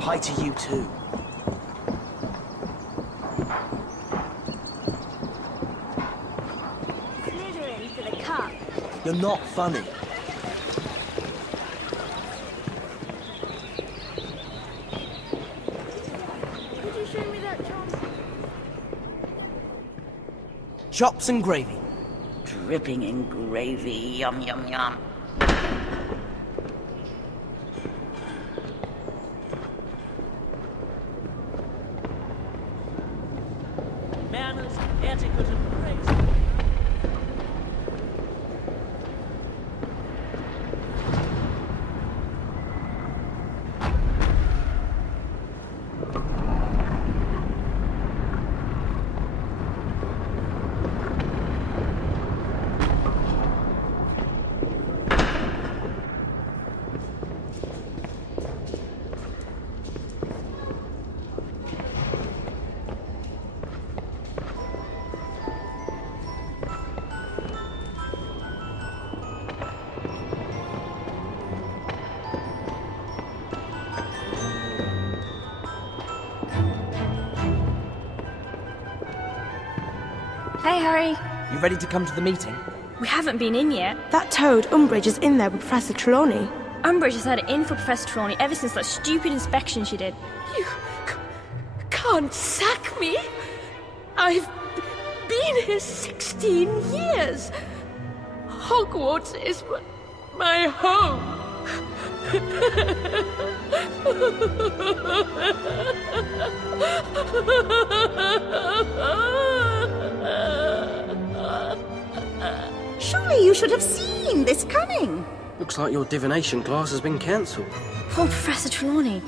Hi to you too. Slytherin for the cup. You're not funny. Could you show me that, John? Chops and gravy. Dripping in gravy, yum yum yum. Manners, etiquette, and grace. Hey, Harry. You ready to come to the meeting? We haven't been in yet. That toad, Umbridge, is in there with Professor Trelawney. Umbridge has had it in for Professor Trelawney ever since that stupid inspection she did. You can't sack me. I've been here 16 years. Hogwarts is my home. Surely you should have seen this coming. Looks like your divination class has been cancelled. Poor Professor Trelawney.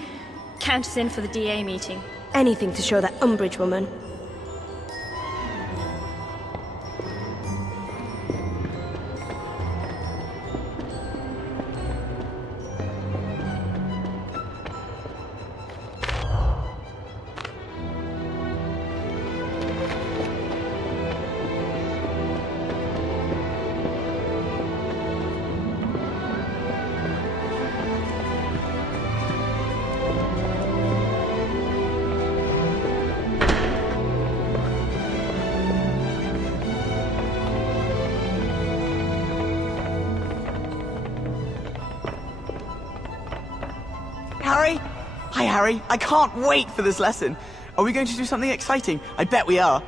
Count us in for the DA meeting. Anything to show that Umbridge woman. Harry? Hi, Harry. I can't wait for this lesson. Are we going to do something exciting? I bet we are.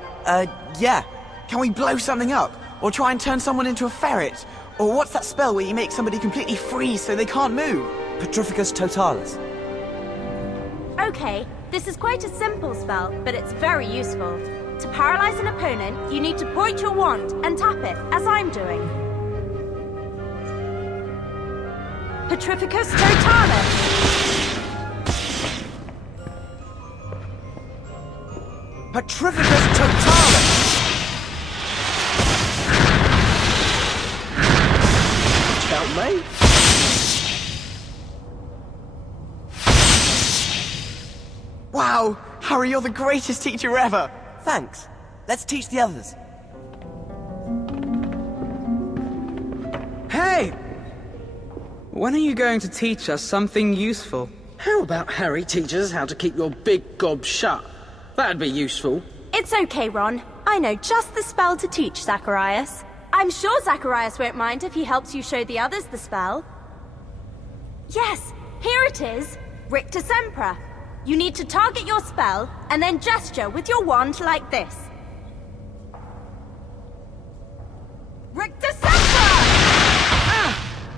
Yeah. Can we blow something up? Or try and turn someone into a ferret? Or what's that spell where you make somebody completely freeze so they can't move? Petrificus totalis. Okay, this is quite a simple spell, but it's very useful. To paralyze an opponent, you need to point your wand and tap it, as I'm doing. Petrificus totalis! Petrificus totalis! Watch out, mate. Wow! Harry, you're the greatest teacher ever! Thanks. Let's teach the others. Hey! When are you going to teach us something useful? How about Harry teaches us how to keep your big gob shut? That'd be useful. It's okay, Ron. I know just the spell to teach Zacharias. I'm sure Zacharias won't mind if he helps you show the others the spell. Yes, here it is. Rictus Sempra. You need to target your spell and then gesture with your wand like this. Rictus Sempra!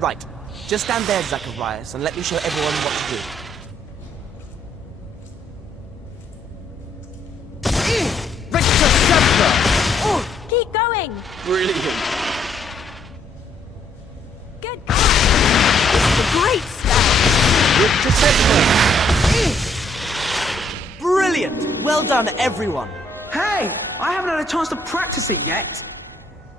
Right. Just stand there, Zacharias, and let me show everyone what to do. Rictus Sempra! Oh, keep going. Brilliant. Good. This is a great spell. Rictus Sempra! Brilliant! Well done, everyone. Hey! I haven't had a chance to practice it yet.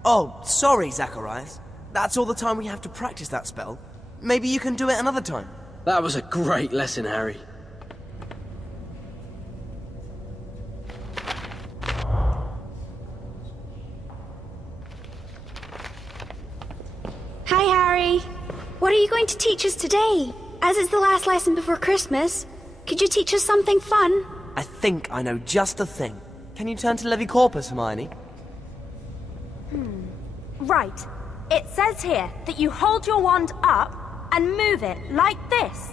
Oh, sorry, Zacharias. That's all the time we have to practice that spell. Maybe you can do it another time. That was a great lesson, Harry. Hi, Harry. What are you going to teach us today? As it's the last lesson before Christmas, could you teach us something fun? I think I know just the thing. Can you turn to Levicorpus, Hermione? Right. It says here that you hold your wand up and move it like this.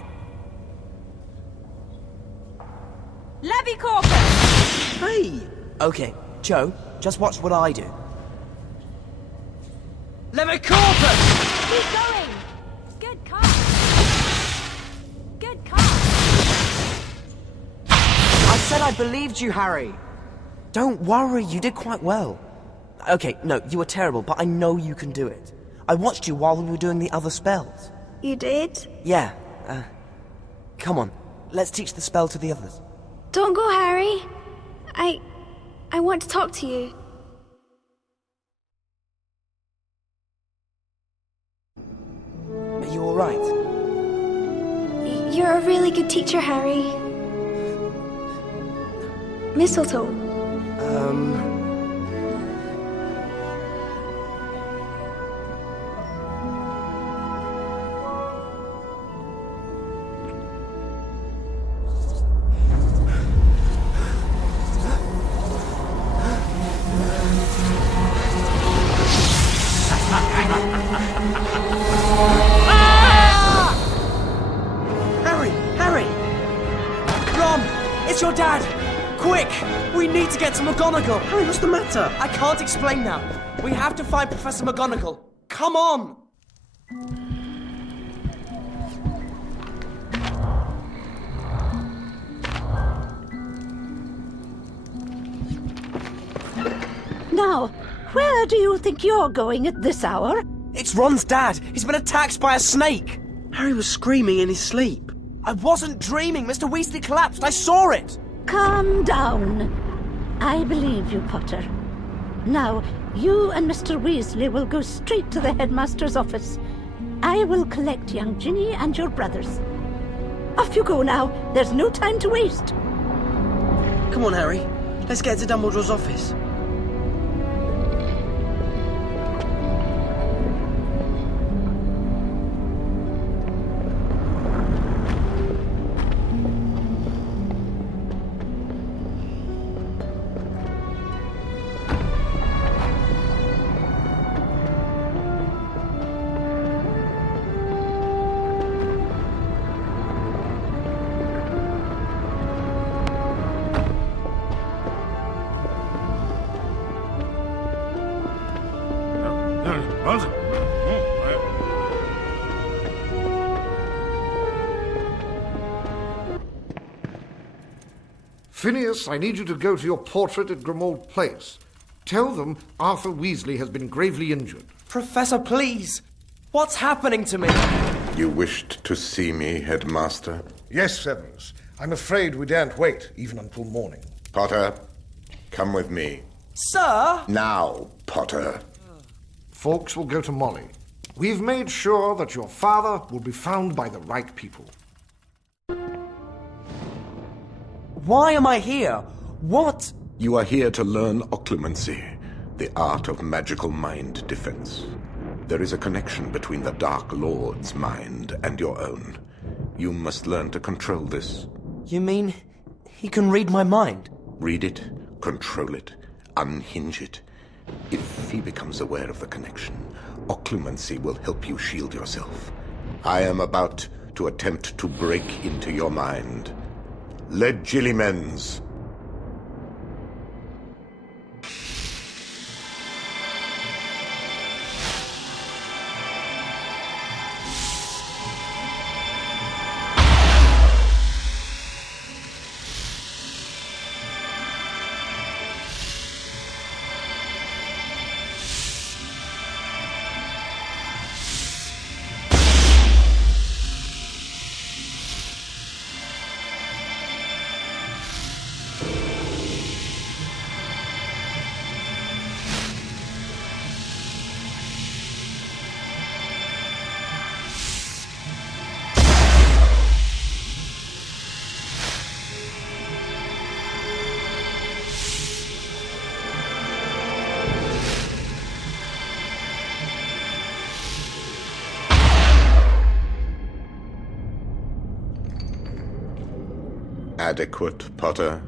Levicorpus! Hey! Okay, Joe, just watch what I do. Levicorpus! Keep going! Good card. Good card. I said I believed you, Harry. Don't worry, you did quite well. Okay, no, you were terrible, but I know you can do it. I watched you while we were doing the other spells. You did? Yeah, come on, let's teach the spell to the others. Don't go, Harry. I want to talk to you. Are you alright? You're a really good teacher, Harry. Mistletoe. Harry! Ron! It's your dad! Quick! We need to get to McGonagall! Harry, what's the matter? I can't explain now. We have to find Professor McGonagall. Come on! Now, where do you think you're going at this hour? It's Ron's dad! He's been attacked by a snake! Harry was screaming in his sleep. I wasn't dreaming! Mr. Weasley collapsed! I saw it! Calm down. I believe you, Potter. Now, you and Mr. Weasley will go straight to the headmaster's office. I will collect young Ginny and your brothers. Off you go now. There's no time to waste. Come on, Harry. Let's get to Dumbledore's office. Phineas, I need you to go to your portrait at Grimmauld Place. Tell them Arthur Weasley has been gravely injured. Professor, please! What's happening to me? You wished to see me, Headmaster? Yes, Severus. I'm afraid we daren't wait, even until morning. Potter, come with me. Sir? Now, Potter. Fawkes will go to Molly. We've made sure that your father will be found by the right people. Why am I here? What? You are here to learn occlumency, the art of magical mind defense. There is a connection between the Dark Lord's mind and your own. You must learn to control this. You mean he can read my mind? Read it, control it, unhinge it. If he becomes aware of the connection, occlumency will help you shield yourself. I am about to attempt to break into your mind. Legilimens. Adequate, Potter.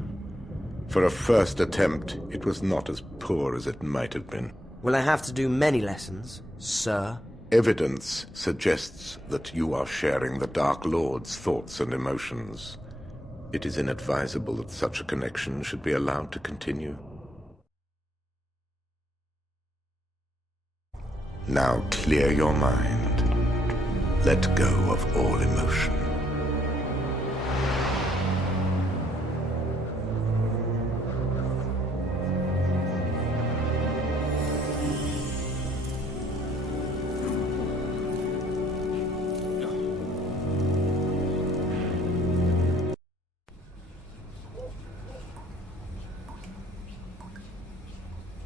For a first attempt, it was not as poor as it might have been. Will I have to do many lessons, sir? Evidence suggests that you are sharing the Dark Lord's thoughts and emotions. It is inadvisable that such a connection should be allowed to continue. Now clear your mind. Let go of all emotion.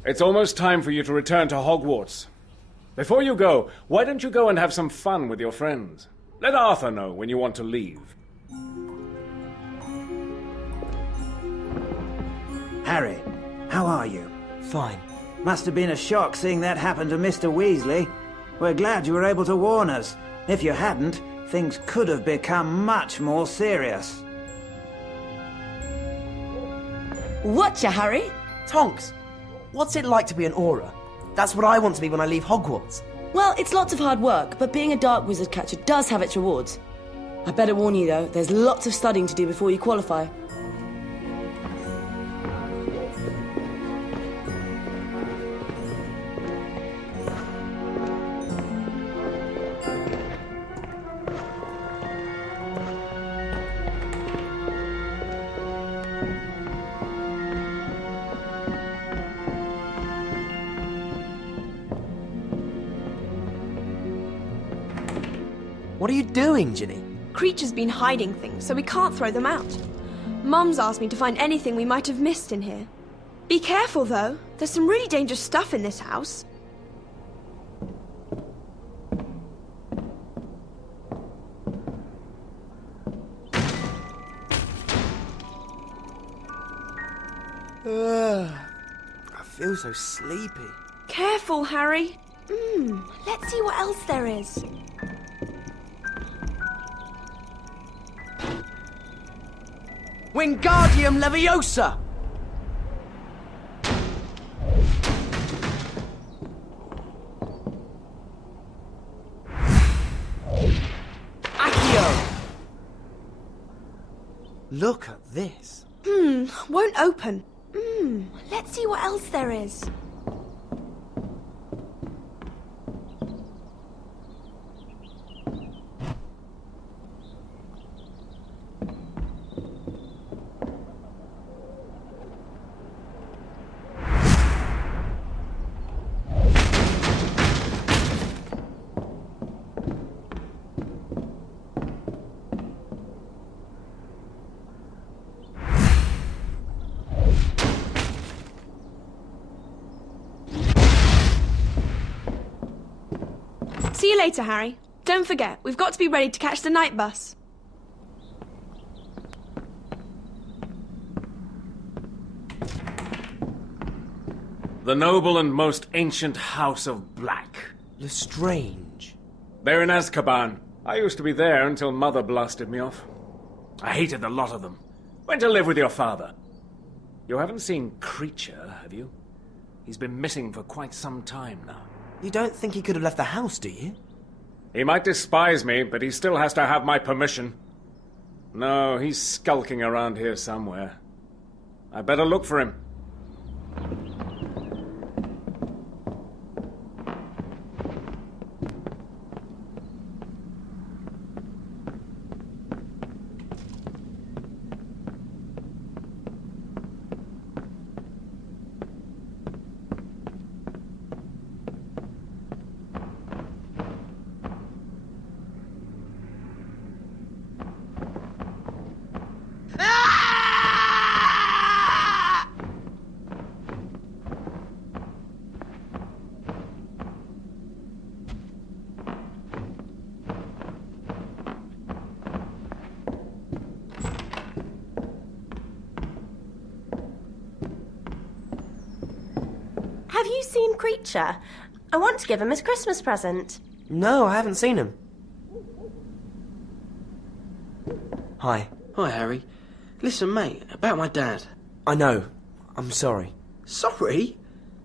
It's almost time for you to return to Hogwarts. Before you go, why don't you go and have some fun with your friends? Let Arthur know when you want to leave. Harry, how are you? Fine. Must have been a shock seeing that happen to Mr. Weasley. We're glad you were able to warn us. If you hadn't, things could have become much more serious. Whatcha, Harry? Tonks, what's it like to be an Auror? That's what I want to be when I leave Hogwarts. Well, it's lots of hard work, but being a dark wizard catcher does have its rewards. I better warn you, though, there's lots of studying to do before you qualify. What are you doing, Ginny? Creature's been hiding things, so we can't throw them out. Mum's asked me to find anything we might have missed in here. Be careful, though. There's some really dangerous stuff in this house. I feel so sleepy. Careful, Harry. Let's see what else there is. Wingardium Leviosa! Accio! Look at this. Won't open. Let's see what else there is. See you later, Harry. Don't forget, we've got to be ready to catch the night bus. The noble and most ancient House of Black. Lestrange. They're in Azkaban. I used to be there until Mother blasted me off. I hated the lot of them. Went to live with your father. You haven't seen Creature, have you? He's been missing for quite some time now. You don't think he could have left the house, do you? He might despise me, but he still has to have my permission. No, he's skulking around here somewhere. I better look for him. Have you seen Creature? I want to give him his Christmas present. No, I haven't seen him. Hi. Hi, Harry. Listen, mate, about my dad. I know. I'm sorry. Sorry?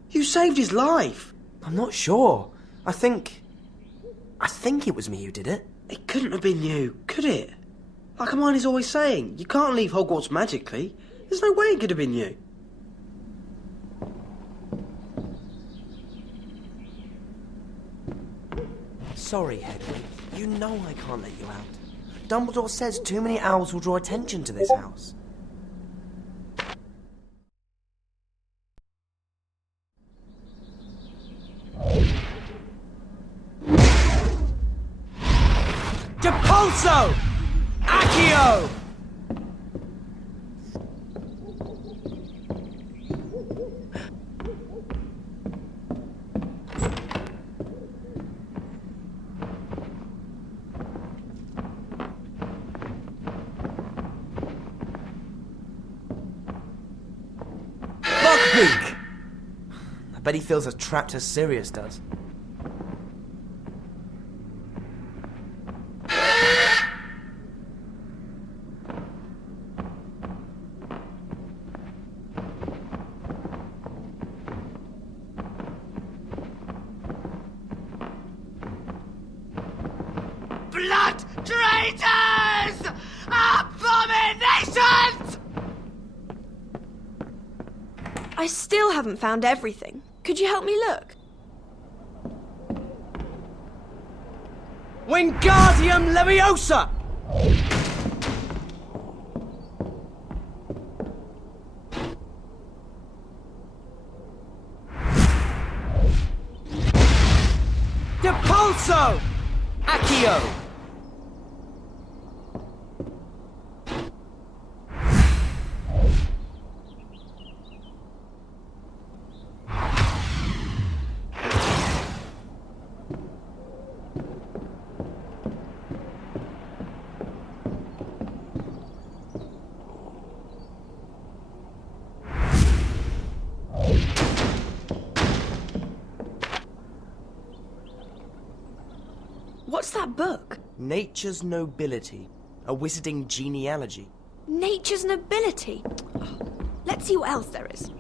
You saved his life. I'm not sure. I think it was me who did it. It couldn't have been you, could it? Like Hermione's always saying, you can't leave Hogwarts magically. There's no way it could have been you. Sorry, Hedwig. You know I can't let you out. Dumbledore says too many owls will draw attention to this house. Depulso! Accio! Buckbeak! I bet he feels as trapped as Sirius does. Blood traitors! Abominations! I still haven't found everything. Could you help me look? Wingardium Leviosa! Depulso! Accio! What's that book? Nature's Nobility, a wizarding genealogy. Nature's Nobility. Let's see what else there is.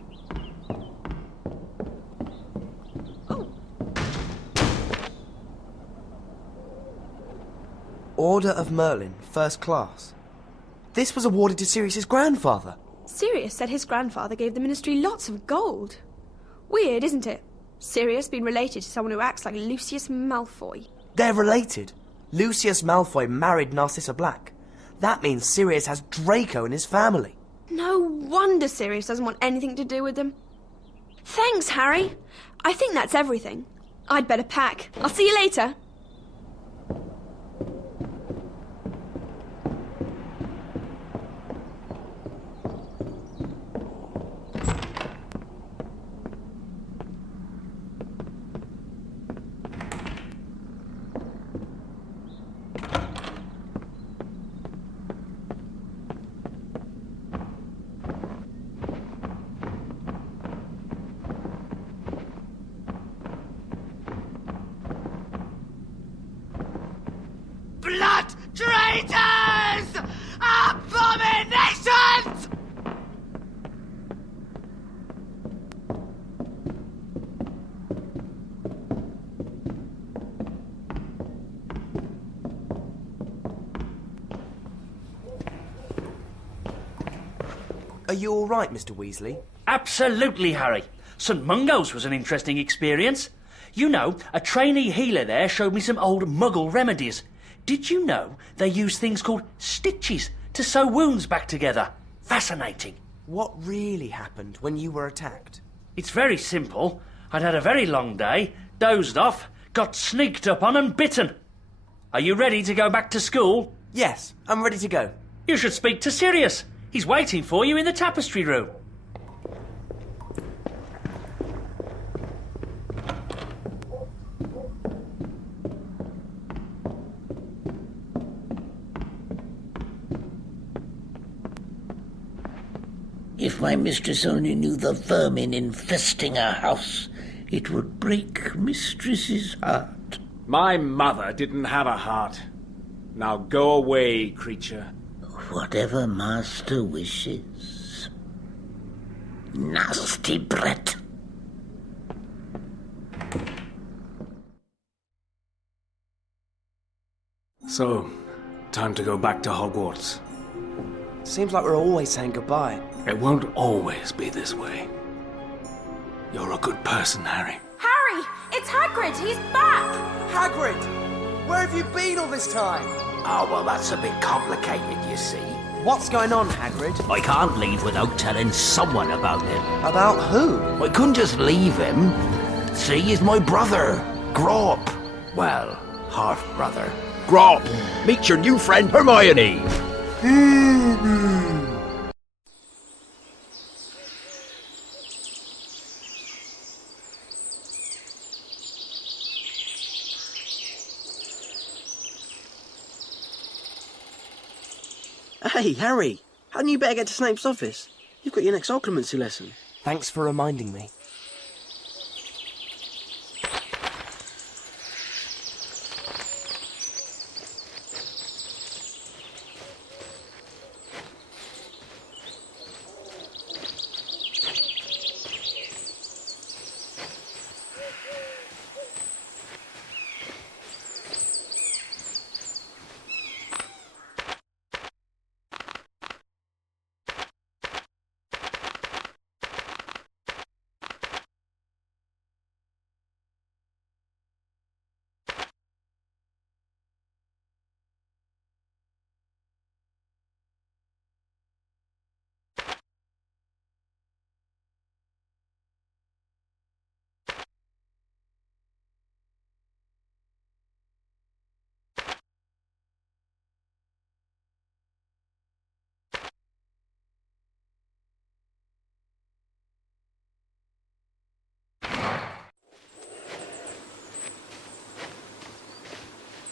Order of Merlin, first class. This was awarded to Sirius's grandfather. Sirius said his grandfather gave the Ministry lots of gold. Weird, isn't it? Sirius being related to someone who acts like Lucius Malfoy. They're related. Lucius Malfoy married Narcissa Black. That means Sirius has Draco in his family. No wonder Sirius doesn't want anything to do with them. Thanks, Harry. I think that's everything. I'd better pack. I'll see you later. Are you all right, Mr. Weasley? Absolutely, Harry. St Mungo's was an interesting experience. You know, a trainee healer there showed me some old Muggle remedies. Did you know they use things called stitches to sew wounds back together? Fascinating. What really happened when you were attacked? It's very simple. I'd had a very long day, dozed off, got sneaked up on and bitten. Are you ready to go back to school? Yes, I'm ready to go. You should speak to Sirius. He's waiting for you in the tapestry room. If my mistress only knew the vermin infesting our house, it would break mistress's heart. My mother didn't have a heart. Now go away, creature. Whatever master wishes. Nasty brat. So, time to go back to Hogwarts. Seems like we're always saying goodbye. It won't always be this way. You're a good person, Harry. Harry! It's Hagrid! He's back! Hagrid! Where have you been all this time? Oh, well, that's a bit complicated, you see. What's going on, Hagrid? I can't leave without telling someone about him. About who? I couldn't just leave him. See, he's my brother, Grop. Well, half-brother. Grop, meet your new friend Hermione. Hey, Harry, hadn't you better get to Snape's office? You've got your next occlumency lesson. Thanks for reminding me.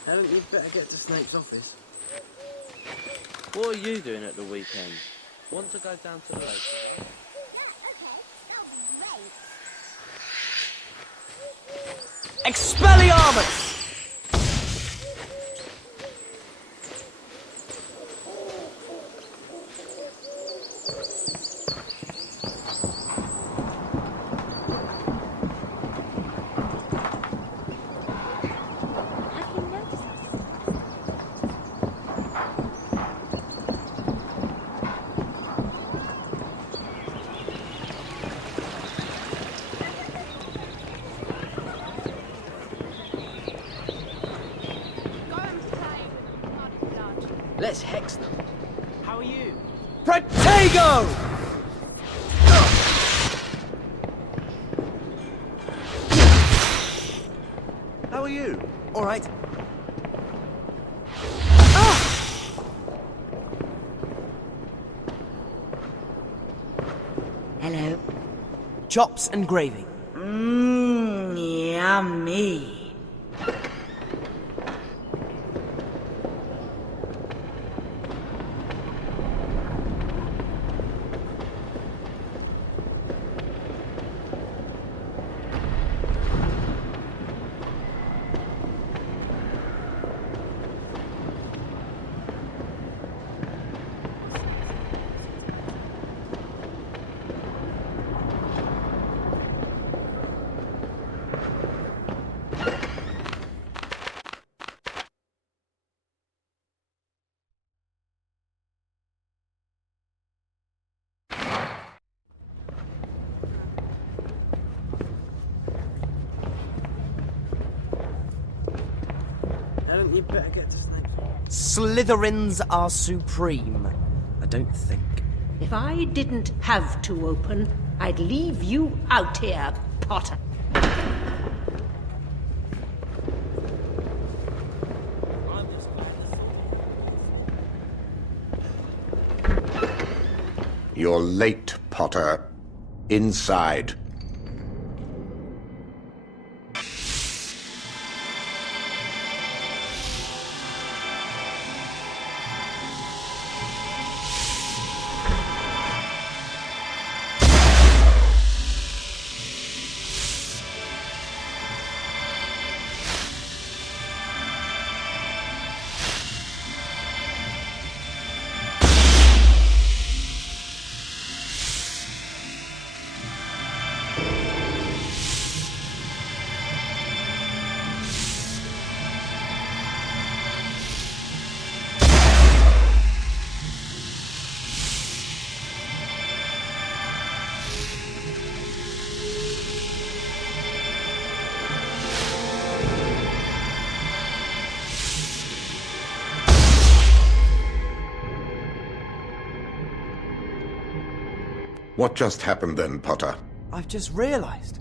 Hadn't you better get to Snape's office? What are you doing at the weekend? Want to go down to the lake? Expelliarmus! Let's hex them. How are you? Protego! How are you? All right. Hello. Chops and gravy. Mmm, yummy. think you'd better get to sleep. Slytherins are supreme. I don't think. If I didn't have to open, I'd leave you out here, Potter. You're late, Potter. Inside. What just happened then, Potter? I've just realised.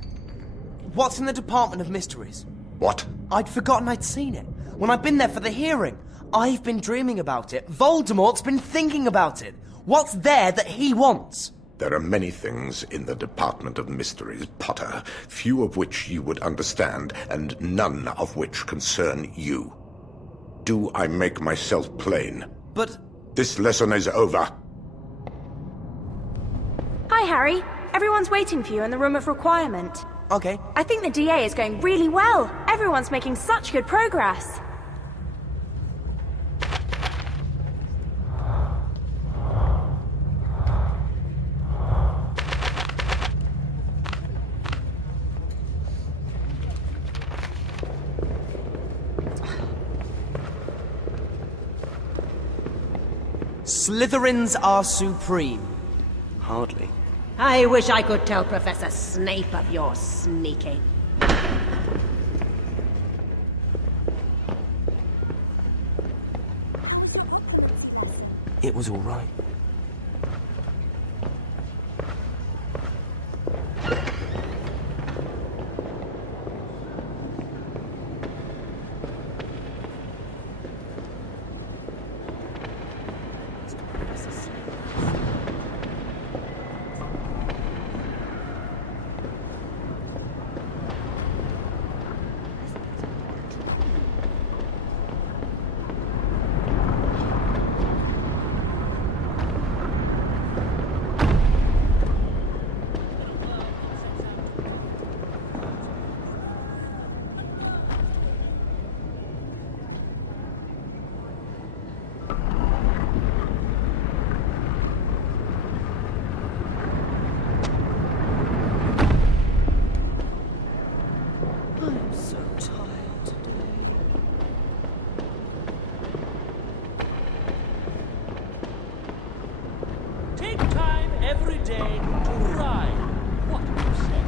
What's in the Department of Mysteries? What? I'd forgotten I'd seen it. When I've been there for the hearing. I've been dreaming about it. Voldemort's been thinking about it. What's there that he wants? There are many things in the Department of Mysteries, Potter, few of which you would understand, and none of which concern you. Do I make myself plain? But... This lesson is over. Hi, Harry. Everyone's waiting for you in the room of requirement. Okay. I think the DA is going really well. Everyone's making such good progress. Slytherins are supreme. Hardly. I wish I could tell Professor Snape of your sneaking. It was all right. Take time every day to rhyme what you say.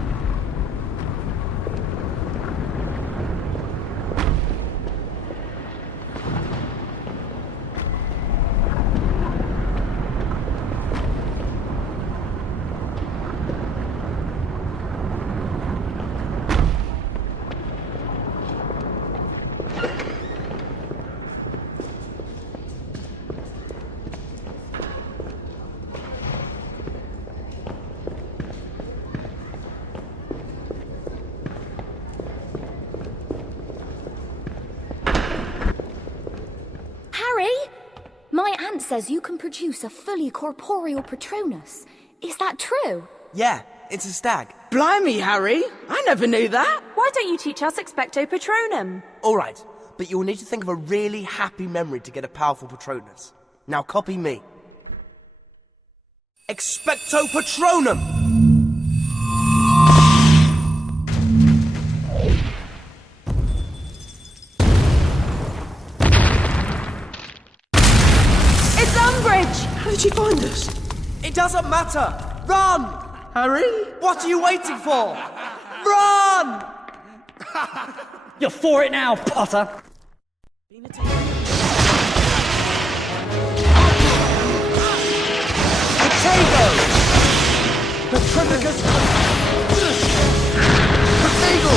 My aunt says you can produce a fully corporeal Patronus. Is that true? Yeah, it's a stag. Blimey, Harry! I never knew that! Why don't you teach us Expecto Patronum? Alright, but you'll need to think of a really happy memory to get a powerful Patronus. Now copy me. Expecto Patronum! How did she find us? It doesn't matter! Run! Harry? What are you waiting for? Run! You're for it now, Potter! Potato! Petrificus! Potato!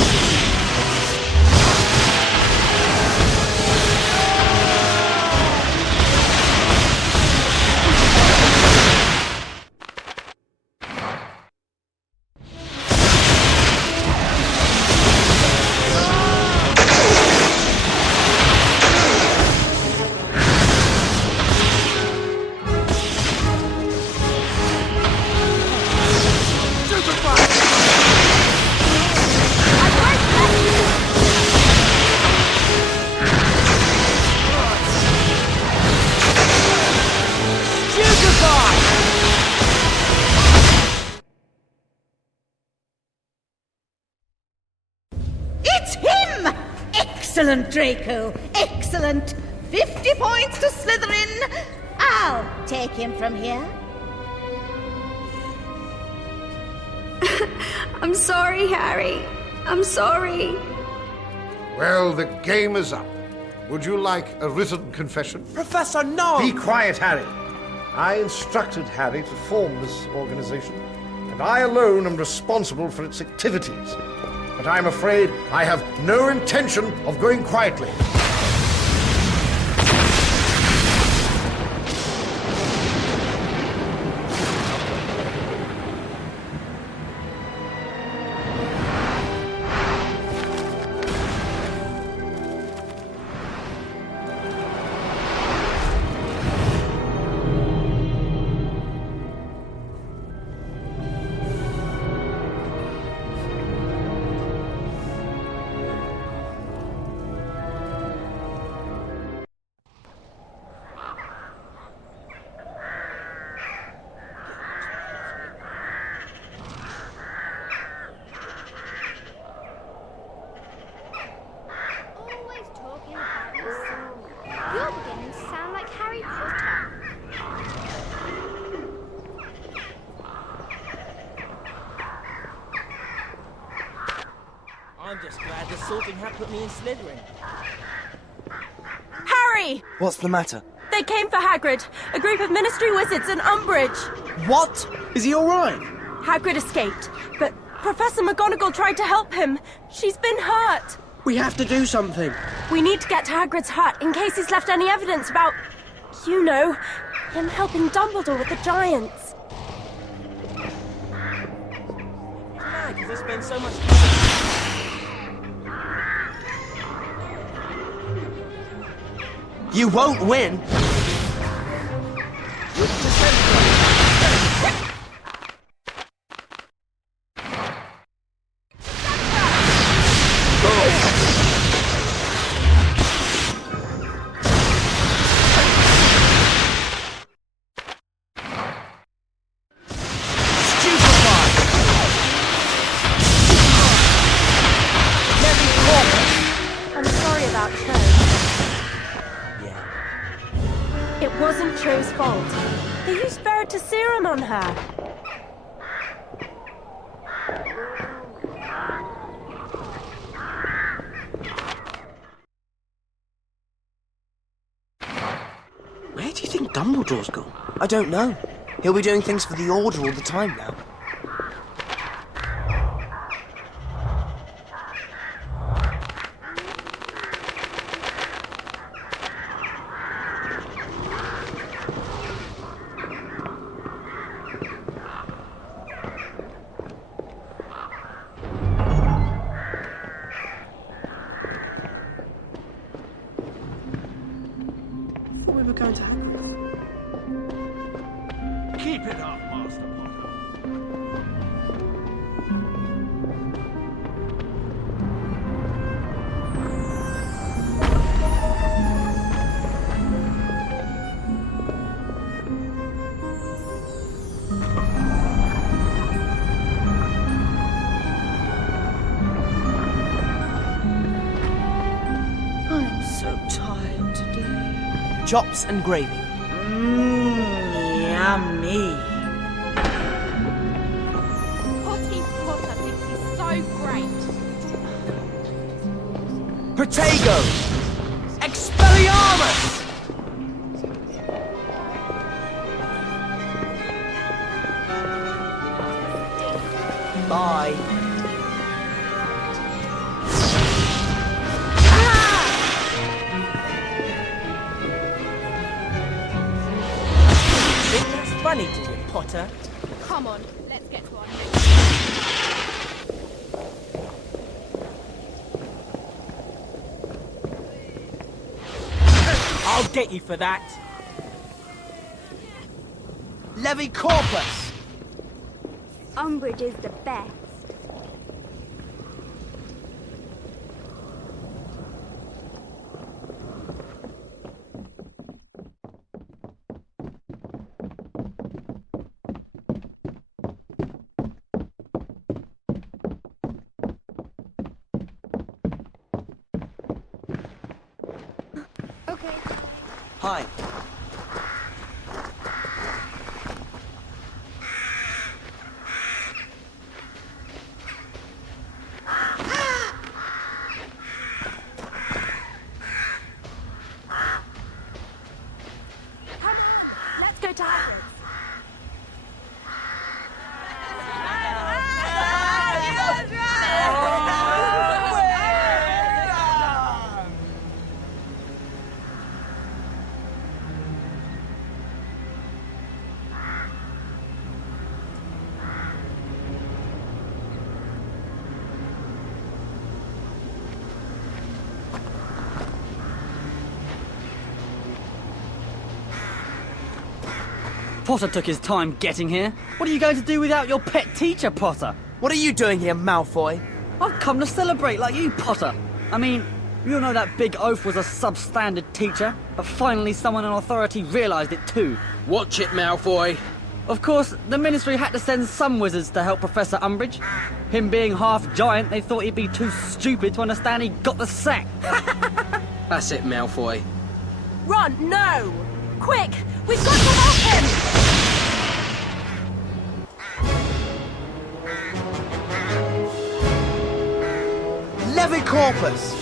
It's him! Excellent, Draco. Excellent. 50 points to Slytherin. I'll take him from here. I'm sorry, Harry. I'm sorry. Well, the game is up. Would you like a written confession? Professor, no! Be quiet, Harry. I instructed Harry to form this organization, and I alone am responsible for its activities. But I'm afraid I have no intention of going quietly. Always talking about yourself. You're beginning to sound like Harry Potter. I'm just glad the sorting hat put me in Slytherin. Harry! What's the matter? They came for Hagrid, a group of Ministry wizards in Umbridge. What? Is he all right? Hagrid escaped, but Professor McGonagall tried to help him. She's been hurt. We have to do something. We need to get to Hagrid's hut in case he's left any evidence about, you know, him helping Dumbledore with the giants. Yeah, because they spend so much You won't win! I'm sorry about Cho. It wasn't Cho's fault. They used Veritaserum on her. Where do you think Dumbledore's gone? I don't know. He'll be doing things for the Order all the time now. We were going to have... Keep it up, Master Potter. I'm so tired today. Chops and gravy. Yummy. Potty Potter thinks he's so great. Potato! Expelliarmus! Bye. Think that's funny, do you, Potter? Come on, let's get to our I'll get you for that. Levi Corpus! Umbridge is the best. Okay. Hi. Let's go to Hagrid. Potter took his time getting here. What are you going to do without your pet teacher, Potter? What are you doing here, Malfoy? I've come to celebrate like you, Potter. I mean, we all know that Big Oaf was a substandard teacher, but finally someone in authority realised it too. Watch it, Malfoy. Of course, the Ministry had to send some wizards to help Professor Umbridge. Him being half giant, they thought he'd be too stupid to understand he got the sack. That's it, Malfoy. Ron, no! Quick! We've got to help him! Levi Corpus!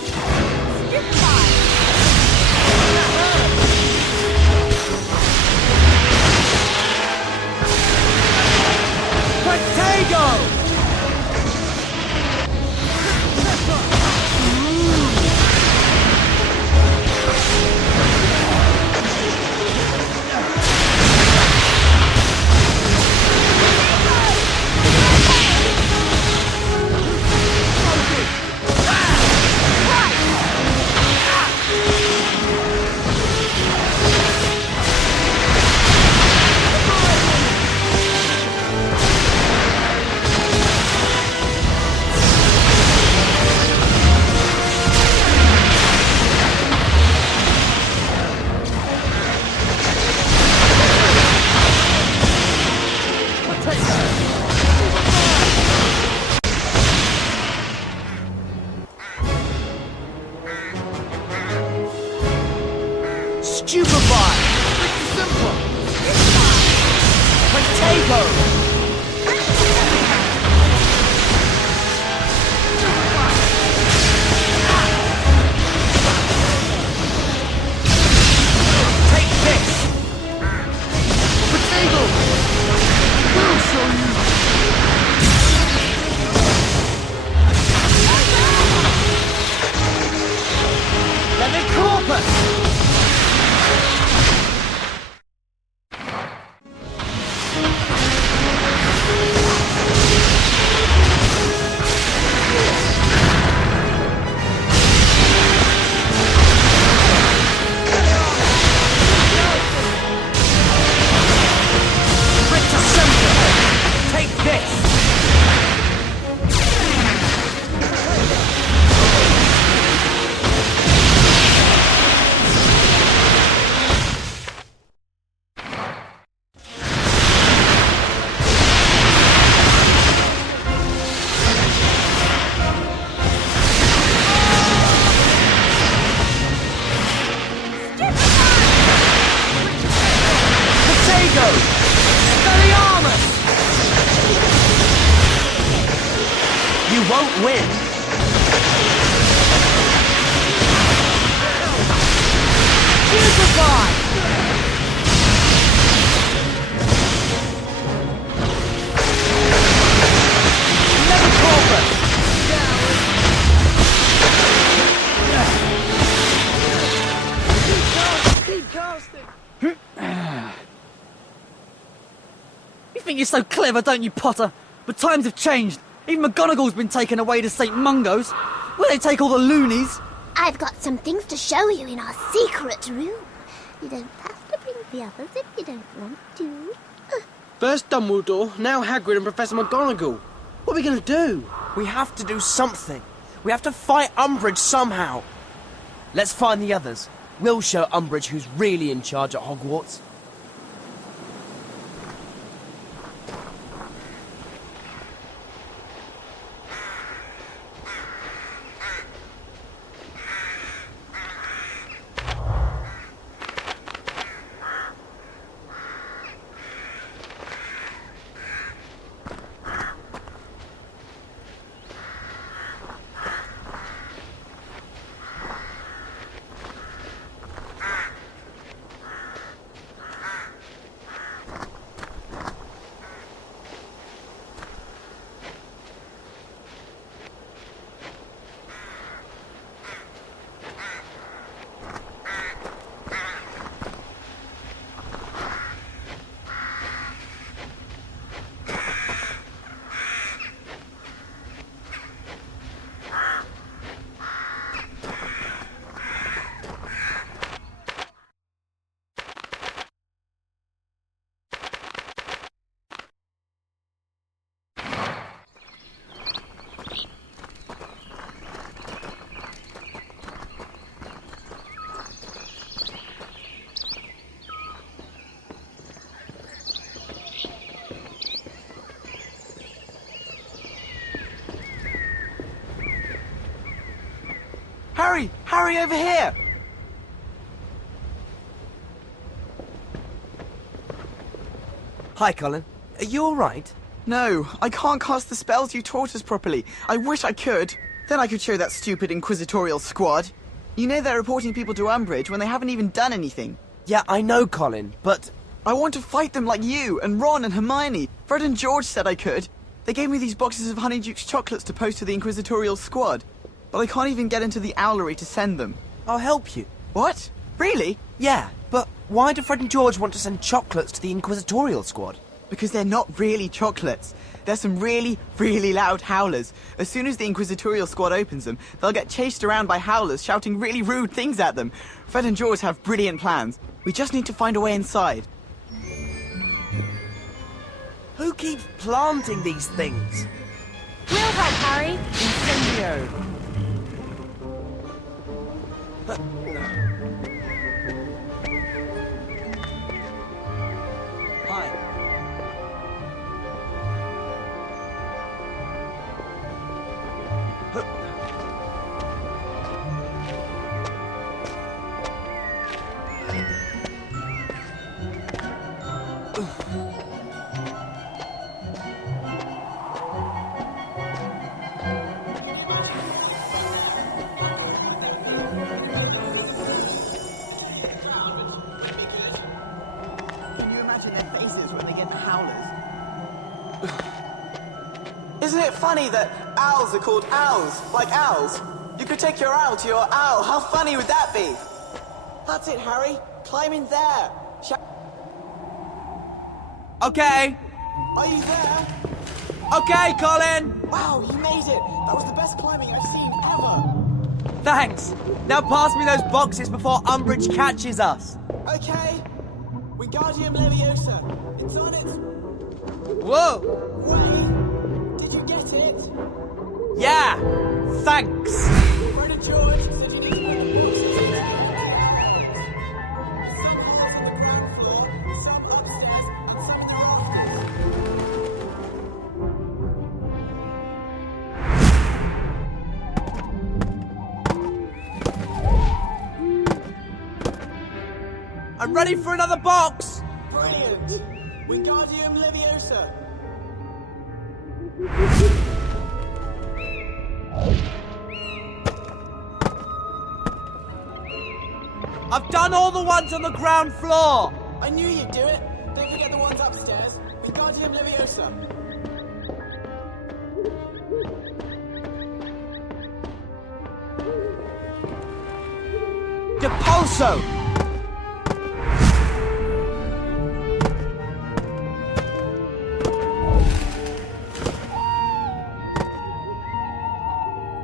Potato! Stupefy! Simple! Potato! Take this! Potato! We'll show you! Levi Corpus! You won't win. Putrefy! You think you're so clever, don't you, Potter? But times have changed. Even McGonagall's been taken away to St. Mungo's. Where they take all the loonies. I've got some things to show you in our secret room. You don't have to bring the others if you don't want to. First Dumbledore, now Hagrid and Professor McGonagall. What are we going to do? We have to do something. We have to fight Umbridge somehow. Let's find the others. We'll show Umbridge who's really in charge at Hogwarts. Harry! Harry, over here! Hi, Colin. Are you alright? No, I can't cast the spells you taught us properly. I wish I could. Then I could show that stupid inquisitorial squad. You know they're reporting people to Umbridge when they haven't even done anything. Yeah, I know, Colin, but... I want to fight them like you, and Ron and Hermione. Fred and George said I could. They gave me these boxes of Honeydukes chocolates to post to the inquisitorial squad. But I can't even get into the owlery to send them. I'll help you. What? Really? Yeah, but why do Fred and George want to send chocolates to the inquisitorial squad? Because they're not really chocolates. They're some really, really loud howlers. As soon as the inquisitorial squad opens them, they'll get chased around by howlers shouting really rude things at them. Fred and George have brilliant plans. We just need to find a way inside. Who keeps planting these things? We'll help, Harry. Incendio! Hi. Isn't it funny that owls are called owls, like owls? You could take your owl to your owl. How funny would that be? That's it, Harry. Climb in there. Okay. Are you there? Okay, Colin. Wow, you made it. That was the best climbing I've seen ever. Thanks. Now pass me those boxes before Umbridge catches us. Okay. Wingardium Leviosa. It's on its... Whoa. Wait. Did you get it? Yeah. Thanks. Fred and George said you need to put boxes in some holes on the ground floor, some upstairs, and some in the rafters. I'm ready for another box. Brilliant. Wingardium Leviosa. I've done all the ones on the ground floor! I knew you'd do it. Don't forget the ones upstairs. Wingardium Leviosa. Depulso!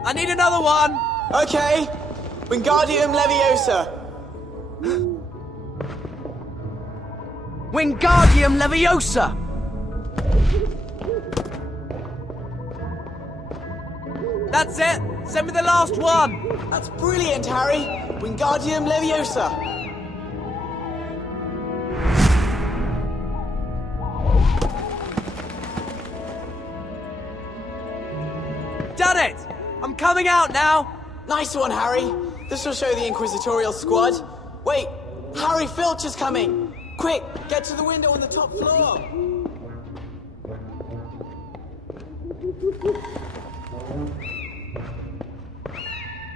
I need another one! Okay. Wingardium Leviosa. Wingardium Leviosa! That's it! Send me the last one! That's brilliant, Harry. Wingardium Leviosa. Done it! I'm coming out now! Nice one, Harry. This will show the Inquisitorial squad. Wait, Harry Filch is coming. Quick, get to the window on the top floor.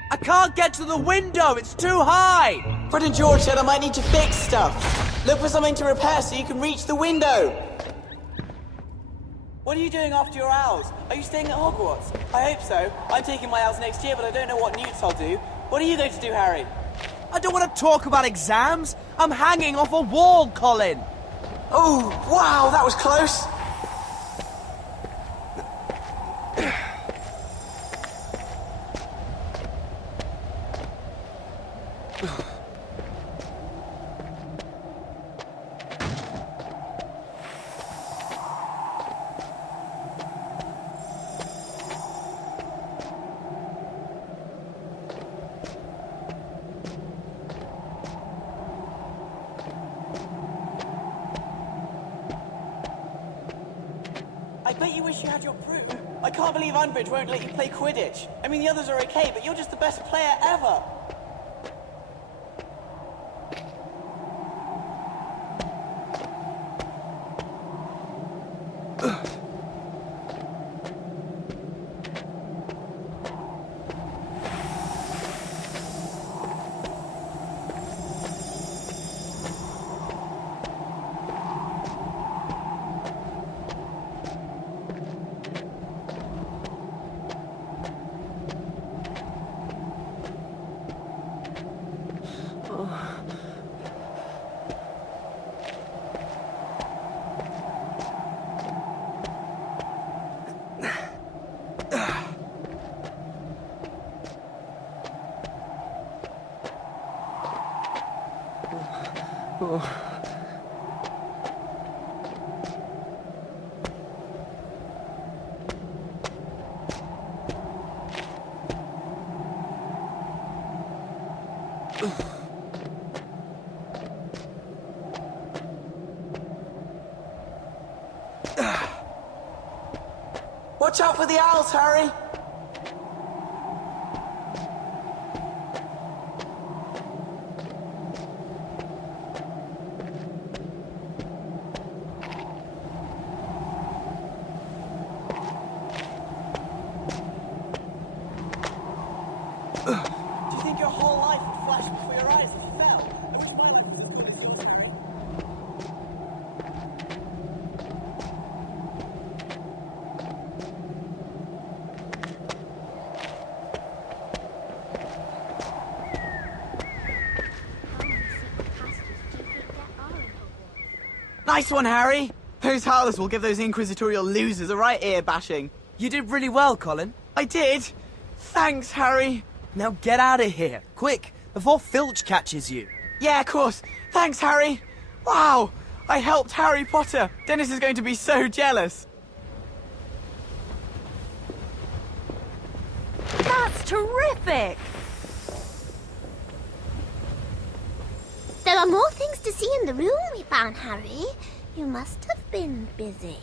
I can't get to the window, it's too high! Fred and George said I might need to fix stuff. Look for something to repair so you can reach the window. What are you doing after your owls? Are you staying at Hogwarts? I hope so. I'm taking my owls next year, but I don't know what newts I'll do. What are you going to do, Harry? I don't want to talk about exams! I'm hanging off a wall, Colin! Oh, wow, that was close. I bet you wish you had your proof. I can't believe Umbridge won't let you play Quidditch. I mean, the others are okay, but you're just the best player ever. Watch out for the owls, Harry. Do you think your whole life would flash before your eyes as you fell? I wish my life was... Nice one, Harry. Those howlers will give those Inquisitorial losers a right ear bashing. You did really well, Colin. I did. Thanks, Harry. Now get out of here, quick, before Filch catches you. Yeah, of course. Thanks, Harry. Wow, I helped Harry Potter. Dennis is going to be so jealous. That's terrific! There are more things to see in the room we found, Harry. You must have been busy.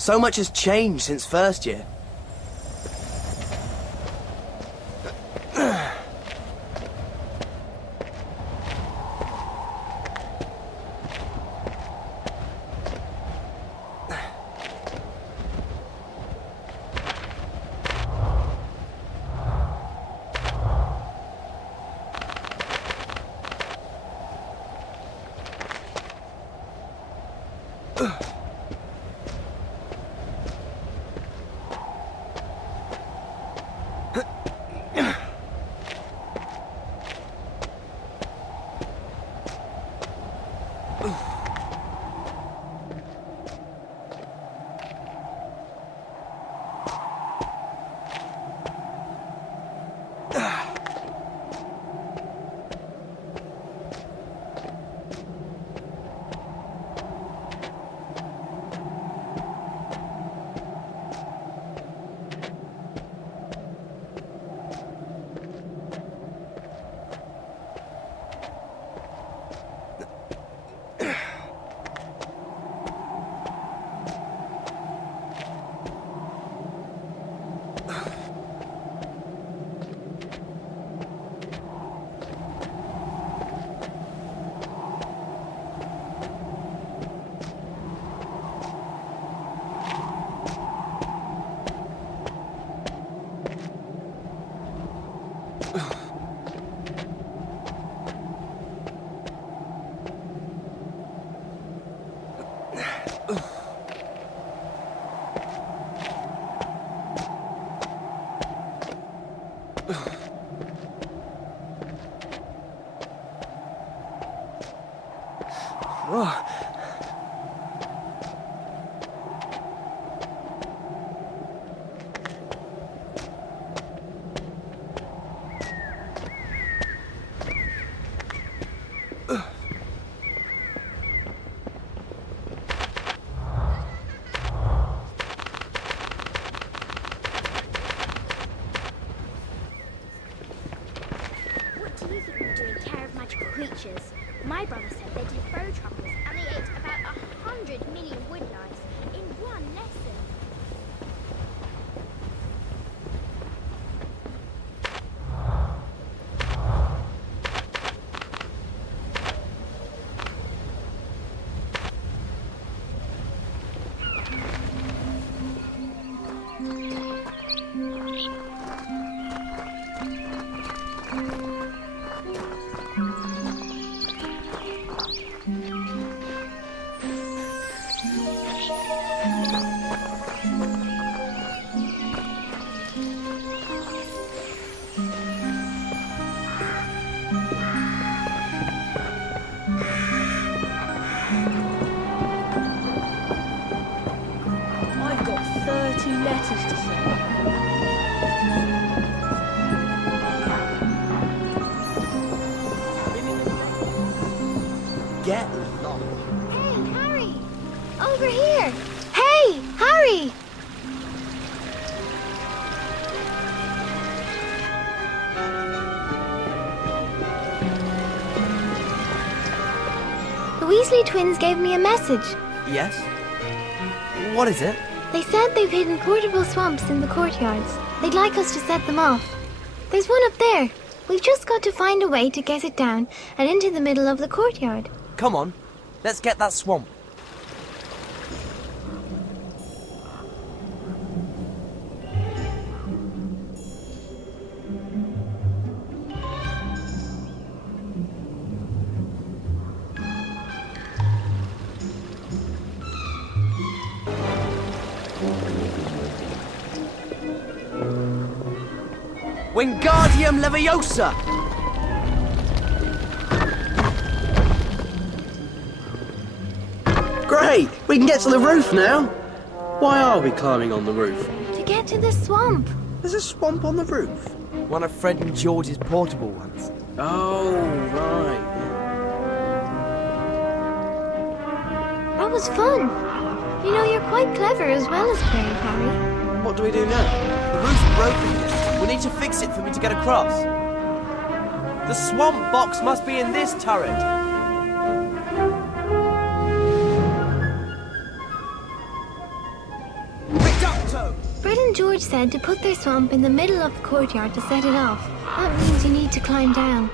So much has changed since first year. Creatures. My brother said they did burrow truffles and they ate about 100 million wood knives in one lesson. I've got 30 letters to send. Get lost. Hey, Harry! Over here! Hey! Harry! The Weasley twins gave me a message. Yes? What is it? They said they've hidden portable swamps in the courtyards. They'd like us to set them off. There's one up there. We've just got to find a way to get it down and into the middle of the courtyard. Come on, let's get that swamp. Wingardium Leviosa! Great! We can get to the roof now! Why are we climbing on the roof? To get to the swamp. There's a swamp on the roof. One of Fred and George's portable ones. Oh, right. That was fun. You know, you're quite clever as well as brave, Harry. What do we do now? The roof's broken. We need to fix it for me to get across. The swamp box must be in this turret. Fred and George said to put their swamp in the middle of the courtyard to set it off. That means you need to climb down.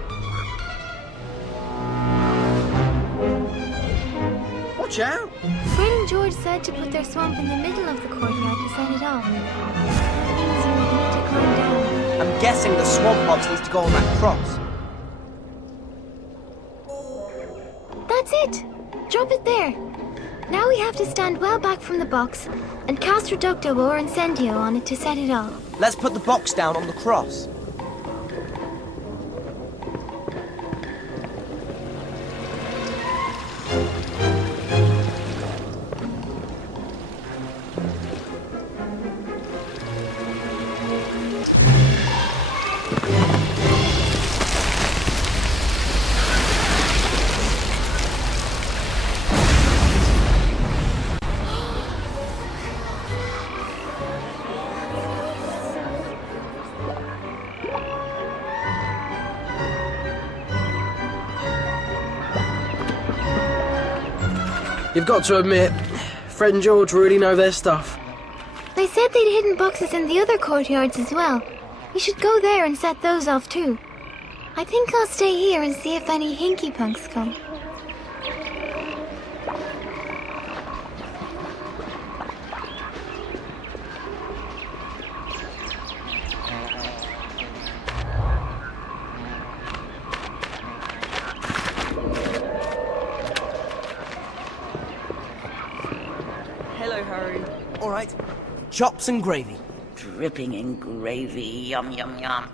Watch out! Fred and George said to put their swamp in the middle of the courtyard to set it off. That means you need to climb down. I'm guessing the swamp box needs to go on that cross. That's it! Drop it there. Now we have to stand well back from the box and cast Reducto or Incendio on it to set it off. Let's put the box down on the cross. You've got to admit, Fred and George really know their stuff. They said they'd hidden boxes in the other courtyards as well. We should go there and set those off too. I think I'll stay here and see if any hinky punks come. Hello, Harry. All right. Chops and gravy. Dripping in gravy. Yum, yum, yum.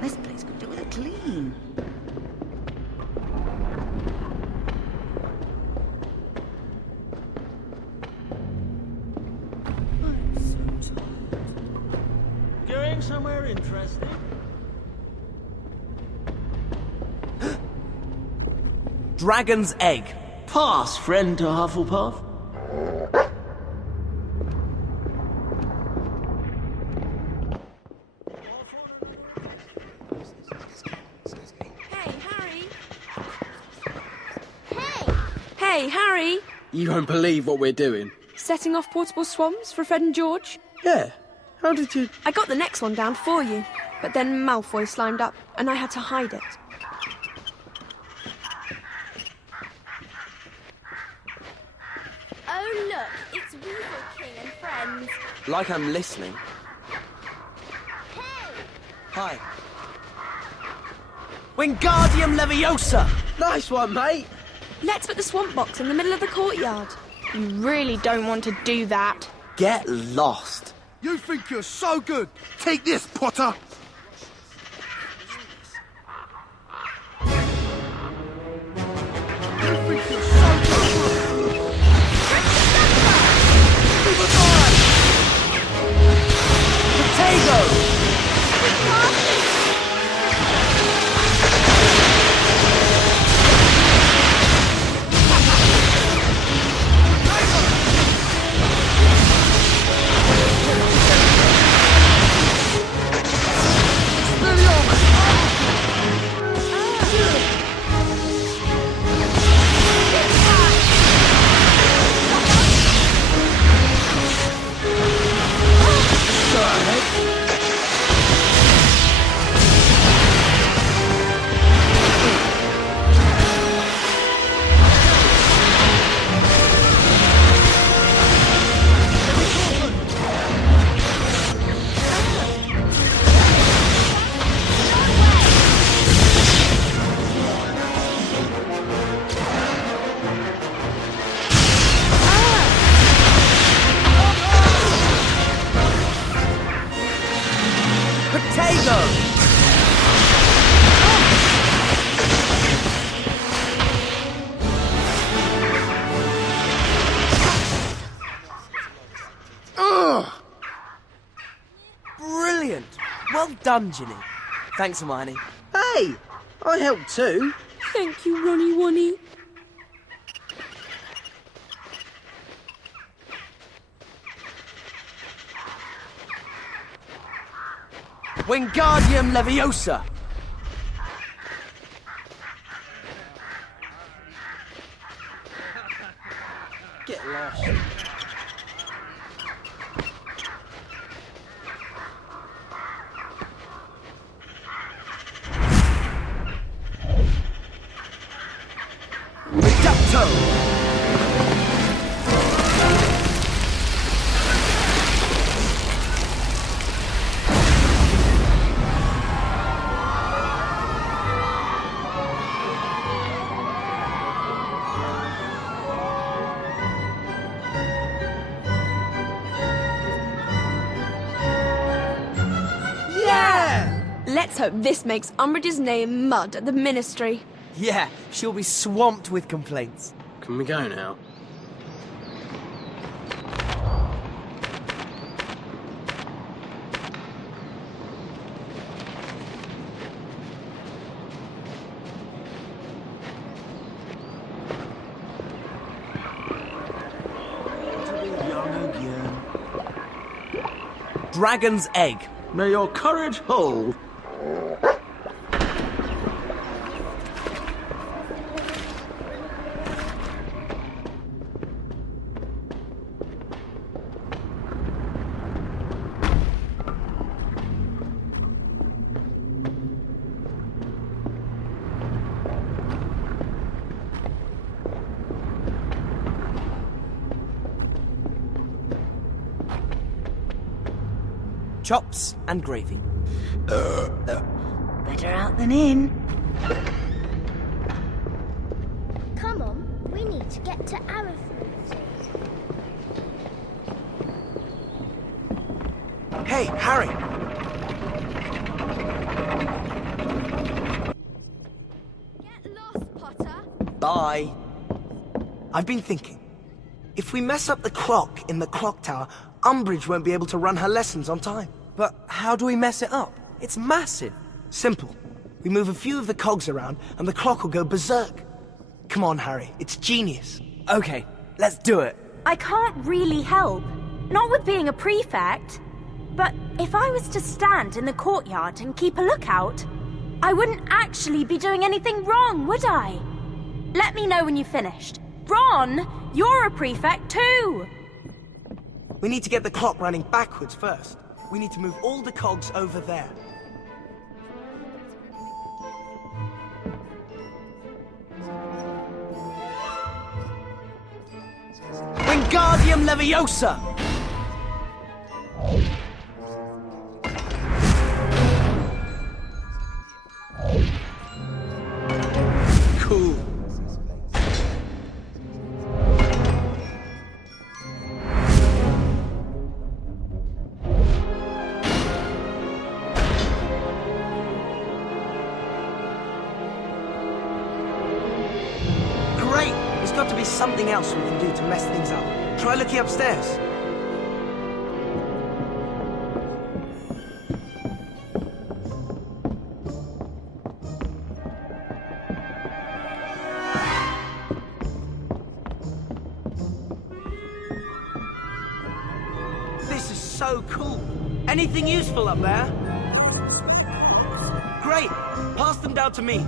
This place could do with a clean. Going somewhere interesting? Dragon's egg. Pass, friend to Hufflepuff. Hey, Harry! Hey, Harry! You won't believe what we're doing. Setting off portable swamps for Fred and George? Yeah. How did you... I got the next one down for you, but then Malfoy slimed up, and I had to hide it. Oh, look, it's Weasel King and friends. Like I'm listening. Hi. Wingardium Leviosa! Nice one, mate! Let's put the swamp box in the middle of the courtyard. You really don't want to do that. Get lost. You think you're so good? Take this, Potter! You think you're so good? Potato! done, Ginny. Thanks, Hermione. Hey, I helped too. Thank you, Ronnie Wonnie. Wingardium Leviosa! Get lost. Reducto! Let's hope this makes Umbridge's name mud at the Ministry. Yeah, she'll be swamped with complaints. Can we go now? Dragon's egg. May your courage hold. Chops and gravy. Better out than in. Come on, we need to get to Arrowfruit. Hey, Harry! Get lost, Potter. Bye. I've been thinking. If we mess up the clock in the clock tower, Umbridge won't be able to run her lessons on time. But how do we mess it up? It's massive. Simple. We move a few of the cogs around and the clock will go berserk. Come on, Harry. It's genius. Okay, let's do it. I can't really help. Not with being a prefect. But if I was to stand in the courtyard and keep a lookout, I wouldn't actually be doing anything wrong, would I? Let me know when you've finished. Ron, you're a prefect too. We need to get the clock running backwards first. We need to move all the cogs over there. Wingardium Leviosa! Cool. Great! There's got to be something else we can do to mess things up. Try looking upstairs. This is so cool. Anything useful up there? Great! Pass them down to me.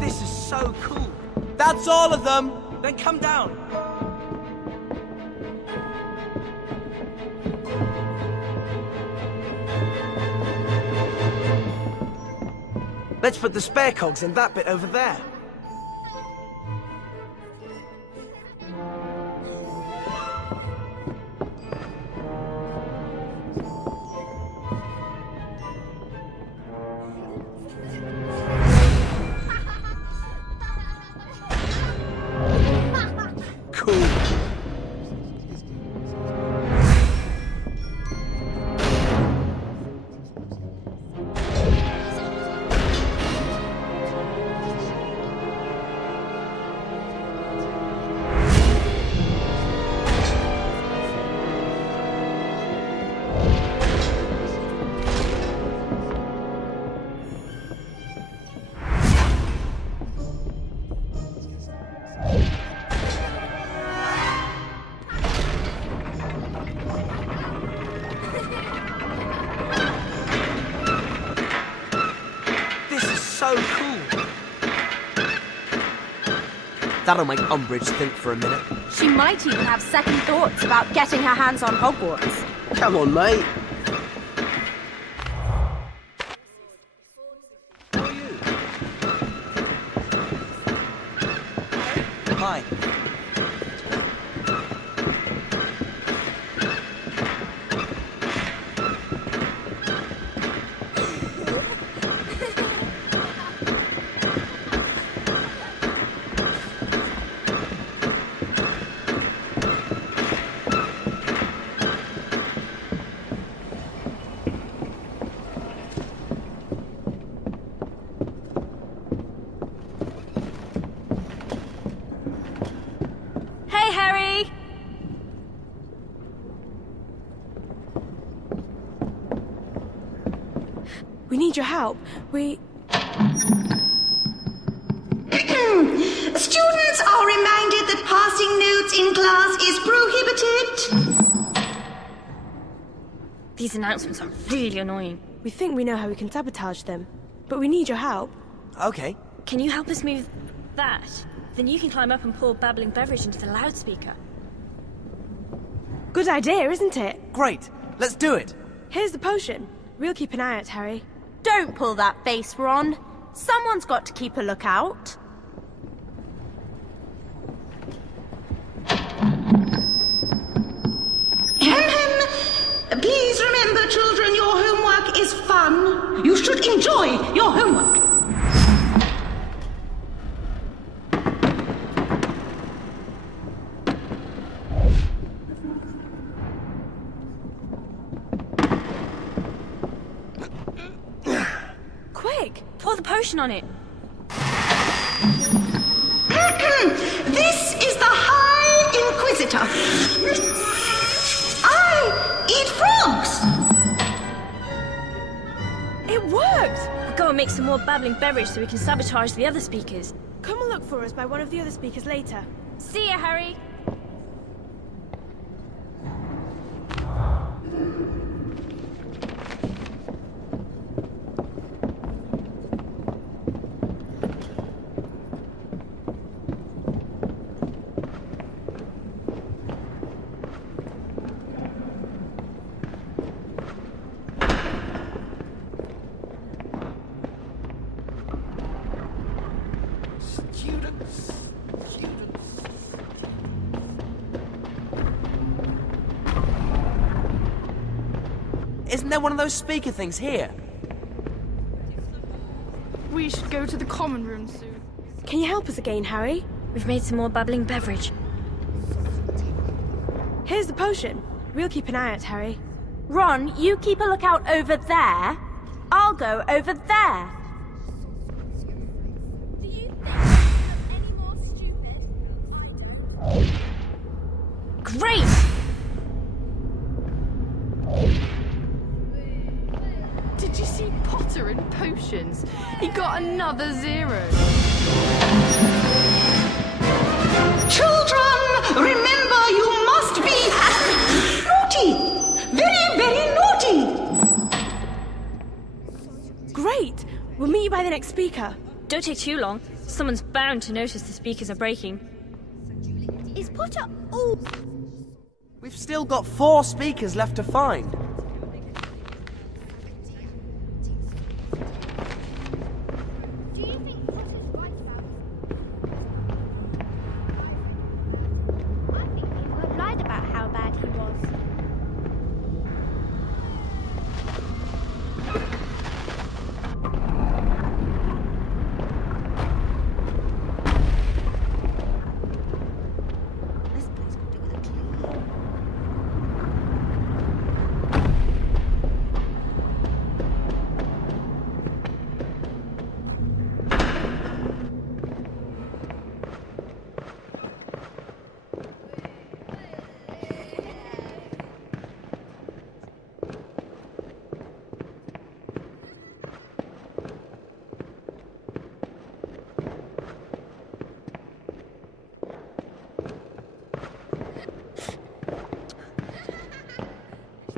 This is so cool. That's all of them. Then come down. Let's put the spare cogs in that bit over there. That'll make Umbridge think for a minute. She might even have second thoughts about getting her hands on Hogwarts. Come on, mate. Hi. Hey, Harry! We need your help. Students are reminded that passing notes in class is prohibited. These announcements are really annoying. We think we know how we can sabotage them, but we need your help. Okay. Can you help us move that? Then you can climb up and pour babbling beverage into the loudspeaker. Good idea, isn't it? Great. Let's do it. Here's the potion. We'll keep an eye out, Harry. Don't pull that face, Ron. Someone's got to keep a lookout. Please remember, children, your homework is fun. You should enjoy your homework. Quick, pour the potion on it. This is the High Inquisitor. I eat frogs. It worked! We'll go and make some more babbling beverage so we can sabotage the other speakers. Come and look for us by one of the other speakers later. See ya, Harry. Isn't there one of those speaker things here? We should go to the common room soon. Can you help us again, Harry? We've made some more babbling beverage. Here's the potion. We'll keep an eye out, Harry. Ron, you keep a lookout over there. I'll go over there. Do you think there's any more stupid? Great! Did you see Potter in potions? He got another 0. Children, remember you must be naughty. Very, very naughty. Great! We'll meet you by the next speaker. Don't take too long. Someone's bound to notice the speakers are breaking. Is Potter all... We've still got 4 speakers left to find. Do you think Potter's right about it? I think he would have lied about how bad he was.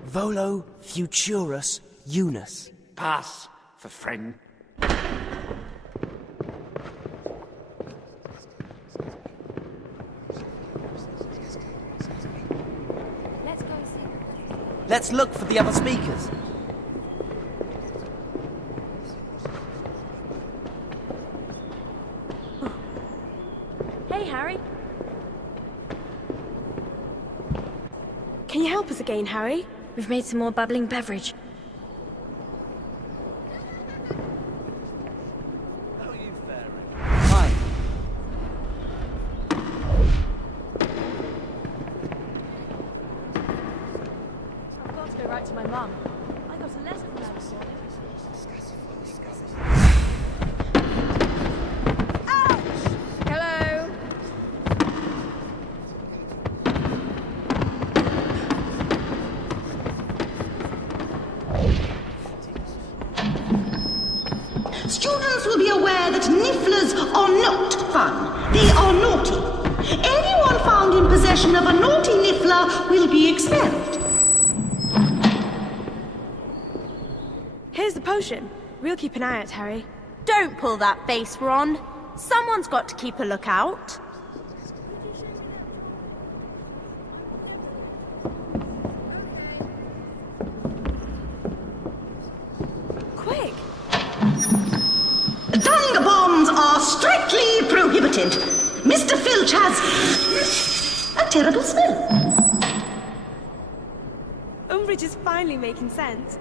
Volo Futurus Unus. Pass for friend. Let's look for the other speakers. Hey, Harry. Can you help us again, Harry? We've made some more bubbling beverage. Hi. I've got to go right to my mum. I got a letter from her this morning. Hello? Students will be aware that nifflers are not fun. They are naughty. Anyone found in possession of a naughty niffler will be expelled. Here's the potion. We'll keep an eye out, Harry. Don't pull that face, Ron. Someone's got to keep a lookout. Quick! Dung bombs are strictly prohibited. Mr. Filch has a terrible smell. Umbridge is finally making sense.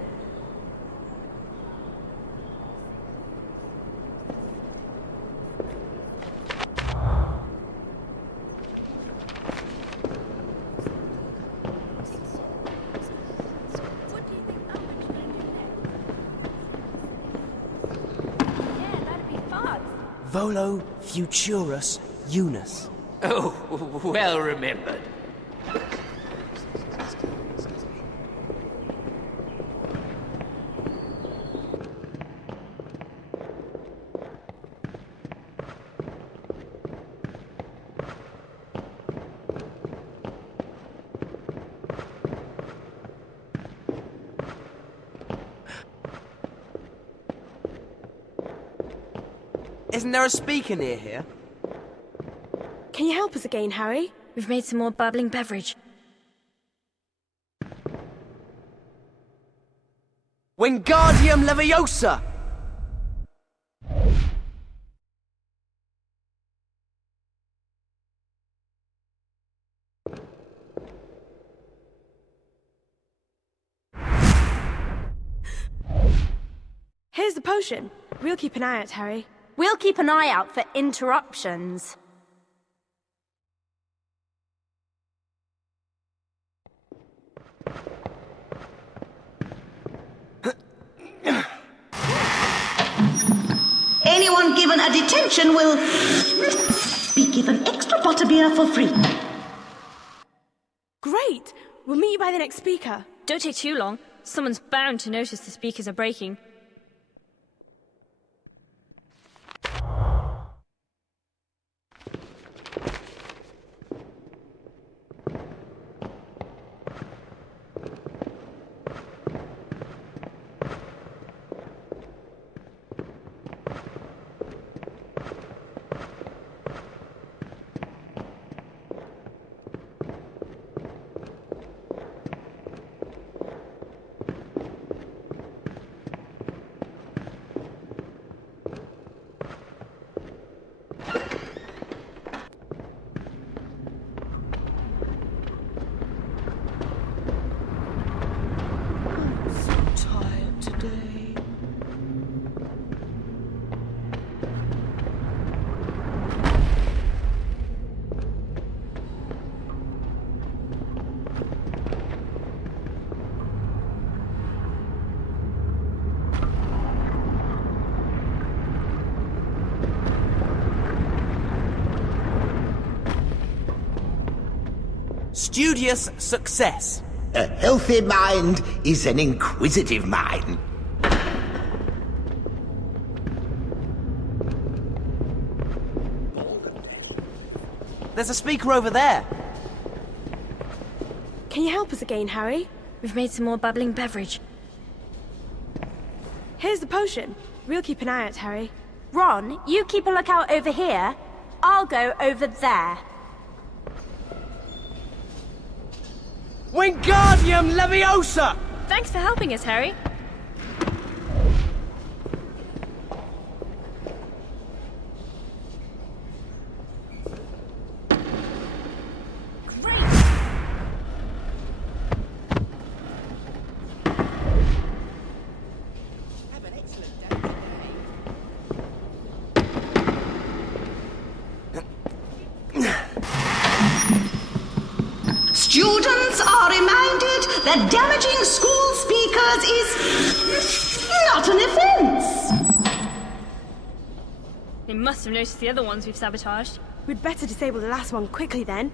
Volo Futurus Unus. Oh, well remembered. Isn't there a speaker near here? Can you help us again, Harry? We've made some more bubbling beverage. Wingardium Leviosa! Here's the potion. We'll keep an eye out, Harry. We'll keep an eye out for interruptions. Anyone given a detention will be given extra butterbeer for free. Great! We'll meet you by the next speaker. Don't take too long. Someone's bound to notice the speakers are breaking. Studious success. A healthy mind is an inquisitive mind. There's a speaker over there. Can you help us again, Harry? We've made some more bubbling beverage. Here's the potion. We'll keep an eye out, Harry. Ron, you keep a lookout over here. I'll go over there. Wingardium Leviosa! Thanks for helping us, Harry. Students are reminded that damaging school speakers is not an offence. They must have noticed the other ones we've sabotaged. We'd better disable the last one quickly then.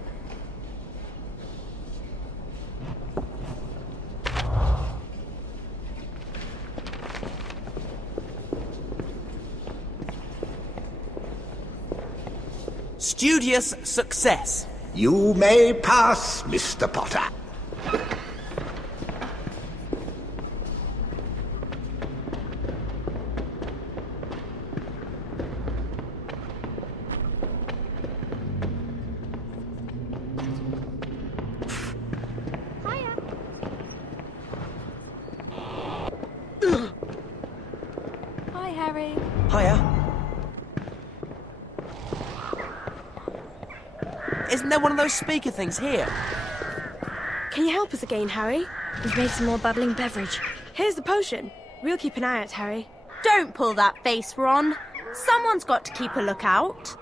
Studious success. You may pass, Mr. Potter. Hi, Harry. Hiya. Isn't there one of those speaker things here? Can you help us again, Harry? We've made some more bubbling beverage. Here's the potion. We'll keep an eye out, Harry. Don't pull that face, Ron. Someone's got to keep a lookout.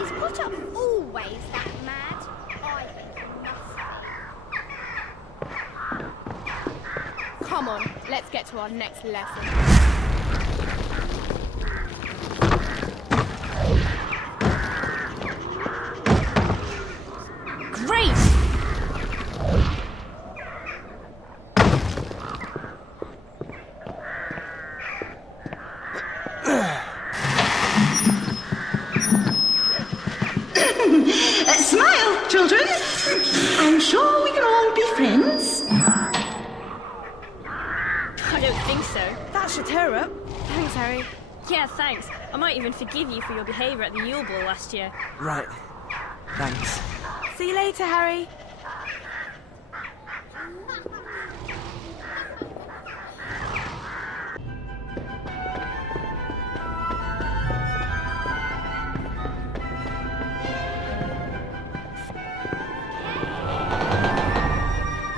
Is Potter always that mad? I think he must be. Come on, let's get to our next lesson. Great! Smile, children. I'm sure we can all be friends. I don't think so. That should tear up. Thanks, Harry. Yeah, thanks. I might even forgive you for your behaviour at the Yule Ball last year. Right. Thanks. See you later, Harry.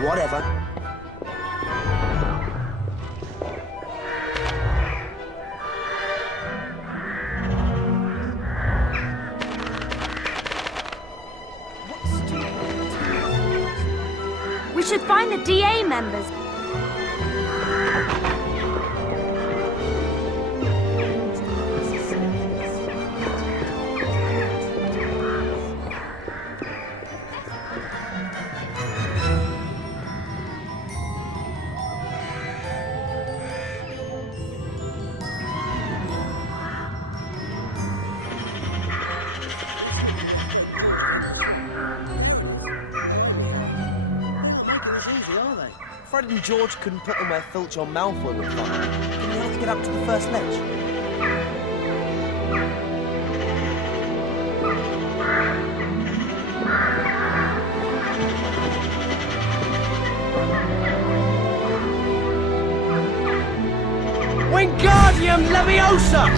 Whatever. We should find the DA members. Fred and George couldn't put them where Filch or Malfoy would find them. Can you help me get up to the first ledge? Wingardium Leviosa!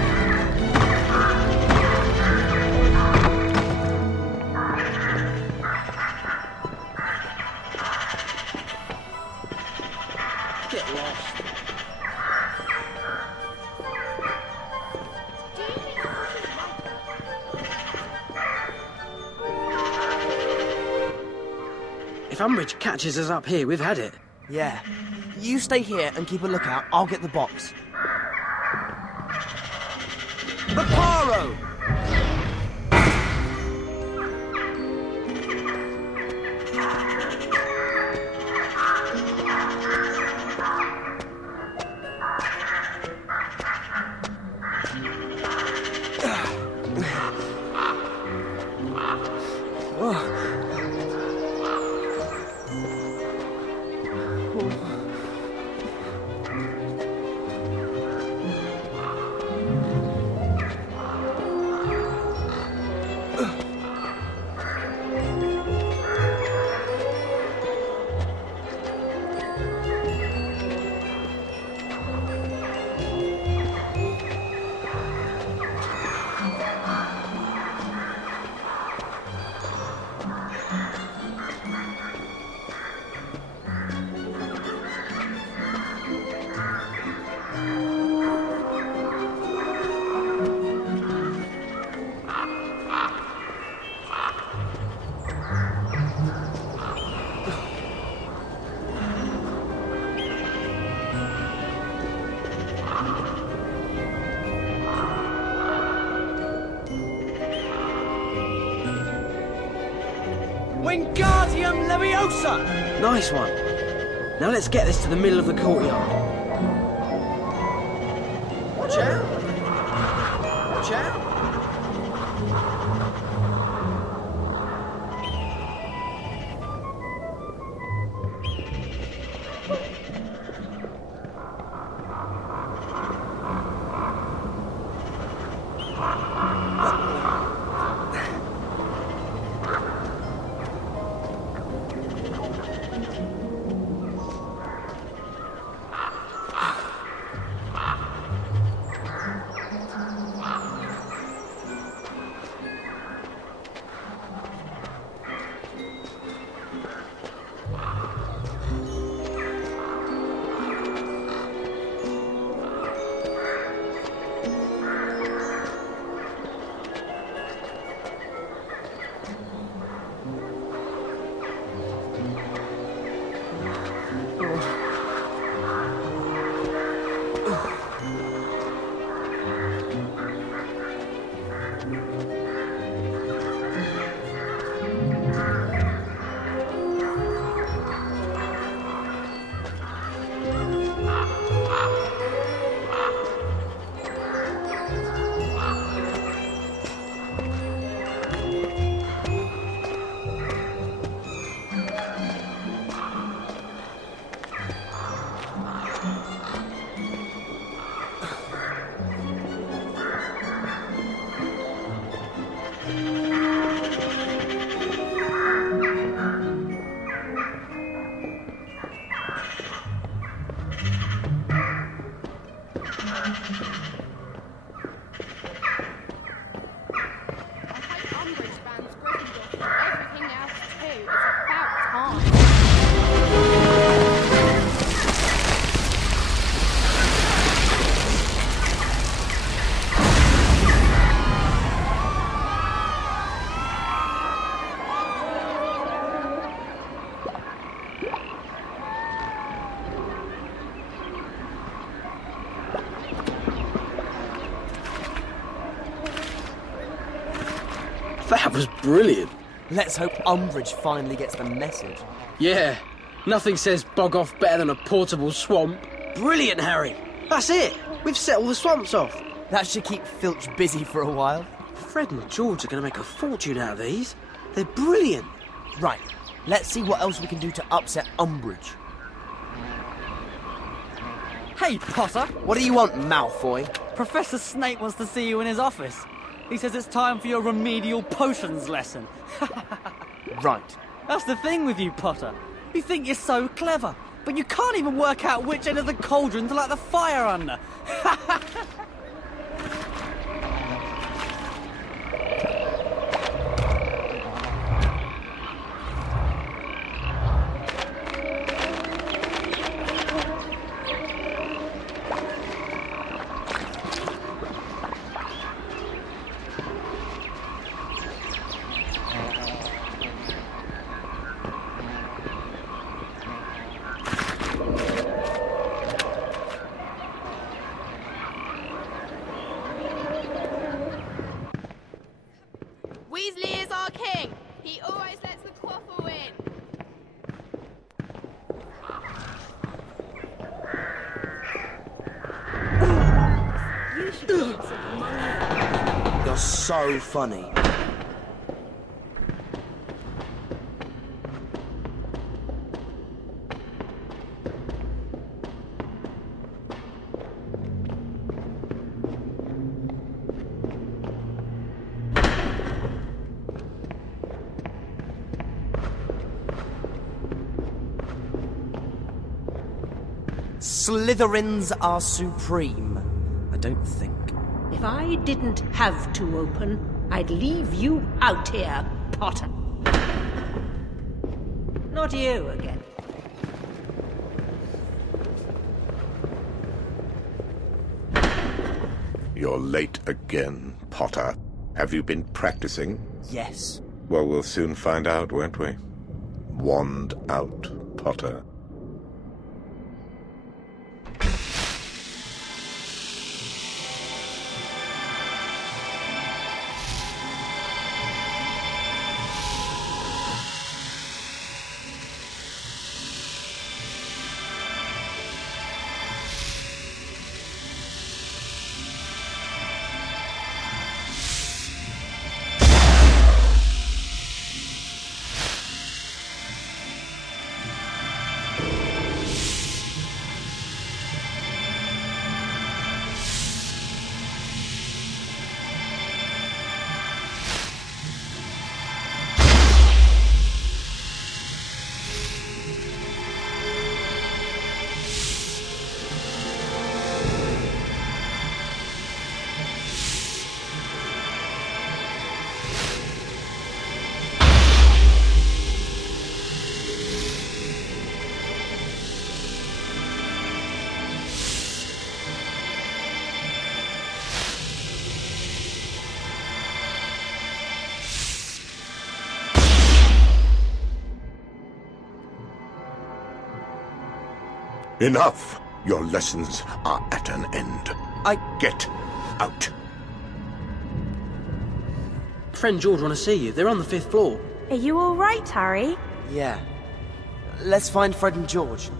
Get lost. If Umbridge catches us up here, we've had it. Yeah. You stay here and keep a lookout. I'll get the box. Reparo! Wingardium Leviosa! Nice one. Now let's get this to the middle of the courtyard. Watch out! Watch out! That was brilliant. Let's hope Umbridge finally gets the message. Yeah, nothing says bog off better than a portable swamp. Brilliant, Harry. That's it. We've set all the swamps off. That should keep Filch busy for a while. Fred and George are going to make a fortune out of these. They're brilliant. Right, let's see what else we can do to upset Umbridge. Hey, Potter! What do you want, Malfoy? Professor Snape wants to see you in his office. He says it's time for your remedial potions lesson. Right. That's the thing with you, Potter. You think you're so clever, but you can't even work out which end of the cauldron to light the fire under. Weasley is our king. He always lets the quaffle win. You should be considered money. You're so funny. Slytherins are supreme. I don't think. If I didn't have to open, I'd leave you out here, Potter. Not you again. You're late again, Potter. Have you been practicing? Yes. Well, we'll soon find out, won't we? Wand out, Potter. Enough! Your lessons are at an end. Get out. Friend George want to see you. They're on the 5th floor. Are you all right, Harry? Yeah. Let's find Fred and George.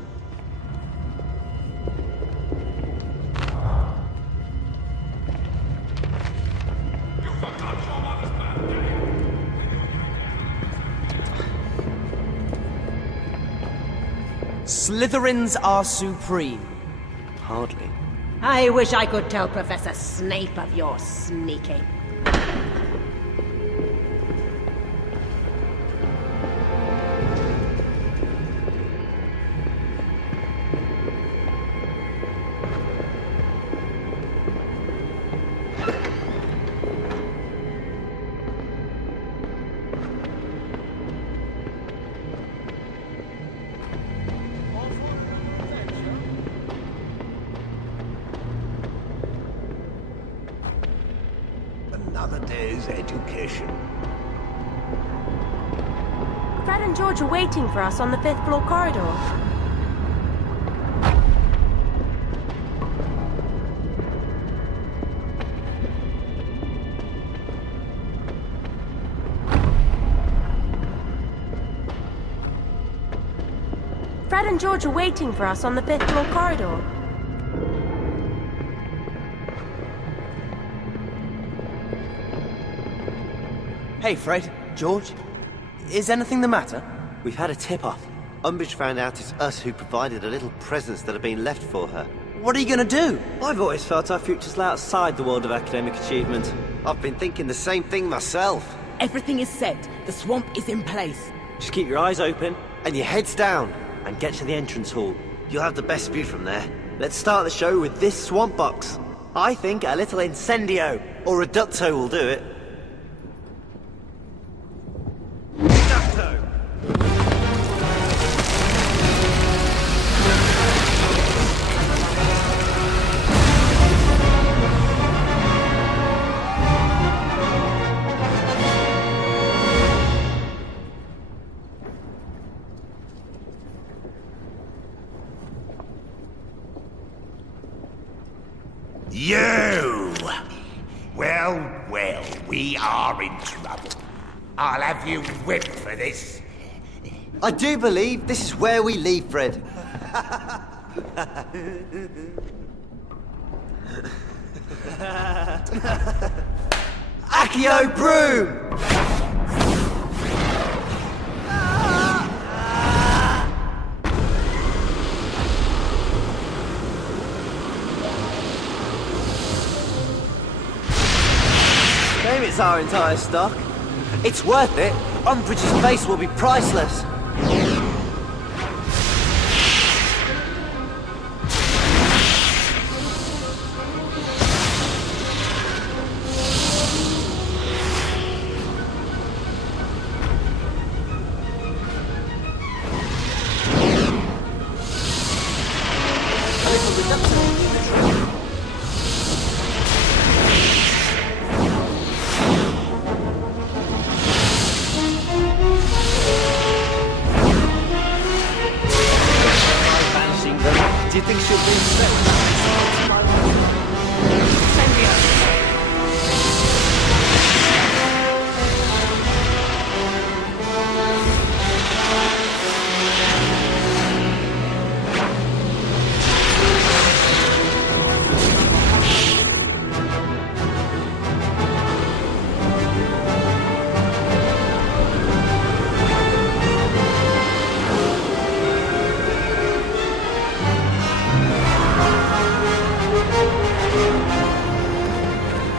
Slytherins are supreme. Hardly. I wish I could tell Professor Snape of your sneaking. Another day's education. Fred and George are waiting for us on the 5th floor corridor. Fred and George are waiting for us on the 5th floor corridor. Hey, Fred, George. Is anything the matter? We've had a tip-off. Umbridge found out it's us who provided a little presents that have been left for her. What are you gonna do? I've always felt our futures lay outside the world of academic achievement. I've been thinking the same thing myself. Everything is set. The swamp is in place. Just keep your eyes open and your heads down and get to the entrance hall. You'll have the best view from there. Let's start the show with this swamp box. I think a little incendio or reducto will do it. You! Well, well, we are in trouble. I'll have you whipped for this. I do believe this is where we leave Fred. Accio Broom! Maybe it's our entire stock. It's worth it. Umbridge's face will be priceless. Do you think she'll be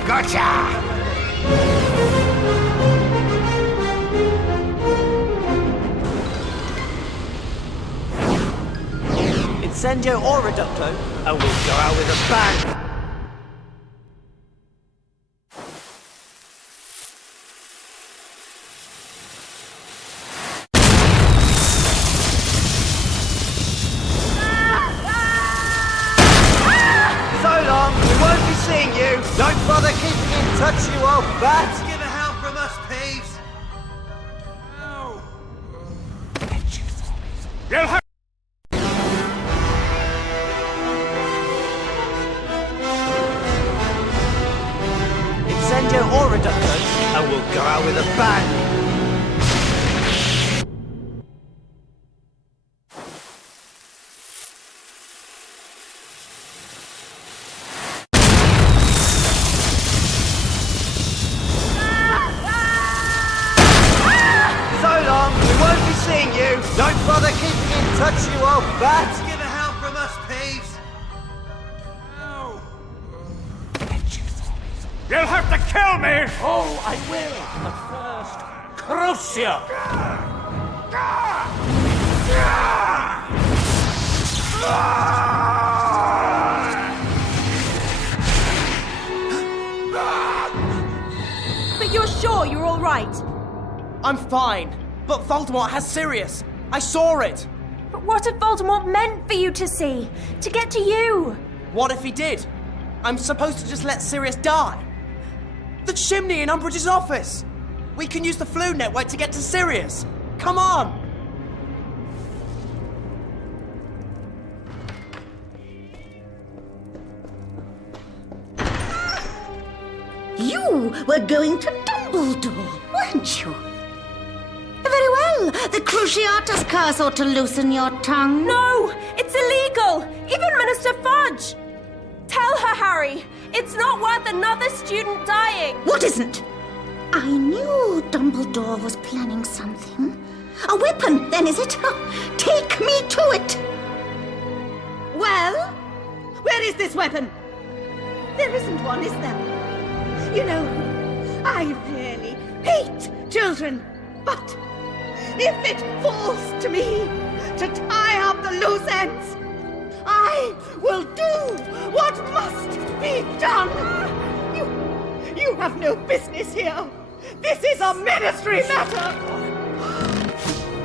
Gotcha! Incendio or Reducto, and we'll go out with a bang! Don't bother keeping in touch, you old bat! Get the hell from us, Peeves! You'll have... touch you, old bat! Get the help from us, Peeves! You'll have to kill me! Oh, I will! But first, crush you! But you're sure you're all right? I'm fine, but Voldemort has Sirius. I saw it. But what if Voldemort meant for you to see? To get to you? What if he did? I'm supposed to just let Sirius die. The chimney in Umbridge's office. We can use the Flu network to get to Sirius. Come on! You were going to Dumbledore, weren't you? Very well. The Cruciatus curse ought to loosen your tongue. No! It's illegal! Even Minister Fudge! Tell her, Harry! It's not worth another student dying! What isn't? I knew Dumbledore was planning something. A weapon, then, is it? Take me to it! Well? Where is this weapon? There isn't one, is there? You know, I really hate children, but if it falls to me to tie up the loose ends, I will do what must be done. You have no business here. This is a ministry matter.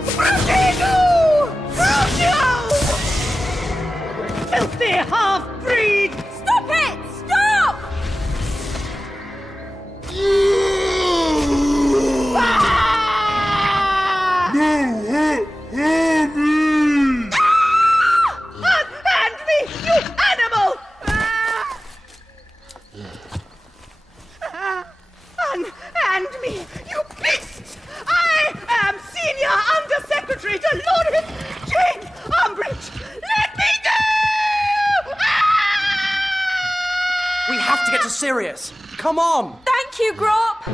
Crucio! Crucio! Filthy half-breed! Stop it! Stop! Hand me, you animal! Hand me, you beast! I am Senior Under-Secretary to Lord Jane Umbridge! Let me go! We have to get to Sirius. Come on! Thank you, Grop!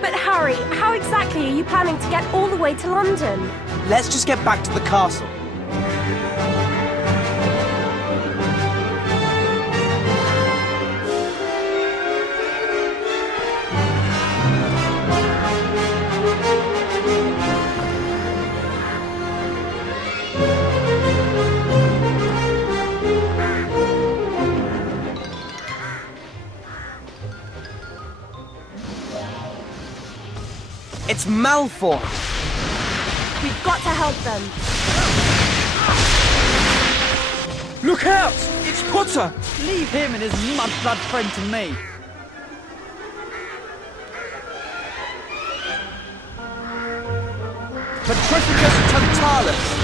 But Harry, how exactly are you planning to get all the way to London? Let's just get back to the castle. It's Malfoy! We've got to help them. Look out! It's Potter! Leave him and his mud-blood friend to me. Petrificus Totalis!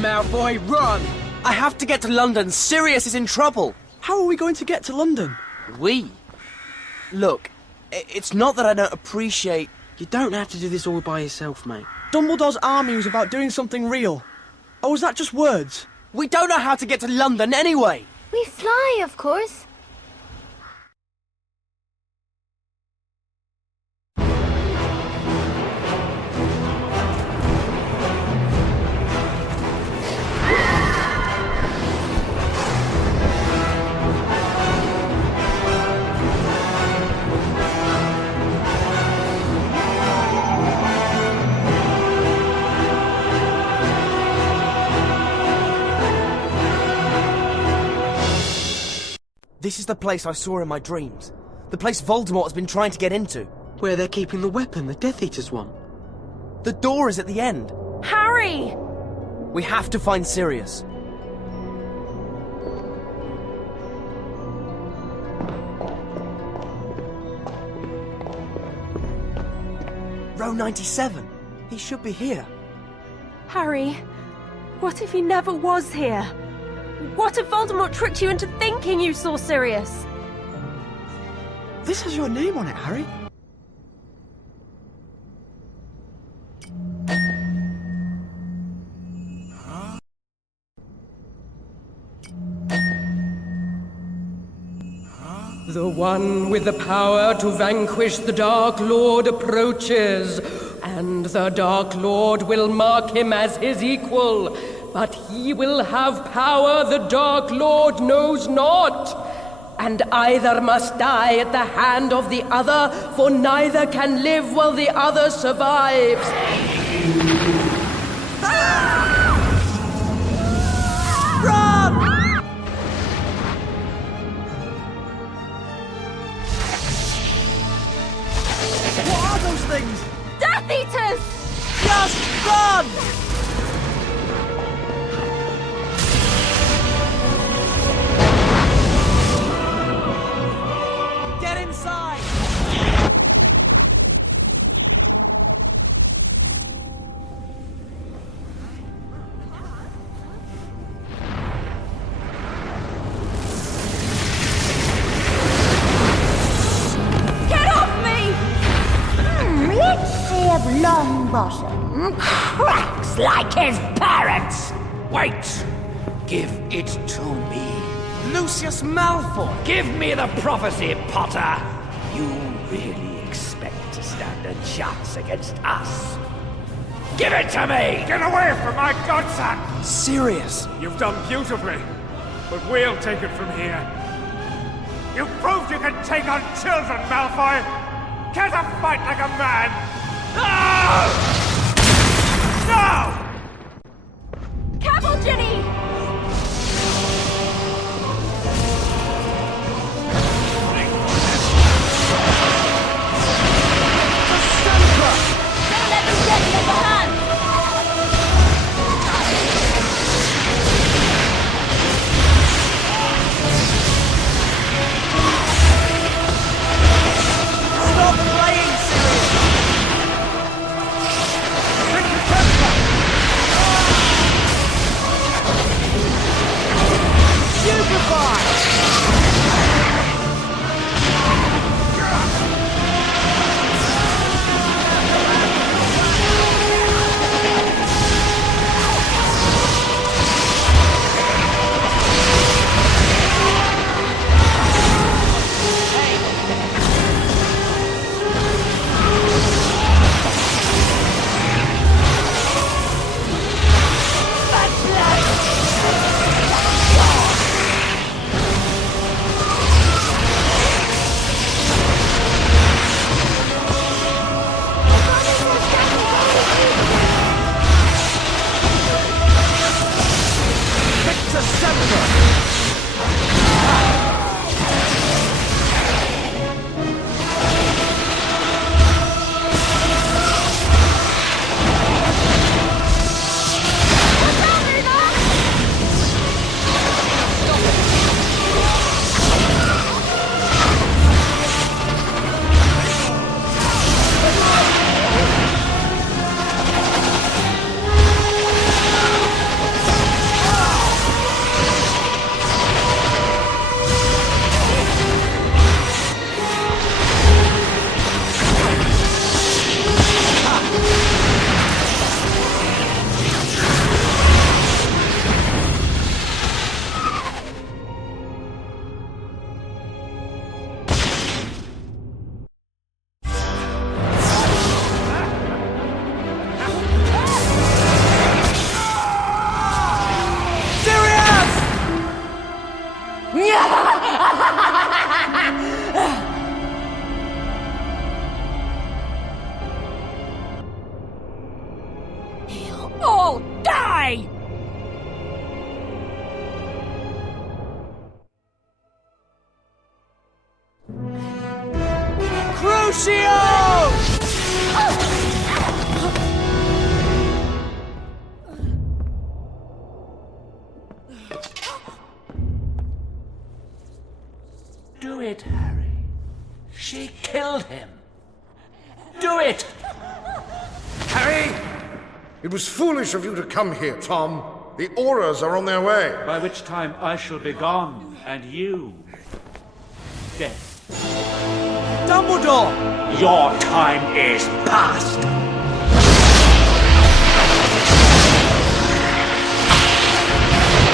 Malfoy, run! I have to get to London. Sirius is in trouble. How are we going to get to London? We? Look, it's not that I don't appreciate... You don't have to do this all by yourself, mate. Dumbledore's army was about doing something real. Or was that just words? We don't know how to get to London anyway. We fly, of course. This is the place I saw in my dreams. The place Voldemort has been trying to get into. Where they're keeping the weapon, the Death Eater's one. The door is at the end. Harry! We have to find Sirius. Row 97. He should be here. Harry, what if he never was here? What if Voldemort tricked you into thinking you saw Sirius? This has your name on it, Harry. The one with the power to vanquish the Dark Lord approaches, and the Dark Lord will mark him as his equal, but he will have power the Dark Lord knows not, and either must die at the hand of the other, for neither can live while the other survives. Run! What are those things? Death Eaters! Just run! Get inside! Get off me! Let's see if Longbottom cracks like his parents. Wait! Give it to me. Lucius Malfoy! Give me the prophecy, Potter! You really expect to stand a chance against us? Give it to me! Get away from my godson! Sirius! You've done beautifully, but we'll take it from here. You've proved you can take on children, Malfoy! Can't a fight like a man! No! No! Careful, Ginny! Don't let them get you behind. Stop playing, Sirius! All die! Do it, Harry. She killed him. Do it! Harry? It was foolish of you to come here, Tom. The Auras are on their way. By which time I shall be gone, and you... dead. Dumbledore! Your time is past!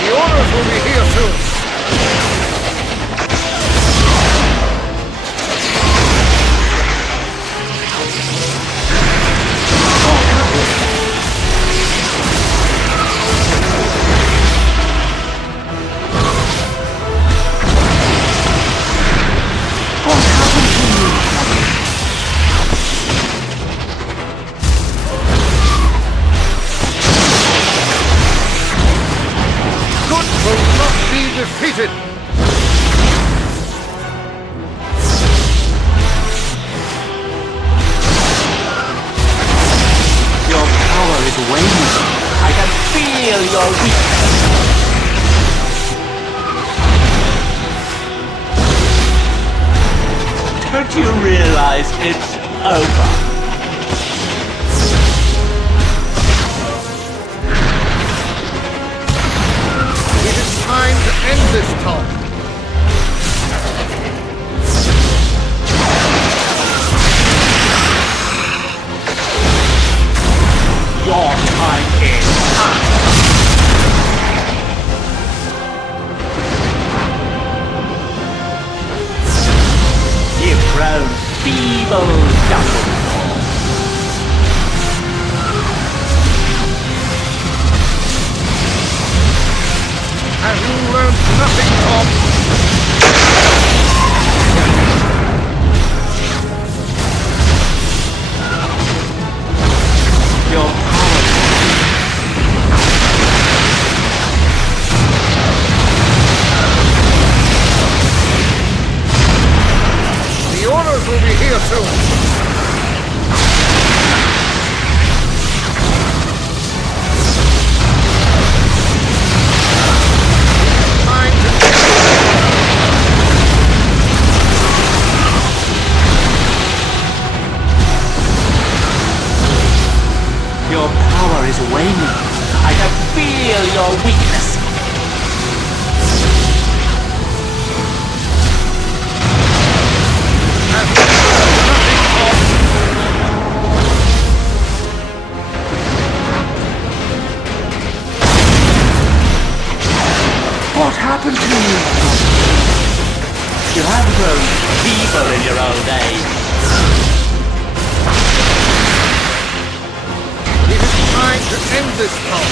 The Auras will be here soon. Defeated! Your power is waning. I can feel your weakness. Don't you realize it's over? Time to end this, Tom. Your time is up. You've grown feeble, Dumbledore. Have you learned nothing, Tom? Your power. The Auras will be here soon. Your power is waning. I can feel your weakness. What happened to you? You have grown feeble in your old age. Time to end this, Tom.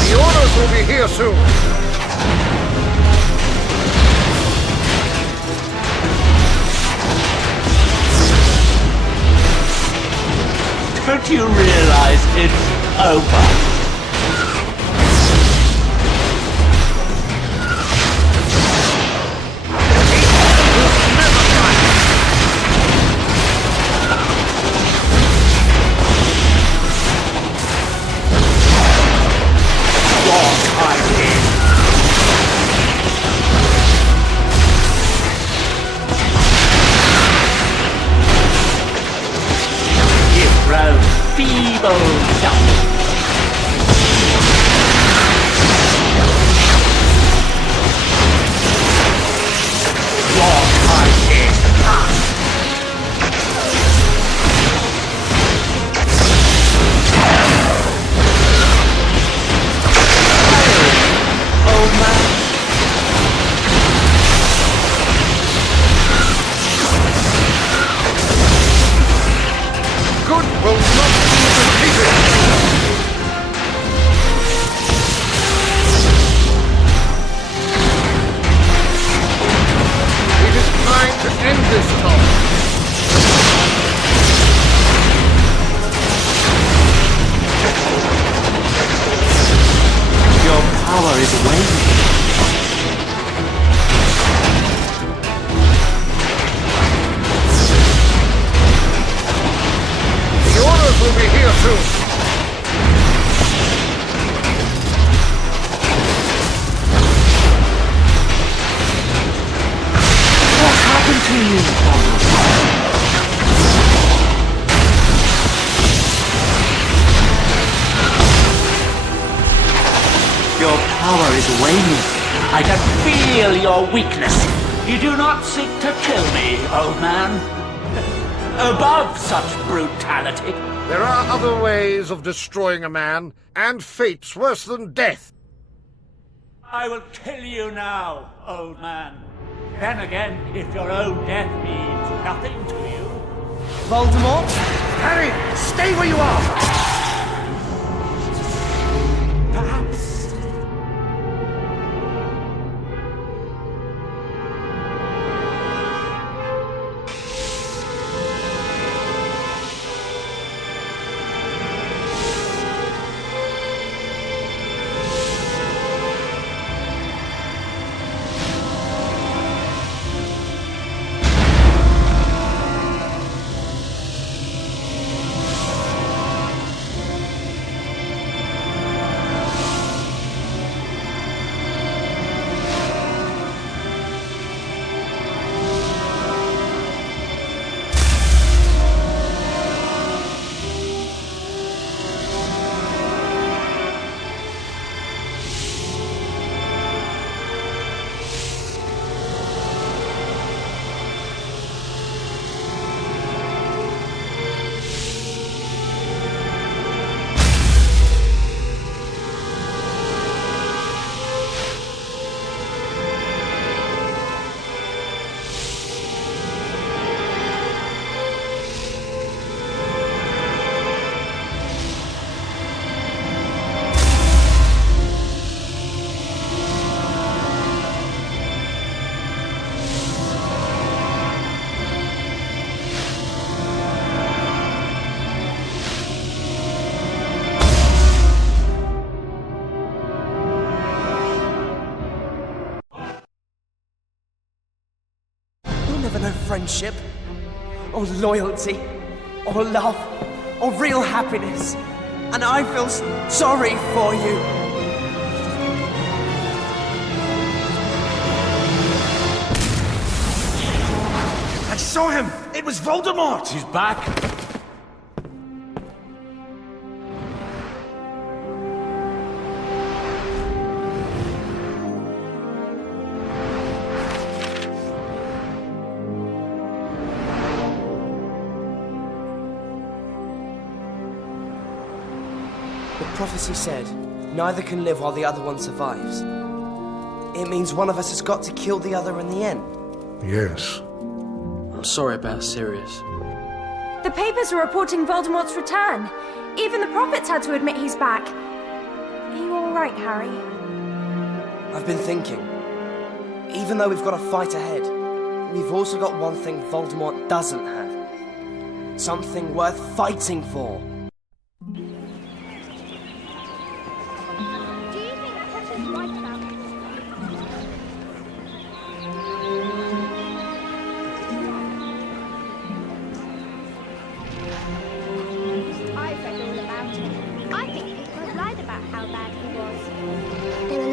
The Auras will be here soon. Don't you realize it's over? power is waning. I can feel your weakness. You do not seek to kill me, old man. Above such brutality. There are other ways of destroying a man, and fates worse than death. I will kill you now, old man. Then again, if your own death means nothing to you... Voldemort? Harry, stay where you are! Perhaps... Never know friendship, or loyalty, or love, or real happiness. And I feel sorry for you. I saw him! It was Voldemort! He's back. The prophecy said, neither can live while the other one survives. It means one of us has got to kill the other in the end. Yes. I'm sorry about Sirius. The papers are reporting Voldemort's return. Even the prophets had to admit he's back. Are you all right, Harry? I've been thinking. Even though we've got a fight ahead, we've also got one thing Voldemort doesn't have. Something worth fighting for.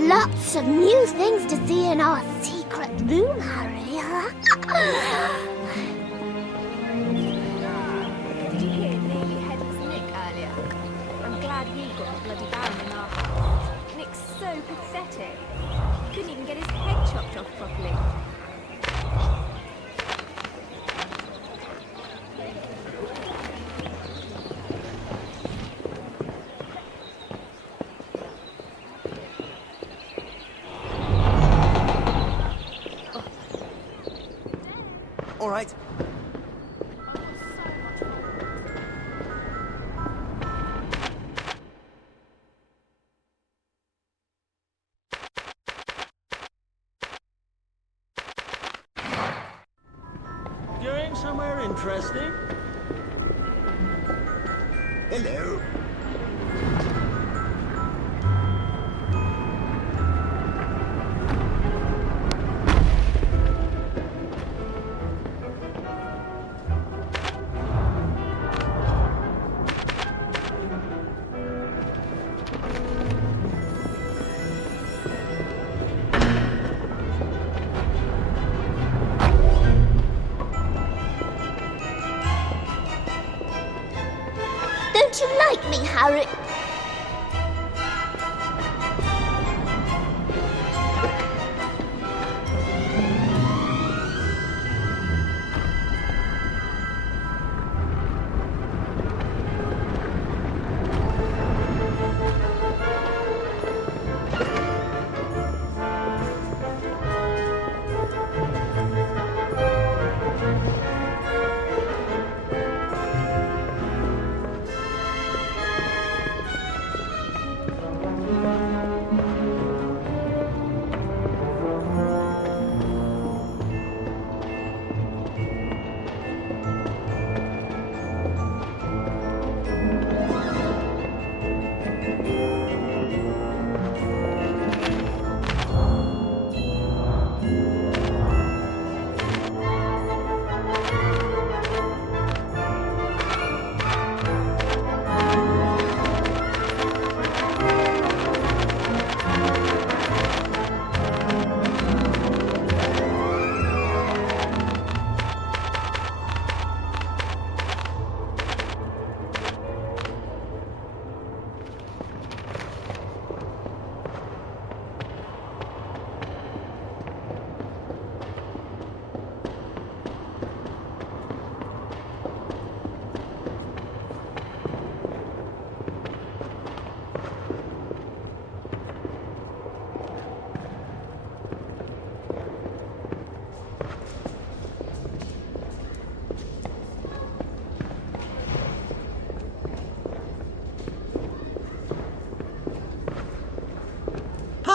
Lots of new things to see in our secret room, Harry. Did you hear Lady Headless Nick earlier? I'm glad we got the bloody Baron in our house. Nick's so pathetic. He couldn't even get his head chopped off properly. All right. Going somewhere interesting? Hello. Don't you like me, Harry?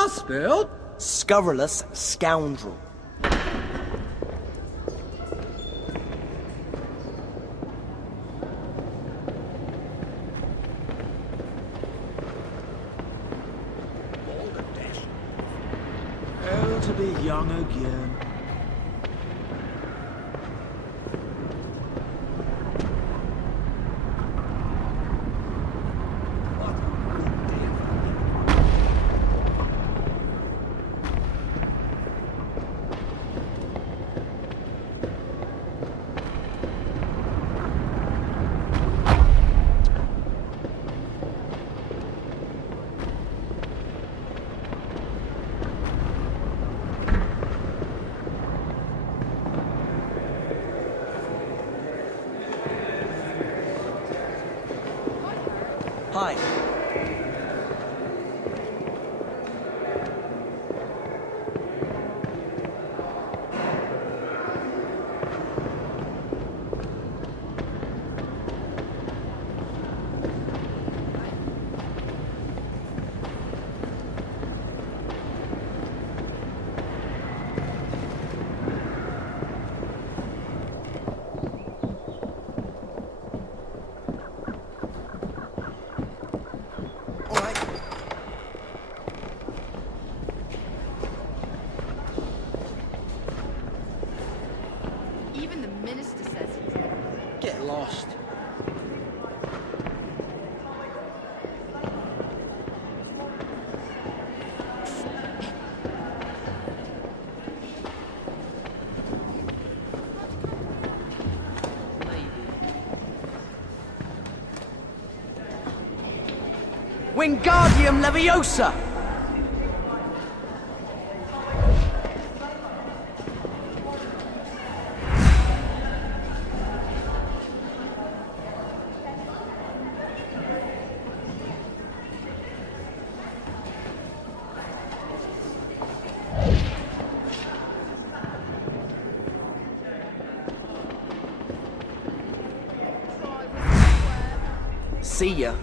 us, Bill? Scurrilous scoundrel. Oh, to be young again. Hi. Even the minister says he's Get lost. Wingardium Leviosa! See ya.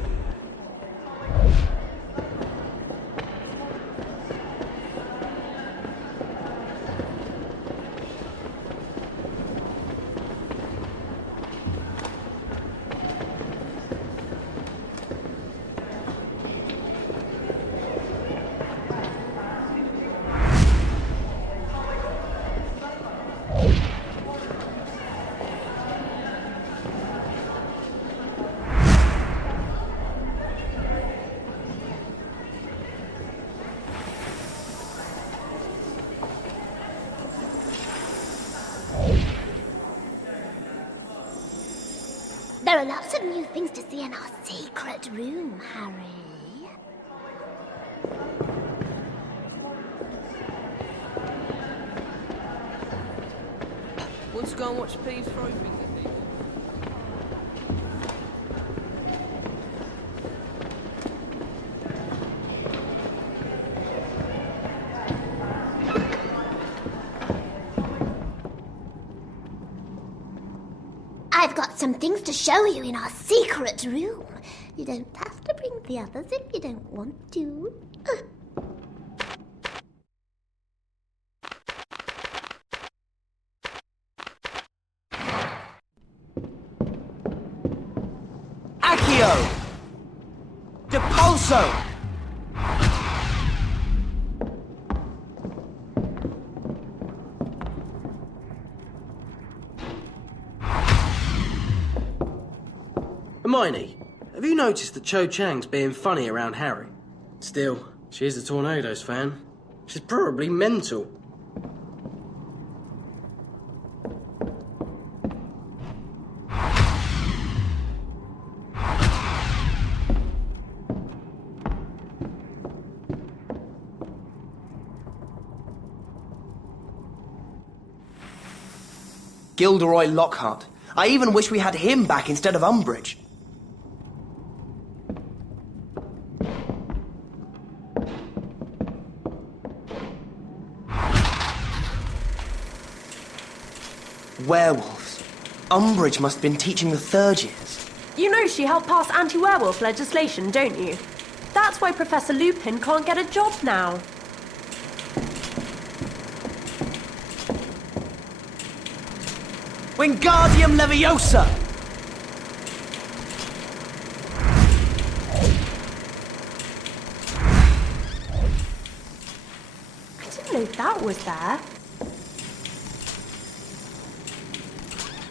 There are lots of new things to see in our secret room, Harry. Want to go and watch Peeves throw things at people? I've got some things to show you in our secret room. You don't have to bring the others if you don't want to. Accio! Depulso! Hermione, have you noticed that Cho Chang's being funny around Harry? Still, she's a Tornadoes fan. She's probably mental. Gilderoy Lockhart. I even wish we had him back instead of Umbridge. Werewolves. Umbridge must have been teaching the third years. You know she helped pass anti-werewolf legislation, don't you? That's why Professor Lupin can't get a job now. Wingardium Leviosa! I didn't know that was there.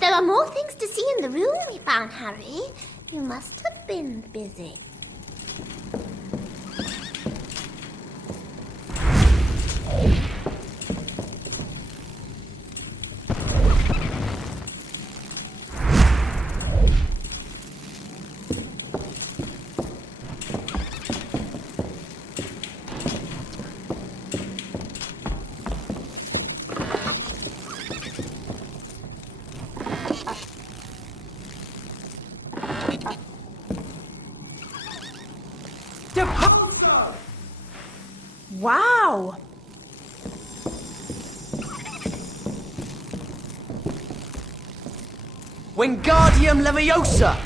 There are more things to see in the room we found, Harry. You must have been busy. Wow! Wingardium Leviosa!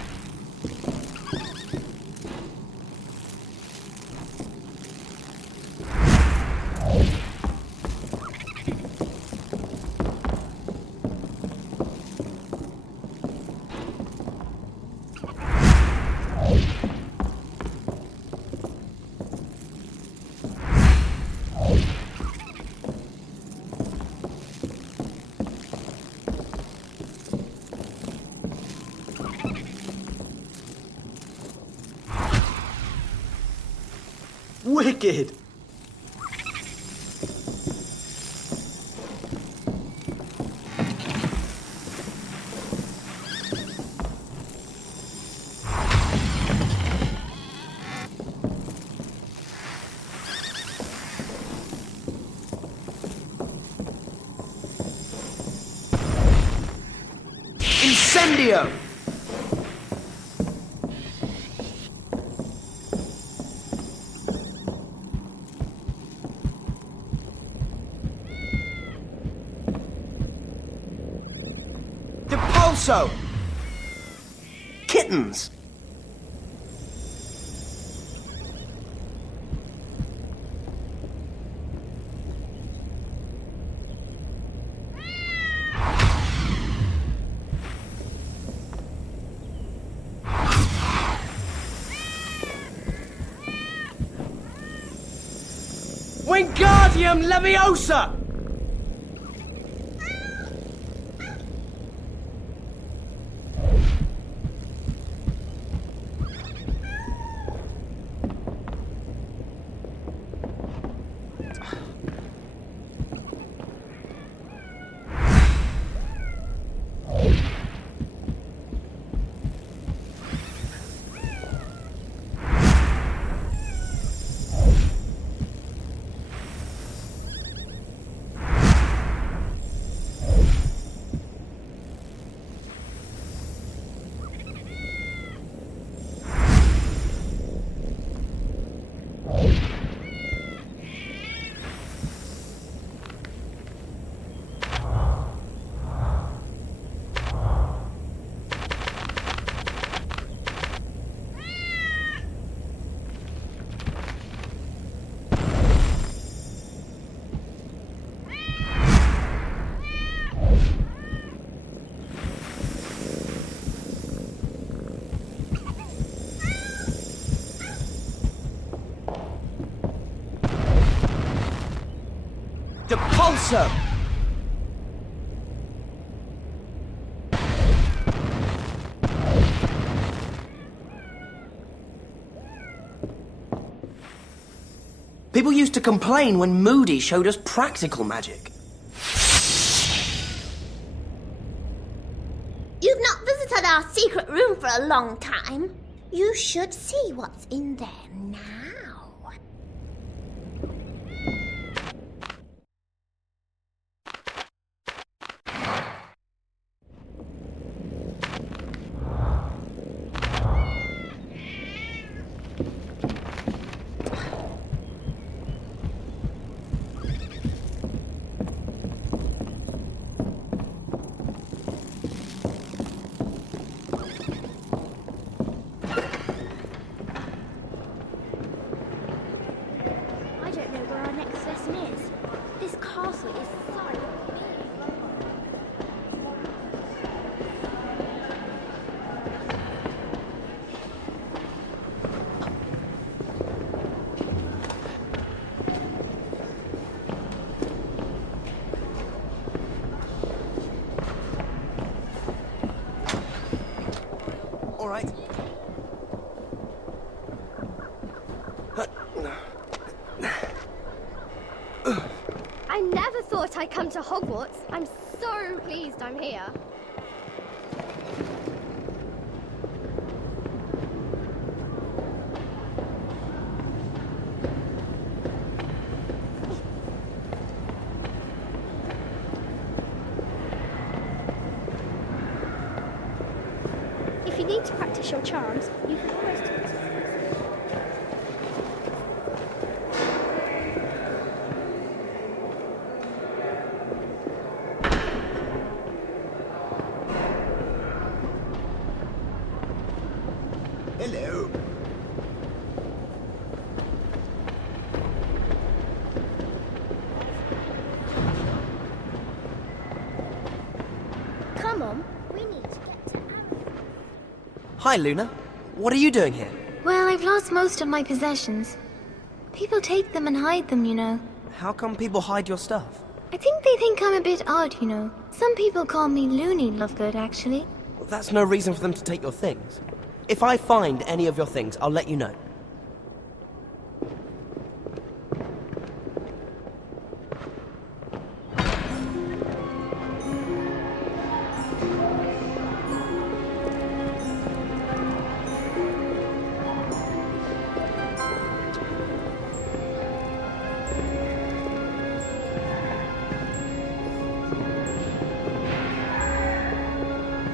Wicked! Incendio! Depulso! Kittens! Wingardium Leviosa! Depulso! People used to complain when Moody showed us practical magic. You've not visited our secret room for a long time. You should see what's in there now. I don't know where our next lesson is. This castle is so big. Never thought I'd come to Hogwarts. I'm so pleased I'm here. If you need to practice your charms, you can always do this. Hello. Come on, we need to get to Hi, Luna. What are you doing here? Well, I've lost most of my possessions. People take them and hide them, you know. How come people hide your stuff? I think they think I'm a bit odd, you know. Some people call me loony, Lovegood, actually. Well, that's no reason for them to take your things. If I find any of your things, I'll let you know.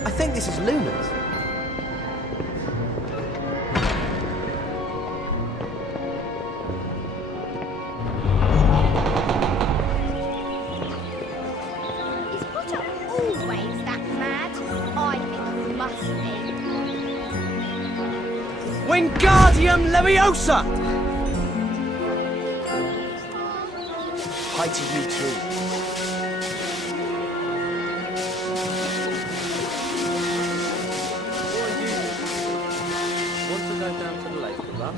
I think this is Luna's. Is Potter always that mad? I think he must be. Wingardium Leviosa! Hi to you too. Want to go down to the lake with us?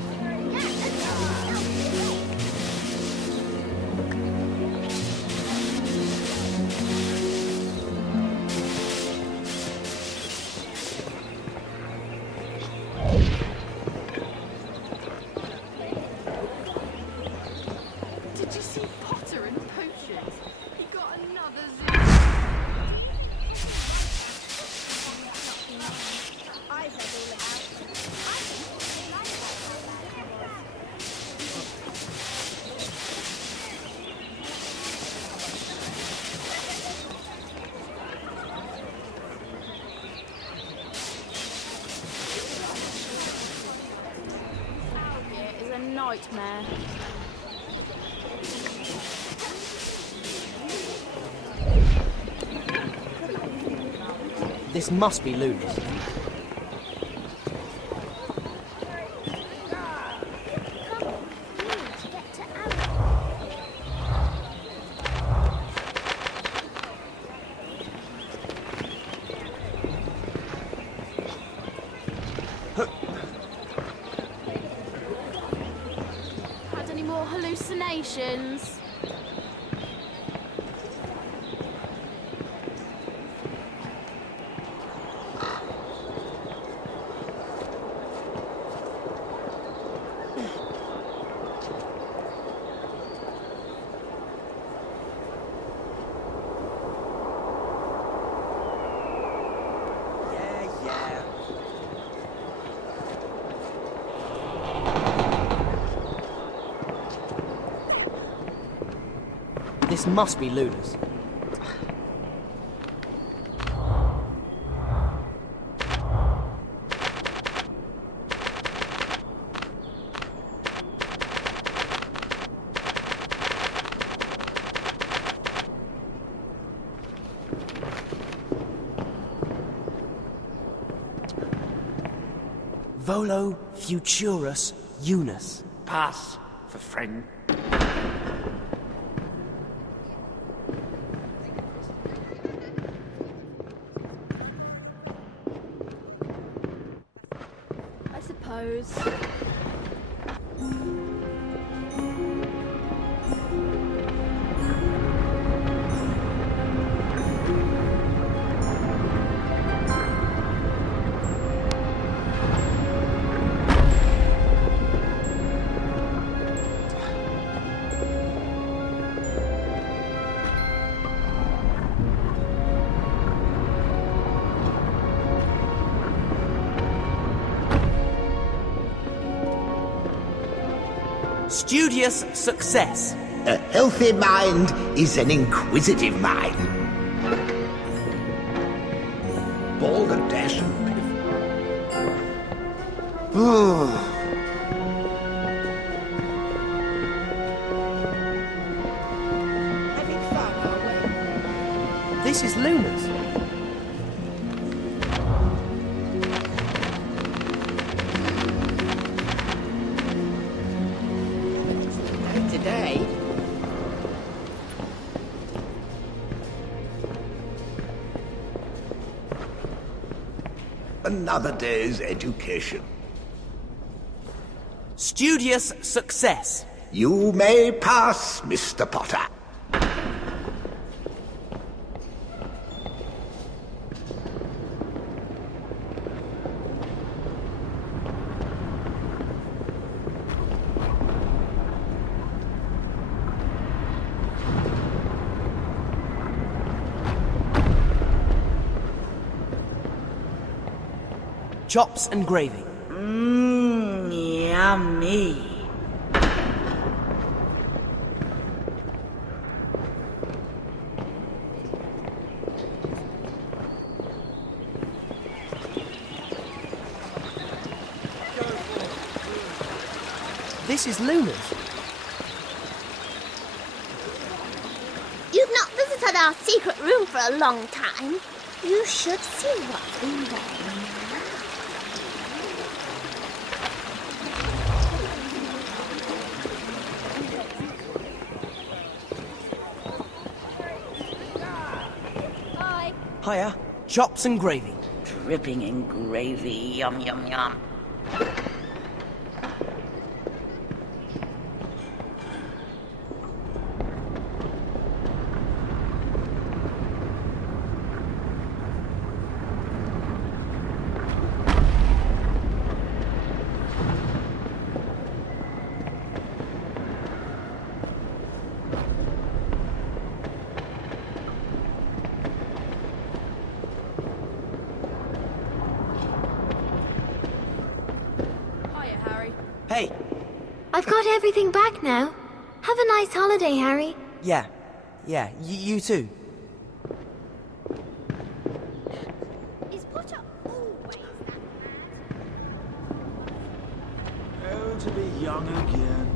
Did you see Potter and potions? He got another zoo. I've read all about it. I think they like how bad he was. It is a nightmare. This must be Luna's. Had any more hallucinations? This must be Luna's. Volo Futurus Unus. Pass for friend. I suppose. Studious success. A healthy mind is an inquisitive mind. Bold and dashing. This is Luna's. Today, Another day's education. Studious success. You may pass, Mr. Potter. Chops and gravy. yummy. This is Luna's. You've not visited our secret room for a long time. You should see what's in there. Hi. Hiya. Chops and gravy. Dripping in gravy, yum yum yum. Hiya, Harry. Hey. I've got everything back now. Have a nice holiday, Harry. Yeah. Yeah, you too. Is Potter always that mad? Oh, to be young again.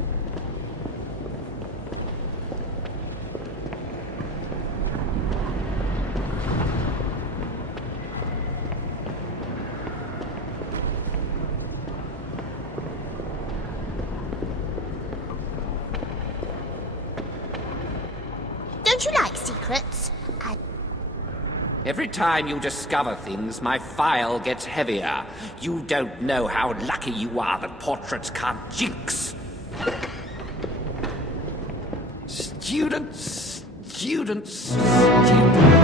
Don't you like secrets? Every time you discover things, my file gets heavier. You don't know how lucky you are that portraits can't jinx. Students, students, students.